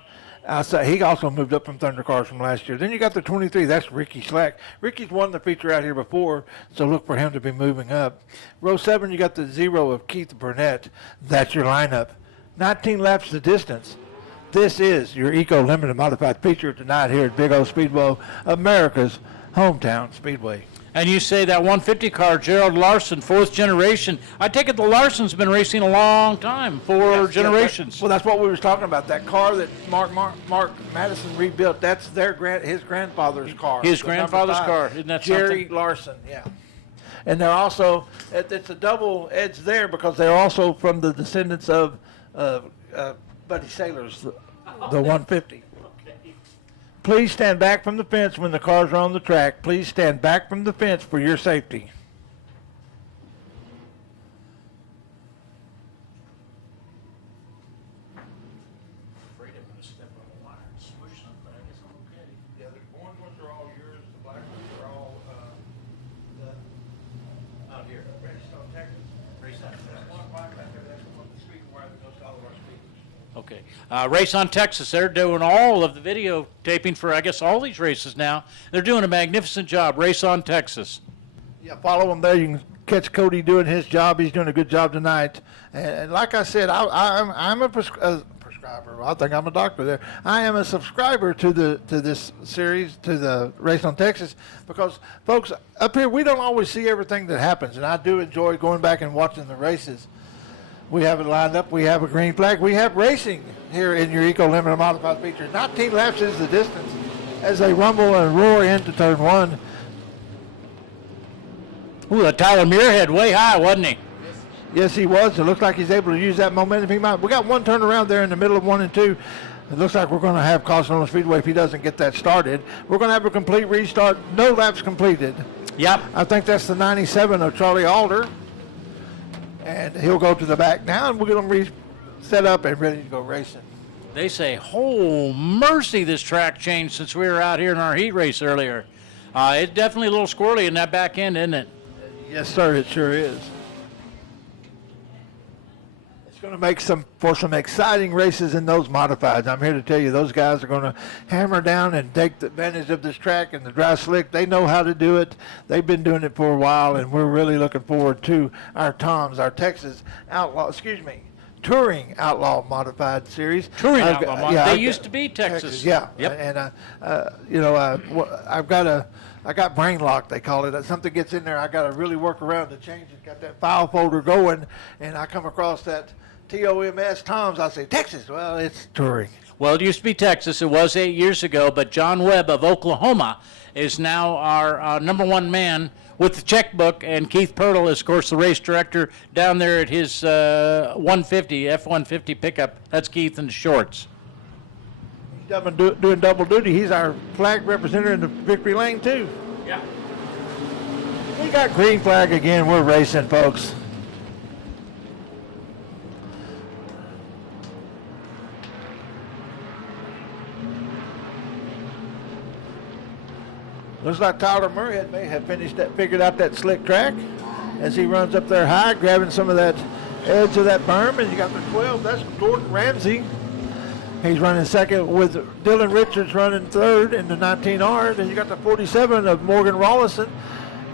Outside, he also moved up from Thunder Cars from last year. Then you got the 23. That's Ricky Slack. Ricky's won the feature out here before, so look for him to be moving up. Row 7, you got the 0 of Keith Burnett. That's your lineup. 19 laps the distance. This is your Eco Limited Modified feature tonight here at Big O Speedway, America's hometown speedway. And you say that 150 car, Gerald Larson, fourth generation. I take it the Larson's been racing a long time, four generations. Well, that's what we was talking about. That car that Mark Madison rebuilt, that's his grandfather's car. His grandfather's car, isn't that Jerry something? Larson, yeah. And they're also, it's a double edge there because they're also from the descendants of Buddy Sailor's, the 150. Please stand back from the fence when the cars are on the track. Please stand back from the fence for your safety. Afraid I'm going to step on the wire and smush something, but I guess I'm okay. Yeah, the orange ones are all yours. The black ones are all out here. Redstone, Texas. Redstone, Texas. One right back there. That's the one, the speaker wire that goes to all of our speakers. Okay. Race on Texas, they're doing all of the videotaping for, I guess, all these races now. They're doing a magnificent job. Race on Texas. Yeah, follow him there. You can catch Cody doing his job. He's doing a good job tonight. And like I said, I'm a prescriber. I think I'm a doctor there. I am a subscriber to this series, to the Race on Texas, because, folks, up here we don't always see everything that happens, and I do enjoy going back and watching the races. We have it lined up. We have a green flag. We have racing here in your Eco Limited Modified feature. 19 laps is the distance as they rumble and roar into turn 1. Ooh, that Tyler Muirhead way high, wasn't he? Yes, he was. It looks like he's able to use that momentum. We got one turnaround there in the middle of 1 and 2. It looks like we're going to have caution on the speedway if he doesn't get that started. We're going to have a complete restart. No laps completed. Yep. I think that's the 97 of Charlie Alder. And he'll go to the back now, and we'll get him set up and ready to go racing. They say, oh, mercy, this track changed since we were out here in our heat race earlier. It's definitely a little squirrely in that back end, isn't it? Yes, sir, it sure is. It's going to make for some exciting races in those modifieds. I'm here to tell you those guys are going to hammer down and take the advantage of this track and the dry slick. They know how to do it. They've been doing it for a while, and we're really looking forward to our Toms, our Texas Outlaw, Touring Outlaw Modified Series. Touring Outlaw Modified. They used to be Texas. Yeah. Yep. And, I got brain lock, they call it. Something gets in there, I got to really work around to change it. Got that file folder going, and I come across that TOMS Toms. I say, Texas. Well, it's Touring. Well, it used to be Texas. It was 8 years ago, but John Webb of Oklahoma is now our number one man with the checkbook, and Keith Pirtle is, of course, the race director down there at his 150, F-150 pickup. That's Keith in the shorts. He's doing double duty. He's our flag representative in the victory lane, too. Yeah. We got green flag again. We're racing, folks. Looks like Tyler Murhead may have figured out that slick track as he runs up there high, grabbing some of that edge of that berm. And you got the 12. That's Jordan Ramsey. He's running second with Dylan Richards running third in the 19R. Then you got the 47 of Morgan Rawlinson.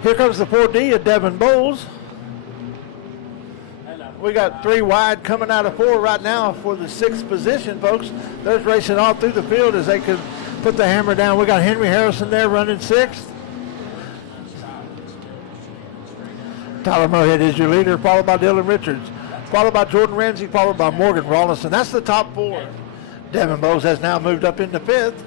Here comes the 4D of Devin Bowles. We got 3 wide coming out of 4 right now for the 6th position, folks. They're racing all through the field as they could put the hammer down. We got Henry Harrison there running 6th. Tyler Moorhead is your leader, followed by Dylan Richards, followed by Jordan Ramsey, followed by Morgan Rawlinson. That's the top 4. Devin Bowes has now moved up into 5th.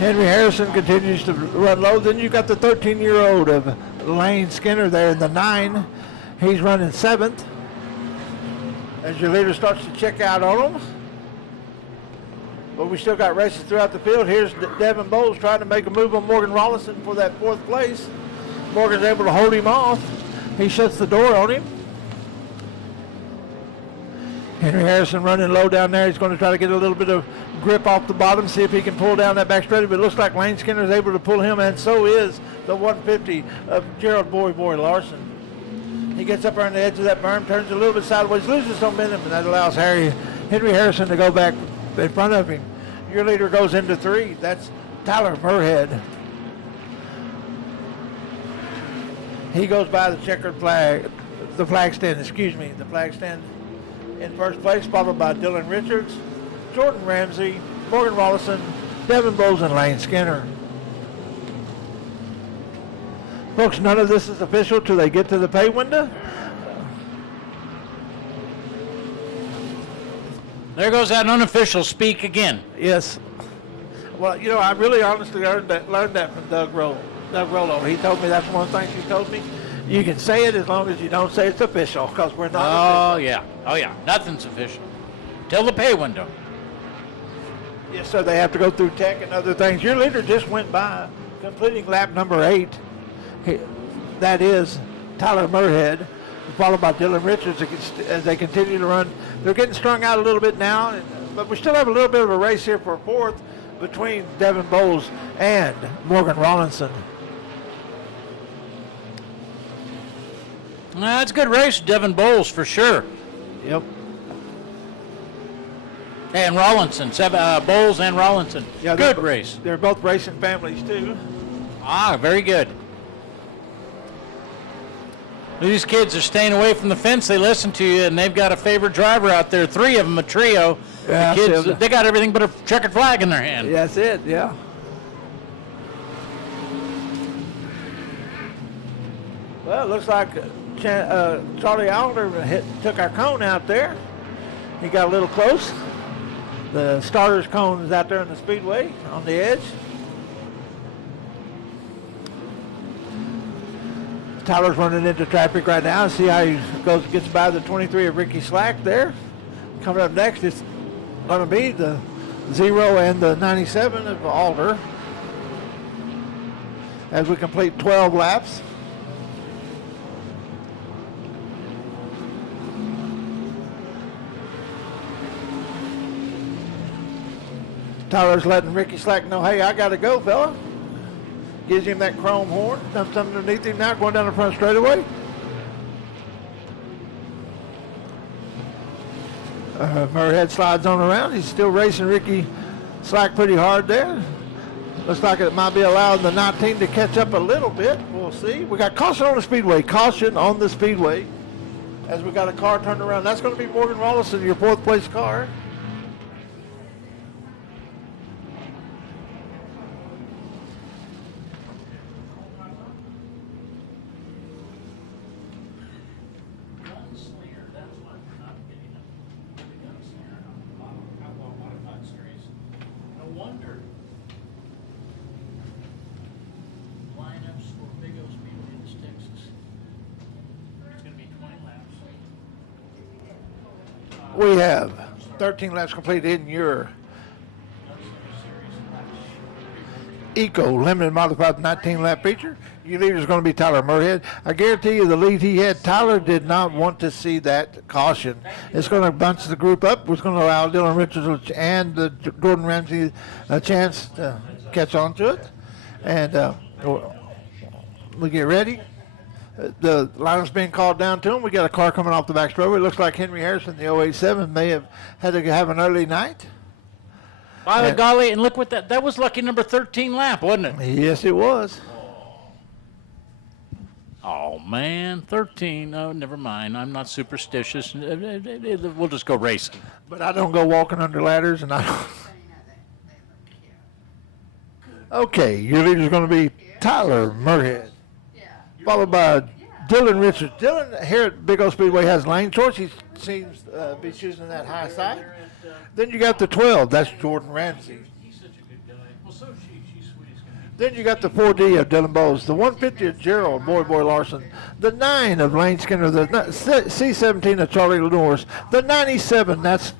Henry Harrison continues to run low. Then you've got the 13-year-old of Lane Skinner there in the 9. He's running 7th. As your leader starts to check out on him. But we still got races throughout the field. Here's Devin Bowles trying to make a move on Morgan Rawlinson for that 4th place. Morgan's able to hold him off. He shuts the door on him. Henry Harrison running low down there. He's going to try to get a little bit of grip off the bottom, see if he can pull down that back straight. But it looks like Lane Skinner is able to pull him, and so is the 150 of Gerald Boy Larson. He gets up around the edge of that berm, turns a little bit sideways, loses some momentum, and that allows Henry Harrison to go back in front of him. Your leader goes into 3. That's Tyler Moorhead. He goes by the checkered flag, the flag stand in first place, followed by Dylan Richards, Jordan Ramsey, Morgan Rawlinson, Devin Bowles, and Lane Skinner. Folks, none of this is official till they get to the pay window. There goes that unofficial speak again. Yes. Well, you know, I really honestly learned that from Doug Rollo. He told me that's one of the things he told me. You can say it as long as you don't say it's official, because we're not official. Oh, yeah. Nothing's official. Till the pay window. Yes, sir. They have to go through tech and other things. Your leader just went by, completing lap number 8. That is Tyler Moorhead, followed by Dylan Richards as they continue to run. They're getting strung out a little bit now, but we still have a little bit of a race here for 4th between Devin Bowles and Morgan Rawlinson. That's a good race, Devin Bowles, for sure. Yep. And Rawlinson, Bowles and Rawlinson. Yeah, good race. They're both racing families, too. Very good. These kids are staying away from the fence. They listen to you, and they've got a favorite driver out there. 3 of them, a trio. Yeah, the kids, they got everything but a checkered flag in their hand. Yeah, that's it, yeah. Well, it looks like Charlie Allender took our cone out there. He got a little close. The starter's cone is out there in the speedway on the edge. Tyler's running into traffic right now. See how he gets by the 23 of Ricky Slack there. Coming up next is going to be the 0 and the 97 of Alder as we complete 12 laps. Tyler's letting Ricky Slack know, hey, I got to go, fella. Gives him that chrome horn. Dumps underneath him now, going down the front straightaway. Moorhead slides on around. He's still racing Ricky Slack pretty hard there. Looks like it might be allowing the 19 to catch up a little bit. We'll see. We got caution on the speedway. Caution on the speedway. As we got a car turned around. That's going to be Morgan Rawlinson, your 4th place car. We have 13 laps completed in your Eco Limited Modified 19-lap feature. Your leader is going to be Tyler Moorhead. I guarantee you the lead he had, Tyler did not want to see that caution. It's going to bunch the group up. It's going to allow Dylan Richards and Gordon Ramsay a chance to catch on to it. And we get ready. The line's being called down to him. We got a car coming off the back straightaway. It looks like Henry Harrison, the 087, may have had to have an early night. By the golly, and look what that was lucky number 13 lap, wasn't it? Yes, it was. Oh, man, 13. Oh, never mind. I'm not superstitious. We'll just go racing. But I don't go walking under ladders, and I don't. Okay, your leader's going to be Tyler Murhead, followed by Dylan Richards. Dylan here at Big O Speedway has lane choice. He seems to be choosing that high side. Then you got the 12. That's Jordan Ramsey. He's such a good guy. Well, so is she. She's sweet as can be. Then you got the 4D of Dylan Bowles, the 150 of Gerald Boy Larson, the 9 of Lane Skinner, the C17 of Charlie Norris, the 97, that's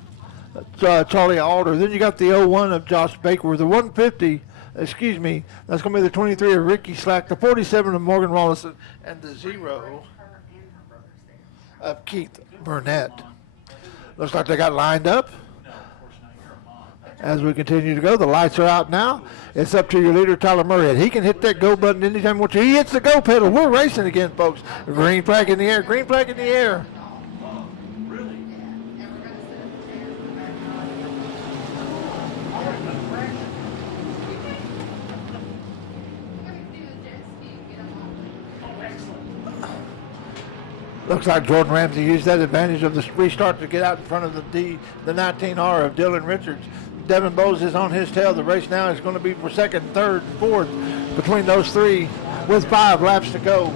Charlie Alder. Then you got the 01 of Josh Baker, the 150, that's going to be the 23 of Ricky Slack, the 47 of Morgan Rollison, and the 0 of Keith Burnett. Looks like they got lined up. As we continue to go, the lights are out now. It's up to your leader, Tyler Murray. He can hit that go button anytime he wants to. He hits the go pedal. We're racing again, folks. Green flag in the air. Green flag in the air. Looks like Jordan Ramsey used that advantage of the restart to get out in front of the 19R of Dylan Richards. Devin Bowes is on his tail. The race now is going to be for second, third, and fourth between those three with 5 laps to go.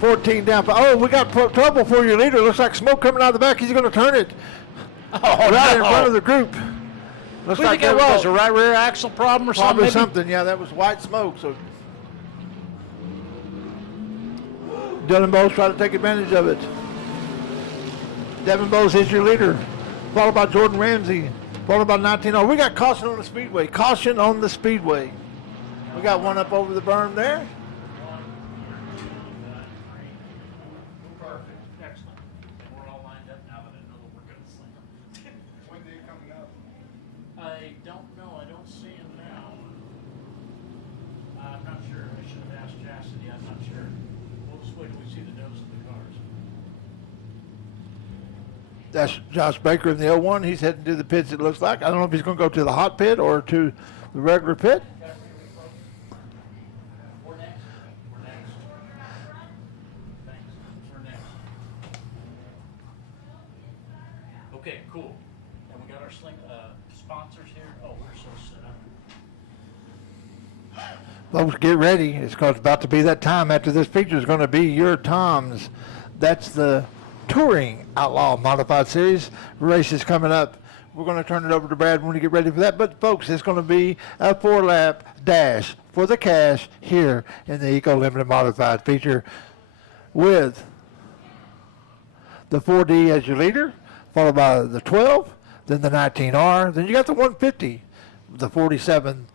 14 down. Oh, we got trouble for your leader. Looks like smoke coming out of the back. He's going to turn it right in front of the group. Looks like it was a right rear axle problem or something. Probably something. Yeah, that was white smoke. So Dylan Bowes tried to take advantage of it. Devin Bowes is your leader, followed by Jordan Ramsey, followed by 19. We got caution on the speedway. Caution on the speedway. We got one up over the berm there. Perfect. Excellent. And we're all lined up now that I know that we're going to sling them. When they're coming up. I don't know. I don't see him now. I'm not sure. I should have asked Chastity. I'm not sure. We'll just wait till we see the nose of the cars. That's Josh Baker in the 01. He's heading to the pits, it looks like. I don't know if he's going to go to the hot pit or to the regular pit. We're next. We're next. Thanks. We're next. Okay, cool. And we got our sponsors here. Oh, we're so set up. Folks, get ready. It's about to be that time. After this picture is going to be your Tom's. That's the Touring Outlaw Modified Series. Race is coming up. We're going to turn it over to Brad when we get ready for that. But, folks, it's going to be a 4-lap dash for the cash here in the Eco Limited Modified feature with the 4D as your leader, followed by the 12, then the 19R. Then you got the 150, the 47,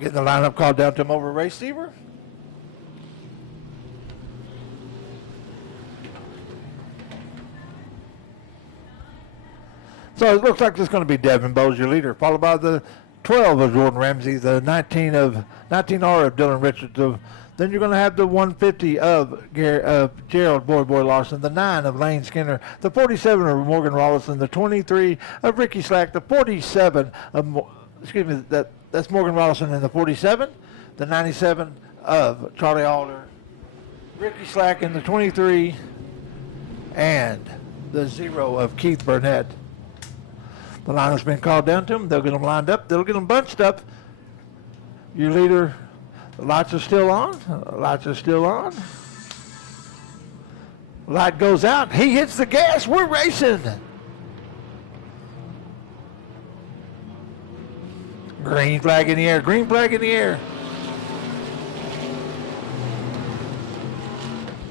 getting the lineup called down to him over race receiver. So it looks like it's going to be Devin Bowes, your leader, followed by the 12 of Jordan Ramsey, the 19R of Dylan Richards. Then you're going to have the 150 of Gerald Boy Larson, the 9 of Lane Skinner, the 47 of Morgan Rollison, the 23 of Ricky Slack, the 47 of, that's Morgan Rollison in the 47, the 97 of Charlie Alder, Ricky Slack in the 23, and the 0 of Keith Burnett. The line has been called down to them. They'll get them lined up. They'll get them bunched up. Your leader, the lights are still on. Lights are still on. Light goes out. He hits the gas. We're racing. Green flag in the air. Green flag in the air.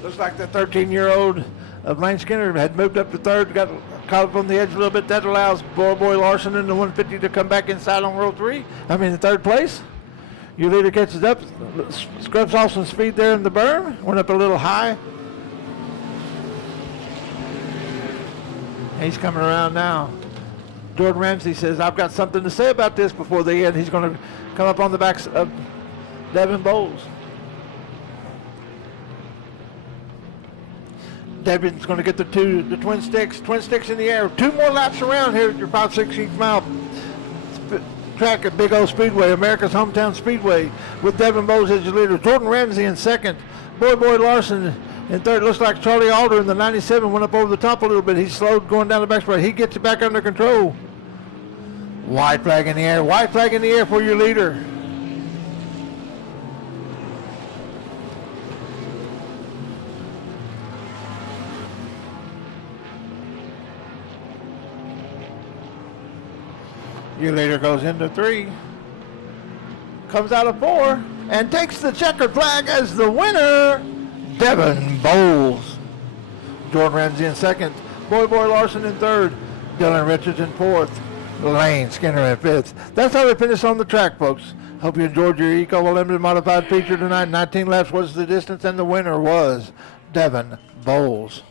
Looks like the 13-year-old of Lane Skinner had moved up to third, got caught up on the edge a little bit. That allows Boy Larson in the 150 to come back inside on row 3. In third place. Your leader catches up, scrubs off some speed there in the berm, went up a little high. He's coming around now. Jordan Ramsey says, I've got something to say about this before the end. He's going to come up on the backs of Devin Bowes. Devin's going to get the twin sticks in the air. 2 more laps around here at your 5/16 mile track at Big O Speedway, America's hometown speedway, with Devin Bowles as your leader. Jordan Ramsey in second. Boy Larson in third. Looks like Charlie Alder in the 97 went up over the top a little bit. He's slowed going down the back straight. He gets it back under control. White flag in the air. White flag in the air for your leader. Your leader goes into 3, comes out of 4, and takes the checkered flag as the winner, Devin Bowles. Jordan Ramsey in second, Boy Larson in third, Dylan Richards in fourth, Lane Skinner in fifth. That's how they finish on the track, folks. Hope you enjoyed your Eco Limited Modified feature tonight. 19 laps was the distance, and the winner was Devin Bowles.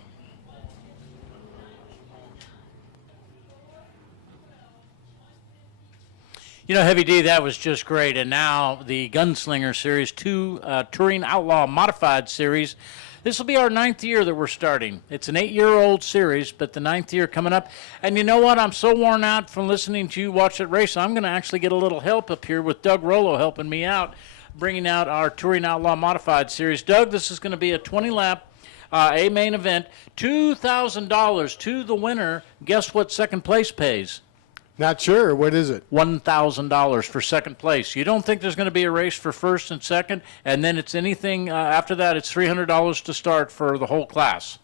You know, Heavy D, that was just great. And now the Gunslinger Series 2 Touring Outlaw Modified Series. This will be our 9th year that we're starting. It's an 8-year-old series, but the 9th year coming up. And you know what? I'm so worn out from listening to you watch it race. I'm going to actually get a little help up here with Doug Rollo helping me out, bringing out our Touring Outlaw Modified Series. Doug, this is going to be a 20-lap a main event, $2,000 to the winner. Guess what second place pays? Not sure. What is it? $1,000 for second place. You don't think there's going to be a race for first and second, and then it's anything after that, it's $300 to start for the whole class.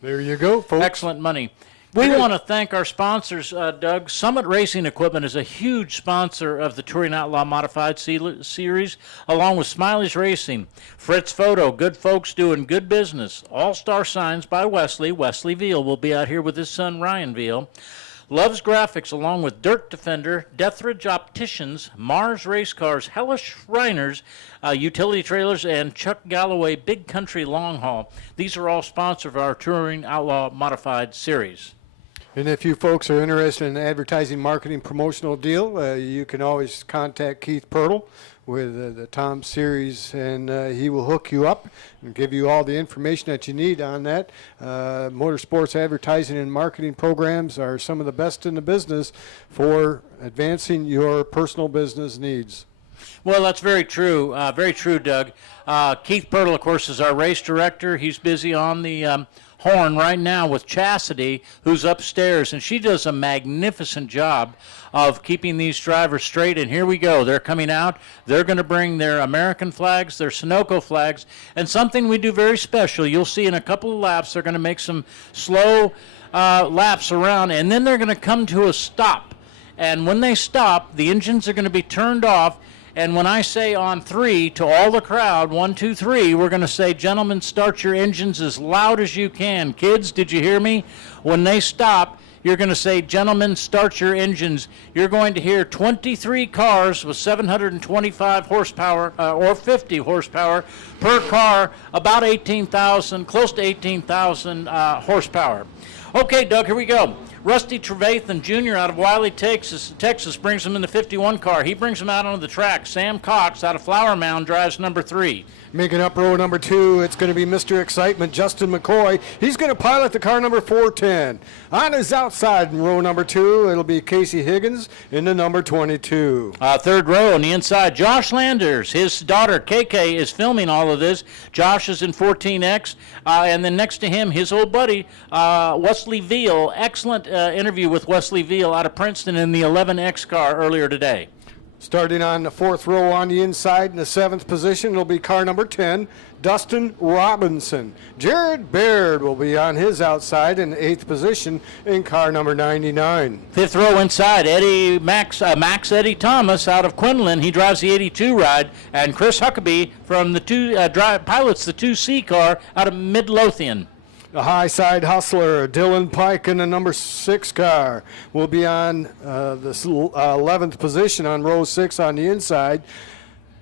There you go, folks. Excellent money. We want to thank our sponsors, Doug. Summit Racing Equipment is a huge sponsor of the Touring Outlaw Modified Series, along with Smiley's Racing, Fritz Photo, good folks doing good business, All-Star Signs by Wesley Veal will be out here with his son Ryan Veal, Love's Graphics, along with Dirt Defender, Deathridge Opticians, Mars Race Cars, Hellish Shriners, Utility Trailers, and Chuck Galloway Big Country Long Haul. These are all sponsors of our Touring Outlaw Modified Series. And if you folks are interested in an advertising, marketing, promotional deal, you can always contact Keith Pirtle with the Tom Series, and he will hook you up and give you all the information that you need on that. Motorsports advertising and marketing programs are some of the best in the business for advancing your personal business needs. Well, that's very true, Doug. Keith Pirtle, of course, is our race director. He's busy on the horn right now with Chastity, who's upstairs, and she does a magnificent job of keeping these drivers straight. And here we go. They're coming out. They're going to bring their American flags, their Sunoco flags, and something we do very special. You'll see in a couple of laps, they're going to make some slow laps around, and then they're going to come to a stop. And when they stop, the engines are going to be turned off. And when I say on 3 to all the crowd, 1, 2, 3, we're going to say, gentlemen, start your engines as loud as you can. Kids, did you hear me? When they stop, you're going to say, gentlemen, start your engines. You're going to hear 23 cars with 725 horsepower or 50 horsepower per car, about 18,000, close to 18,000 horsepower. Okay, Doug, here we go. Rusty Trevathan Jr. out of Wiley, Texas brings him in the 51 car. He brings him out onto the track. Sam Cox out of Flower Mound drives number 3. Making up row number 2, it's going to be Mr. Excitement, Justin McCoy. He's going to pilot the car number 410. On his outside in row number 2, it'll be Casey Higgins in the number 22. Third row on the inside, Josh Landers. His daughter, KK, is filming all of this. Josh is in 14X. And then next to him, his old buddy, Wesley Veal. Excellent interview with Wesley Veal out of Princeton in the 11X car earlier today. Starting on the 4th row on the inside in the 7th position, it'll be car number 10, Dustin Robinson. Jared Baird will be on his outside in the 8th position in car number 99. 5th row inside, Max Eddie Thomas out of Quinlan. He drives the 82 ride. And Chris Huckabee from the pilots the 2C car out of Midlothian. The high side hustler, Dylan Pike in the number 6 car, will be on the 11th position on row 6 on the inside.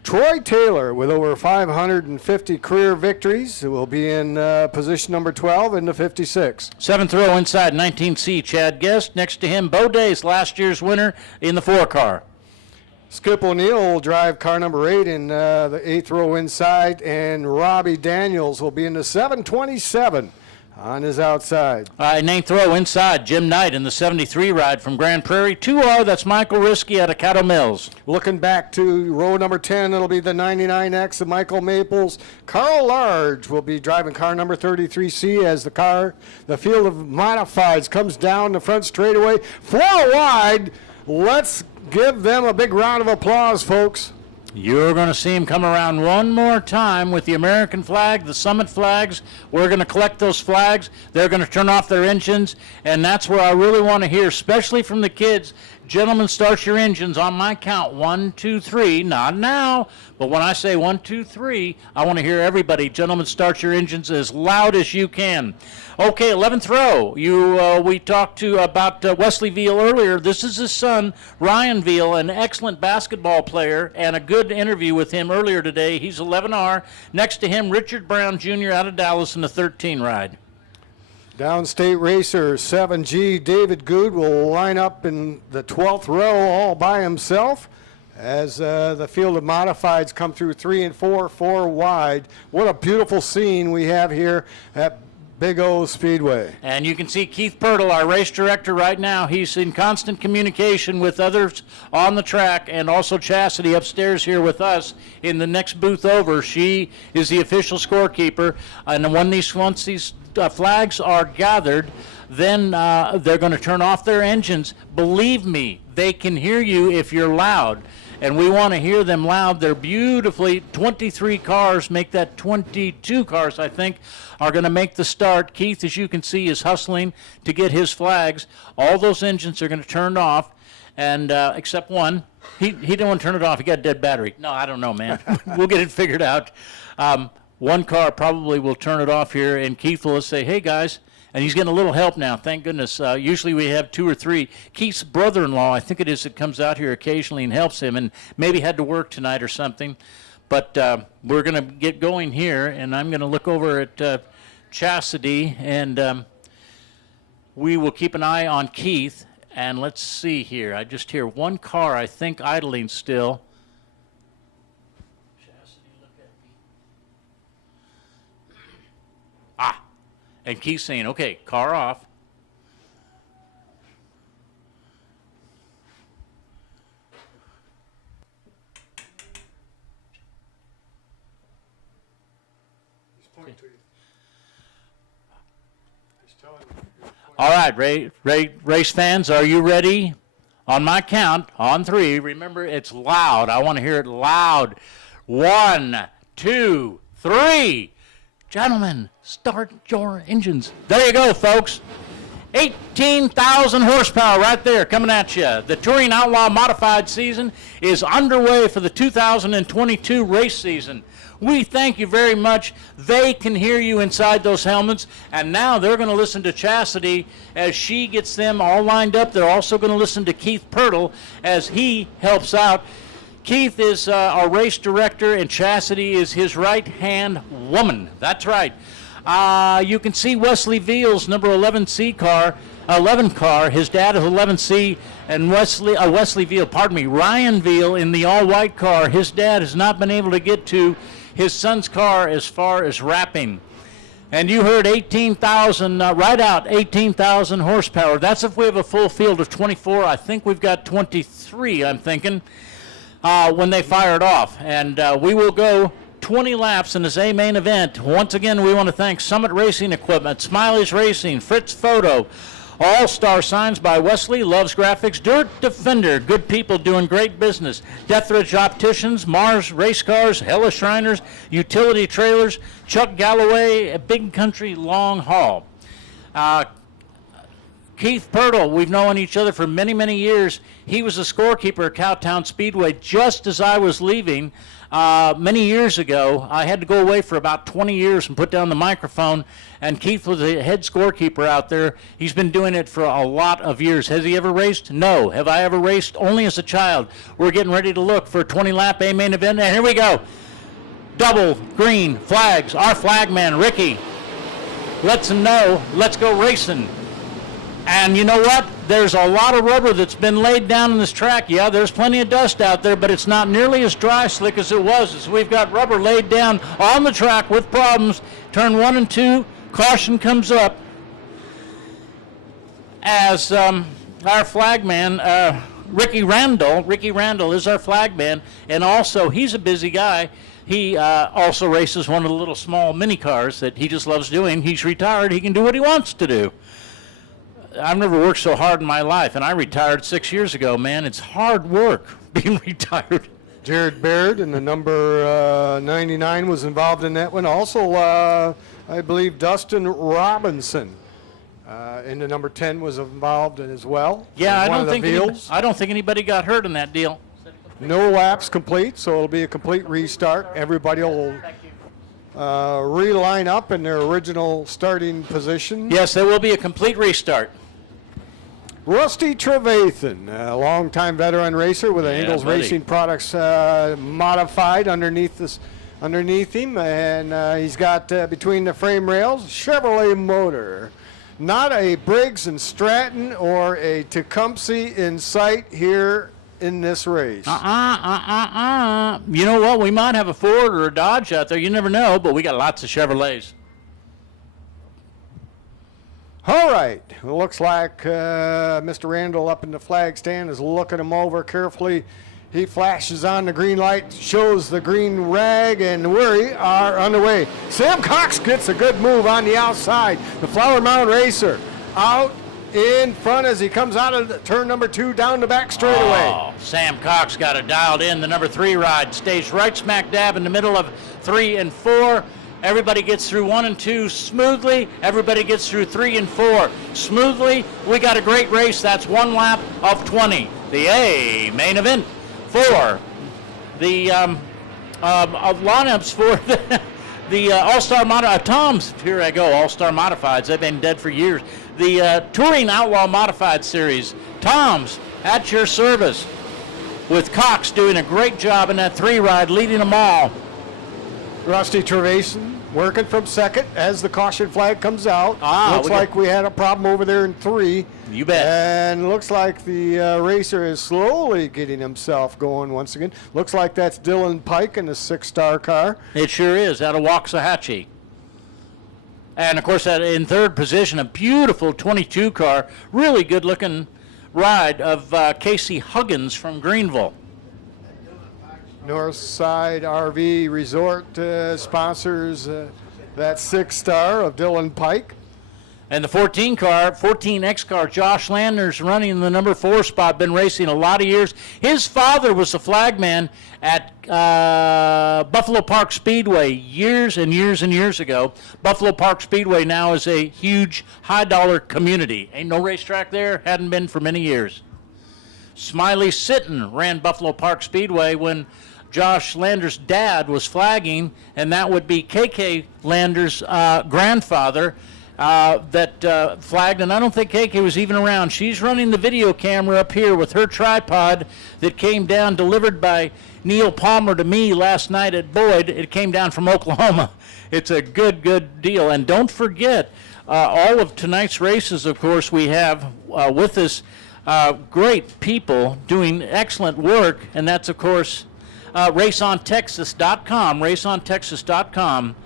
Troy Taylor, with over 550 career victories, will be in position number 12 in the 56. 7th row inside, 19C, Chad Guest. Next to him, Bo Days, last year's winner in the 4 car. Skip O'Neill will drive car number 8 in the 8th row inside, and Robbie Daniels will be in the 727. on his outside. All right, Nate Throw inside. Jim Knight in the 73 ride from Grand Prairie. 2R, that's Michael Risky out of Caddo Mills. Looking back to row number 10, it'll be the 99X of Michael Maples. Carl Large will be driving car number 33C as the field of modifieds comes down the front straightaway. 4 wide. Let's give them a big round of applause, folks. You're going to see him come around one more time with the American flag, the Summit flags. We're going to collect those flags. They're going to turn off their engines, and that's where I really want to hear, especially from the kids. Gentlemen, start your engines on my count. 1, 2, 3. Not now, but when I say 1, 2, 3, I want to hear everybody. Gentlemen, start your engines as loud as you can. Okay, 11th row. We talked to about Wesley Veal earlier. This is his son, Ryan Veal, an excellent basketball player, and a good interview with him earlier today. He's 11R. Next to him, Richard Brown Jr. out of Dallas in the 13 ride. Downstate racer 7G David Good will line up in the 12th row all by himself as the field of modifieds come through 3 and 4 wide. What a beautiful scene we have here at Big O Speedway. And you can see Keith Pirtle, our race director right now. He's in constant communication with others on the track, and also Chastity upstairs here with us in the next booth over. She is the official scorekeeper, and once these flags are gathered, then they're going to turn off their engines. Believe me, they can hear you if you're loud, and we want to hear them loud. They're beautifully 23 cars, make that 22 cars, I think, are going to make the start. Keith, as you can see, is hustling to get his flags. All those engines are going to turn off, and except one. He didn't want to turn it off. He got a dead battery. No, I don't know, man. We'll get it figured out. One car probably will turn it off here, and Keith will say, hey, guys, and he's getting a little help now, thank goodness. Usually we have 2 or 3. Keith's brother-in-law, I think it is, that comes out here occasionally and helps him, and maybe had to work tonight or something. But we're going to get going here, and I'm going to look over at Chastity, and we will keep an eye on Keith. And let's see here. I just hear one car, I think, idling still. And Keith's saying, okay, car off. All right, race fans, are you ready? On my count, on 3, remember it's loud. I want to hear it loud. 1, 2, 3. Gentlemen, start your engines. There you go, folks. 18,000 horsepower right there coming at you. The Touring Outlaw Modified season is underway for the 2022 race season. We thank you very much. They can hear you inside those helmets, and now they're going to listen to Chastity as she gets them all lined up. They're also going to listen to Keith Pirtle as he helps out. Keith is our race director, and Chastity is his right-hand woman. That's right. You can see Wesley Veal's number 11 car. His dad is 11C, and Wesley Veal, Ryan Veal in the all-white car. His dad has not been able to get to his son's car as far as wrapping. And you heard 18,000, right out, 18,000 horsepower. That's if we have a full field of 24. I think we've got 23, I'm thinking. When they fire it off. And we will go 20 laps in this A main event. Once again, we want to thank Summit Racing Equipment, Smiley's Racing, Fritz Photo, All-Star Signs by Wesley, Loves Graphics, Dirt Defender, good people doing great business, Deathridge Opticians, Mars Race Cars, Hella Shriners, Utility Trailers, Chuck Galloway, Big Country Long Haul. Keith Pirtle, we've known each other for many, many years. He was a scorekeeper at Cowtown Speedway just as I was leaving many years ago. I had to go away for about 20 years and put down the microphone, and Keith was the head scorekeeper out there. He's been doing it for a lot of years. Has he ever raced? No. Have I ever raced? Only as a child. We're getting ready to look for a 20-lap A main event, and here we go. Double green flags. Our flagman, Ricky, lets him know, let's go racing. And you know what? There's a lot of rubber that's been laid down in this track. Yeah, there's plenty of dust out there, but it's not nearly as dry slick as it was. So we've got rubber laid down on the track with problems. Turn 1 and 2, caution comes up as our flagman, Ricky Randall. Ricky Randall is our flagman, and also he's a busy guy. He also races one of the little small mini cars that he just loves doing. He's retired. He can do what he wants to do. I've never worked so hard in my life, and I retired 6 years ago, man. It's hard work being retired. Jared Baird in the number 99 was involved in that one. Also, I believe Dustin Robinson in the number 10 was involved in as well. Yeah, I don't think anybody got hurt in that deal. No laps complete, so it'll be a complete restart. Everybody will reline up in their original starting position. Yes, there will be a complete restart. Rusty Trevathan, a longtime veteran racer with Angles Racing Products modified underneath him, and he's got between the frame rails Chevrolet motor. Not a Briggs and Stratton or a Tecumseh in sight here in this race. You know what? We might have a Ford or a Dodge out there. You never know, but we got lots of Chevrolets. All right. It looks like Mr. Randall up in the flag stand is looking him over carefully. He flashes on the green light, shows the green rag, and we are underway. Sam Cox gets a good move on the outside. The Flower Mound Racer out in front as he comes out of the turn number 2 down the back straightaway. Oh, Sam Cox got it dialed in. The number 3 ride stays right smack dab in the middle of 3 and 4. Everybody gets through 1 and 2 smoothly. Everybody gets through 3 and 4 smoothly. We got a great race. That's 1 lap of 20. The A main event for the lineups for the All-Star Toms. Here I go, All-Star Modifieds. They've been dead for years. The Touring Outlaw Modified Series. Toms at your service, with Cox doing a great job in that 3 ride, leading them all. Rusty Trevathan working from second as the caution flag comes out. Looks like we had a problem over there in 3. You bet. And looks like the racer is slowly getting himself going once again. Looks like that's Dylan Pike in the 6-star car. It sure is, out of Waxahachie. And, of course, in 3rd position, a beautiful 22 car, really good-looking ride of Casey Huggins from Greenville. Northside RV Resort sponsors that 6-star of Dylan Pike. And the 14X car, Josh Landers running the number 4 spot, been racing a lot of years. His father was the flagman at Buffalo Park Speedway years and years and years ago. Buffalo Park Speedway now is a huge high-dollar community. Ain't no racetrack there, hadn't been for many years. Smiley Sitton ran Buffalo Park Speedway when Josh Landers' dad was flagging, and that would be KK Landers' grandfather that flagged, and I don't think KK was even around. She's running the video camera up here with her tripod that came down, delivered by Neil Palmer to me last night at Boyd. It came down from Oklahoma. It's a good deal. And don't forget, all of tonight's races, of course, we have with us great people doing excellent work, and that's, of course, raceontexas.com, raceontexas.com.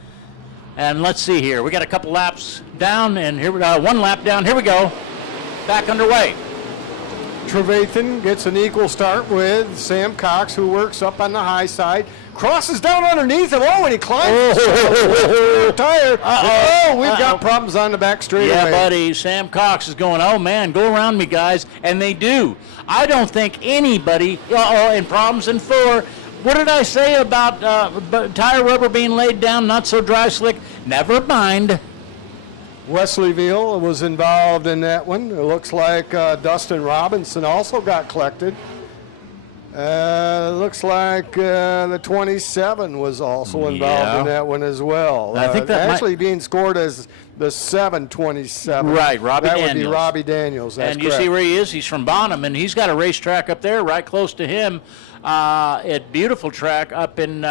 And let's see here. We got a couple laps down, and here we go. 1 lap down. Here we go. Back underway. Trevathan gets an equal start with Sam Cox, who works up on the high side. Crosses down underneath him. Oh, and he climbs the tire. We've got problems on the back straightaway. Yeah, buddy. Sam Cox is going, oh, man, go around me, guys. And they do. I don't think anybody, in problems in 4. What did I say about tire rubber being laid down, not so dry slick? Never mind. Wesleyville was involved in that one. It looks like Dustin Robinson also got collected. Looks like the 27 was also involved in that one as well. I think that actually being scored as the 727. Right, Robbie Daniels. That would be Robbie Daniels. That's and you see where he is? He's from Bonham, and he's got a racetrack up there right close to him. At beautiful track up in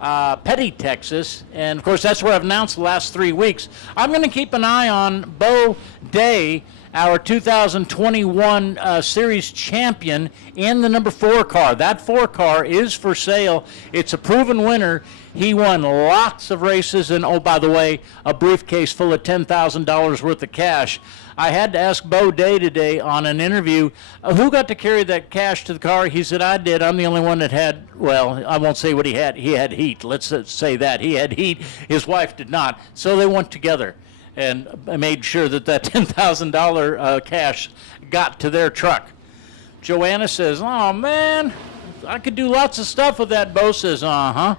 Petty, Texas, and of course that's where I've announced the last 3 weeks. I'm going to keep an eye on Bo Day our 2021 series champion in the number 4 car. That 4 car is for sale. It's a proven winner. He won lots of races, and oh, by the way, a briefcase full of $10,000 worth of cash. I had to ask Bo Day today on an interview, who got to carry that cash to the car? He said, I did. I'm the only one that had, well, I won't say what he had. He had heat. Let's say that. He had heat. His wife did not. So they went together and made sure that $10,000 cash got to their truck. Joanna says, oh, man, I could do lots of stuff with that. Bo says, uh-huh.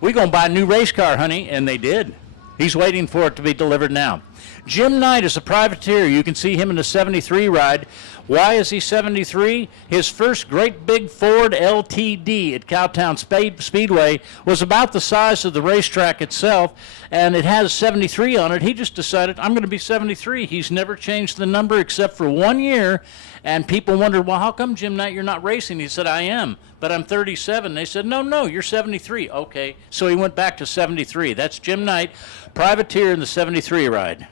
We're going to buy a new race car, honey. And they did. He's waiting for it to be delivered now. Jim Knight is a privateer. You can see him in the 73 ride. Why is he 73? His first great big Ford LTD at Cowtown Speedway was about the size of the racetrack itself, and it has 73 on it. He just decided, I'm going to be 73. He's never changed the number except for 1 year, and people wondered, well, how come, Jim Knight, you're not racing? He said, I am, but I'm 37. They said, no, you're 73. Okay, so he went back to 73. That's Jim Knight, privateer in the 73 ride.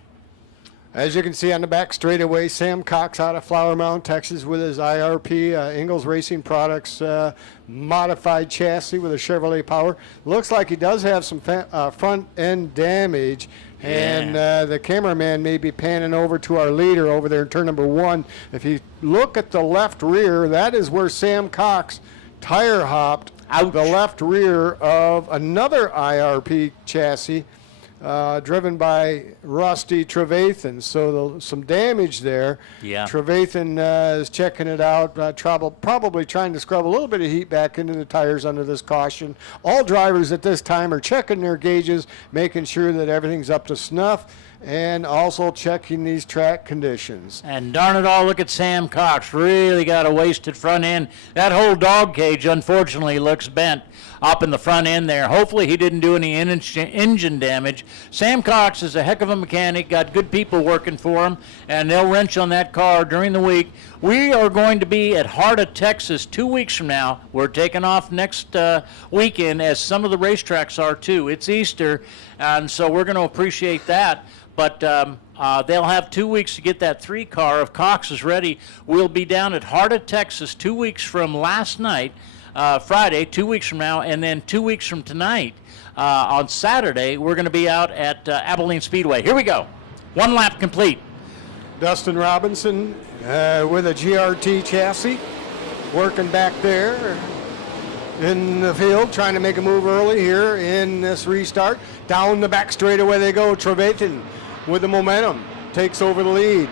As you can see on the back straightaway, Sam Cox out of Flower Mound, Texas, with his IRP, Ingalls Racing Products modified chassis with a Chevrolet Power. Looks like he does have some front end damage, and the cameraman may be panning over to our leader over there in turn number 1. If you look at the left rear, that is where Sam Cox tire hopped out the left rear of another IRP chassis. Driven by Rusty Trevathan, so some damage there. Yeah. Trevathan is checking it out, probably trying to scrub a little bit of heat back into the tires under this caution. All drivers at this time are checking their gauges, making sure that everything's up to snuff, and also checking these track conditions. And darn it all, look at Sam Cox. Really got a wasted front end. That whole dog cage, unfortunately, looks bent up in the front end there. Hopefully he didn't do any engine damage. Sam Cox is a heck of a mechanic, got good people working for him, and they'll wrench on that car during the week. We are going to be at Heart of Texas 2 weeks from now. We're taking off next weekend, as some of the racetracks are too. It's Easter, and so we're going to appreciate that. But they'll have 2 weeks to get that 3 car. If Cox is ready, we'll be down at Heart of Texas 2 weeks from last night, Friday, 2 weeks from now, and then 2 weeks from tonight, on Saturday, we're going to be out at Abilene Speedway. Here we go. 1 lap complete. Dustin Robinson with a GRT chassis, working back there in the field, trying to make a move early here in this restart. Down the back straightaway they go. Trevathan with the momentum takes over the lead.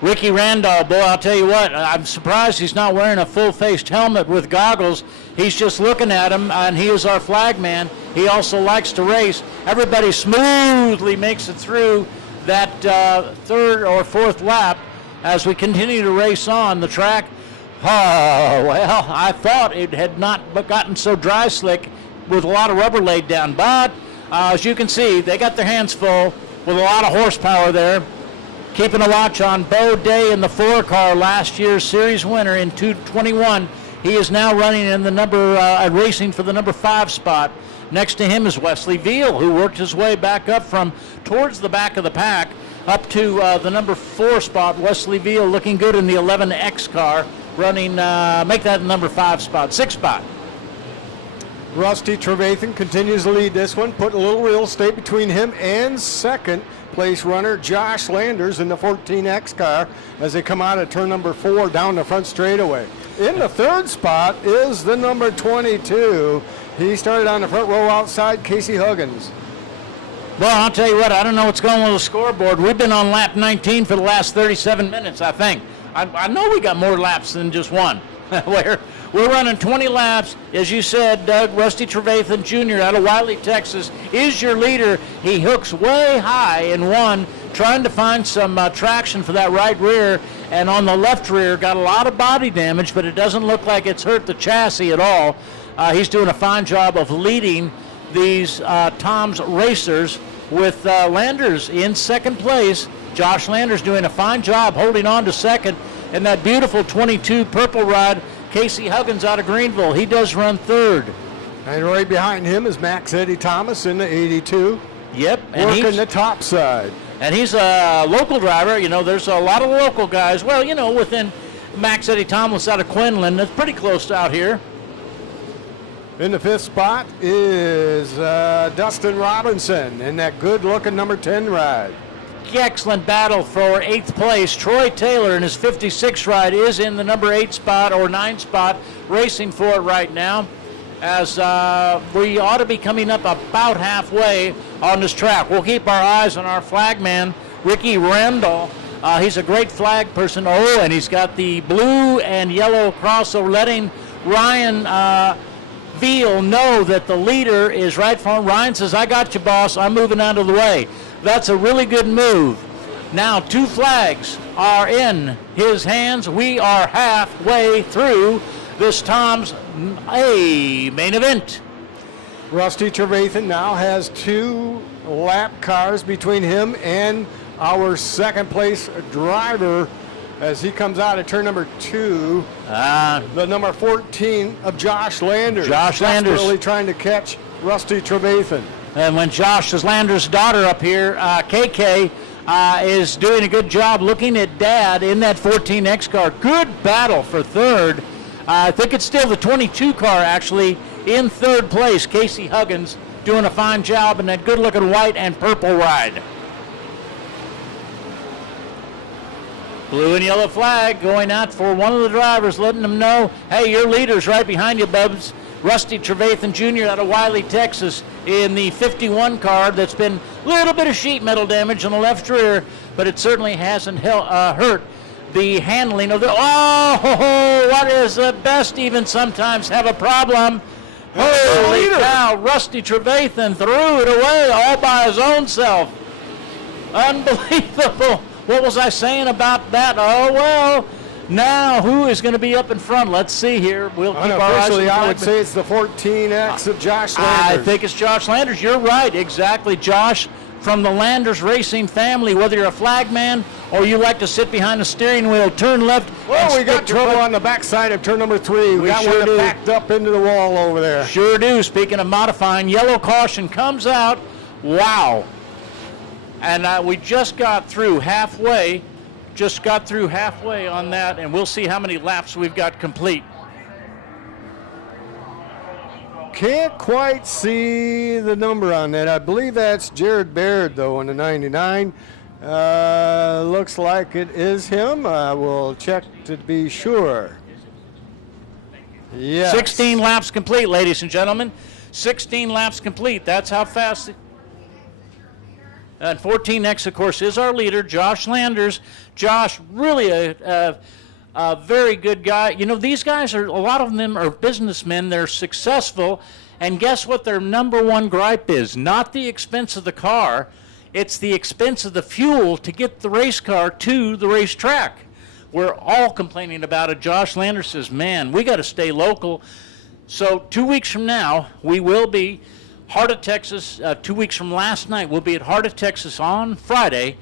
Ricky Randall, boy, I'll tell you what, I'm surprised he's not wearing a full-faced helmet with goggles. He's just looking at him, and he is our flag man. He also likes to race. Everybody smoothly makes it through that 3rd or 4th lap as we continue to race on the track. Oh, well, I thought it had not gotten so dry slick with a lot of rubber laid down, but as you can see, they got their hands full with a lot of horsepower there. Keeping a watch on Bo Day in the 4 car, last year's series winner in 221. He is now running in the racing for the number 5 spot. Next to him is Wesley Veal, who worked his way back up from towards the back of the pack up to the number 4 spot. Wesley Veal looking good in the 11X car, running, make that the number 5 spot, 6 spot. Rusty Trevathan continues to lead this one, putting a little real estate between him and second place runner Josh Landers in the 14X car as they come out of turn number 4 down the front straightaway. In the 3rd spot is the number 22. He started on the front row outside, Casey Huggins. Well, I'll tell you what, I don't know what's going on with the scoreboard. We've been on lap 19 for the last 37 minutes, I think. I know we got more laps than just one. We're running 20 laps. As you said, Doug, Rusty Trevathan Jr. out of Wiley, Texas, is your leader. He hooks way high in 1, trying to find some traction for that right rear, and on the left rear got a lot of body damage, but it doesn't look like it's hurt the chassis at all. He's doing a fine job of leading these Tom's racers with Landers in second place. Josh Landers doing a fine job holding on to second, and that beautiful 22 purple rod, Casey Huggins out of Greenville. He does run 3rd. And right behind him is Max Eddie Thomas in the 82. Yep. And working the top side. And he's a local driver. You know, there's a lot of local guys. Well, you know, within Max Eddie Thomas out of Quinlan, that's pretty close out here. In the 5th spot is Dustin Robinson in that good-looking number 10 ride. Excellent battle for 8th place. Troy Taylor in his 56 ride is in the number 8 spot or 9 spot, racing for it right now, as we ought to be coming up about halfway on this track. We'll keep our eyes on our flagman, Ricky Randall. He's a great flag person. Oh, and he's got the blue and yellow crossover, letting Ryan Veal know that the leader is right for him. Ryan says, I got you, boss. I'm moving out of the way. That's a really good move. Now 2 flags are in his hands. We are halfway through this Tom's main event. Rusty Trevathan now has 2 lap cars between him and our 2nd place driver as he comes out of turn number 2. The number 14 of Josh Landers. Josh Landers. Really trying to catch Rusty Trevathan. And when Josh Landers' daughter up here, KK, is doing a good job looking at Dad in that 14X car. Good battle for 3rd. I think it's still the 22 car, actually, in 3rd place. Casey Huggins doing a fine job in that good-looking white and purple ride. Blue and yellow flag going out for one of the drivers, letting them know, hey, your leader's right behind you, Bubs. Rusty Trevathan Jr. out of Wiley, Texas, in the 51 car that's been a little bit of sheet metal damage on the left rear, but it certainly hasn't hurt the handling of the... Oh, what is the best even sometimes have a problem. Holy cow, Rusty Trevathan threw it away all by his own self. Unbelievable. What was I saying about that? Oh, well, now who is going to be up in front? Let's see here. We'll keep our eyes on the I flag, would say it's the 14X of Josh Landers. I think it's Josh Landers. You're right, exactly. Josh from the Landers Racing family, whether you're a flagman or you like to sit behind the steering wheel, turn left. Well, we got trouble on the backside of turn number 3. We got one backed up into the wall over there. Sure do. Speaking of modifying, yellow caution comes out. Wow. And we just got through halfway on that, and we'll see how many laps we've got complete. Can't quite see the number on that. I believe that's Jared Baird, though, on the 99. Looks like it is him. We'll check to be sure. Yes. 16 laps complete, ladies and gentlemen. 16 laps complete. That's how fast... And 14X, of course, is our leader, Josh Landers. Josh, really a very good guy. You know, these guys a lot of them are businessmen. They're successful. And guess what their number one gripe is? Not the expense of the car. It's the expense of the fuel to get the race car to the racetrack. We're all complaining about it. Josh Landers says, man, we got to stay local. So 2 weeks from now, we will be Heart of Texas. 2 weeks from last night, we'll be at Heart of Texas on Friday.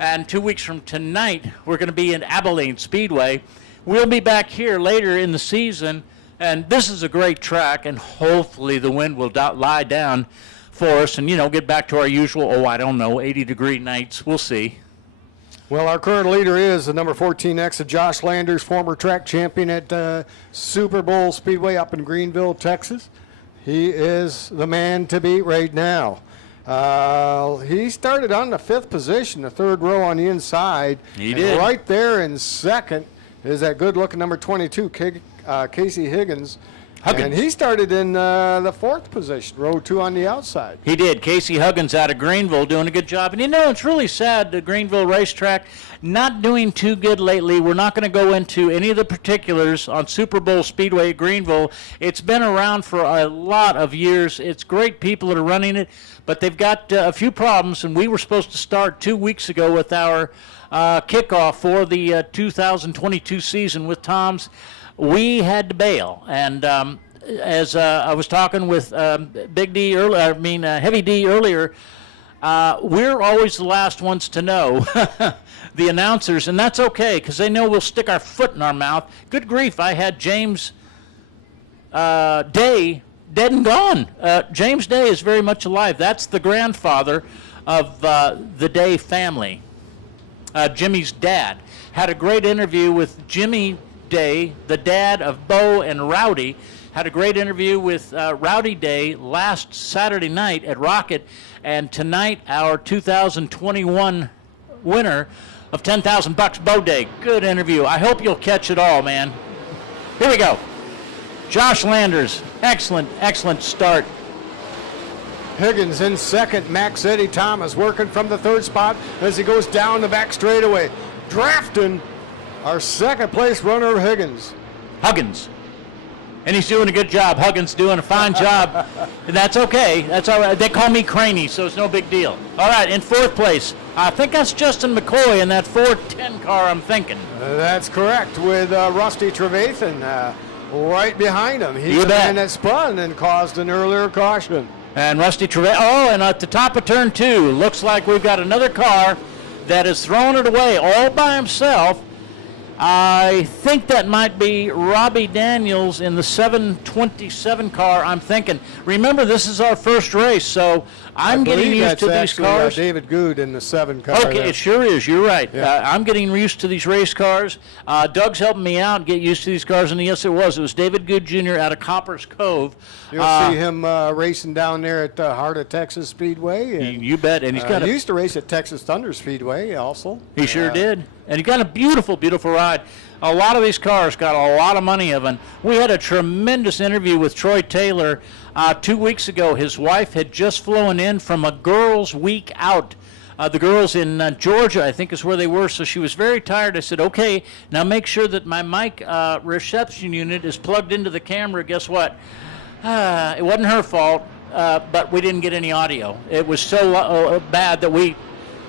And 2 weeks from tonight, we're going to be in Abilene Speedway. We'll be back here later in the season. And this is a great track, and hopefully the wind will lie down for us and, get back to our usual, 80-degree nights. We'll see. Well, our current leader is the number 14X of Josh Landers, former track champion at Super Bowl Speedway up in Greenville, Texas. He is the man to beat right now. He started on the 5th position, the 3rd row on the inside. He did. Right there in 2nd is that good-looking number 22, Casey Huggins. And he started in the 4th position, row 2 on the outside. He did. Casey Huggins out of Greenville doing a good job. And it's really sad, the Greenville racetrack not doing too good lately. We're not going to go into any of the particulars on Super Bowl Speedway at Greenville. It's been around for a lot of years. It's great people that are running it, but they've got a few problems, and we were supposed to start 2 weeks ago with our kickoff for the 2022 season with Tom's. We had to bail, and as I was talking with Big D earlier, Heavy D earlier, we're always the last ones to know, the announcers, and that's okay because they know we'll stick our foot in our mouth. Good grief, I had James Day dead and gone. James Day is very much alive. That's the grandfather of the Day family. Jimmy's dad. Had a great interview with Jimmy Day, the dad of Bo and Rowdy. Had a great interview with Rowdy Day last Saturday night at Rocket. And tonight, our 2021 winner of $10,000, Bo Day. Good interview. I hope you'll catch it all, man. Here we go. Josh Landers. Excellent, excellent start. Higgins in second. Max Eddie Thomas working from the third spot as he goes down the back straightaway. Drafting our second place runner, Higgins. Huggins. And he's doing a good job. Huggins doing a fine job. And that's okay. That's all right. They call me Craney, so it's no big deal. All right, in fourth place, I think that's Justin McCoy in that 410 car, I'm thinking. That's correct, with Rusty Trevathan right behind him. He's You the bet. man that spun and caused an earlier caution. And Rusty Trevathan. Oh, and at the top of turn 2, looks like we've got another car that is throwing it away all by himself. I think that might be Robbie Daniels in the 727 car, I'm thinking. Remember, this is our first race, so I'm getting used to these cars. David Good in the 7 car. Okay, there. it sure is. You're right. Yeah. I'm getting used to these race cars. Doug's helping me out get used to these cars, and yes, it was. It was David Good Jr. out of Coppers Cove. You'll see him racing down there at the Heart of Texas Speedway. And, you bet. And he's got he used to race at Texas Thunder Speedway also. He sure did. And he got a beautiful, beautiful ride. A lot of these cars got a lot of money of them. We had a tremendous interview with Troy Taylor 2 weeks ago. His wife had just flown in from a girls' week out. The girls in Georgia, I think, is where they were, so she was very tired. I said, okay, now make sure that my mic reception unit is plugged into the camera. Guess what? It wasn't her fault, but we didn't get any audio. It was so bad that we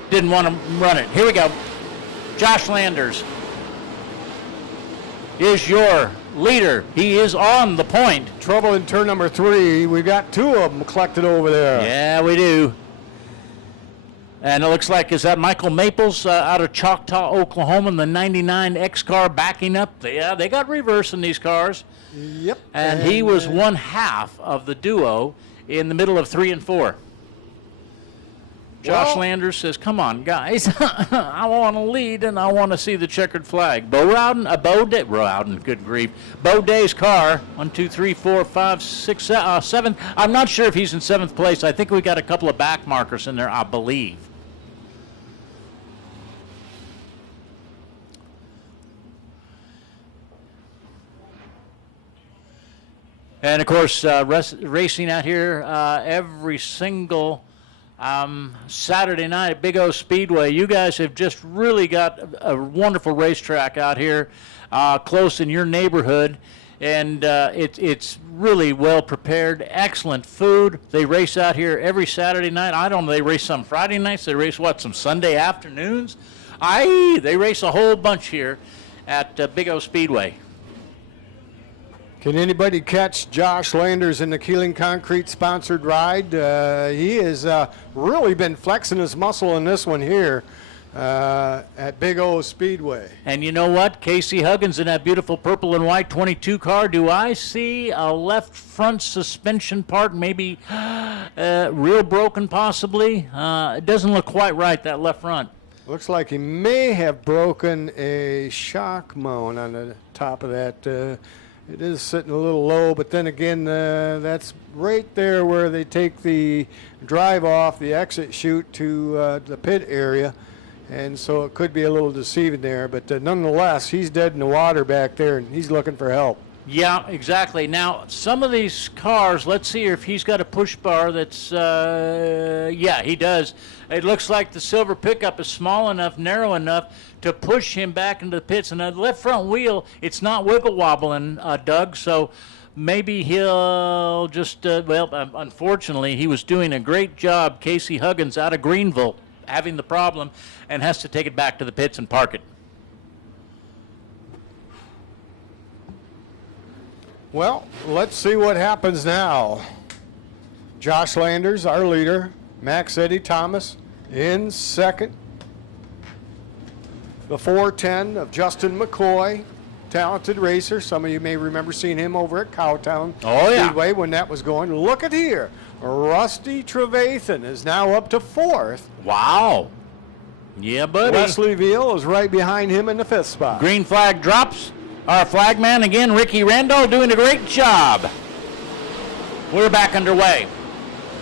didn't want to run it. Here we go. Josh Landers is your leader. He is on the point. Trouble in turn number 3. We got 2 of them collected over there. Yeah, we do. And it looks like, is that Michael Maples out of Choctaw, Oklahoma, in the 99 X car backing up? Yeah, they got reverse in these cars. Yep. And he was one half of the duo in the middle of 3 and 4. Josh Landers says, come on, guys. I want to lead, and I want to see the checkered flag. Rowden, good grief. Bo Day's car, 1, 2, 3, 4, 5, 6, 7. I'm not sure if he's in 7th place. I think we got a couple of back markers in there, I believe. And, of course, racing out here every single Saturday night at Big O Speedway. You guys have just really got a wonderful racetrack out here close in your neighborhood, and it's really well prepared. Excellent food. They race out here every Saturday night. I don't know, they race some Friday nights. They race, some Sunday afternoons? They race a whole bunch here at Big O Speedway. Can anybody catch Josh Landers in the Keeling Concrete sponsored ride? He has really been flexing his muscle in this one here at Big O Speedway. And you know what? Casey Huggins in that beautiful purple and white 22 car. Do I see a left front suspension part maybe real broken possibly? It doesn't look quite right, that left front. Looks like he may have broken a shock mount on the top of that. It is sitting a little low, but then again, that's right there where they take the drive off the exit chute to the pit area, and so it could be a little deceiving there. But nonetheless, he's dead in the water back there, and he's looking for help. Yeah, exactly. Now, some of these cars, let's see if he's got a push bar that's, yeah, he does. It looks like the silver pickup is small enough, narrow enough to push him back into the pits. And the left front wheel, it's not wiggle wobbling, Doug, so maybe he'll just, unfortunately, he was doing a great job, Casey Huggins out of Greenville, having the problem, and has to take it back to the pits and park it. Well, let's see what happens now. Josh Landers, our leader. Max Eddie Thomas in second. The 410 of Justin McCoy. talented racer. Some of you may remember seeing him over at Cowtown Oh, yeah. Speedway when that was going. Look at here. Rusty Trevathan is now up to 4th. Wow. Yeah, buddy. Wesley Veal is right behind him in the 5th spot. Green flag drops. Our flagman again, Ricky Randall, doing a great job. We're back underway.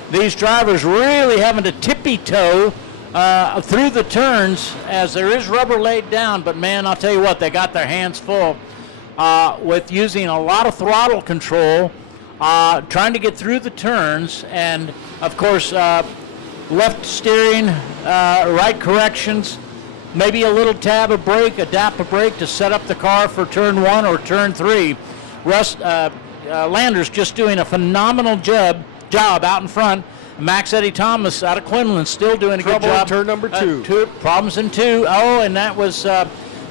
These drivers really having to tippy-toe through the turns as there is rubber laid down, but man, I'll tell you what, they got their hands full with using a lot of throttle control, trying to get through the turns, and of course, left steering, right corrections, maybe a little adapt a brake to set up the car for turn 1 or turn 3. Landers just doing a phenomenal job out in front. Max Eddie Thomas out of Quinlan still doing a good Trouble job. in turn number 2. Problems in 2. Oh, and that was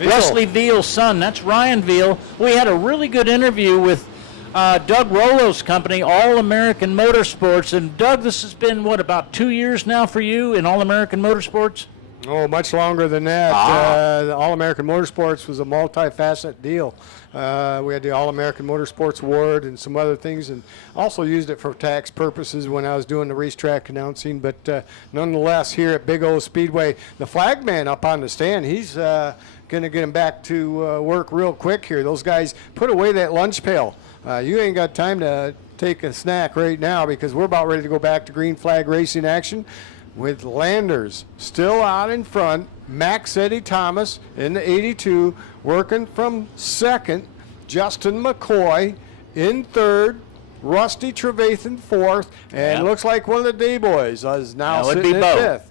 Wesley Veal's son. That's Ryan Veal. We had a really good interview with Doug Rollo's company, All American Motorsports. And Doug, this has been, about 2 years now for you in All American Motorsports? Oh, much longer than that. All American Motorsports was a multifaceted deal. We had the All American Motorsports Award and some other things, and also used it for tax purposes when I was doing the racetrack announcing. But nonetheless, here at Big O Speedway, the flagman up on the stand, he's going to get him back to work real quick here. Those guys put away that lunch pail. You ain't got time to take a snack right now because we're about ready to go back to green flag racing action, with Landers still out in front. Max Eddie Thomas in the 82 working from 2nd. Justin McCoy in 3rd. Rusty Trevathan 4th. And looks like one of the day boys is now sitting in 5th.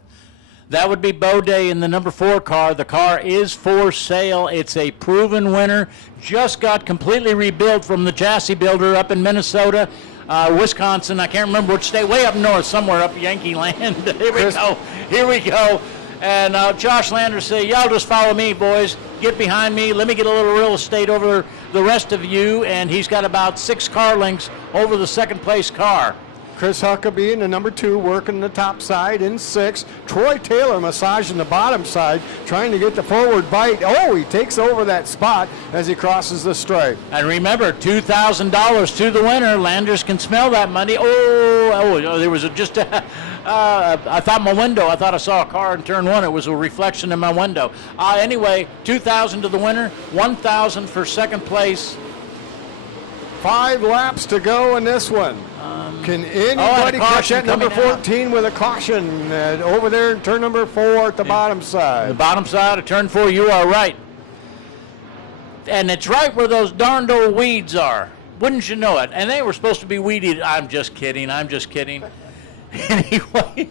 That would be Bo Day in the number 4 car. The car is for sale. It's a proven winner. Just got completely rebuilt from the chassis builder up in Minnesota. Wisconsin, I can't remember which state, way up north, somewhere up Yankee land. Here we go. And Josh Landers say, y'all just follow me, boys. Get behind me. Let me get a little real estate over the rest of you. And he's got about 6 car lengths over the 2nd place car. Chris Huckabee in the number 2, working the top side in 6. Troy Taylor massaging the bottom side, trying to get the forward bite. Oh, he takes over that spot as he crosses the stripe. And remember, $2,000 to the winner. Landers can smell that money. Oh, there was just I thought I saw a car in turn 1. It was a reflection in my window. Anyway, $2,000 to the winner, $1,000 for 2nd place. 5 laps to go in this one. Can anybody catch that number 14 with a caution over there in turn number 4 at the bottom side? The bottom side of turn 4, you are right. And it's right where those darned old weeds are. Wouldn't you know it? And they were supposed to be weeded. I'm just kidding. Anyway,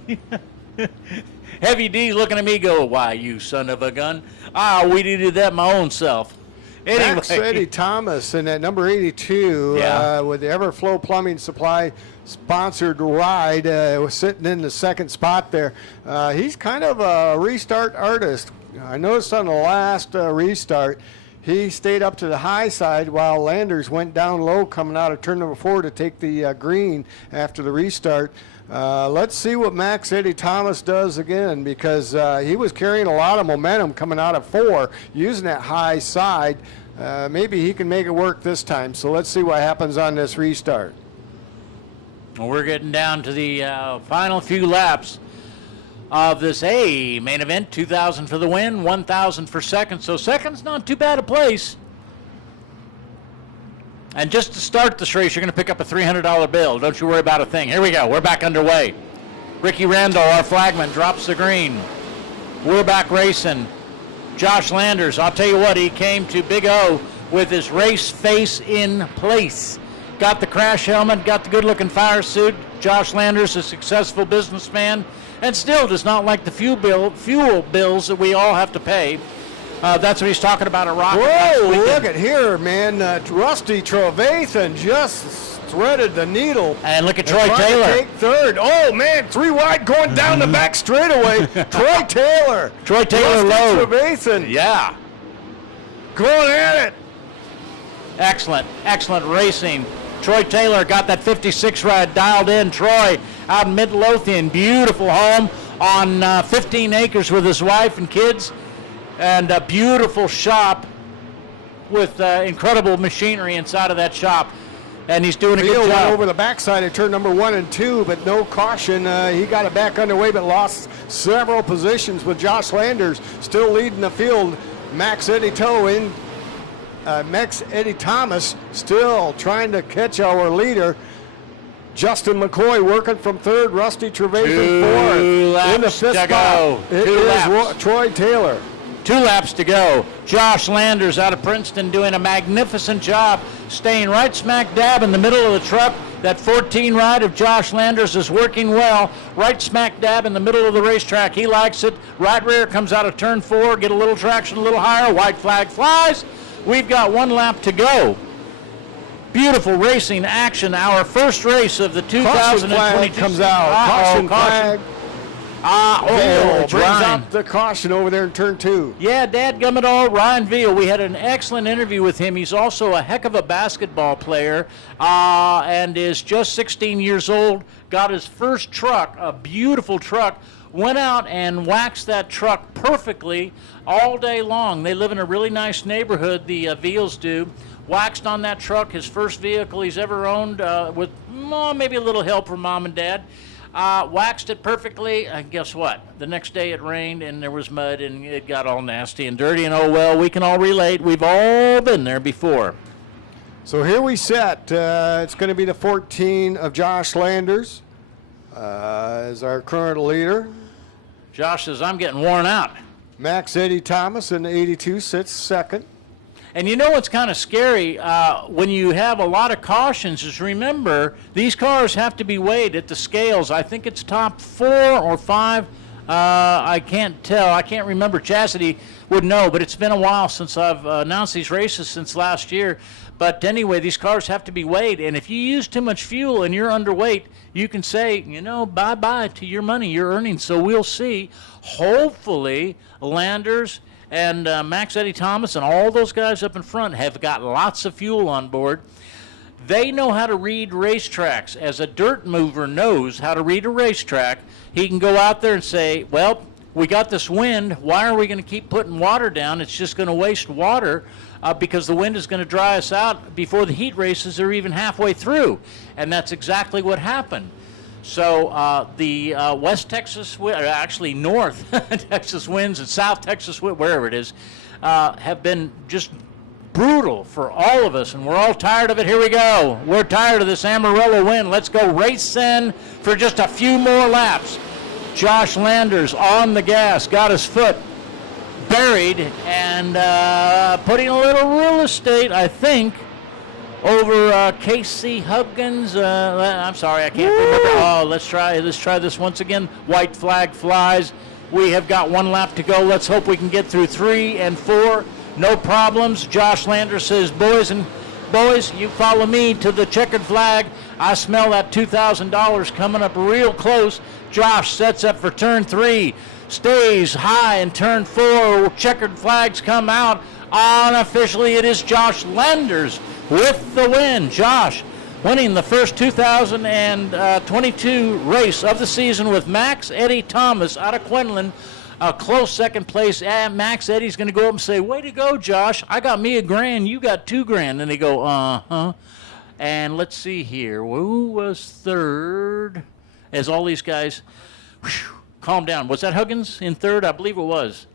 Heavy D's looking at me go, why, you son of a gun? I weeded that my own self. Anyway. Max Eddie Thomas in that number 82 with the Everflow Plumbing Supply sponsored ride was sitting in the 2nd spot there. He's kind of a restart artist. I noticed on the last restart, he stayed up to the high side while Landers went down low coming out of turn number 4 to take the green after the restart. Let's see what Max Eddie Thomas does again, because he was carrying a lot of momentum coming out of 4, using that high side. Maybe he can make it work this time. So let's see what happens on this restart. Well, we're getting down to the final few laps of this main event. $2,000 for the win, $1,000 for 2nd. So 2nd's not too bad a place. And just to start this race, you're going to pick up a $300 bill. Don't you worry about a thing. Here we go. We're back underway. Ricky Randall, our flagman, drops the green. We're back racing. Josh Landers, I'll tell you what, he came to Big O with his race face in place. Got the crash helmet, got the good-looking fire suit. Josh Landers, a successful businessman, and still does not like the fuel bills that we all have to pay. That's what he's talking about at Rocket. Whoa, look at here, man. Rusty Trevathan just threaded the needle. And look at Troy Taylor. Take 3rd. Oh, man, 3 wide going down the back straightaway. Troy Taylor. Troy Taylor low. Trevathan. Yeah. Going at it. Excellent racing. Troy Taylor got that 56 ride dialed in. Troy out in Midlothian. Beautiful home on 15 acres with his wife and kids. And a beautiful shop with incredible machinery inside of that shop. And he's doing a Veal good went job. over the backside of turn number 1 and 2, but no caution. He got it back underway, but lost several positions with Josh Landers still leading the field. Max Eddie Thomas still trying to catch our leader. Justin McCoy working from third. Rusty Trevathan fourth. In the fifth spot, it is Troy Taylor. 2 laps to go. Josh Landers out of Princeton doing a magnificent job, staying right smack dab in the middle of the truck. That 14 ride of Josh Landers is working well, right smack dab in the middle of the racetrack. He likes it. Right rear comes out of turn 4, get a little traction, a little higher. White flag flies. We've got 1 lap to go. Beautiful racing action. Our first race of the 2022 Caution flag comes out. Caution flag. Veal brings out the caution over there in turn 2. Yeah, dadgummit all, Ryan Veal. We had an excellent interview with him. He's also a heck of a basketball player and is just 16 years old. Got his first truck, a beautiful truck. Went out and waxed that truck perfectly all day long. They live in a really nice neighborhood, the Veals do. Waxed on that truck, his first vehicle he's ever owned with maybe a little help from mom and dad. Waxed it perfectly, and guess what? The next day it rained and there was mud and it got all nasty and dirty, and oh well, we can all relate. We've all been there before. So here we set. It's going to be the 14 of Josh Landers as our current leader. Josh says, I'm getting worn out. Max Eddie Thomas in the 82 sits second. And you know what's kind of scary when you have a lot of cautions is, remember, these cars have to be weighed at the scales. I think it's top 4 or 5. I can't tell. I can't remember. Chastity would know, but it's been a while since I've announced these races, since last year. But anyway, these cars have to be weighed. And if you use too much fuel and you're underweight, you can say, bye-bye to your money, your earnings. So we'll see. Hopefully, Landers and Max Eddie Thomas and all those guys up in front have got lots of fuel on board. They know how to read racetracks. As a dirt mover knows how to read a racetrack, he can go out there and say, well, we got this wind. Why are we going to keep putting water down? It's just going to waste water because the wind is going to dry us out before the heat races are even halfway through. And that's exactly what happened. So the West Texas, actually North Texas winds and South Texas, wherever it is, have been just brutal for all of us, and we're all tired of it. Here we go. We're tired of this Amarillo wind. Let's go racing for just a few more laps. Josh Landers on the gas, got his foot buried, and putting a little real estate, I think, over Casey Huggins. I'm sorry, I can't remember. Oh, let's try this once again. White flag flies. We have got 1 lap to go. Let's hope we can get through 3 and 4. No problems. Josh Landers says, boys, you follow me to the checkered flag. I smell that $2,000 coming up real close. Josh sets up for turn 3. Stays high in turn 4. Checkered flags come out. Unofficially, it is Josh Landers with the win. Josh winning the first 2022 race of the season with Max Eddie Thomas out of Quinlan. A close second place. Max Eddie's going to go up and say, way to go, Josh. I got me $1,000. You got $2,000. And they go, uh-huh. And let's see here. Who was third? As all these guys, calm down. Was that Huggins in third? I believe it was.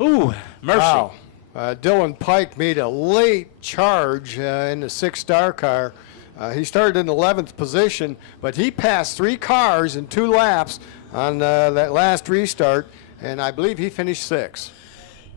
Ooh, mercy. Wow. Dylan Pike made a late charge in the 6-star car. He started in 11th position, but he passed 3 cars in 2 laps on that last restart, and I believe he finished 6th.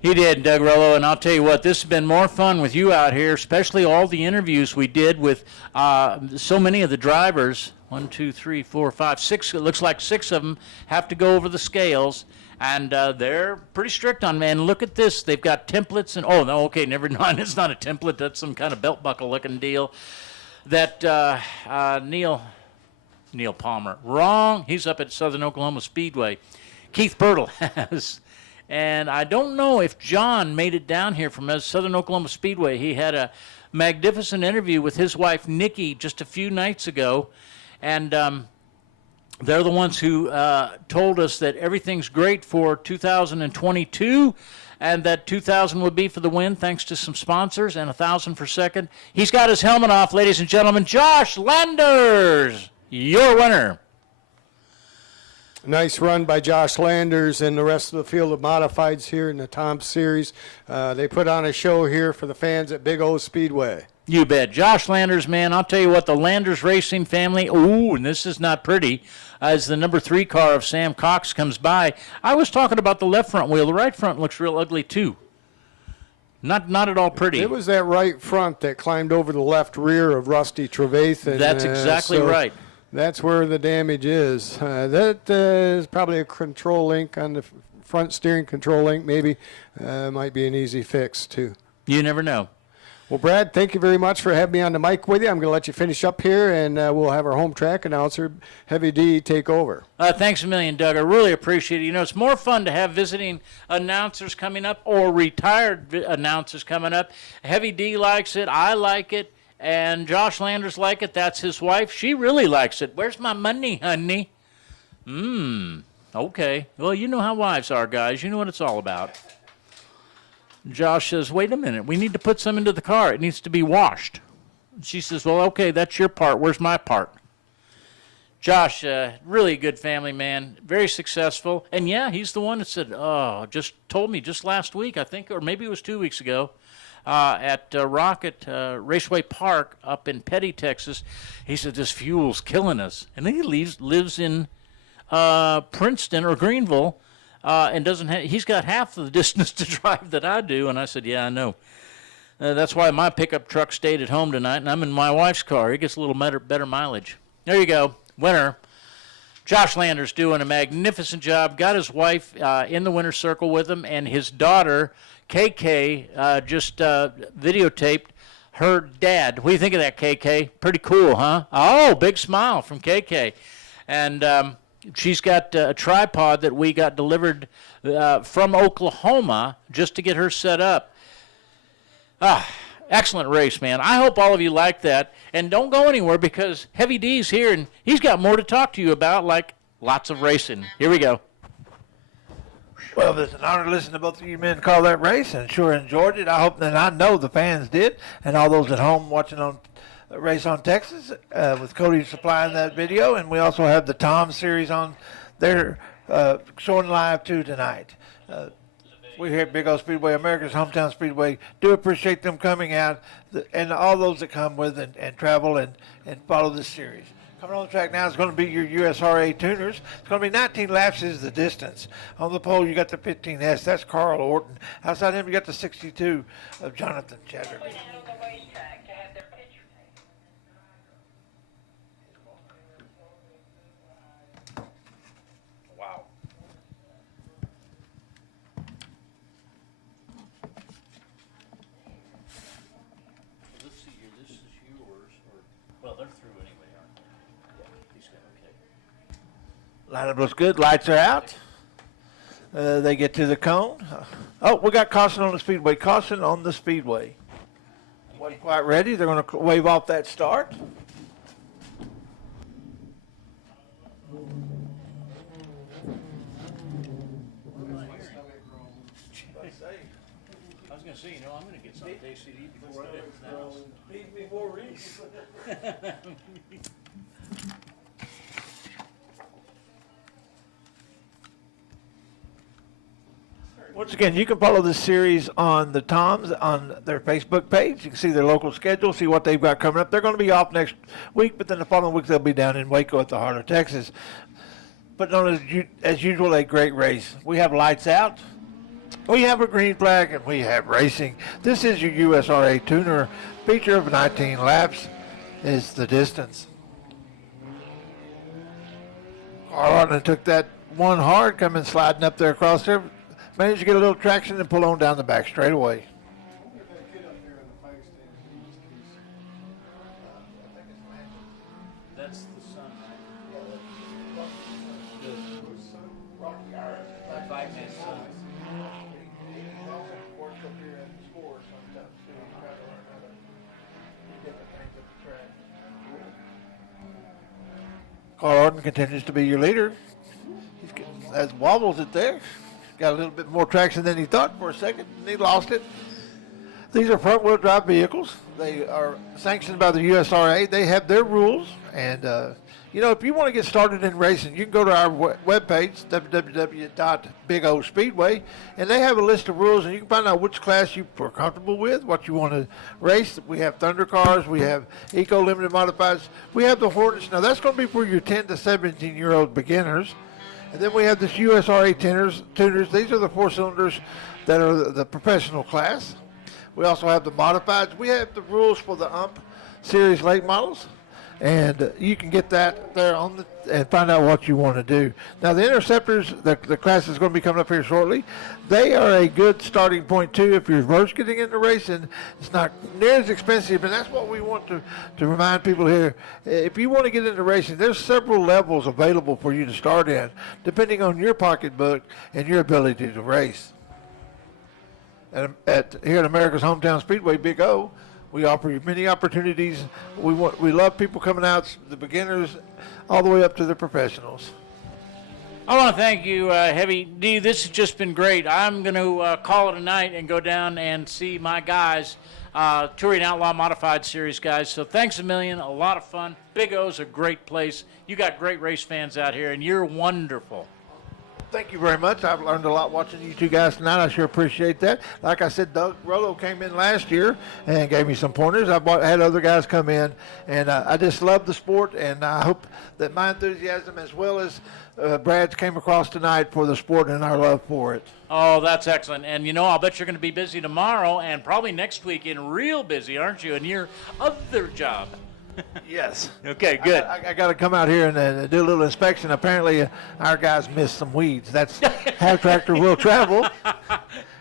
He did, Doug Rollo, and I'll tell you what, this has been more fun with you out here, especially all the interviews we did with so many of the drivers. 1, 2, 3, 4, 5, 6. It looks like 6 of them have to go over the scales. And they're pretty strict on, man. Look at this. They've got templates. And oh, no, okay, never mind. It's not a template. That's some kind of belt buckle looking deal. That Neil Palmer. Wrong. He's up at Southern Oklahoma Speedway. Keith Pirtle has. And I don't know if John made it down here from Southern Oklahoma Speedway. He had a magnificent interview with his wife, Nikki, just a few nights ago. And They're the ones who told us that everything's great for 2022 and that 2,000 would be for the win thanks to some sponsors and 1,000 for second. He's got his helmet off, ladies and gentlemen. Josh Landers, your winner. Nice run by Josh Landers and the rest of the field of modifieds here in the Tom Series. They put on a show here for the fans at Big O Speedway. You bet. Josh Landers, man, I'll tell you what, the Landers Racing family, ooh, and this is not pretty, as the number 3 car of Sam Cox comes by. I was talking about the left front wheel. The right front looks real ugly, too. Not at all pretty. It was that right front that climbed over the left rear of Rusty Trevathan. That's exactly right. That's where the damage is. That is probably a control link on the front steering control link, maybe. Might be an easy fix, too. You never know. Well, Brad, thank you very much for having me on the mic with you. I'm going to let you finish up here, and we'll have our home track announcer, Heavy D, take over. Thanks a million, Doug. I really appreciate it. You know, it's more fun to have visiting announcers coming up or retired announcers coming up. Heavy D likes it. I like it. And Josh Landers like it. That's his wife. She really likes it. Where's my money, honey? Okay. Well, you know how wives are, guys. You know what it's all about. Josh says, wait a minute, we need to put some into the car. It needs to be washed. She says, well, okay, that's your part. Where's my part? Josh, really a good family man, very successful. And, yeah, he's the one that said, just told me just last week, I think, or maybe it was 2 weeks ago, at Rocket Raceway Park up in Petty, Texas. He said, this fuel's killing us. And then he lives in Princeton or Greenville. And he's got half the distance to drive that I do. And I said, yeah, I know. That's why my pickup truck stayed at home tonight, and I'm in my wife's car. It gets a little better mileage. There you go. Winner. Josh Landers doing a magnificent job. Got his wife in the winner's circle with him, and his daughter, KK, just videotaped her dad. What do you think of that, KK? Pretty cool, huh? Oh, big smile from KK. And she's got a tripod that we got delivered from Oklahoma just to get her set up. Excellent race, man. I hope all of you like that. And don't go anywhere because Heavy D's here, and he's got more to talk to you about, like lots of racing. Here we go. Well, it's an honor to listen to both of you men call that race, and sure enjoyed it. I hope that I know the fans did, and all those at home watching on Race on Texas with Cody supplying that video, and we also have the Tom series on there showing live too tonight. We here at Big O Speedway, America's hometown speedway, do appreciate them coming out and all those that come with and travel and follow this series. Coming on the track now is going to be your USRA tuners. It's going to be 19 laps is the distance. On the pole, you got the 15S. That's Carl Orton. Outside him, you got the 62 of Jonathan Chatterby. Lineup looks good. Lights are out. They get to the cone. Oh, we got caution on the speedway. Caution on the speedway. Wasn't quite ready. They're going to wave off that start. I was going to say, I'm going to get some ACD before I do. Beat before Reese. Once again, you can follow this series on the Toms on their Facebook page. You can see their local schedule, see what they've got coming up. They're going to be off next week, but then the following week they'll be down in Waco at the heart of Texas. But as usual, a great race. We have lights out. We have a green flag, and we have racing. This is your USRA tuner. Feature of 19 laps is the distance. Carl took that one hard, coming sliding up there across there. Managed to get a little traction and pull on down the back straightaway. That's the sun, right? Five-man sun. Carl Orton continues to be your leader. Has wobbles it there. Got a little bit more traction than he thought for a second, and he lost it. These are front-wheel drive vehicles. They are sanctioned by the USRA. They have their rules, and if you want to get started in racing, you can go to our webpage, www.bigospeedway, and they have a list of rules, and you can find out which class you are comfortable with, what you want to race. We have Thunder cars. We have Eco Limited Modifieds. We have the Hornets. Now, that's going to be for your 10 to 17-year-old beginners. And then we have this USRA tuners. These are the 4-cylinders that are the professional class. We also have the modifieds. We have the rules for the UMP series late models. And you can get that there and find out what you want to do. Now, the Interceptors, the class is going to be coming up here shortly. They are a good starting point, too, if you're first getting into racing. It's not near as expensive, and that's what we want to remind people here. If you want to get into racing, there's several levels available for you to start in, depending on your pocketbook and your ability to race. Here at America's Hometown Speedway, Big O, we offer you many opportunities. We love people coming out, the beginners, all the way up to the professionals. I want to thank you, Heavy D. This has just been great. I'm going to call it a night and go down and see my guys, Touring Outlaw Modified Series guys. So thanks a million. A lot of fun. Big O's a great place. You got great race fans out here, and you're wonderful. Thank you very much. I've learned a lot watching you two guys tonight. I sure appreciate that. Like I said, Doug Rollo came in last year and gave me some pointers. I had other guys come in, and I just love the sport, and I hope that my enthusiasm as well as Brad's came across tonight for the sport and our love for it. Oh, that's excellent. And, I'll bet you're going to be busy tomorrow and probably next weekend real busy, aren't you, in your other job? Yes. Okay, good. I got to come out here and do a little inspection. Apparently, our guys missed some weeds. That's how tractor will travel.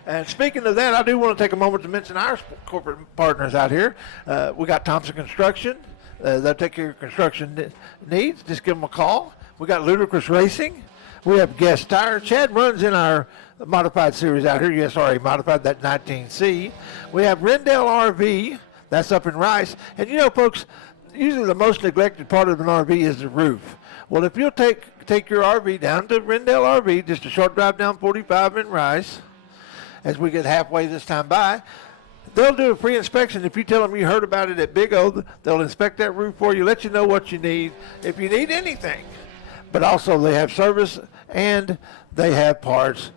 And speaking of that, I do want to take a moment to mention our corporate partners out here. We got Thompson Construction. They'll take care of your construction needs. Just give them a call. We got Ludicrous Racing. We have Guest Tire. Chad runs in our modified series out here. USRA modified, that 19C. We have Rendell RV. That's up in Rice. And folks, usually the most neglected part of an RV is the roof. Well, if you'll take your RV down to Rendell RV, just a short drive down 45 in Rice, as we get halfway this time by, they'll do a free inspection. If you tell them you heard about it at Big O, they'll inspect that roof for you, let you know what you need, if you need anything. But also they have service and they have parts.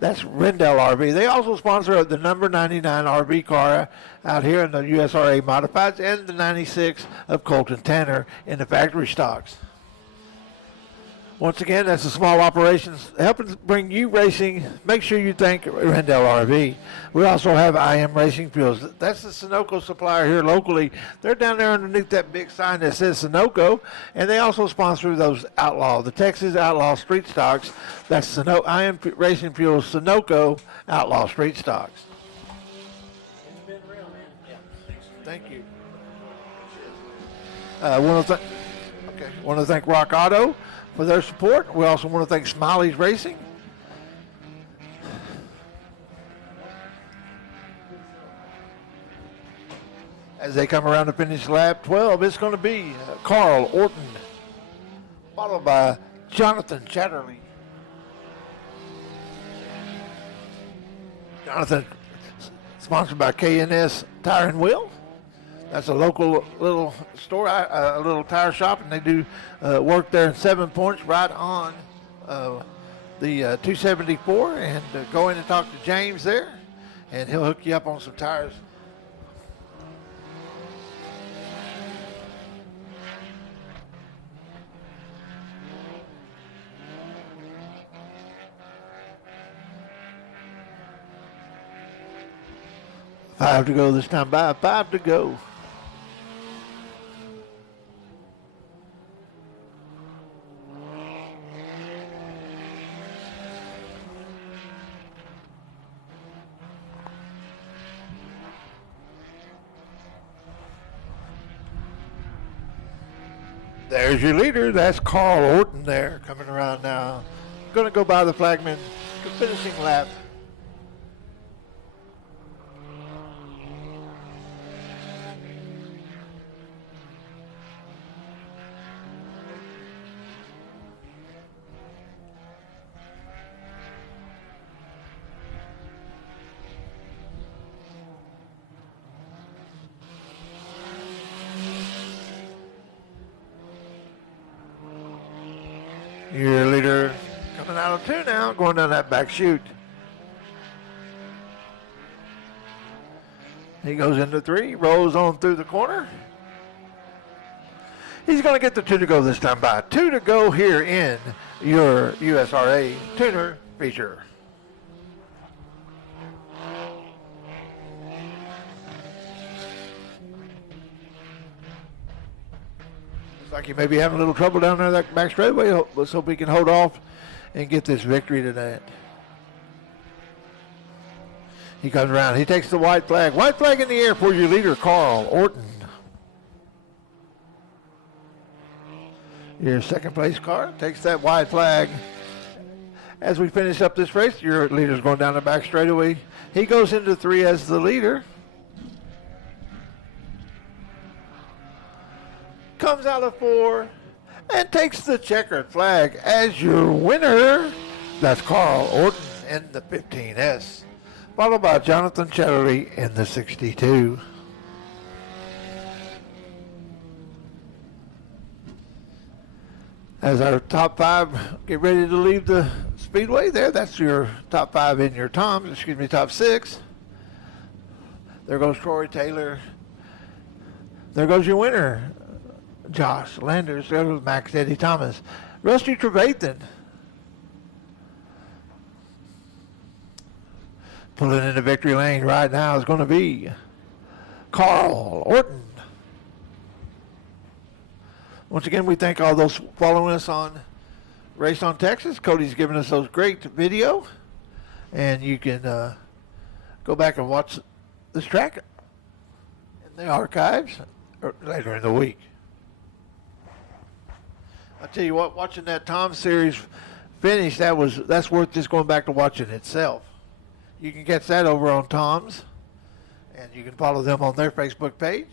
That's Rendell RV. They also sponsor the number 99 RV car out here in the USRA Modifieds and the 96 of Colton Tanner in the factory stocks. Once again, that's a small operations helping bring you racing. Make sure you thank Rendell RV. We also have IM Racing Fuels. That's the Sunoco supplier here locally. They're down there underneath that big sign that says Sunoco, and they also sponsor those Outlaw, the Texas Outlaw Street Stocks. That's IM Racing Fuels Sunoco Outlaw Street Stocks. Thank you. Want to thank Rock Auto for their support. We also want to thank Smiley's Racing. As they come around to finish lap 12, it's going to be Carl Orton, followed by Jonathan Chatterley. Jonathan, sponsored by KNS Tire and Wheel. That's a local little store, a little tire shop, and they do work there in 7 Points right on the 274. And go in and talk to James there, and he'll hook you up on some tires. Five to go this time by, 5 to go. There's your leader. That's Carl Orton there coming around now. Going to go by the flagman. Finishing lap. Your leader coming out of 2 now, going down that back chute. He goes into 3, rolls on through the corner. He's going to get the 2 to go this time by. 2 to go here in your USRA tuner feature. Looks like he may be having a little trouble down there that back straightaway. Let's hope he can hold off and get this victory tonight. He comes around. He takes the white flag. White flag in the air for your leader, Carl Orton. Your second place car takes that white flag. As we finish up this race, your leader's going down the back straightaway. He goes into 3 as the leader. Comes out of 4 and takes the checkered flag as your winner. That's Carl Orton in the 15S, followed by Jonathan Chatterley in the 62. As our top 5 get ready to leave the Speedway there, that's your top 5 in your top 6. There goes Troy Taylor. There goes your winner, Josh Landers. There goes Max Eddie Thomas. Rusty Trevathan. Pulling into victory lane right now is going to be Carl Orton. Once again, we thank all those following us on Race on Texas. Cody's given us those great video, and you can go back and watch this track in the archives later in the week. I tell you what, watching that Tom series finish, that's worth just going back to watching itself. You can catch that over on Tom's, and you can follow them on their Facebook page.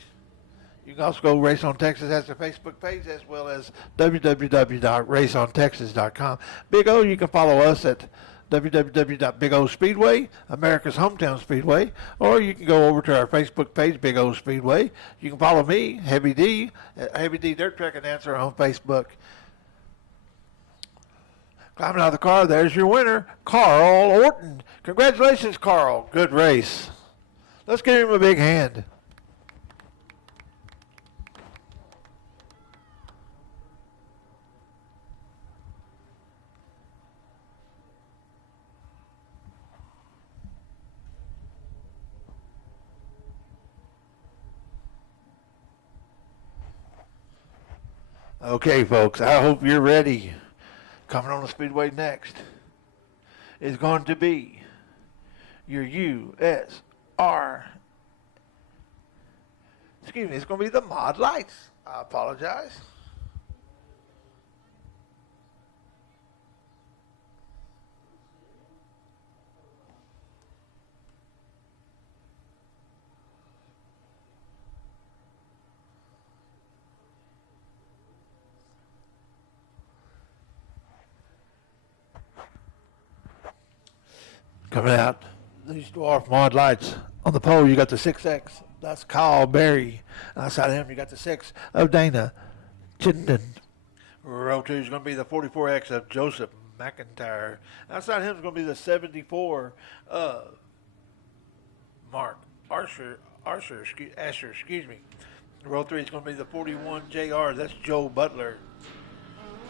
You can also go Race on Texas has their Facebook page, as well as www.raceontexas.com. Big O, you can follow us at www.Big O Speedway, America's hometown speedway, or you can go over to our Facebook page, Big O Speedway. You can follow me, Heavy D, at Heavy D Dirt Track and Answer on Facebook. Climbing out of the car, there's your winner, Carl Orton. Congratulations, Carl. Good race. Let's give him a big hand. Okay, folks, I hope you're ready. Coming on the Speedway next is going to be your USR. Excuse me, it's going to be the Mod Lights. I apologize. Coming out, these dwarf Mod Lights. On the pole, you got the 6X. That's Kyle Berry. Outside of him, you got the 6 of Dana Chittenden. Row 2 is going to be the 44X of Joseph McIntyre. Outside of him is going to be the 74 of Mark Asher, excuse me. Row 3 is going to be the 41 JR. That's Joe Butler.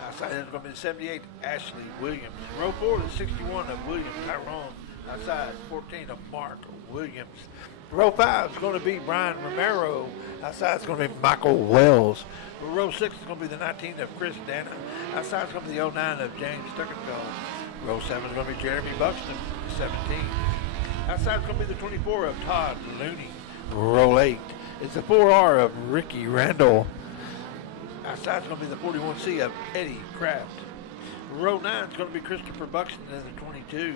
Outside of him is going to be the 78 Ashley Williams. Row 4 is 61 of William Tyrone. Outside, 14 of Mark Williams. Row 5 is going to be Brian Romero. Outside, it's going to be Michael Wells. Row 6 is going to be the 19 of Chris Dana. Outside, it's going to be the 09 of James Stuckenfeld. Row 7 is going to be Jeremy Buxton, 17. Outside, it's going to be the 24 of Todd Looney. Row 8 is the 4R of Ricky Randall. Outside, it's going to be the 41C of Eddie Kraft. Row 9 is going to be Christopher Buxton in the 22.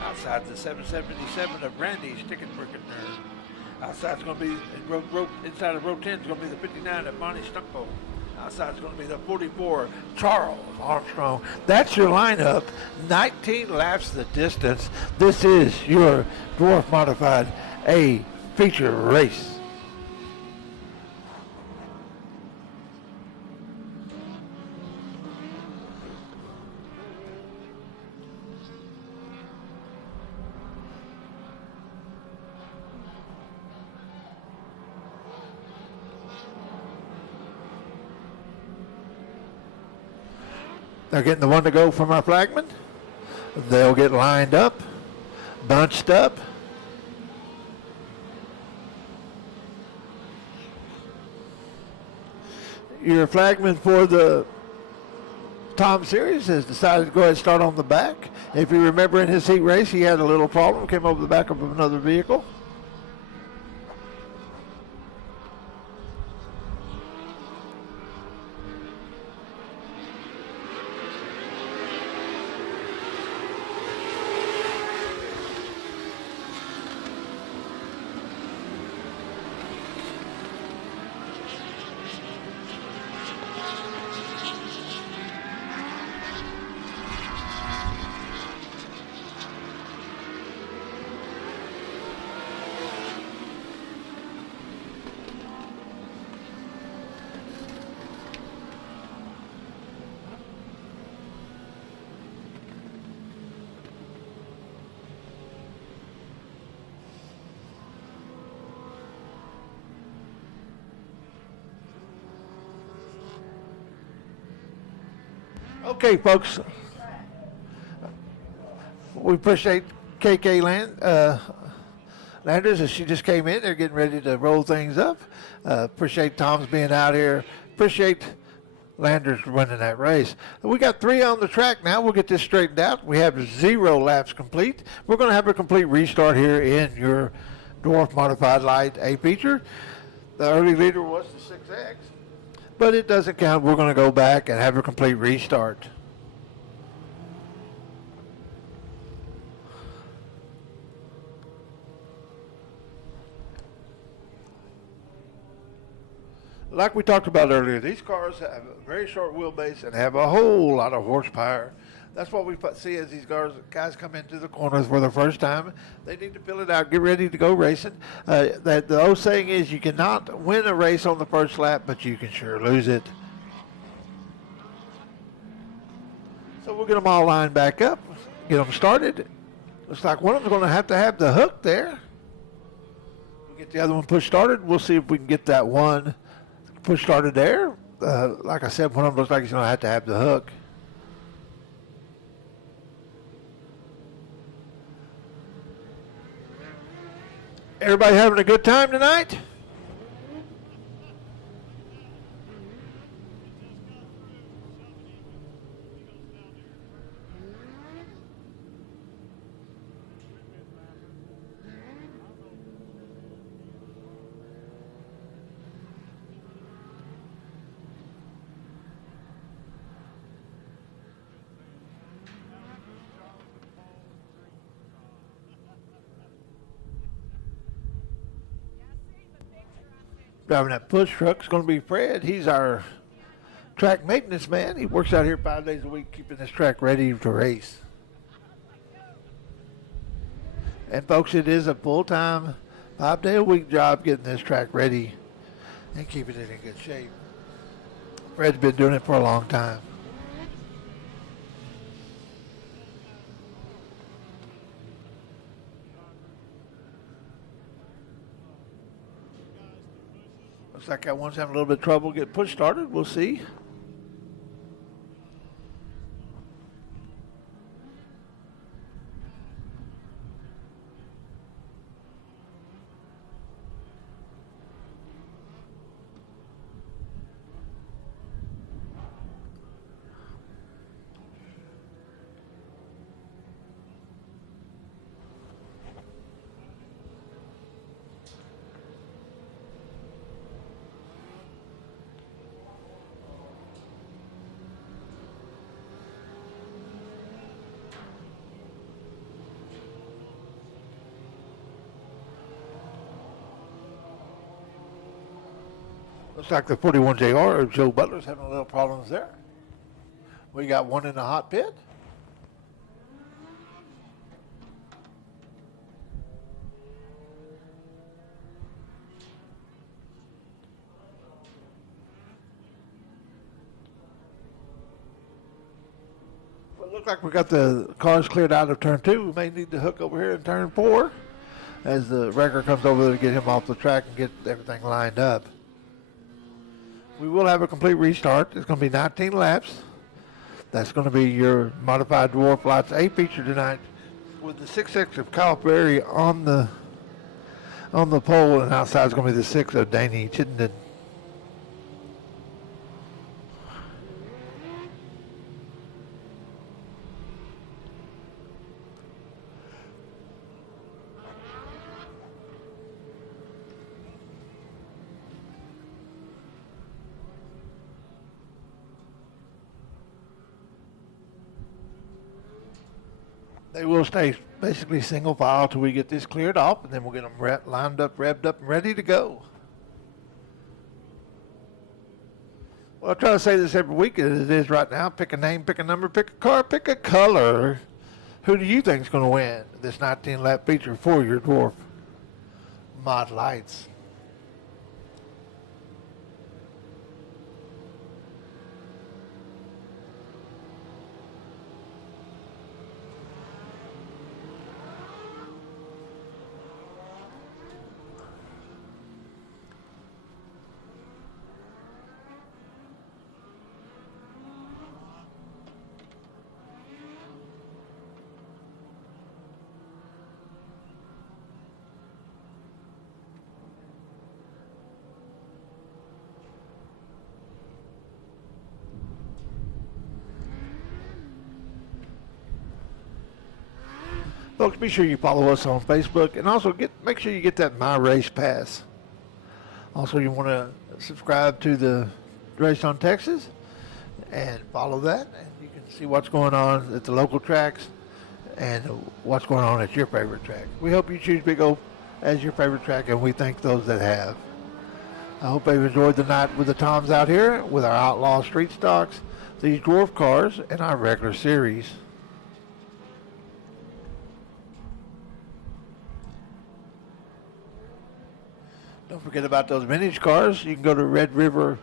Outside the 777 of Randy Stickenbrickner. Outside it's going to be inside of row 10 is going to be the 59 of Monty Stunkbo. Outside it's going to be the 44 Charles Armstrong. That's your lineup. 19 laps the distance. This is your Dwarf Modified A feature race. They're getting the one to go from our flagman. They'll get lined up, bunched up. Your flagman for the Tom Series has decided to go ahead and start on the back. If you remember in his heat race, he had a little problem, came over the back of another vehicle. Okay, folks. We appreciate KK Landers as she just came in. They're getting ready to roll things up. Appreciate Tom's being out here. Appreciate Landers running that race. We got 3 on the track now. We'll get this straightened out. We have 0 laps complete. We're going to have a complete restart here in your Dwarf Modified Light A feature. The early leader was the 6X. But it doesn't count. We're going to go back and have a complete restart. Like we talked about earlier, these cars have a very short wheelbase and have a whole lot of horsepower. That's what we see as these guys come into the corners for the first time. They need to fill it out, get ready to go racing. The old saying is you cannot win a race on the first lap, but you can sure lose it. So we'll get them all lined back up, get them started. Looks like one of them's going to have the hook there. We'll get the other one push started. We'll see if we can get that one push started there. Like I said, one of them looks like he's going to have the hook. Everybody having a good time tonight? Driving that push truck is going to be Fred. He's our track maintenance man. He works out here 5 days a week, keeping this track ready to race. And folks, it is a full-time, 5-day-a-week job getting this track ready and keeping it in good shape. Fred's been doing it for a long time. Looks like that one's having a little bit of trouble getting push started. We'll see. Looks like the 41JR of Joe Butler's having a little problems there. We got one in the hot pit. Well, it looks like we got the cars cleared out of turn 2. We may need to hook over here in turn 4 as the wrecker comes over there to get him off the track and get everything lined up. We will have a complete restart. It's going to be 19 laps. That's going to be your modified dwarf lots A feature tonight, with the 6X of Kyle Berry on the pole, and outside is going to be the 6 of Danny Chittenden. They will stay basically single file till we get this cleared off, and then we'll get them lined up, revved up, and ready to go. Well, I try to say this every week as it is right now. Pick a name, pick a number, pick a car, pick a color. Who do you think is going to win this 19-lap feature for your dwarf mod lights? Folks, be sure you follow us on Facebook, and also make sure you get that My Race Pass. Also, you want to subscribe to the Race on Texas and follow that, and you can see what's going on at the local tracks and what's going on at your favorite track. We hope you choose Big O as your favorite track, and we thank those that have. I hope they've enjoyed the night with the Toms out here with our Outlaw Street Stocks, these dwarf cars, and our regular series. Don't forget about those vintage cars. You can go to Red River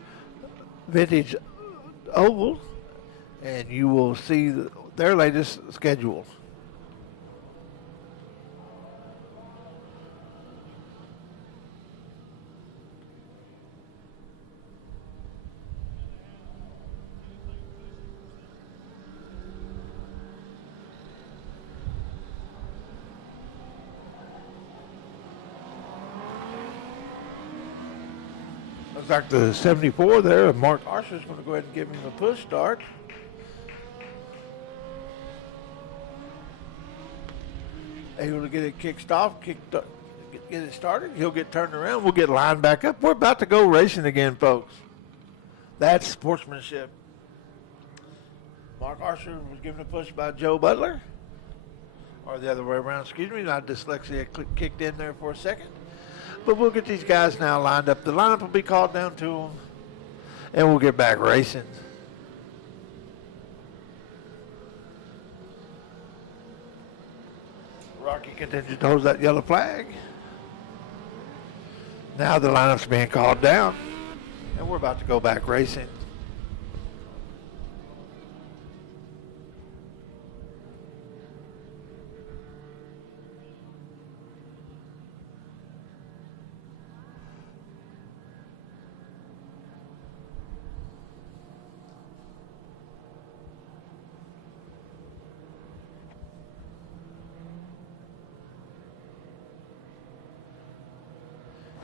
Vintage Oval, and you will see their latest schedule. Looks like the 74 there, Mark Archer's going to go ahead and give him a push start. Able to get it kicked off, get it started. He'll get turned around. We'll get lined back up. We're about to go racing again, folks. That's sportsmanship. Mark Archer was given a push by Joe Butler. Or the other way around, excuse me. My dyslexia kicked in there for a second. But we'll get these guys now lined up. The lineup will be called down to them, and we'll get back racing. Rocky continues to hold that yellow flag. Now the lineup's being called down, and we're about to go back racing.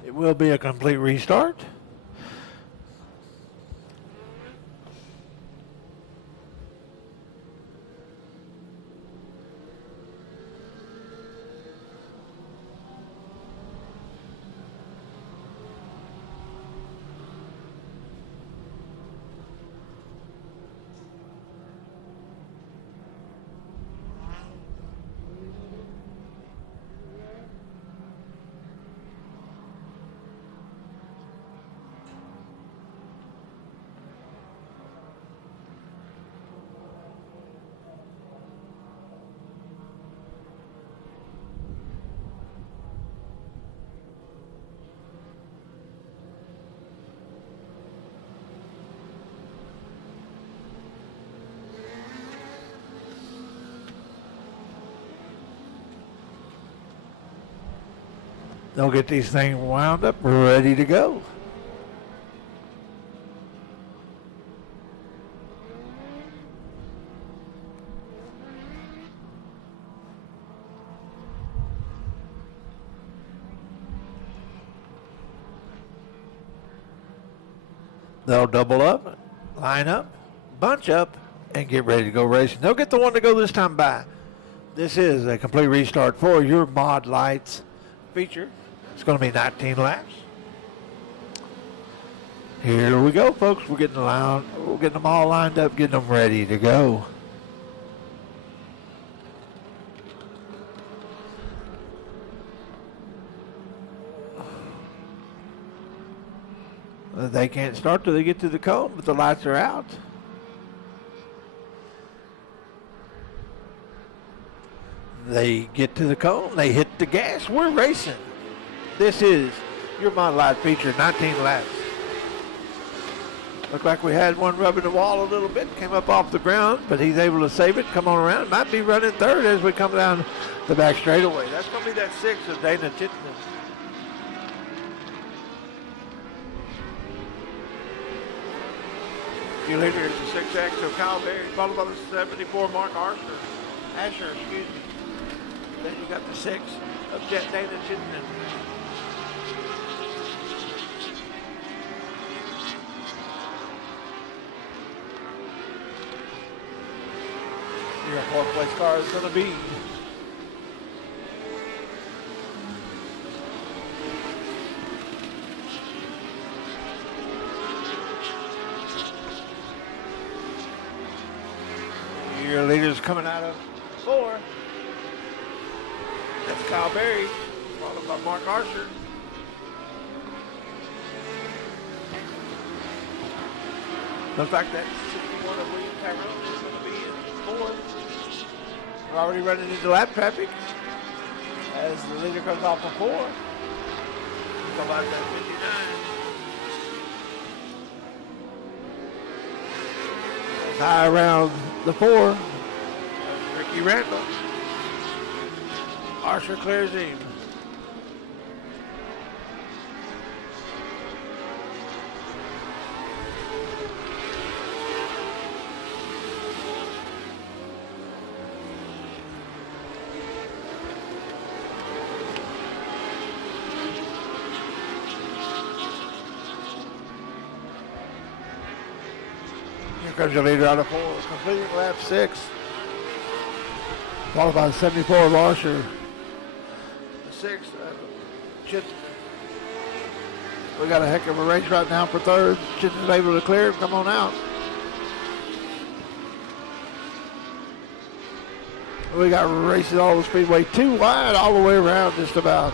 It will be a complete restart. They'll get these things wound up, ready to go. They'll double up, line up, bunch up, and get ready to go racing. They'll get the one to go this time by. This is a complete restart for your Mod Lights feature. It's going to be 19 laps. Here we go, folks. We're getting them all lined up, getting them ready to go. They can't start till they get to the cone, but the lights are out. They get to the cone, they hit the gas. We're racing. This is your Mod Light feature, 19 laps. Looked like we had one rubbing the wall a little bit, came up off the ground, but he's able to save it, come on around. Might be running third as we come down the back straightaway. That's going to be that 6 of Dana Chittenden. Your leader is the 6X of Kyle Berry, followed by the 74 Mark Asher, excuse me. Then you got the 6 of Dana Chittenden. Your 4th place car is going to be your leader's coming out of 4. That's Kyle Berry, followed by Mark Archer. Looks like that 61 of William Tyrone is going to be in 4th. We're already running into lap traffic as the leader comes off of 4. Come out that 59. That's high around the 4. That's Ricky Randall. Archer clears him. Here comes your leader out of 4, completing lap 6. Followed by the 74 of Archer. 6, Chittenden. We got a heck of a race right now for 3rd. Chittenden's able to clear. Come on out. We got races all the Speedway 2 wide all the way around just about.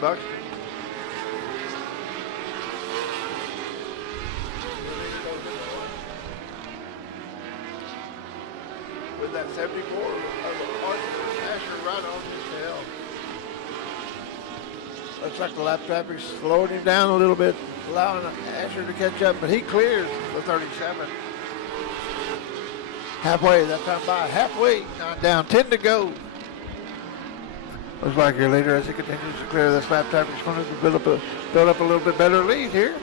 Buxton. With that 74 of Asher right on his tail. Looks like the lap traffic's slowing him down a little bit, allowing Asher to catch up, but he clears the 37. Halfway, that time by halfway, down 10 to go. Looks like your leader, as he continues to clear this lap traffic, is going to build up a little bit better lead here.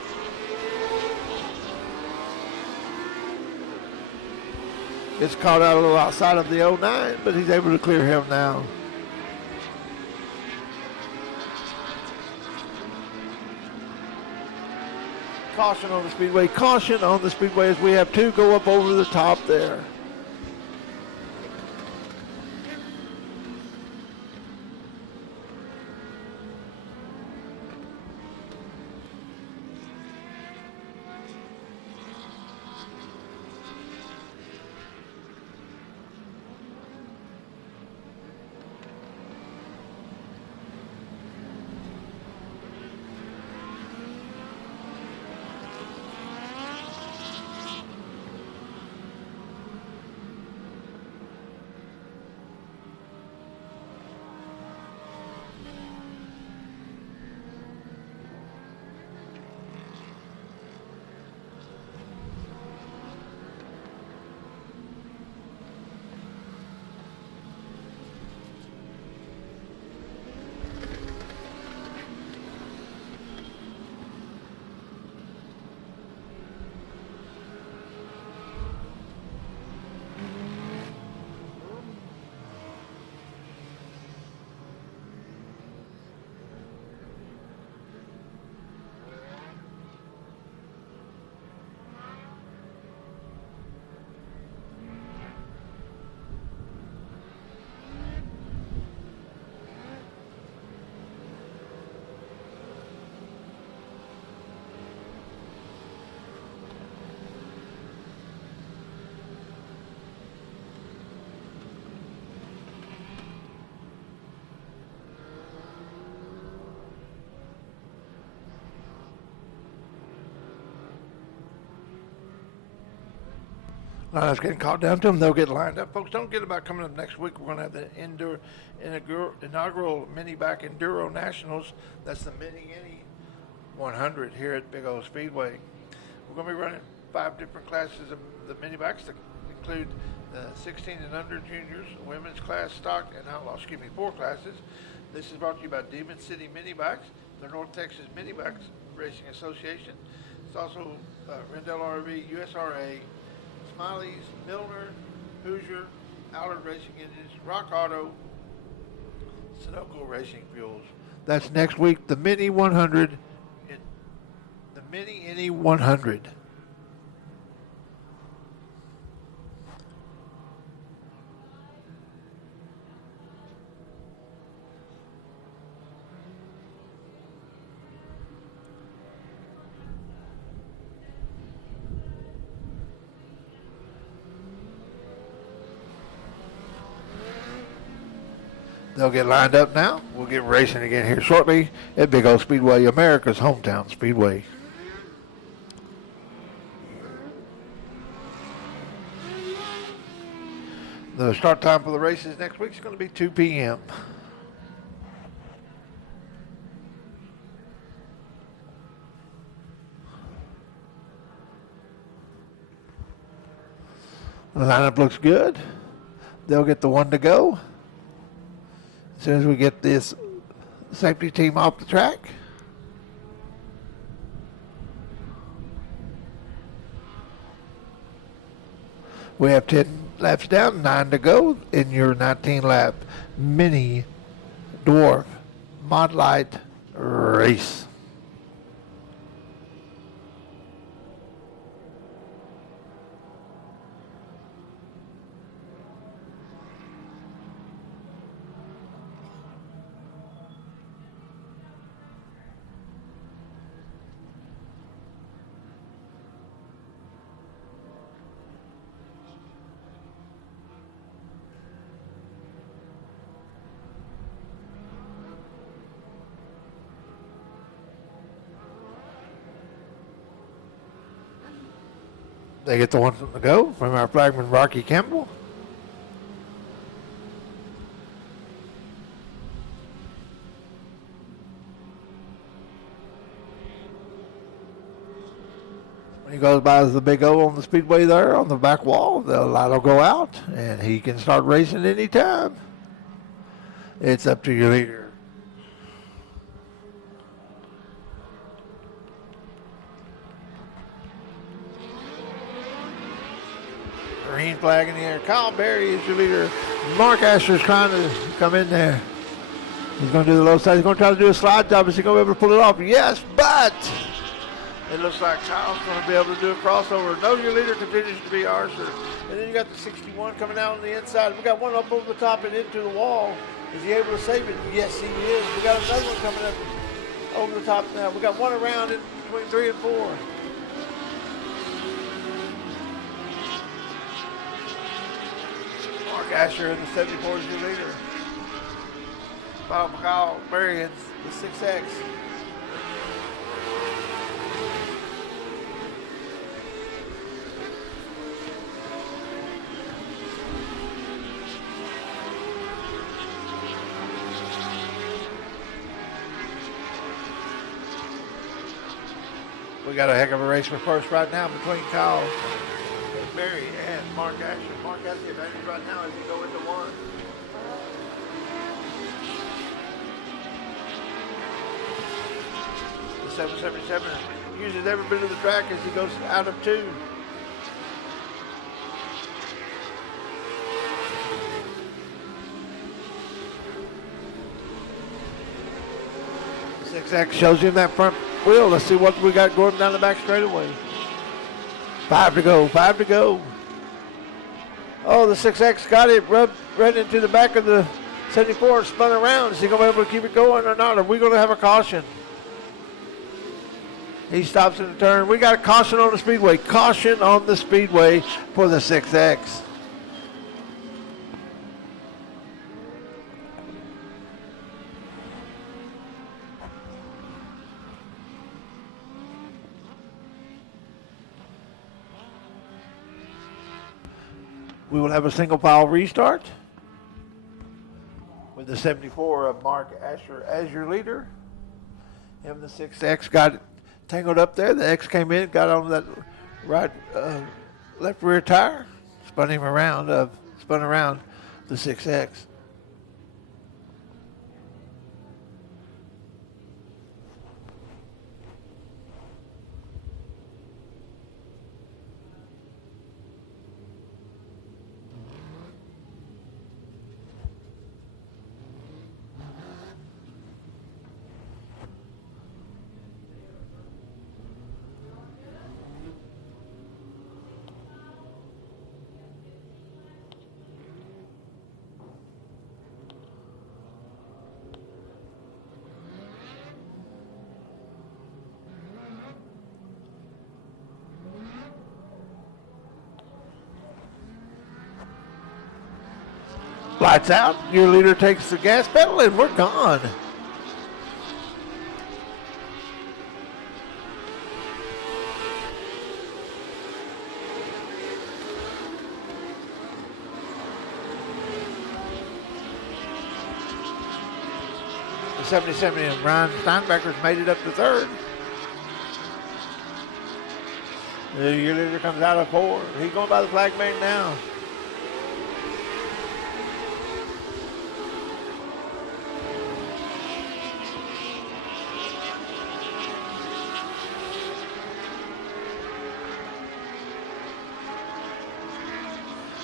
Gets caught out a little outside of the 09, but he's able to clear him now. Caution on the Speedway. Caution on the Speedway as we have 2 go up over the top there. That's getting called down to them. They'll get lined up. Folks, don't forget about coming up next week. We're going to have the inaugural mini bike enduro nationals. That's the mini 100 here at Big O Speedway. We're going to be running 5 different classes of the mini bikes that include the 16 and under juniors, women's class, stock, and outlaw. 4 classes. This is brought to you by Demon City Mini Bikes, the North Texas Mini Bikes Racing Association. It's also Rendell RV, USRA, Smiley's, Milner, Hoosier, Allard Racing Engines, Rock Auto, Sunoco Racing Fuels. That's next week, the Mini 100, the Mini 100. They'll get lined up now. We'll get racing again here shortly at Big O Speedway, America's hometown speedway. The start time for the races next week is going to be 2 p.m. The lineup looks good. They'll get the one to go as soon as we get this safety team off the track. We have 10 laps down, 9 to go in your 19-lap mini dwarf mod light race. They get the one to go from our flagman, Rocky Campbell. When he goes by the Big O on the speedway there on the back wall, the light will go out, and he can start racing anytime. It's up to your leader. Green flag in the air. Kyle Berry is your leader. Mark Asher's trying to come in there. He's going to do the low side. He's going to try to do a slide job. Is he going to be able to pull it off? Yes, but it looks like Kyle's going to be able to do a crossover. No, your leader continues to be Archer. And then you got the 61 coming out on the inside. We got one up over the top and into the wall. Is he able to save it? Yes, he is. We got another one coming up over the top now. We got one around in between 3 and 4. Mark Asher in the 74 is your leader. Bob Kyle Berry in the 6X. We got a heck of a race for first right now between Kyle Berry and Mark Asher. Mark has the advantage right now as he go into one. The 777 uses every bit of the track as he goes out of 2. The 6X shows him that front wheel. Let's see what we got going down the back straightaway. 5 to go, 5 to go. Oh, the 6X got it, rubbed right into the back of the 74 and spun around. Is he going to be able to keep it going or not? Are we going to have a caution? He stops in the turn. We got a caution on the speedway. Caution on the speedway for the 6X. We will have a single file restart with the 74 of Mark Asher as your leader. Him, the 6X got tangled up there. The X came in, got on that right left rear tire, spun around the 6X. Lights out. Your leader takes the gas pedal and we're gone. The 77 of Brian Steinbecker's made it up to third. Your leader comes out of 4. He's going by the flag main now.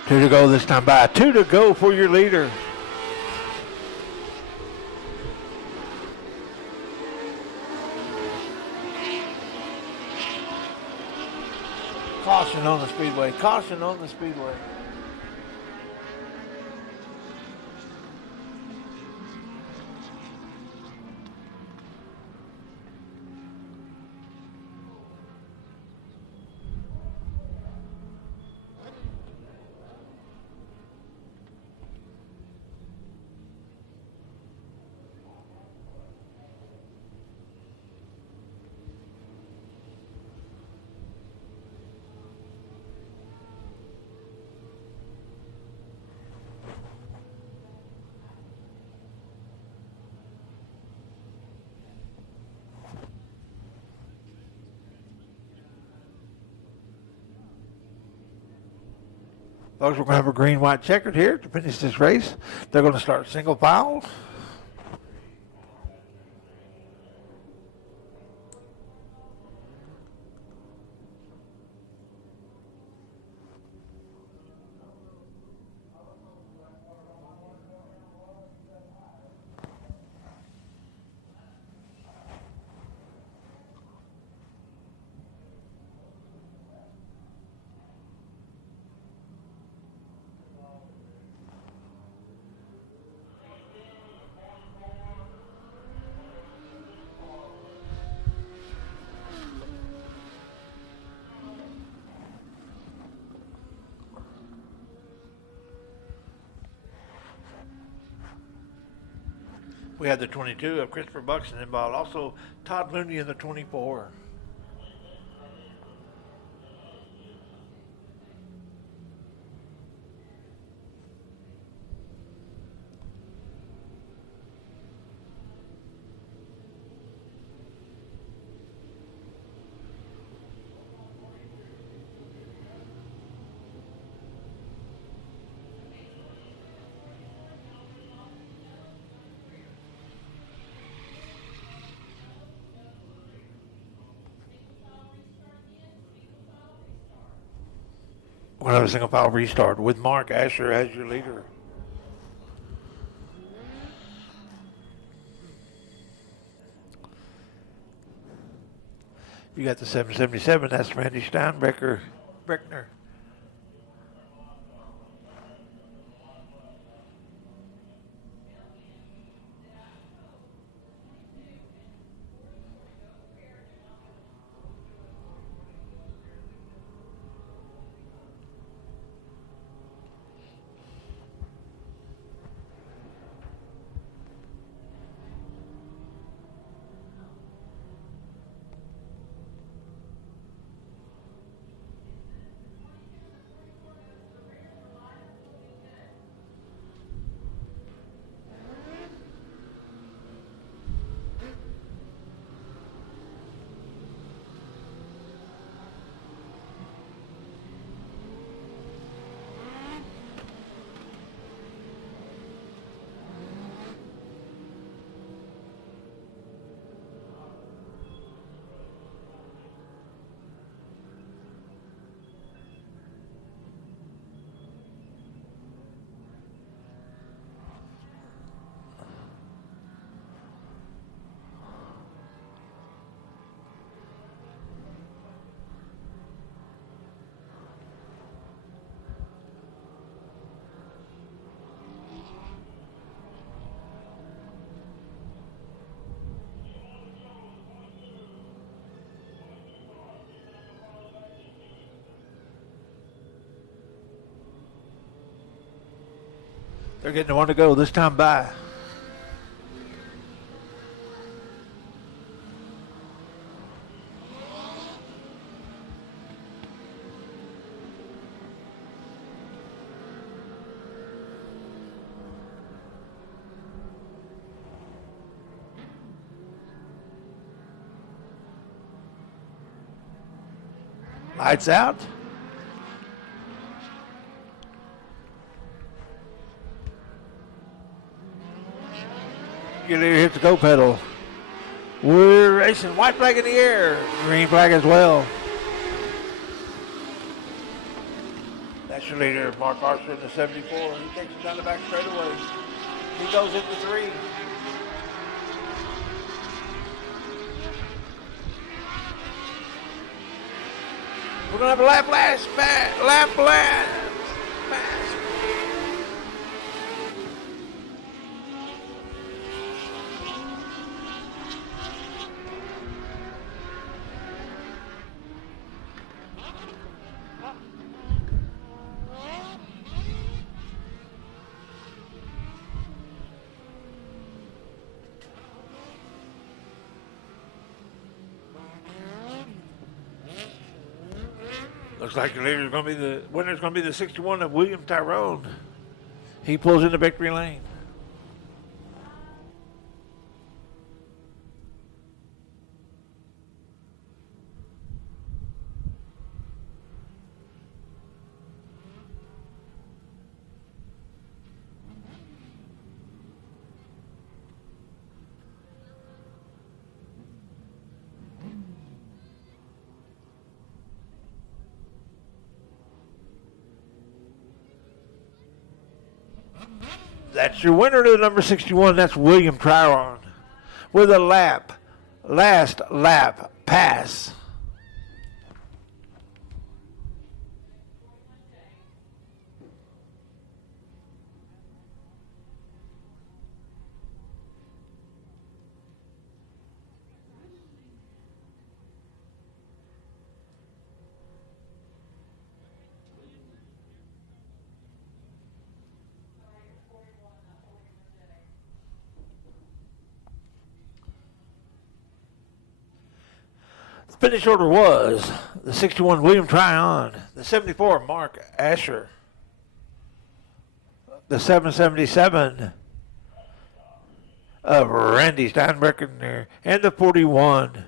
Two to go this time by. 2 to go for your leader. Caution on the speedway. Caution on the speedway. Folks, we're going to have a green-white checkered here to finish this race. They're going to start single file. We had the 22 of Christopher Buxton involved. Also, Todd Looney in the 24. We'll have a single file restart with Mark Asher as your leader. You got the 777, that's Randy Steinbrecher, Breckner. They're getting the one to go this time by. Lights out. Get here, hit the go pedal. We're racing. White flag in the air. Green flag as well. That's your leader, Mark Archer in the 74. He takes it down the back straightaway. He goes into 3. We're going to have a lap blast. Lap blast. Looks like the leader's going to be the winner's going to be the 61 of William Tyrone. He pulls into victory lane. That's your winner to the number 61. That's William Tyrone with a last lap pass. Finish order was the 61 William Tryon, the 74 Mark Asher, the 777 of Randy Steinbrecher, and the 41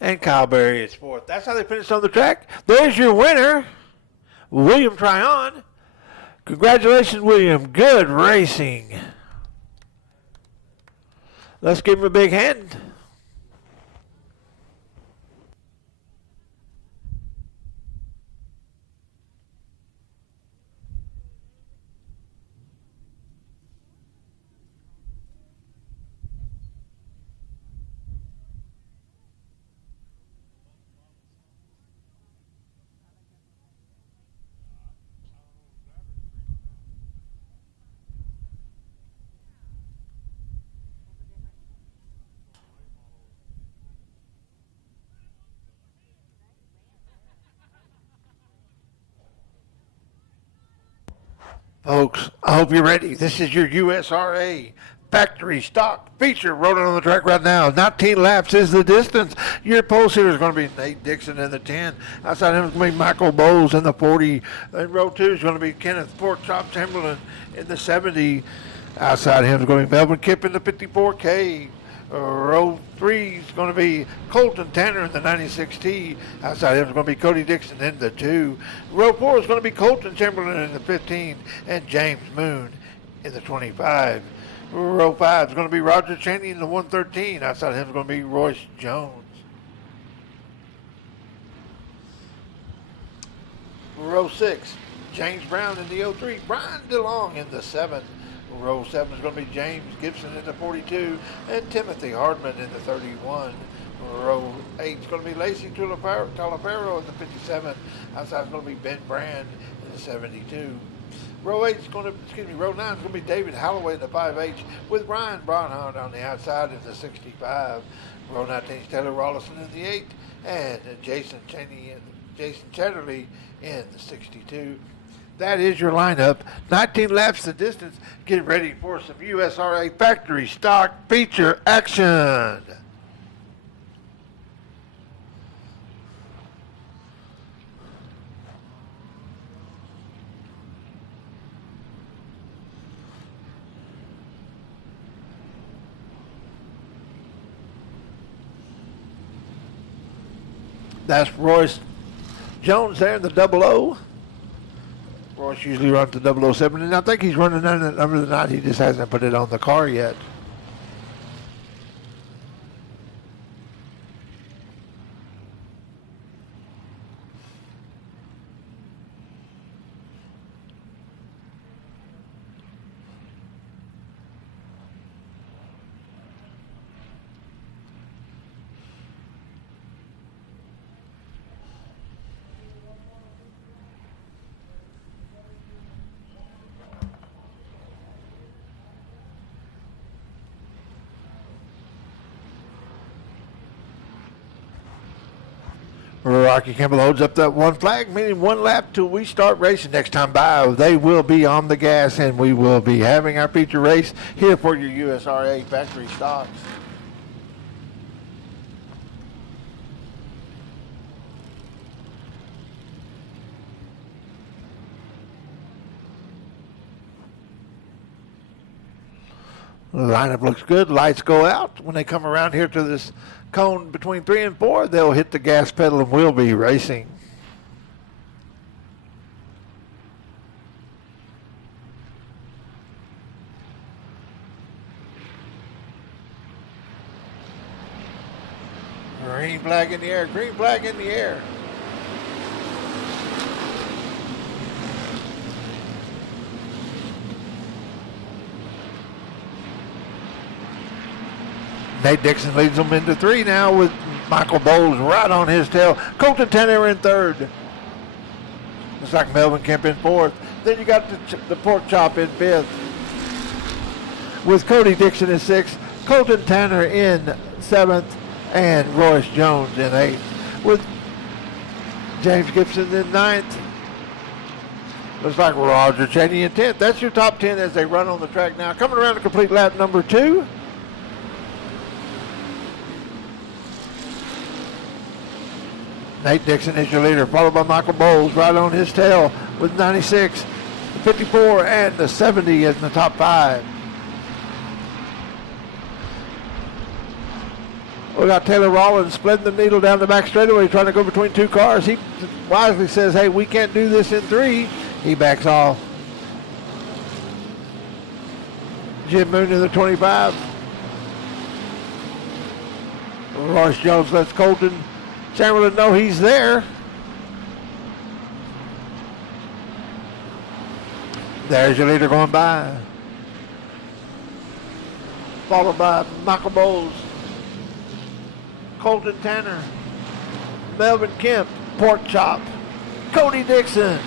and Kyle Berry is fourth. That's how they finished on the track. There's your winner, William Tryon. Congratulations, William. Good racing. Let's give him a big hand. Folks, I hope you're ready. This is your USRA factory stock feature rolling on the track right now. 19 laps is the distance. Your pole sitter is going to be Nate Dixon in the 10. Outside him is going to be Michael Bowles in the 40. In row 2 is going to be Kenneth Pork Chop Chamberlain in the 70. Outside him is going to be Melvin Kipp in the 54K. Row 3 is going to be Colton Tanner in the 96T. Outside him is going to be Cody Dixon in the 2. Row 4 is going to be Colton Chamberlain in the 15 and James Moon in the 25. Row 5 is going to be Roger Cheney in the 113. Outside him is going to be Royce Jones. Row 6, James Brown in the 03. Brian DeLong in the 7. Row 7 is going to be James Gibson in the 42 and Timothy Hardman in the 31. Row 8 is going to be Lacey Talafaro in the 57. Outside is going to be Ben Brand in the 72. Row 9 is going to be David Holloway in the 5H with Ryan Braunhard on the outside in the 65. Row 19 is Taylor Rollison in the 8 and Jason Chatterley in the 62. That is your lineup. 19 laps the distance. Get ready for some USRA factory stock feature action. That's Royce Jones there in the 00. Royce usually runs the 007, and I think he's running that number tonight. He just hasn't put it on the car yet. Rocky Campbell holds up that one flag, meaning one lap till we start racing. Next time by, they will be on the gas, and we will be having our feature race here for your USRA factory stocks. The lineup looks good. Lights go out. When they come around here to this cone between 3 and 4, they'll hit the gas pedal and we'll be racing. Green flag in the air. Green flag in the air. Nate Dixon leads them into 3 now with Michael Bowles right on his tail. Colton Tanner in 3rd. Looks like Melvin Kemp in 4th. Then you got the pork chop in 5th. With Cody Dixon in 6th, Colton Tanner in 7th, and Royce Jones in 8th. With James Gibson in 9th. Looks like Roger Cheney in 10th. That's your top 10 as they run on the track now. Coming around to complete lap number 2. Nate Dixon is your leader, followed by Michael Bowles right on his tail with 96, 54, and the 70 in the top 5. We got Taylor Rollins splitting the needle down the back straightaway, trying to go between 2 cars. He wisely says, hey, we can't do this in 3. He backs off. Jim Moon in the 25. Royce Jones lets Colton Chamberlain know he's there. There's your leader going by. Followed by Michael Bowles, Colton Tanner, Melvin Kemp, Pork Chop, Cody Dixon,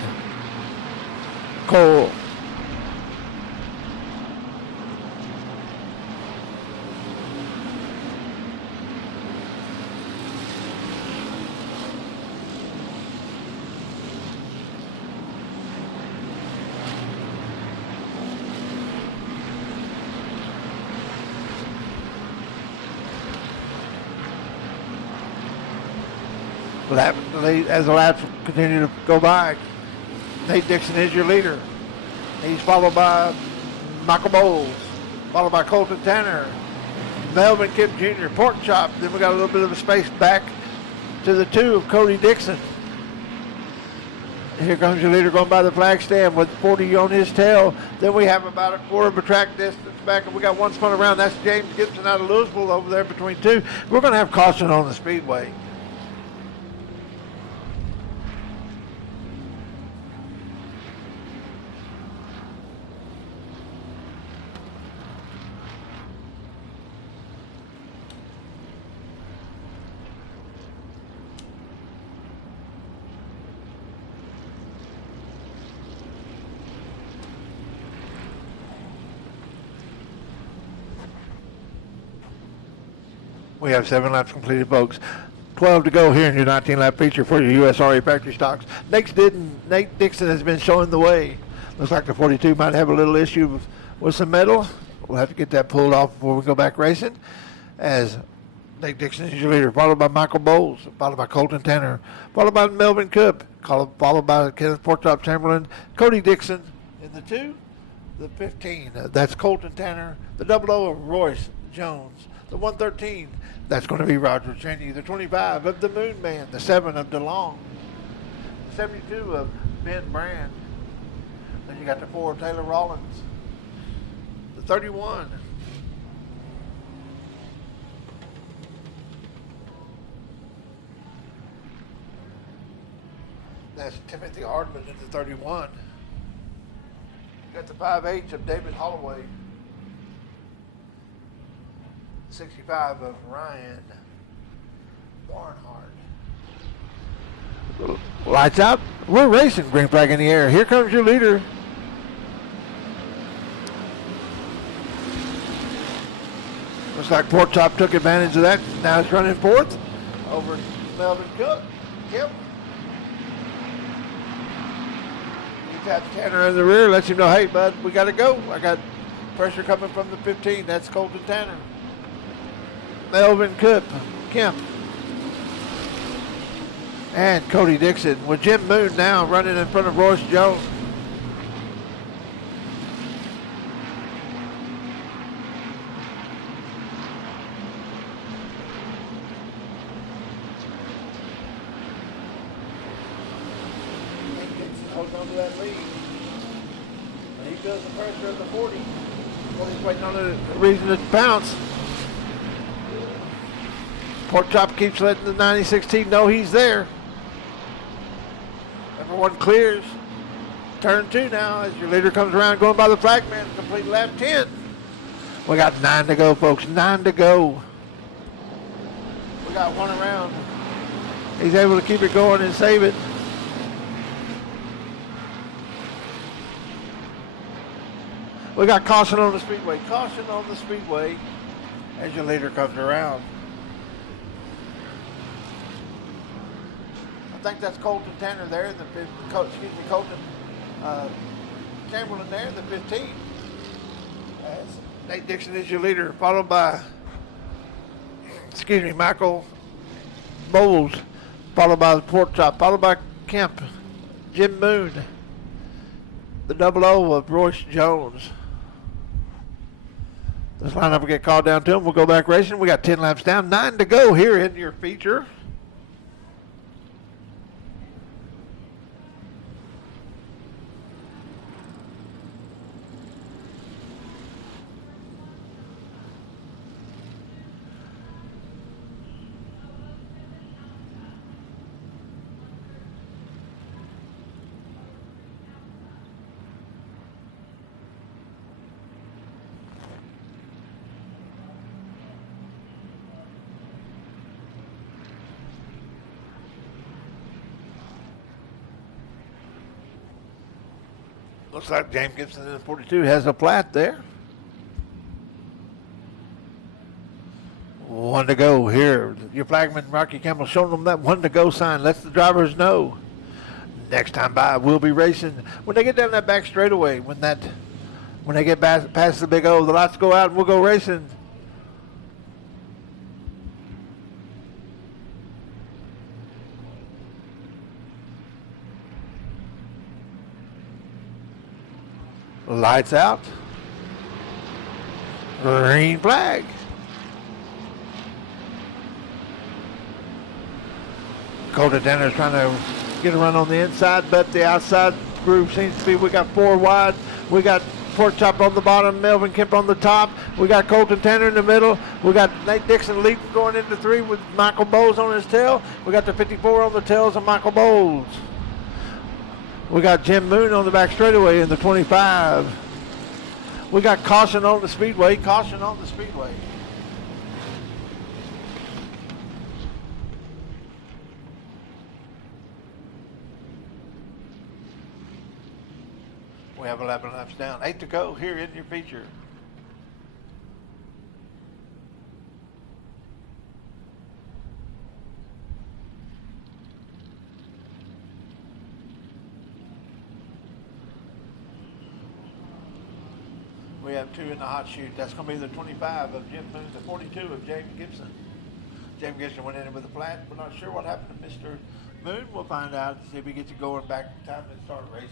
Cole. As the laps continue to go by, Nate Dixon is your leader. He's followed by Michael Bowles, followed by Colton Tanner, Melvin Kemp Jr., Pork Chop. Then we got a little bit of a space back to the 2 of Cody Dixon. Here comes your leader going by the flag stand with 40 on his tail. Then we have about a quarter of a track distance back, and we got one spun around. That's James Gibson out of Louisville over there between 2. We're going to have caution on the Speedway. We have 7 laps completed, folks. 12 to go here in your 19-lap feature for your USRA factory stocks. Nate Dixon has been showing the way. Looks like the 42 might have a little issue with some metal. We'll have to get that pulled off before we go back racing. As Nate Dixon is your leader, followed by Michael Bowles, followed by Colton Tanner, followed by Melvin Cook, followed by Kenneth Porktop Chamberlain, Cody Dixon in the 2, the 15. That's Colton Tanner, the 00 of Royce Jones, the 113. That's going to be Roger Cheney, the 25 of the Moon Man, the 7 of DeLong, the 72 of Ben Brand. Then you got the 4 of Taylor Rollins, the 31. That's Timothy Hardman in the 31. You got the 5H of David Holloway. 65 of Ryan Barnhart. Lights out. We're racing. Green flag in the air. Here comes your leader. Looks like Porktop took advantage of that. Now it's running fourth over Melvin Cook. Yep. He taps Tanner in the rear, lets him know, hey, bud, we got to go. I got pressure coming from the 15. That's Colton Tanner. Melvin Kemp, and Cody Dixon with Jim Moon now running in front of Royce Jones. Holding on to that lead. And he feels the pressure of the 40. He's waiting on the reason to pounce. Porktop keeps letting the 9016 know he's there. Everyone clears. Turn 2 now as your leader comes around going by the flag man. Complete lap 10. We got 9 to go, folks. 9 to go. We got 1 around. He's able to keep it going and save it. We got caution on the speedway. Caution on the speedway as your leader comes around. I think that's Colton Tanner there, Colton Chamberlain there, the 15. As Nate Dixon is your leader, followed by, Michael Bowles, followed by the Porktop, followed by Kemp, Jim Moon, the 00 of Royce Jones. This lineup will get called down to him. We'll go back racing. We got 10 laps down, 9 to go here in your feature. Looks like James Gibson in the 42 has a plat there. 1 to go here. Your flagman, Rocky Campbell, showing them that 1 to go sign. Lets the drivers know. Next time by, we'll be racing. When they get down that back straightaway, when they get past the big O, the lights go out and we'll go racing. Lights out. Green flag. Colton Tanner's trying to get a run on the inside, but the outside group seems to be, we got 4 wide. We got Porktop on the bottom, Melvin Kemp on the top. We got Colton Tanner in the middle. We got Nate Dixon leading going into 3 with Michael Bowles on his tail. We got the 54 on the tails of Michael Bowles. We got Jim Moon on the back straightaway in the 25. We got caution on the speedway. Caution on the speedway. We have 11 laps down. 8 to go here in your feature. have two in the hot chute. That's going to be the 25 of Jim Moon, the 42 of James Gibson. James Gibson went in with a flat. We're not sure what happened to Mr. Moon. We'll find out, see if he gets it going back in time and start racing.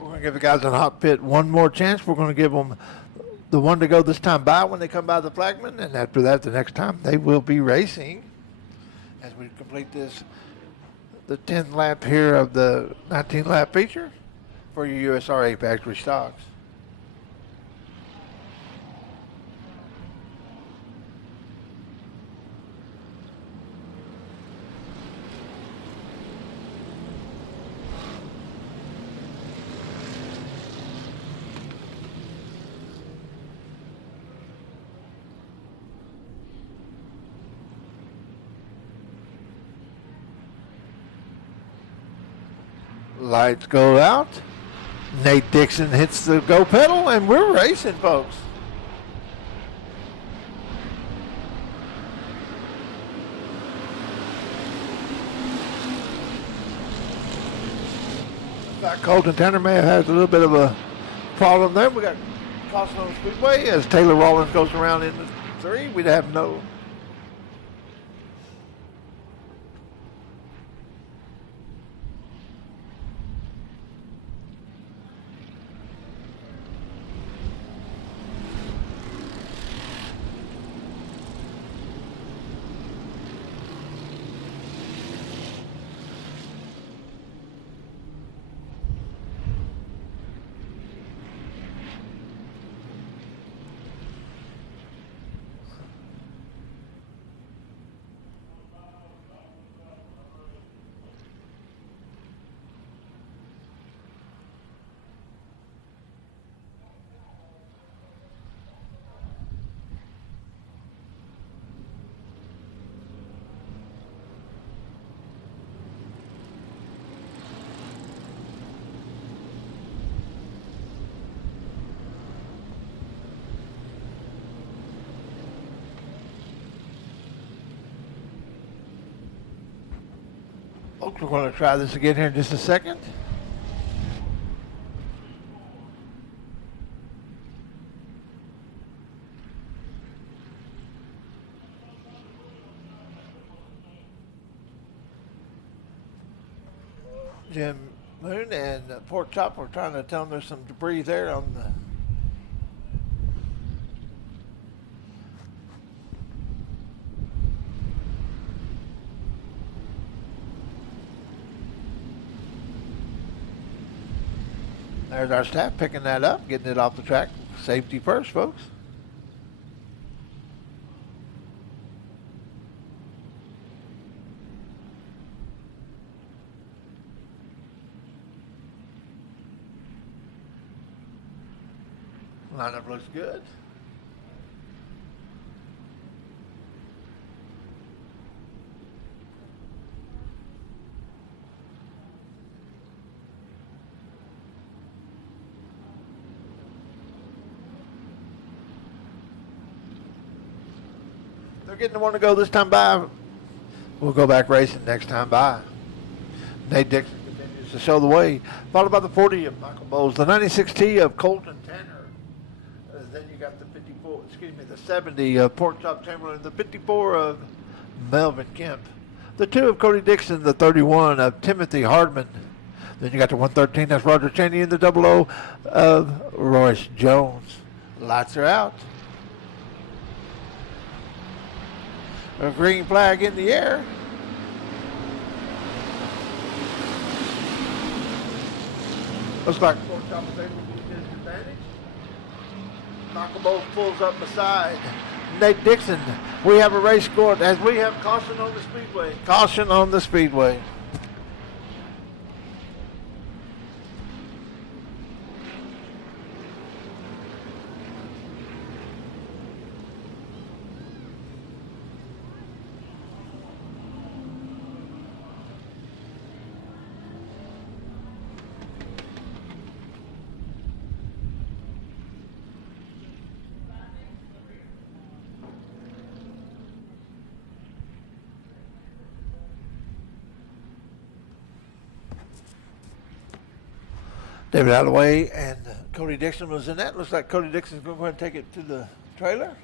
We're going to give the guys in the hot pit one more chance. We're going to give them the one to go this time by when they come by the flagman, and after that, the next time they will be racing as we complete this, the 10th lap here of the 19-lap feature for your USRA factory stocks. Lights go out. Nate Dixon hits the go pedal, and we're racing, folks. Colton Tanner may have had a little bit of a problem there. We got caution on the Speedway as Taylor Rollins goes around in the 3. We'd have no. Folks, we're going to try this again here in just a second. Jim Moon and Pork Chop were trying to tell them there's some debris there on the. There's our staff picking that up, getting it off the track. Safety first, folks. Lineup looks good. They're getting the one to go this time by. We'll go back racing next time by. Nate Dixon continues to show the way, followed by the 40 of Michael Bowles, the 96T of Colton Tanner. Then you got the 54, the 70 of Pork Chop Chamberlain, the 54 of Melvin Kemp, the 2 of Cody Dixon, the 31 of Timothy Hardman. Then you got the 113, that's Roger Cheney, and the 00 of Royce Jones. Lights are out. A green flag in the air. Looks like Pork Chop was able to use his advantage. Michael Bowles pulls up beside Nate Dixon. We have a race scored as we have caution on the Speedway. Caution on the Speedway. David out of the way, and Cody Dixon was in that. Looks like Cody Dixon's going to go ahead and take it to the trailer.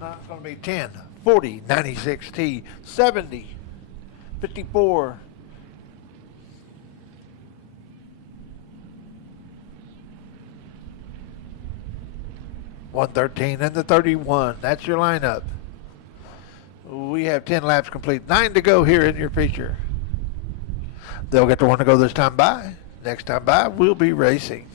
Now it's going to be 10, 40, 96T, 70, 54, 113, and the 31. That's your lineup. We have 10 laps complete. 9 to go here in your feature. They'll get the one to go this time by. Next time by, we'll be racing.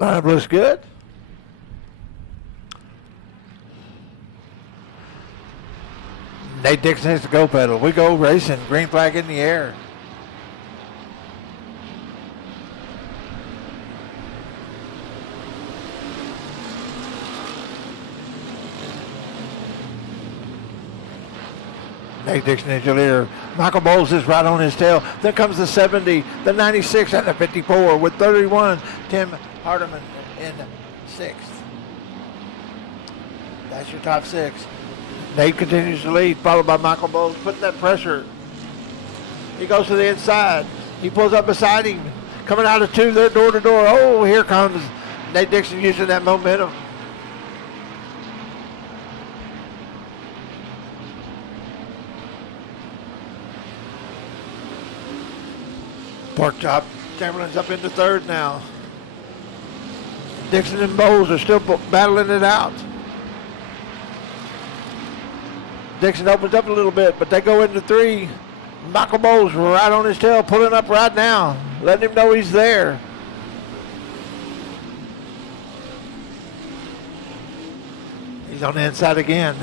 Lineup looks good. Nate Dixon hits the go pedal. We go racing. Green flag in the air. Nate Dixon is your leader. Michael Bowles is right on his tail. Then comes the 70, the 96, and the 54 with 31. Tim Hardeman in 6th. That's your top 6. Nate continues to lead, followed by Michael Bowles, putting that pressure. He goes to the inside. He pulls up beside him. Coming out of 2, they're door to door. Oh, here comes Nate Dixon using that momentum. Pork Chop Chamberlain's up into 3rd now. Dixon and Bowles are still battling it out. Dixon opens up a little bit, but they go into 3. Michael Bowles right on his tail, pulling up right now, letting him know he's there. He's on the inside again.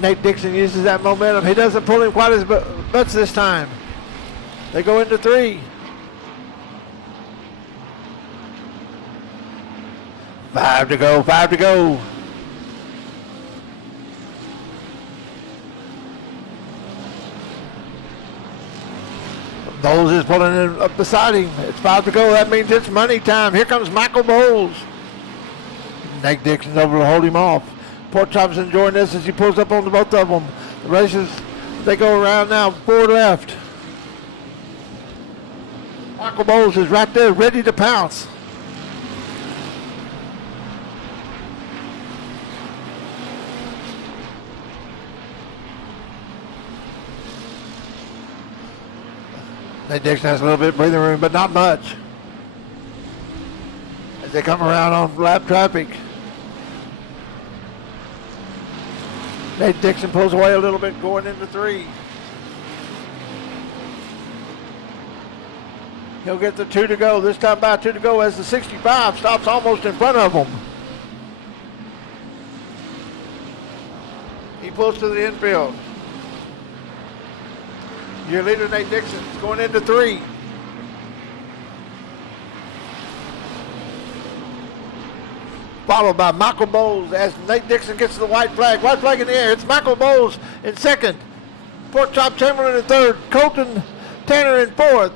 Nate Dixon uses that momentum. He doesn't pull him quite as much this time. They go into 3. 5 to go, 5 to go. Bowles is pulling it up beside him. It's 5 to go. That means it's money time. Here comes Michael Bowles. Nate Dixon's over to hold him off. Pork Chop's enjoying this as he pulls up on the both of them. The races, they go around now, 4 left. Michael Bowles is right there, ready to pounce. Nate Dixon has a little bit of breathing room, but not much. As they come around on lap traffic. Nate Dixon pulls away a little bit going into 3. He'll get the 2 to go. This time by 2 to go as the 65 stops almost in front of him. He pulls to the infield. Your leader, Nate Dixon, is going into 3. Followed by Michael Bowles as Nate Dixon gets to the white flag. White flag in the air. It's Michael Bowles in 2nd. Pork Chop Chamberlain in 3rd. Colton Tanner in 4th.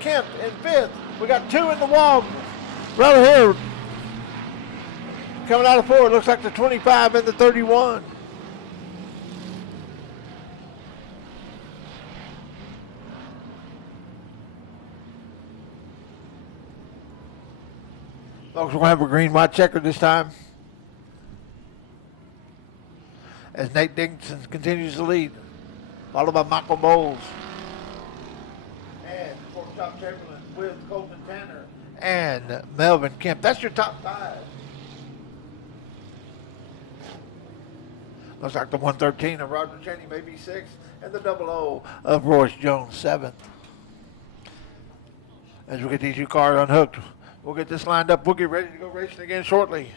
Kemp in 5th. We got 2 in the wall. Right here. Coming out of 4. Looks like the 25 and the 31. Folks, we're going to have a green-white checker this time. As Nate Dixon continues to lead. Followed by Michael Bowles. And Pork Chop Chamberlain with Colton Tanner. And Melvin Kemp. That's your top 5. Looks like the 113 of Roger Cheney may be 6th. And the 00 of Royce Jones 7th. As we get these 2 cars unhooked. We'll get this lined up. We'll get ready to go racing again shortly.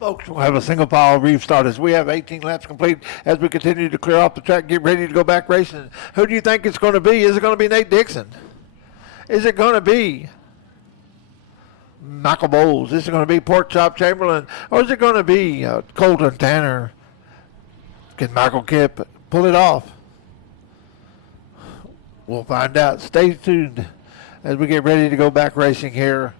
Folks, we'll have a single file restart as we have 18 laps complete as we continue to clear off the track, get ready to go back racing. Who do you think it's going to be? Is it going to be Nate Dixon? Is it going to be Michael Bowles? Is it going to be Pork Chop Chamberlain? Or is it going to be Colton Tanner? Can Michael Kemp pull it off? We'll find out. Stay tuned as we get ready to go back racing here.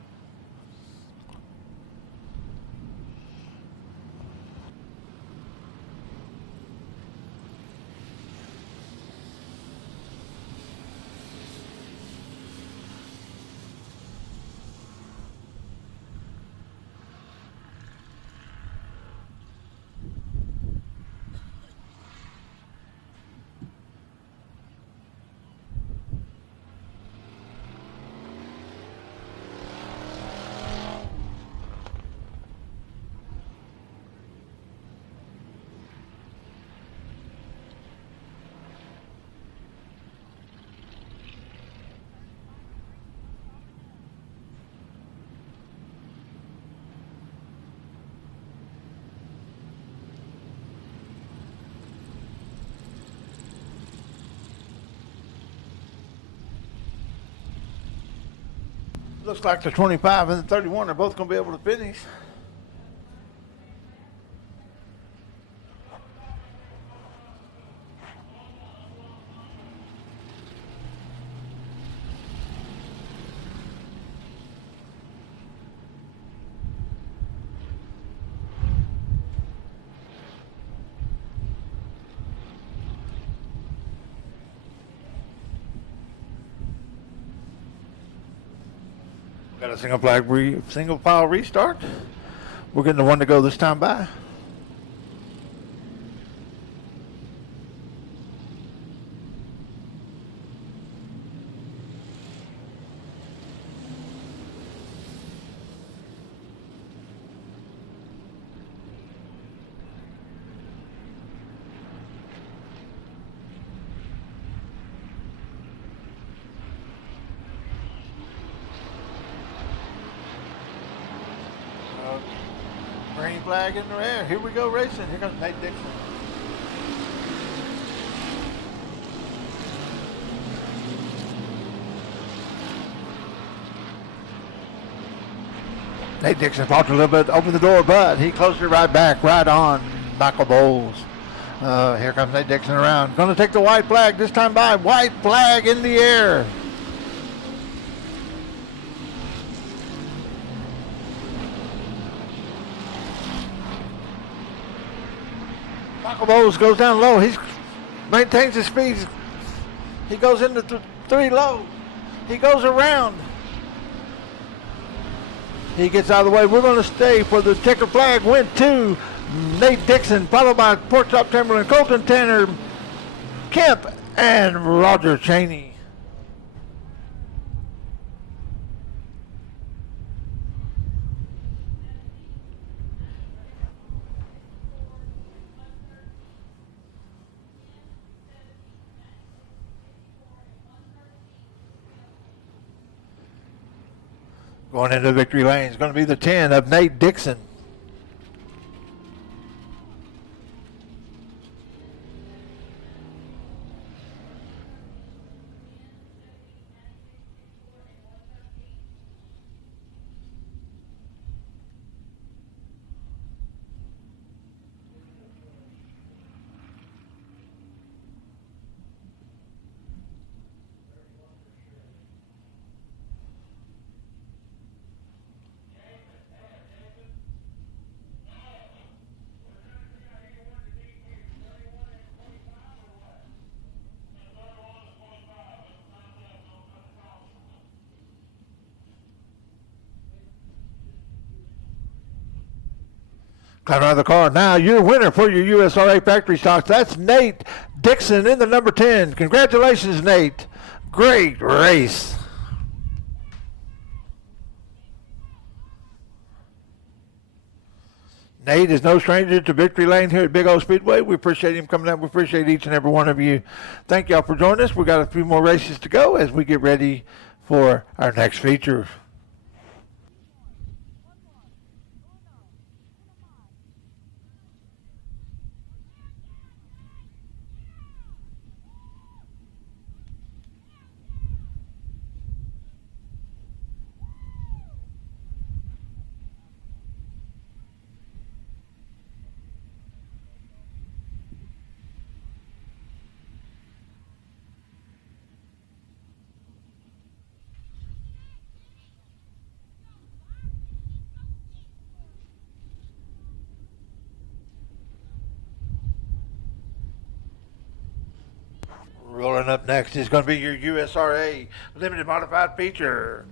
Looks like the 25 and the 31 are both going to be able to finish. Got a single file restart. We're getting the 1 to go this time by. Green flag in the air. Here we go racing. Here comes Nate Dixon. Nate Dixon fought a little bit, opened the door, but he closed it right back, right on Michael Bowles. Here comes Nate Dixon around. Going to take the white flag this time by. White flag in the air. elbows, goes down low. He maintains his speed. He goes into 3 low. He goes around. He gets out of the way. We're going to stay for the checker flag. Win 2. Nate Dixon, followed by Pork Chop Timberland, Colton Tanner, Kemp, and Roger Cheney. Going into victory lane is going to be the 10 of Nate Dixon. Climb out of the car. Now your winner for your USRA factory stocks. That's Nate Dixon in the number 10. Congratulations, Nate. Great race. Nate is no stranger to victory lane here at Big O Speedway. We appreciate him coming out. We appreciate each and every one of you. Thank y'all for joining us. We've got a few more races to go as we get ready for our next feature. Rolling up next is going to be your USRA limited modified feature.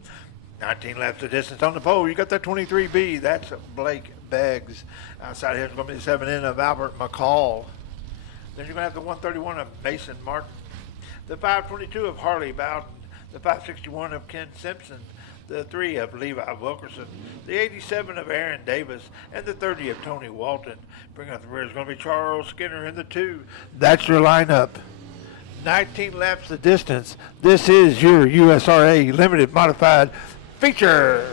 19 laps of distance on the pole. You got that 23B. That's Blake Beggs. Outside here is going to be the 7N of Albert McCall. Then you're going to have the 131 of Mason Martin, the 522 of Harley Bowden, the 561 of Ken Simpson, the 3 of Levi Wilkerson, the 87 of Aaron Davis, and the 30 of Tony Walton. Bringing up the rear is going to be Charles Skinner in the 2. That's your lineup. 19 laps of distance. This is your USRA limited modified feature.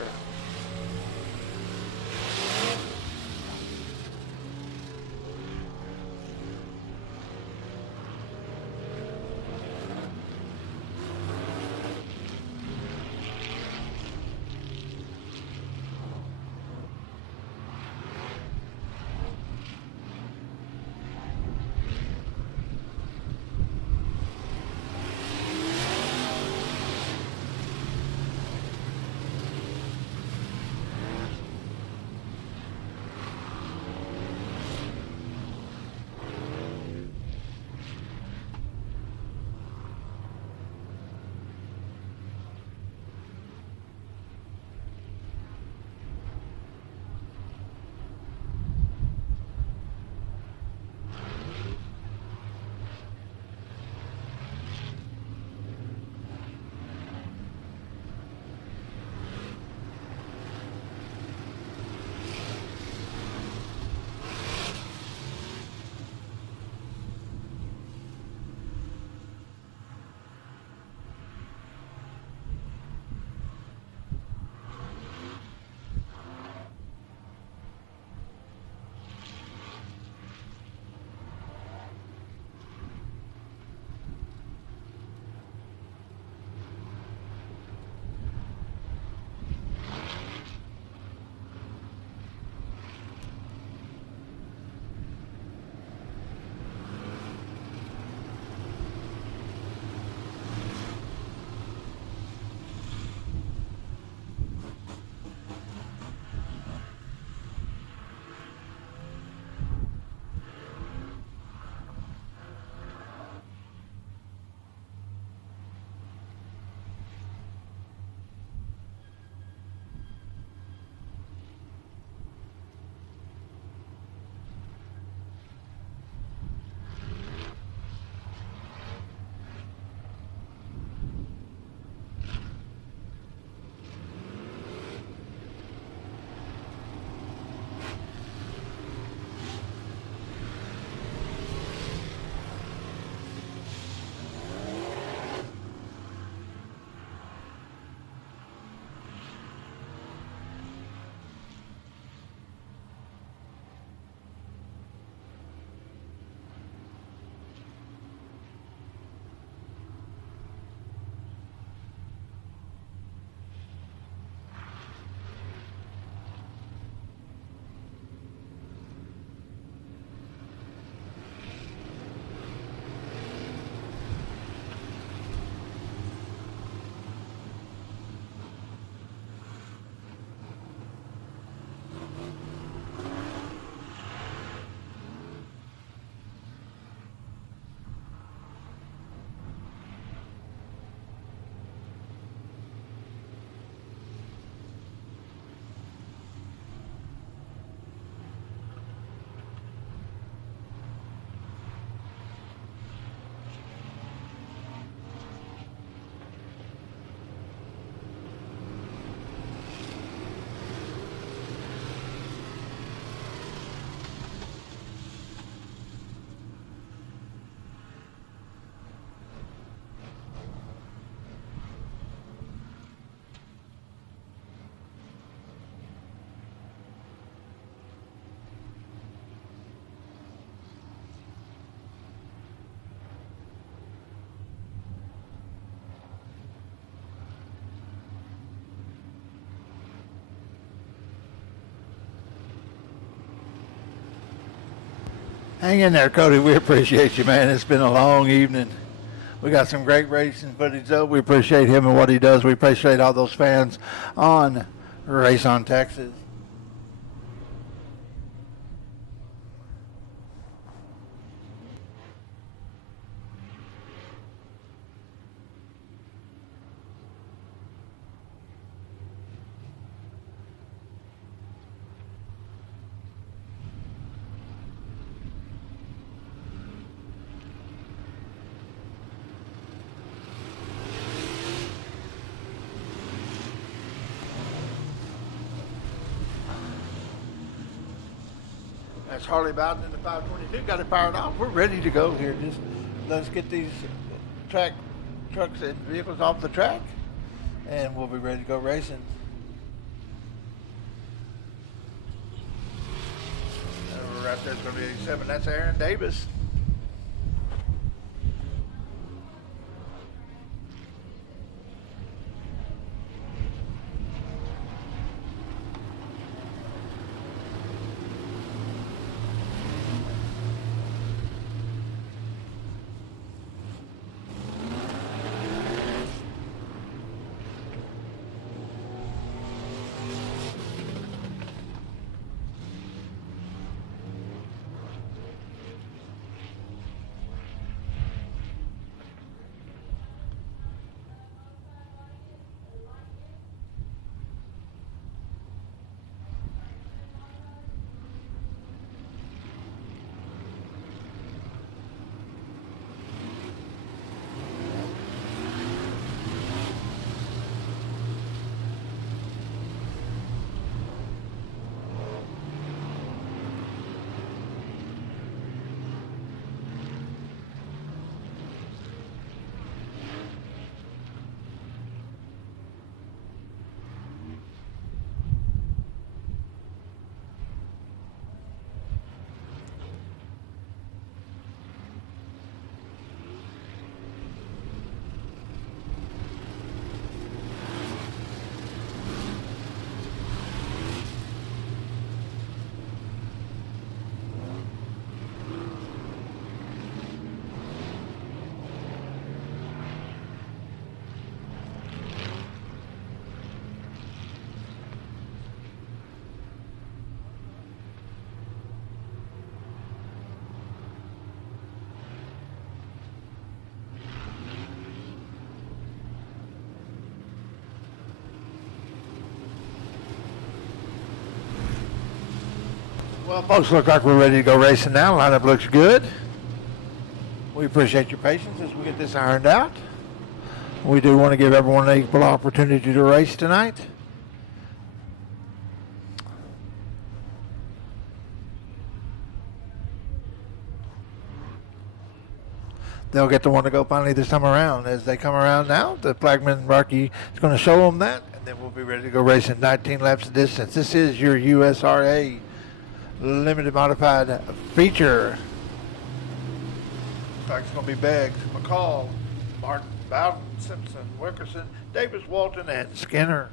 Hang in there, Cody. We appreciate you, man. It's been a long evening. We got some great racing footage, though. We appreciate him and what he does. We appreciate all those fans on Race on Texas. That's Harley Bowden in the 522. Got it fired off. We're ready to go here. Just let's get these trucks and vehicles off the track, and we'll be ready to go racing. Right there's going to be 87. That's Aaron Davis. Well, folks, look like we're ready to go racing now. Lineup looks good. We appreciate your patience as we get this ironed out. We do want to give everyone an equal opportunity to race tonight. They'll get the one to go finally this time around. As they come around now, the flagman Rocky is going to show them that, and then we'll be ready to go racing 19 laps of distance. This is your USRA limited modified feature. Looks like it's going to be Beggs, McCall, Martin, Bowden, Simpson, Wickerson, Davis, Walton, and Skinner.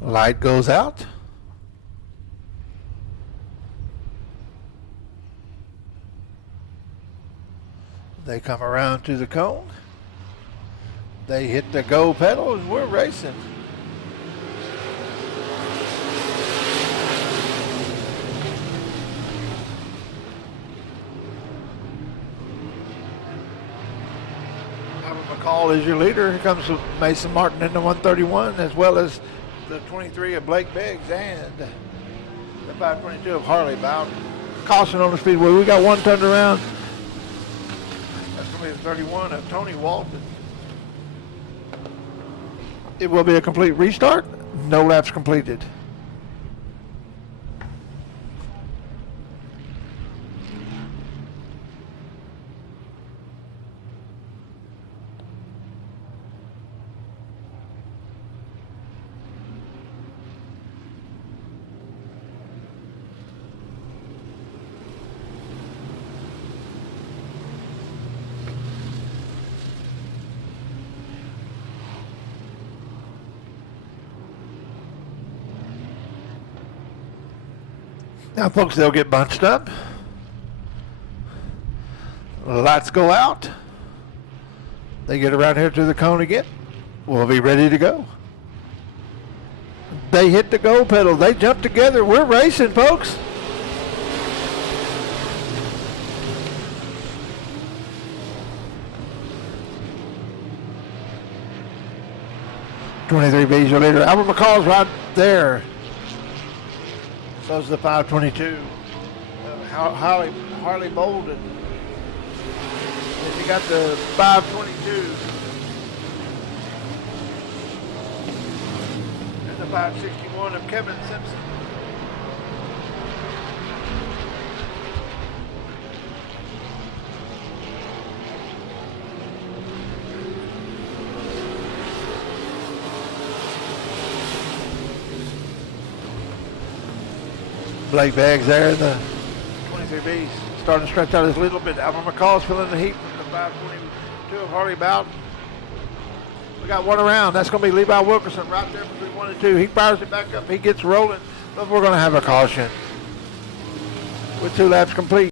Light goes out. They come around to the cone. They hit the go pedal and we're racing. Albert McCall is your leader. Here comes Mason Martin in the 131, as well as the 23 of Blake Beggs and the 522 of Harley Bowden. Caution on the speedway. We got one turned around. That's going to be the 31 of Tony Walton. It will be a complete restart. No laps completed. Now, folks, they'll get bunched up. Lights go out. They get around here to the cone again. We'll be ready to go. They hit the go pedal. They jump together. We're racing, folks. $23 your leader. Albert McCall's right there. So's the 522. Harley Bolden. Then you got the 522. And the 561 of Kevin Simpson. Blake Baggs there in the 23Bs. Starting to stretch out his little bit. Alvin McCall's feeling the heat from the 522 of Harley Bowden. We got one around. That's going to be Levi Wilkerson right there between 1 and 2. He fires it back up. He gets rolling. But we're going to have a caution with 2 laps complete.